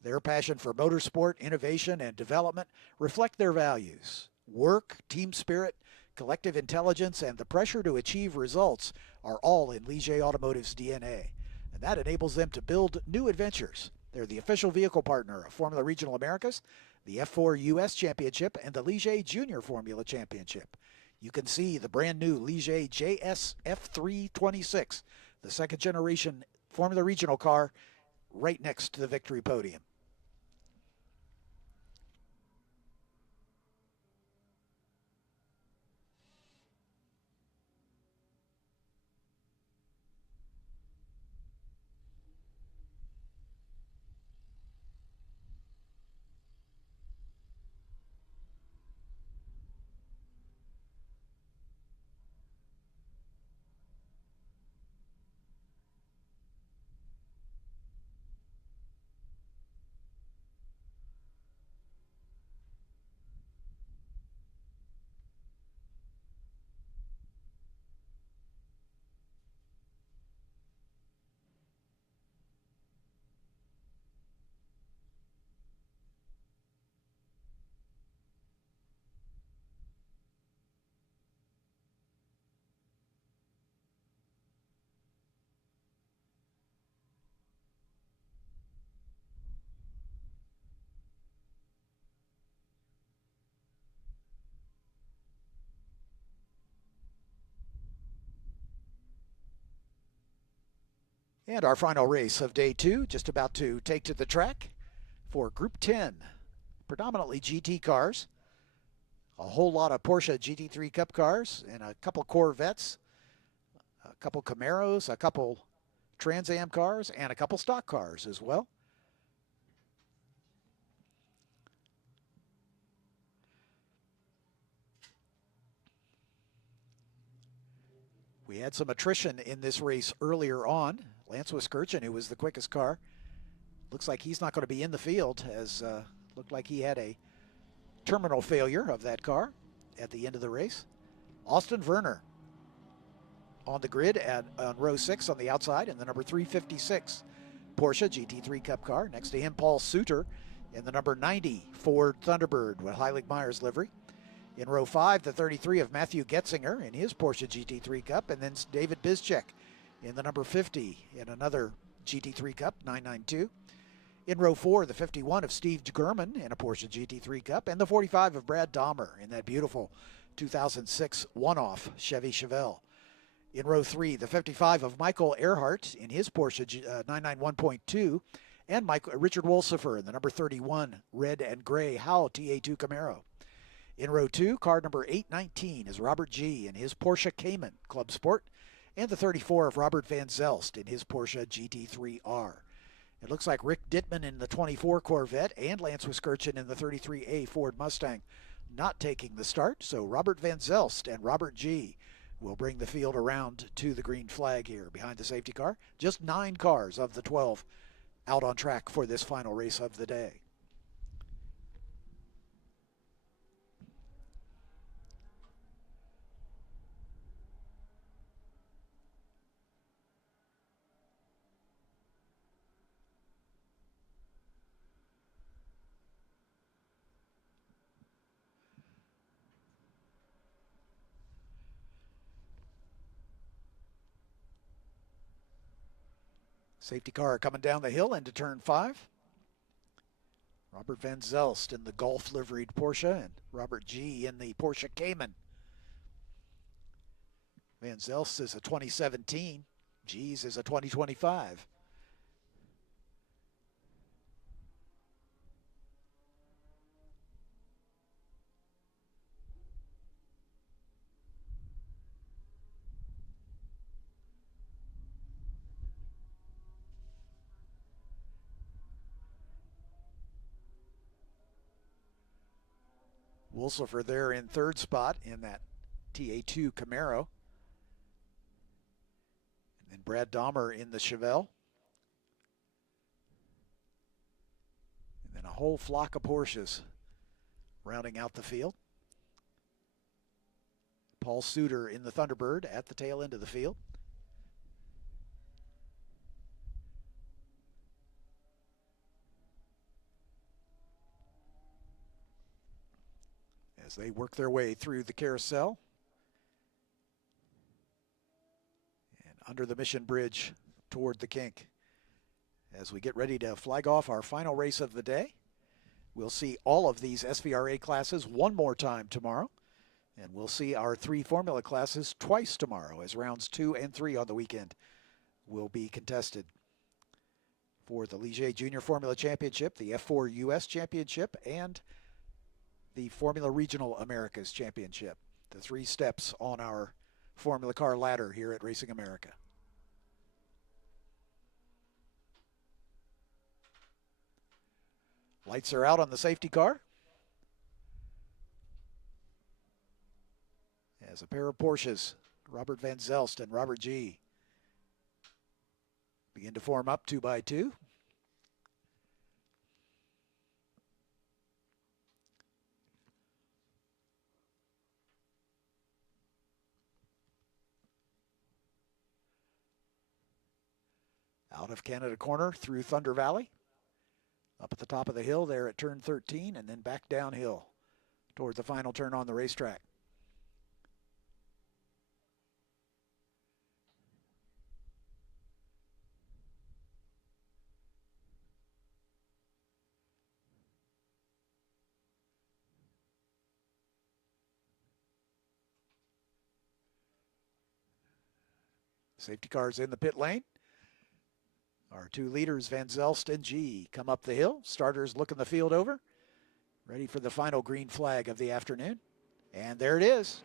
Their passion for motorsport, innovation, and development reflect their values. Work, team spirit, collective intelligence, and the pressure to achieve results are all in Ligier Automotive's DNA. And that enables them to build new adventures. They're the official vehicle partner of Formula Regional Americas, the F4 US Championship, and the Ligier Junior Formula Championship. You can see the brand new Ligier JSF326, the second generation Formula Regional car, right next to the victory podium. And our final race of day 2, just about to take to the track for Group 10. Predominantly GT cars. A whole lot of Porsche GT3 Cup cars and a couple Corvettes, a couple Camaros, a couple Trans Am cars, and a couple stock cars as well. We had some attrition in this race earlier on. Lance Wiskirchen, who was the quickest car, looks like he's not going to be in the field, as looked like he had a terminal failure of that car at the end of the race. Austin Werner on the grid on row 6 on the outside in the number 356 Porsche GT3 Cup car. Next to him, Paul Suter in the number 90 Ford Thunderbird with Heilig-Meyer's livery. In row 5, the 33 of Matthew Getzinger in his Porsche GT3 Cup, and then David Bizchek in the number 50 in another GT3 Cup, 992. In row 4, the 51 of Steve German in a Porsche GT3 Cup, and the 45 of Brad Dahmer in that beautiful 2006 one-off Chevy Chevelle. In row 3, the 55 of Michael Earhart in his Porsche 991.2, and Richard Wolsifer in the number 31 red and gray Howe TA2 Camaro. In row 2, car number 819 is Robert G. in his Porsche Cayman Club Sport, and the 34 of Robert Van Zelst in his Porsche GT3R. It looks like Rick Dittman in the 24 Corvette and Lance Wiskirchen in the 33A Ford Mustang not taking the start, so Robert Van Zelst and Robert G. will bring the field around to the green flag here behind the safety car. Just 9 cars of the 12 out on track for this final race of the day. Safety car coming down the hill into turn 5. Robert Van Zelst in the Golf liveried Porsche and Robert G. in the Porsche Cayman. Van Zelst is a 2017. G's is a 2025. Wolsifer there in third spot in that TA2 Camaro. And then Brad Dahmer in the Chevelle. And then a whole flock of Porsches rounding out the field. Paul Suter in the Thunderbird at the tail end of the field. As they work their way through the carousel and under the Mission Bridge toward the kink. As we get ready to flag off our final race of the day, we'll see all of these SVRA classes one more time tomorrow. And we'll see our 3 formula classes twice tomorrow, as rounds 2 and 3 on the weekend will be contested. For the Ligier Junior Formula Championship, the F4 US Championship, and the Formula Regional Americas Championship. The 3 steps on our Formula Car ladder here at Racing America. Lights are out on the safety car. As a pair of Porsches, Robert Van Zelst and Robert G, begin to form up 2 by 2. Out of Canada Corner through Thunder Valley. Up at the top of the hill there at turn 13, and then back downhill toward the final turn on the racetrack. Safety cars in the pit lane. Our 2 leaders, Van Zelst and G, come up the hill. Starters looking the field over, ready for the final green flag of the afternoon. And there it is.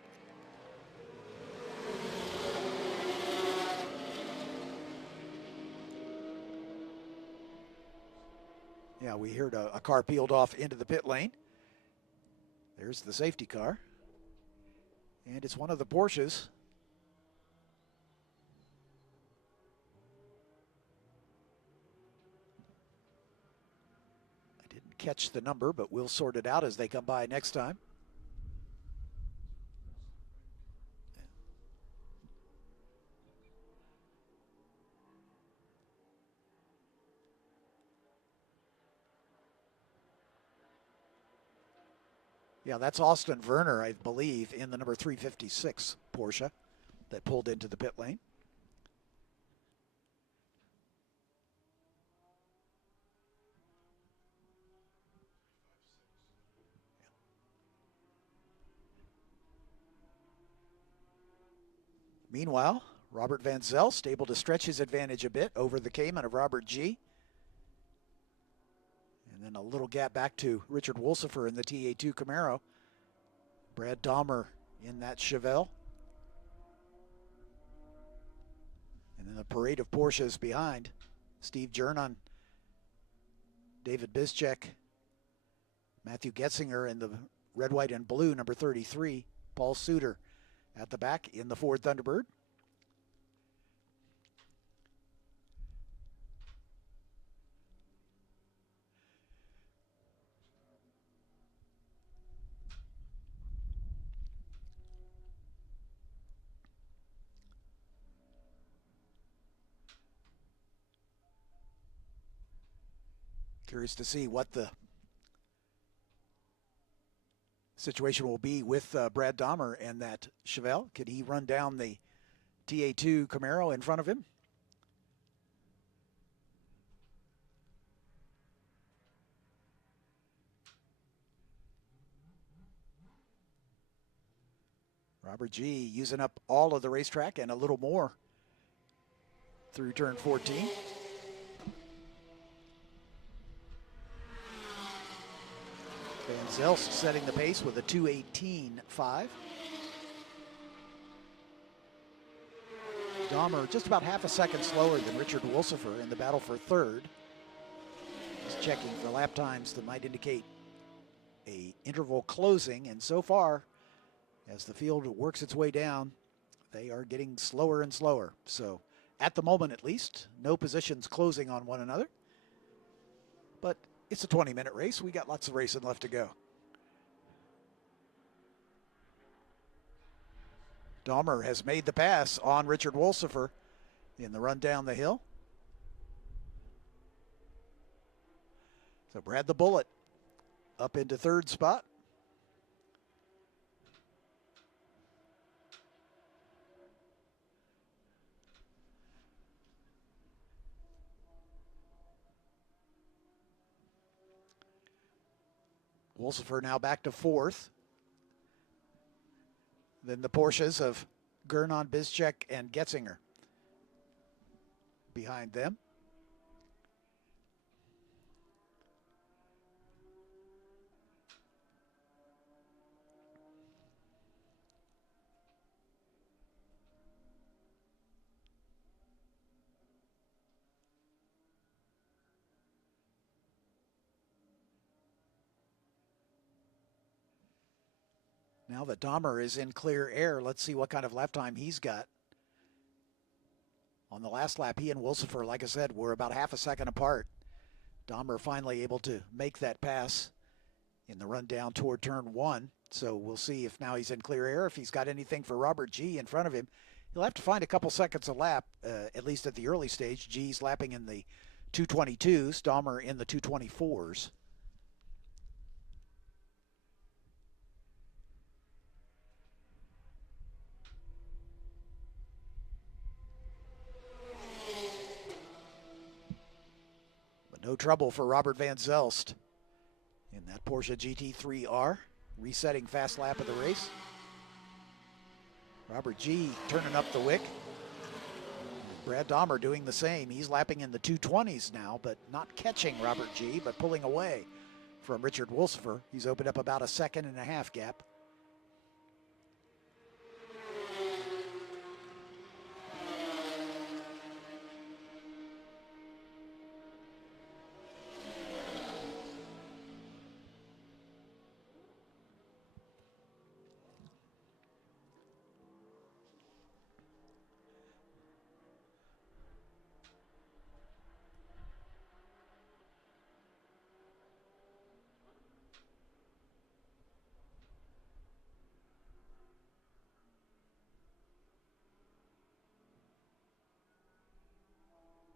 Yeah, we heard a car peeled off into the pit lane. There's the safety car. And it's one of the Porsches. Catch the number, but we'll sort it out as they come by next time. Yeah, that's Austin Werner, I believe, in the number 356 Porsche that pulled into the pit lane. Meanwhile, Robert Van Zelst able to stretch his advantage a bit over the Cayman of Robert G. And then a little gap back to Richard Wolsifer in the TA2 Camaro. Brad Dahmer in that Chevelle. And then the parade of Porsches behind. Steve Jernon, David Bizchek, Matthew Getzinger in the red, white, and blue, number 33. Paul Suter at the back in the Ford Thunderbird. Curious to see what the situation will be with Brad Dahmer and that Chevelle. Could he run down the TA2 Camaro in front of him? Robert G using up all of the racetrack and a little more through turn 14. Van Zelst setting the pace with a 2:18.5. Dahmer just about half a second slower than Richard Wolsifer in the battle for third. Just checking for lap times that might indicate a interval closing, and so far, as the field works its way down, they are getting slower and slower. So at the moment, at least, no positions closing on one another. But it's a 20-minute race. We got lots of racing left to go. Dahmer has made the pass on Richard Wolsifer in the run down the hill. So Brad the Bullet up into third spot. Wolsifer now back to fourth. Then the Porsches of Gurnon, Bizchek, and Getzinger behind them. Now that Dahmer is in clear air, let's see what kind of lap time he's got. On the last lap, he and Wolsifer, like I said, were about half a second apart. Dahmer finally able to make that pass in the run down toward turn one. So we'll see if now he's in clear air, if he's got anything for Robert G in front of him. He'll have to find a couple seconds a lap, at least at the early stage. G's lapping in the 222s, Dahmer in the 224s. No trouble for Robert Van Zelst in that Porsche GT3R, resetting fast lap of the race. Robert G turning up the wick. Brad Dahmer doing the same. He's lapping in the 220s now, but not catching Robert G, but pulling away from Richard Wolsifer. He's opened up about a 1.5 second gap.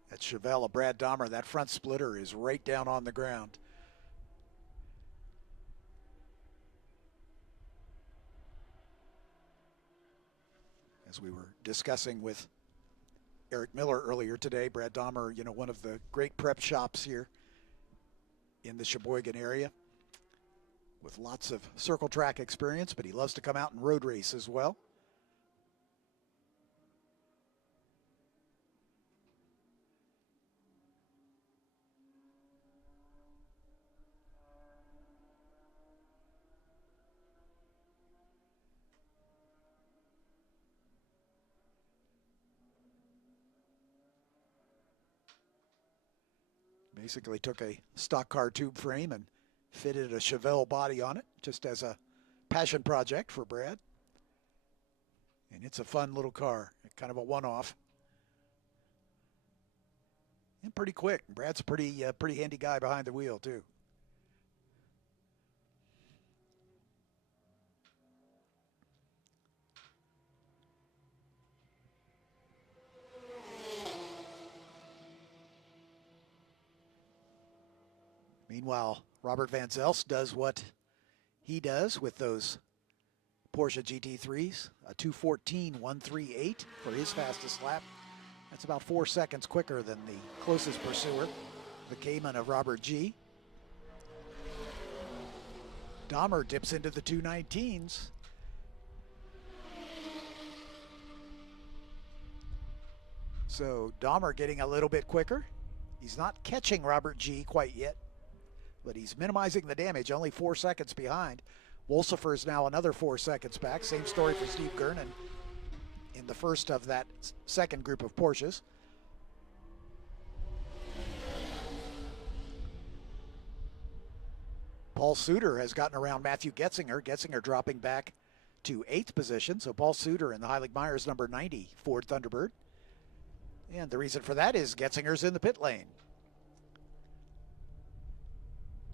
That Chevelle of Brad Dahmer, that front splitter is right down on the ground. As we were discussing with Eric Miller earlier today, Brad Dahmer, you know, one of the great prep shops here in the Sheboygan area with lots of circle track experience, but he loves to come out and road race as well. Basically took a stock car tube frame and fitted a Chevelle body on it, just as a passion project for Brad. And it's a fun little car, kind of a one-off. And pretty quick. Brad's a pretty handy guy behind the wheel, too. Meanwhile, Robert Van Zelst does what he does with those Porsche GT3s, a 2:14.138 for his fastest lap. That's about 4 seconds quicker than the closest pursuer, the Cayman of Robert G. Dahmer dips into the 219s. So Dahmer getting a little bit quicker. He's not catching Robert G quite yet, but he's minimizing the damage, only 4 seconds behind. Wolsifer is now another 4 seconds back. Same story for Steve Gurnon in the first of that second group of Porsches. Paul Suter has gotten around Matthew Getzinger. Getzinger dropping back to 8th position. So Paul Suter in the Heilig-Myers number 90 Ford Thunderbird. And the reason for that is Getzinger's in the pit lane.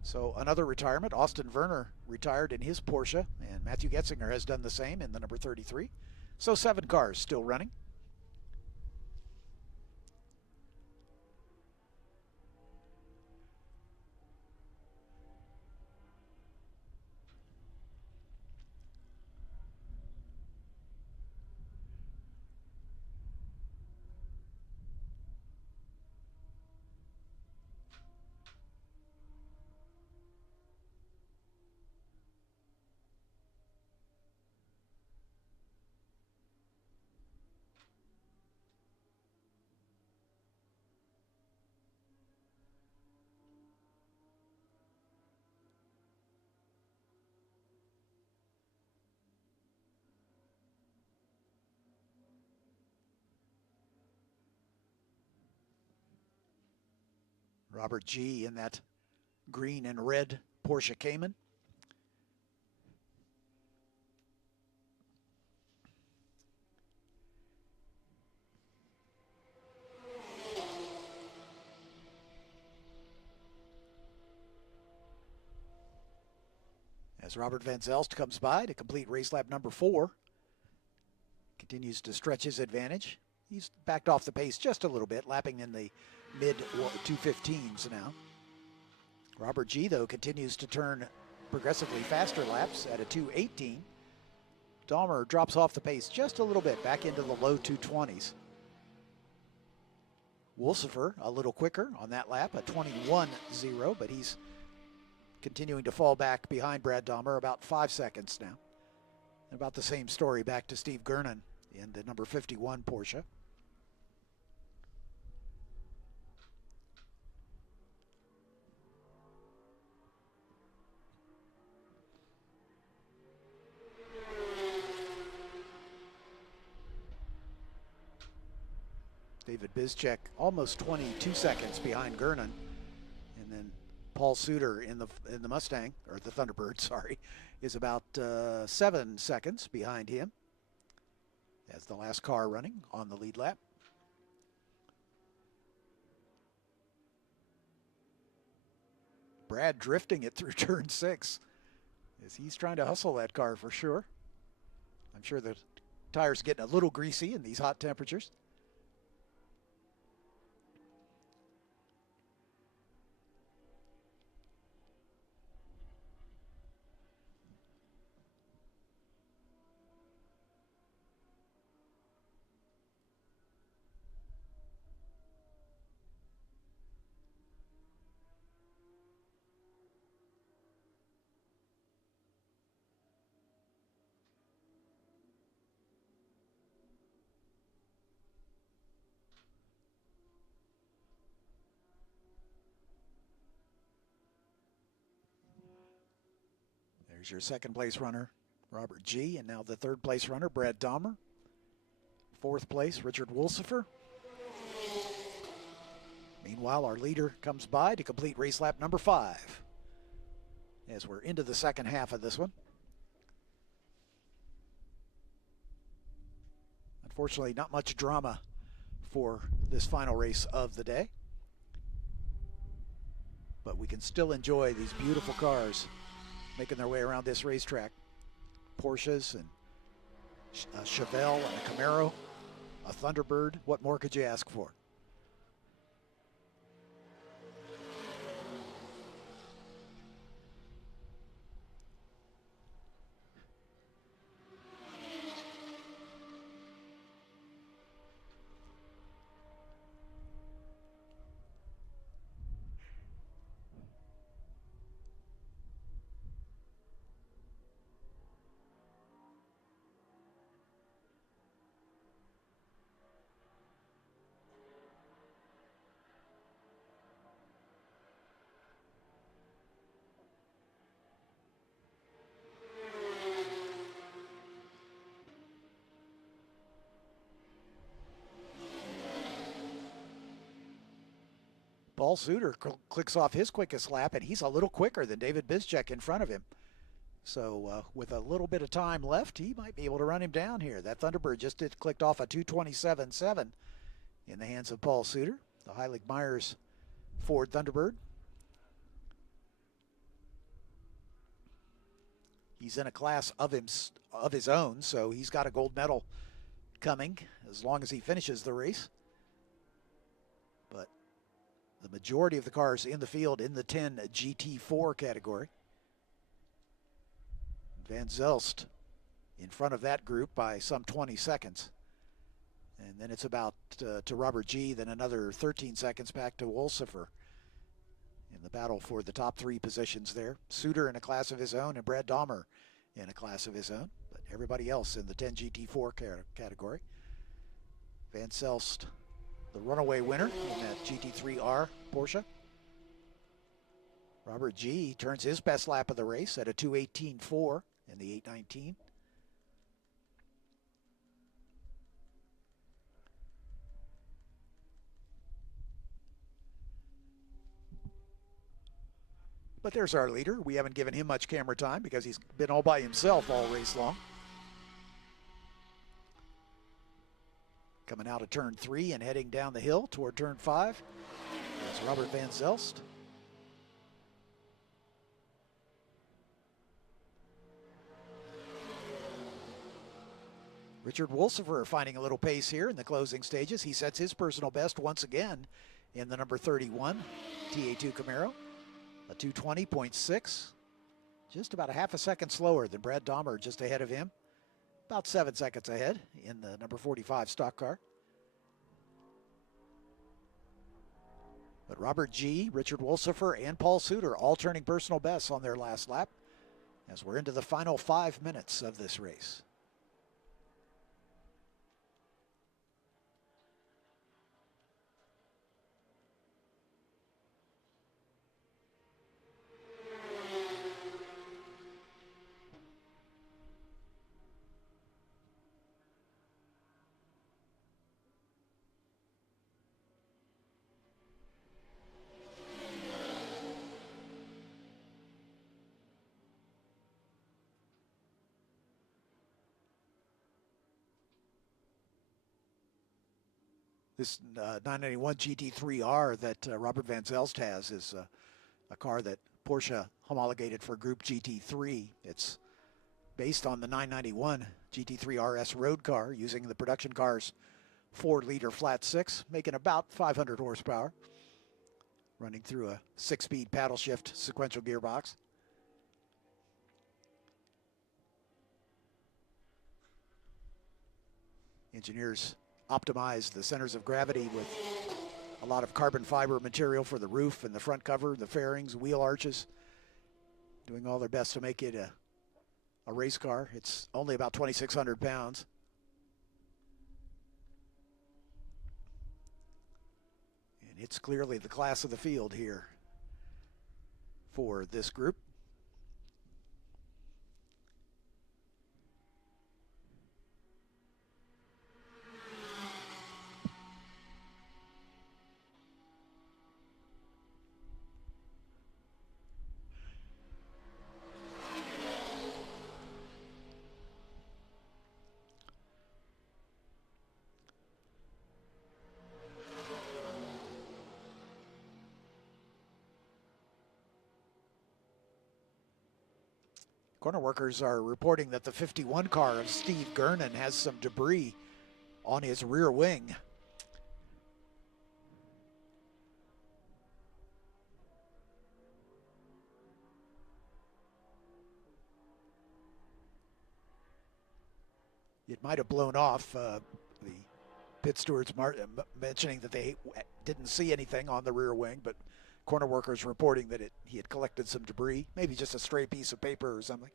So another retirement. Austin Werner retired in his Porsche, and Matthew Getzinger has done the same in the number 33. So 7 cars still running. Robert G. in that green and red Porsche Cayman. As Robert Van Zelst comes by to complete race lap number 4. Continues to stretch his advantage. He's backed off the pace just a little bit, lapping in the mid 215s now. Robert G, though, continues to turn progressively faster laps at a 218. Dahmer drops off the pace just a little bit, back into the low 220s. Wolsifer a little quicker on that lap, a 21.0, but he's continuing to fall back behind Brad Dahmer about 5 seconds now. And about the same story back to Steve Gernon in the number 51 Porsche. David Bizchek almost 22 seconds behind Gernon, and then Paul Suter in the Mustang, or the Thunderbird, sorry, is about 7 seconds behind him. That's the last car running on the lead lap. Brad drifting it through turn 6 as he's trying to hustle that car for sure. I'm sure the tires getting a little greasy in these hot temperatures. There's your second place runner, Robert G. And now the third place runner, Brad Dahmer. Fourth place, Richard Wolsifer. Meanwhile, our leader comes by to complete race lap number 5. As we're into the second half of this one. Unfortunately, not much drama for this final race of the day. But we can still enjoy these beautiful cars making their way around this racetrack. Porsches and a Chevelle and a Camaro, a Thunderbird. What more could you ask for? Paul Suter clicks off his quickest lap, and he's a little quicker than David Bizchek in front of him. So with a little bit of time left, he might be able to run him down here. That Thunderbird just clicked off a 2:27.7 in the hands of Paul Suter, the Heilig-Myers Ford Thunderbird. He's in a class of his own, so he's got a gold medal coming as long as he finishes the race. But the majority of the cars in the field in the 10 GT4 category. Van Zelst in front of that group by some 20 seconds. And then it's about to Robert G, then another 13 seconds back to Wolsifer in the battle for the top 3 positions there. Suter in a class of his own and Brad Dahmer in a class of his own, but everybody else in the 10 GT4 category. Van Zelst, the runaway winner in that GT3R Porsche. Robert G turns his best lap of the race at a 2:18.4 in the 8:19. But there's our leader. We haven't given him much camera time because he's been all by himself all race long. Coming out of turn 3 and heading down the hill toward turn 5. That's Robert Van Zelst. Richard Wolsifer finding a little pace here in the closing stages. He sets his personal best once again in the number 31 TA2 Camaro. A 2:20.6, just about a half a second slower than Brad Dahmer, just ahead of him. About 7 seconds ahead in the number 45 stock car. But Robert G, Richard Wolsifer, and Paul Suter all turning personal bests on their last lap as we're into the final 5 minutes of this race. This 991 GT3R that Robert Van Zelst has is a car that Porsche homologated for Group GT3. It's based on the 991 GT3 RS road car using the production car's 4-liter flat 6, making about 500 horsepower, running through a 6-speed paddle shift sequential gearbox. Engineers optimize the centers of gravity with a lot of carbon fiber material for the roof and the front cover, the fairings, wheel arches, doing all their best to make it a race car. It's only about 2,600 pounds. And it's clearly the class of the field here for this group. Corner workers are reporting that the 51 car of Steve Gernon has some debris on his rear wing. It might have blown off. The pit stewards mentioning that they didn't see anything on the rear wing, but corner workers reporting that he had collected some debris, maybe just a stray piece of paper or something.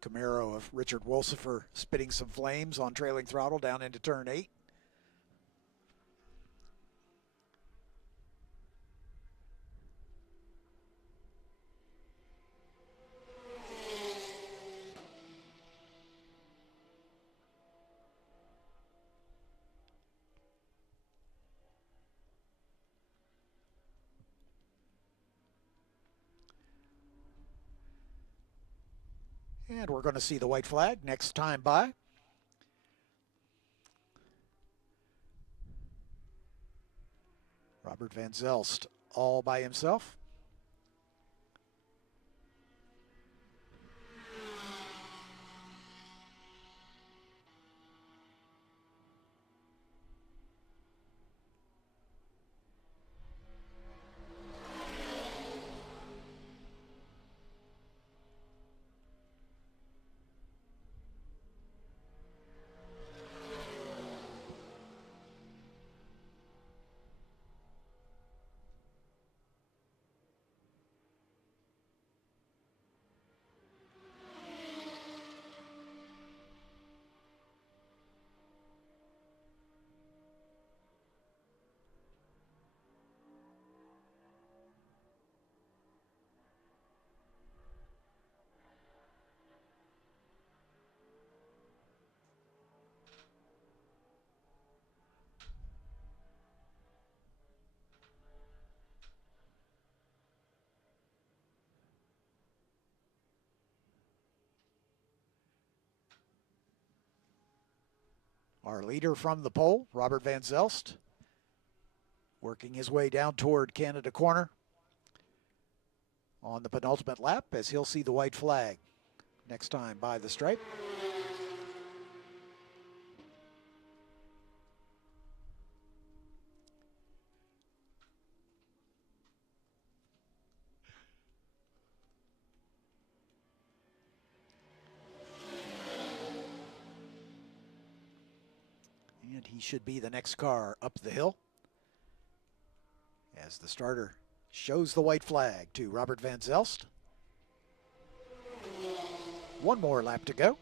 Camaro of Richard Wolsifer spitting some flames on trailing throttle down into turn 8. And we're going to see the white flag next time by. Robert Van Zelst all by himself. Our leader from the pole, Robert Van Zelst, working his way down toward Canada corner on the penultimate lap as he'll see the white flag next time by the stripe. And he should be the next car up the hill as the starter shows the white flag to Robert Van Zelst. One more lap to go.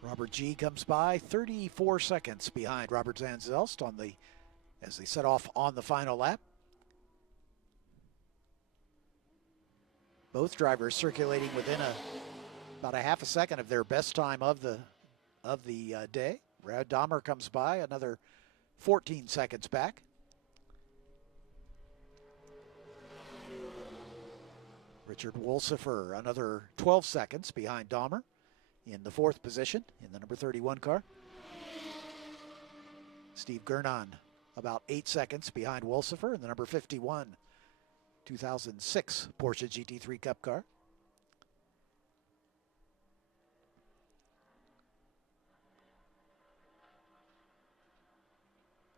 Robert G comes by 34 seconds behind Robert Van Zelst as they set off on the final lap. Both drivers circulating within about a half a second of their best time of the day. Brad Dahmer comes by another 14 seconds back. Richard Wolsifer another 12 seconds behind Dahmer in the 4th position in the number 31 car. Steve Gurnon about 8 seconds behind Wolsifer in the number 51 2006 Porsche GT3 Cup car.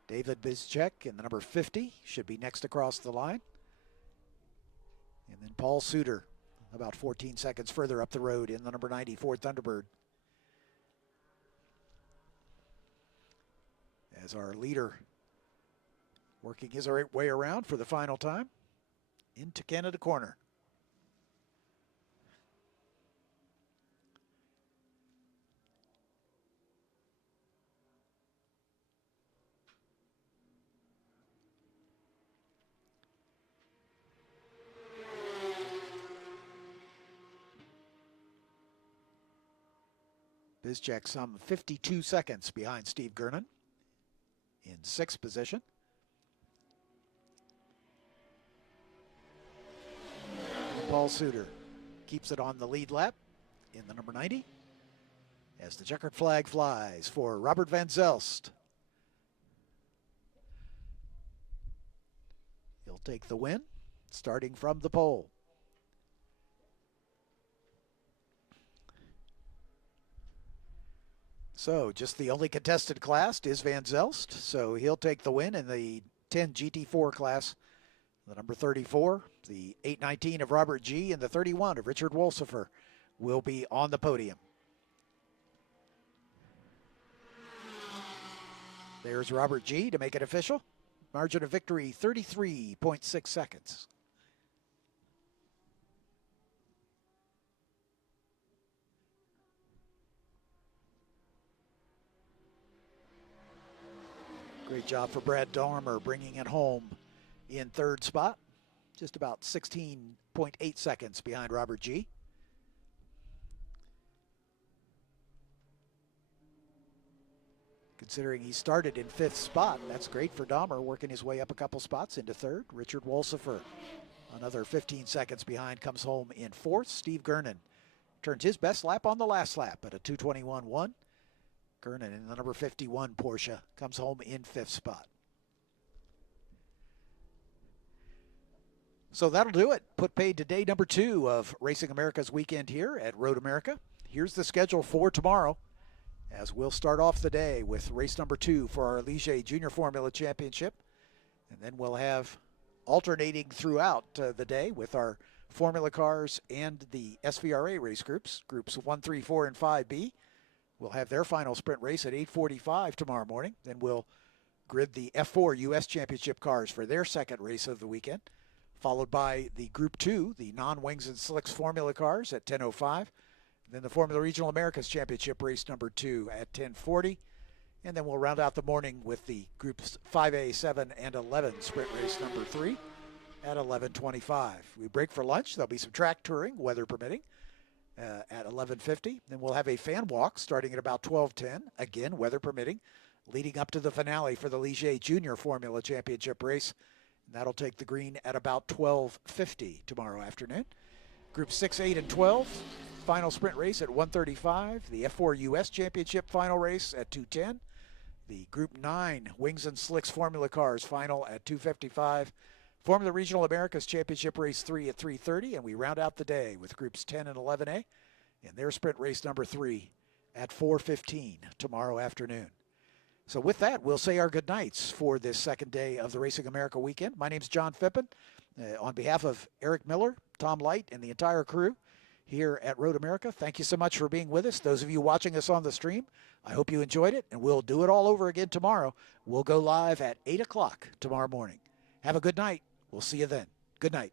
David Bizchek in the number 50 should be next across the line. And then Paul Suter about 14 seconds further up the road in the number 90 Ford Thunderbird. As our leader working his way around for the final time into Canada corner. Bizchek some 52 seconds behind Steve Gurnon in 6th position. And Paul Suter keeps it on the lead lap in the number 90 as the checkered flag flies for Robert Van Zelst. He'll take the win starting from the pole. So just the only contested class is Van Zelst, so he'll take the win in the 10 GT4 class. The number 34, the 819 of Robert G, and the 31 of Richard Wolsifer will be on the podium. There's Robert G to make it official. Margin of victory, 33.6 seconds. Great job for Brad Dormer bringing it home in third spot. Just about 16.8 seconds behind Robert G. Considering he started in fifth spot, that's great for Dahmer, working his way up a couple spots into third. Richard Wolsifer, another 15 seconds behind, comes home in fourth. Steve Gernon turns his best lap on the last lap at a 2:21.1. Gernon in the number 51 Porsche comes home in fifth spot. So that'll do it. Put paid to day number 2 of Racing America's weekend here at Road America. Here's the schedule for tomorrow, as we'll start off the day with race number 2 for our Ligier Junior Formula Championship. And then we'll have alternating throughout the day with our Formula cars and the SVRA race groups 1, 3, 4, and 5B. We'll have their final sprint race at 8:45 tomorrow morning. Then we'll grid the F4 U.S. Championship cars for their second race of the weekend, followed by the Group 2, the non-Wings and Slicks Formula cars at 10:05. Then the Formula Regional Americas Championship race number 2 at 10:40. And then we'll round out the morning with the Groups 5A, 7, and 11 sprint race number 3 at 11:25. We break for lunch. There'll be some track touring, weather permitting, at 11:50. Then we'll have a fan walk starting at about 12:10, again, weather permitting, leading up to the finale for the Ligier Junior Formula Championship race. And that'll take the green at about 12:50 tomorrow afternoon. Group 6, 8, and 12, final sprint race at 1:35. The F4 U.S. Championship final race at 2:10. The Group 9 Wings and Slicks Formula cars final at 2:55. Formula Regional Americas Championship race 3 at 3:30. And we round out the day with Groups 10 and 11A in their sprint race number 3 at 4:15 tomorrow afternoon. So with that, we'll say our goodnights for this second day of the Racing America weekend. My name's John Phippen. On behalf of Eric Miller, Tom Light, and the entire crew here at Road America, thank you so much for being with us. Those of you watching us on the stream, I hope you enjoyed it, and we'll do it all over again tomorrow. We'll go live at 8 o'clock tomorrow morning. Have a good night. We'll see you then. Good night.